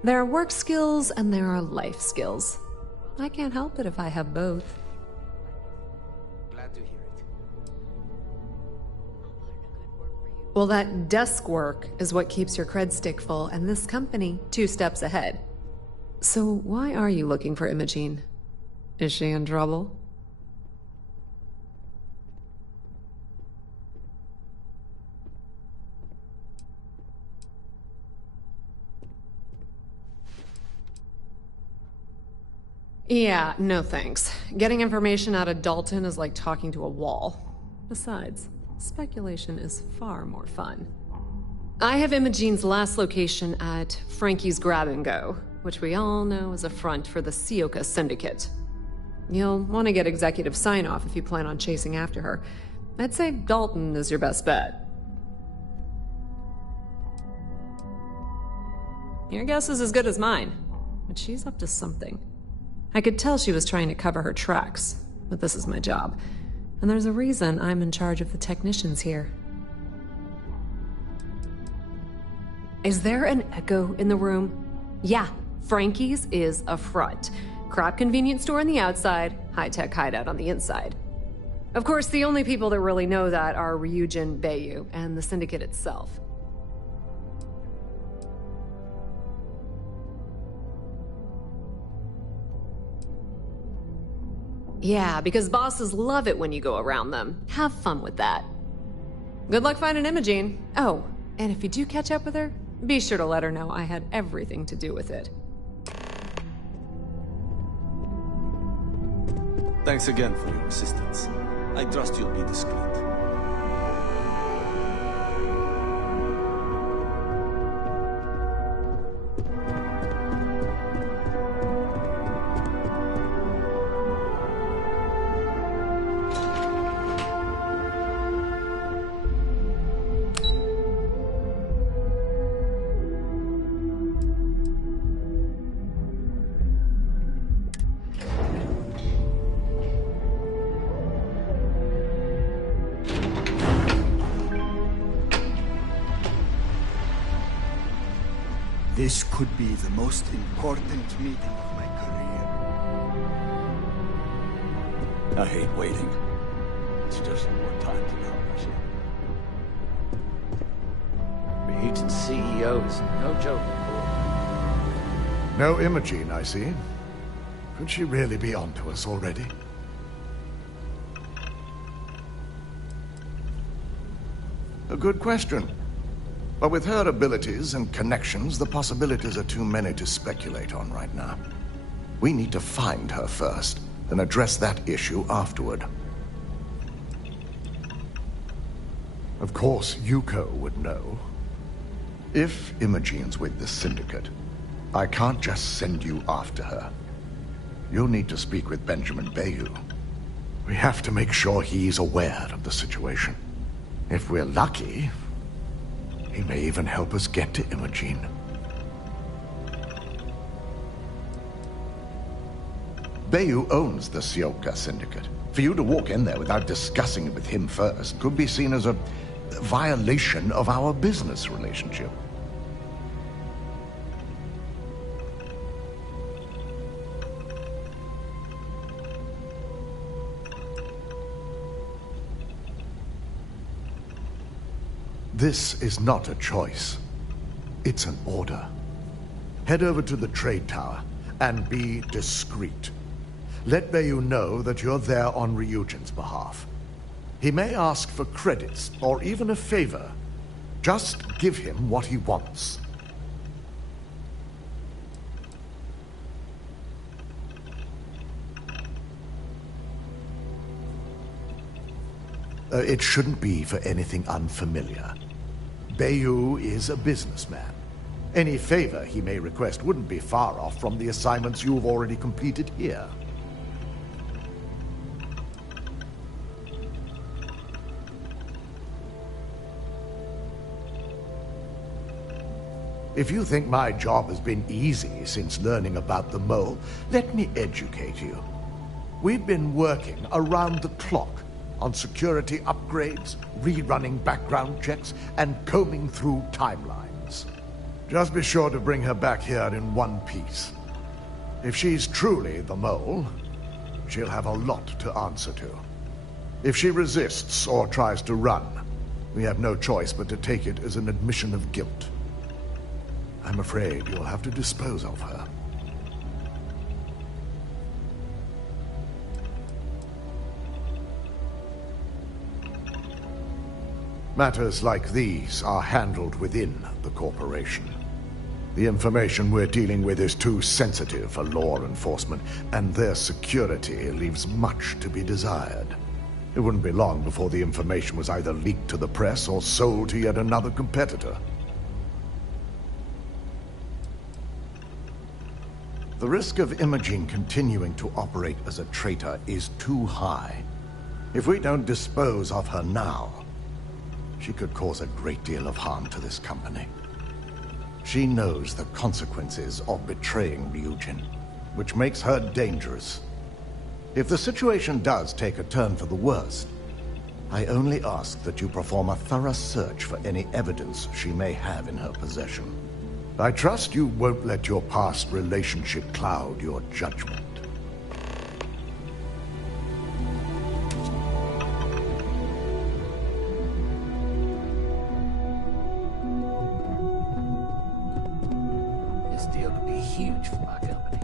There are work skills and there are life skills. I can't help it if I have both. Glad to hear it. Well, that desk work is what keeps your cred stick full, and this company 2 steps ahead. So why are you looking for Imogene? Is she in trouble? Yeah, no thanks. Getting information out of Dalton is like talking to a wall. Besides, speculation is far more fun. I have Imogene's last location at Frankie's Grab and Go, which we all know is a front for the Sioka Syndicate. You'll want to get executive sign-off if you plan on chasing after her. I'd say Dalton is your best bet. Your guess is as good as mine, but she's up to something. I could tell she was trying to cover her tracks, but this is my job. And there's a reason I'm in charge of the technicians here. Is there an echo in the room? Yeah, Frankie's is a front. Crap convenience store on the outside, high-tech hideout on the inside. Of course, the only people that really know that are Ryujin Bayu and the Syndicate itself. Yeah, because bosses love it when you go around them. Have fun with that. Good luck finding Imogene. Oh, and if you do catch up with her, be sure to let her know I had everything to do with it. Thanks again for your assistance. I trust you'll be discreet. This could be the most important meeting of my career. I hate waiting. It's just more time to come, that's all. Mutant CEO is no joke. No Imogene, I see. Could she really be onto us already? A good question. But with her abilities and connections, the possibilities are too many to speculate on right now. We need to find her first, then address that issue afterward. Of course, Yuko would know. If Imogene's with the Syndicate, I can't just send you after her. You'll need to speak with Benjamin Bayou. We have to make sure he's aware of the situation. If we're lucky, he may even help us get to Imogene. Bayou owns the Sioka Syndicate. For you to walk in there without discussing it with him first could be seen as a violation of our business relationship. This is not a choice. It's an order. Head over to the trade tower and be discreet. Let Bayou know that you're there on Ryujin's behalf. He may ask for credits or even a favor. Just give him what he wants. It shouldn't be for anything unfamiliar. Bayou is a businessman. Any favor he may request wouldn't be far off from the assignments you've already completed here. If you think my job has been easy since learning about the mole, let me educate you. We've been working around the clock on security upgrades, rerunning background checks, and combing through timelines. Just be sure to bring her back here in one piece. If she's truly the mole, she'll have a lot to answer to. If she resists or tries to run, we have no choice but to take it as an admission of guilt. I'm afraid you'll have to dispose of her. Matters like these are handled within the corporation. The information we're dealing with is too sensitive for law enforcement, and their security leaves much to be desired. It wouldn't be long before the information was either leaked to the press or sold to yet another competitor. The risk of Imogene continuing to operate as a traitor is too high. If we don't dispose of her now, she could cause a great deal of harm to this company. She knows the consequences of betraying Ryujin, which makes her dangerous. If the situation does take a turn for the worst, I only ask that you perform a thorough search for any evidence she may have in her possession. I trust you won't let your past relationship cloud your judgment. This deal could be huge for my company.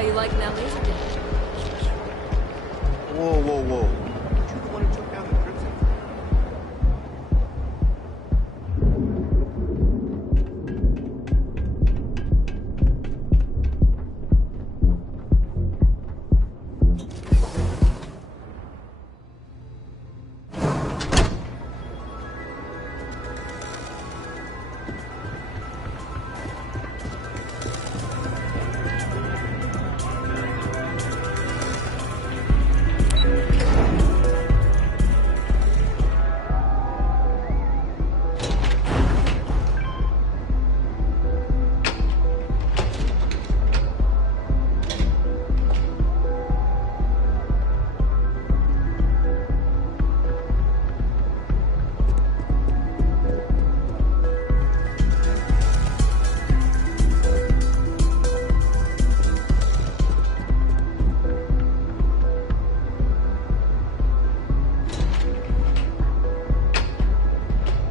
How you liking that laser gun? Whoa, whoa, whoa. Aren't you the one who took down the Crimson?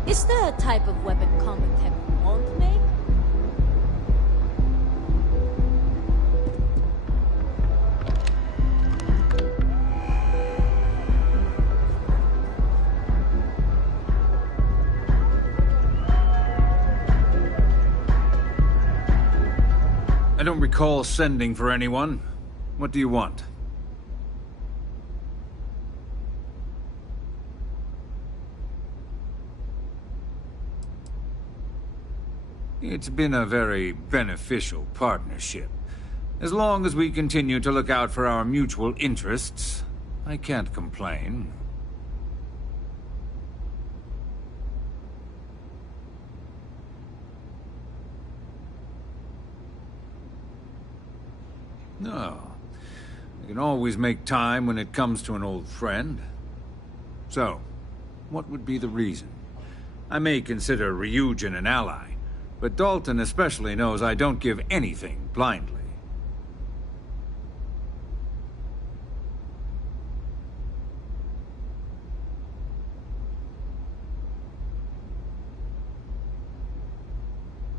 Is there a type of weapon combat tech won't make? I don't recall sending for anyone. What do you want? It's been a very beneficial partnership. As long as we continue to look out for our mutual interests, I can't complain. No. I can always make time when it comes to an old friend. So, what would be the reason? I may consider Ryujin an ally, but Dalton especially knows I don't give anything blindly.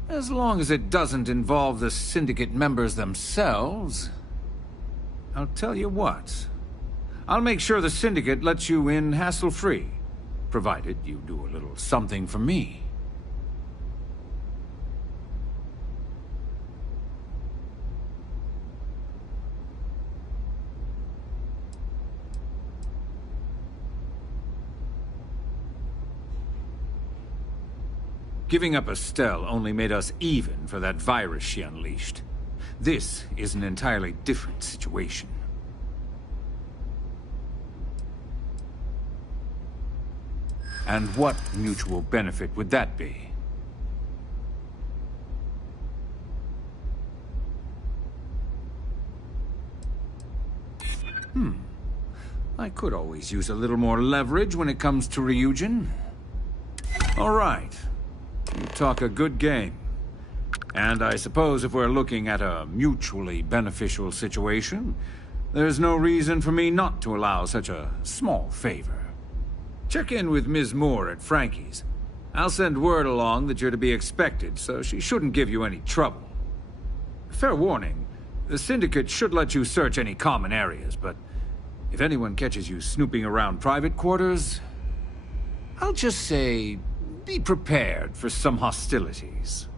As long as it doesn't involve the Syndicate members themselves, I'll tell you what. I'll make sure the Syndicate lets you in hassle-free, provided you do a little something for me. Giving up Estelle only made us even for that virus she unleashed. This is an entirely different situation. And what mutual benefit would that be? I could always use a little more leverage when it comes to Ryujin. All right. You talk a good game. And I suppose if we're looking at a mutually beneficial situation, there's no reason for me not to allow such a small favor. Check in with Ms. Moore at Frankie's. I'll send word along that you're to be expected, so she shouldn't give you any trouble. Fair warning, the Syndicate should let you search any common areas, but if anyone catches you snooping around private quarters, I'll just say, be prepared for some hostilities.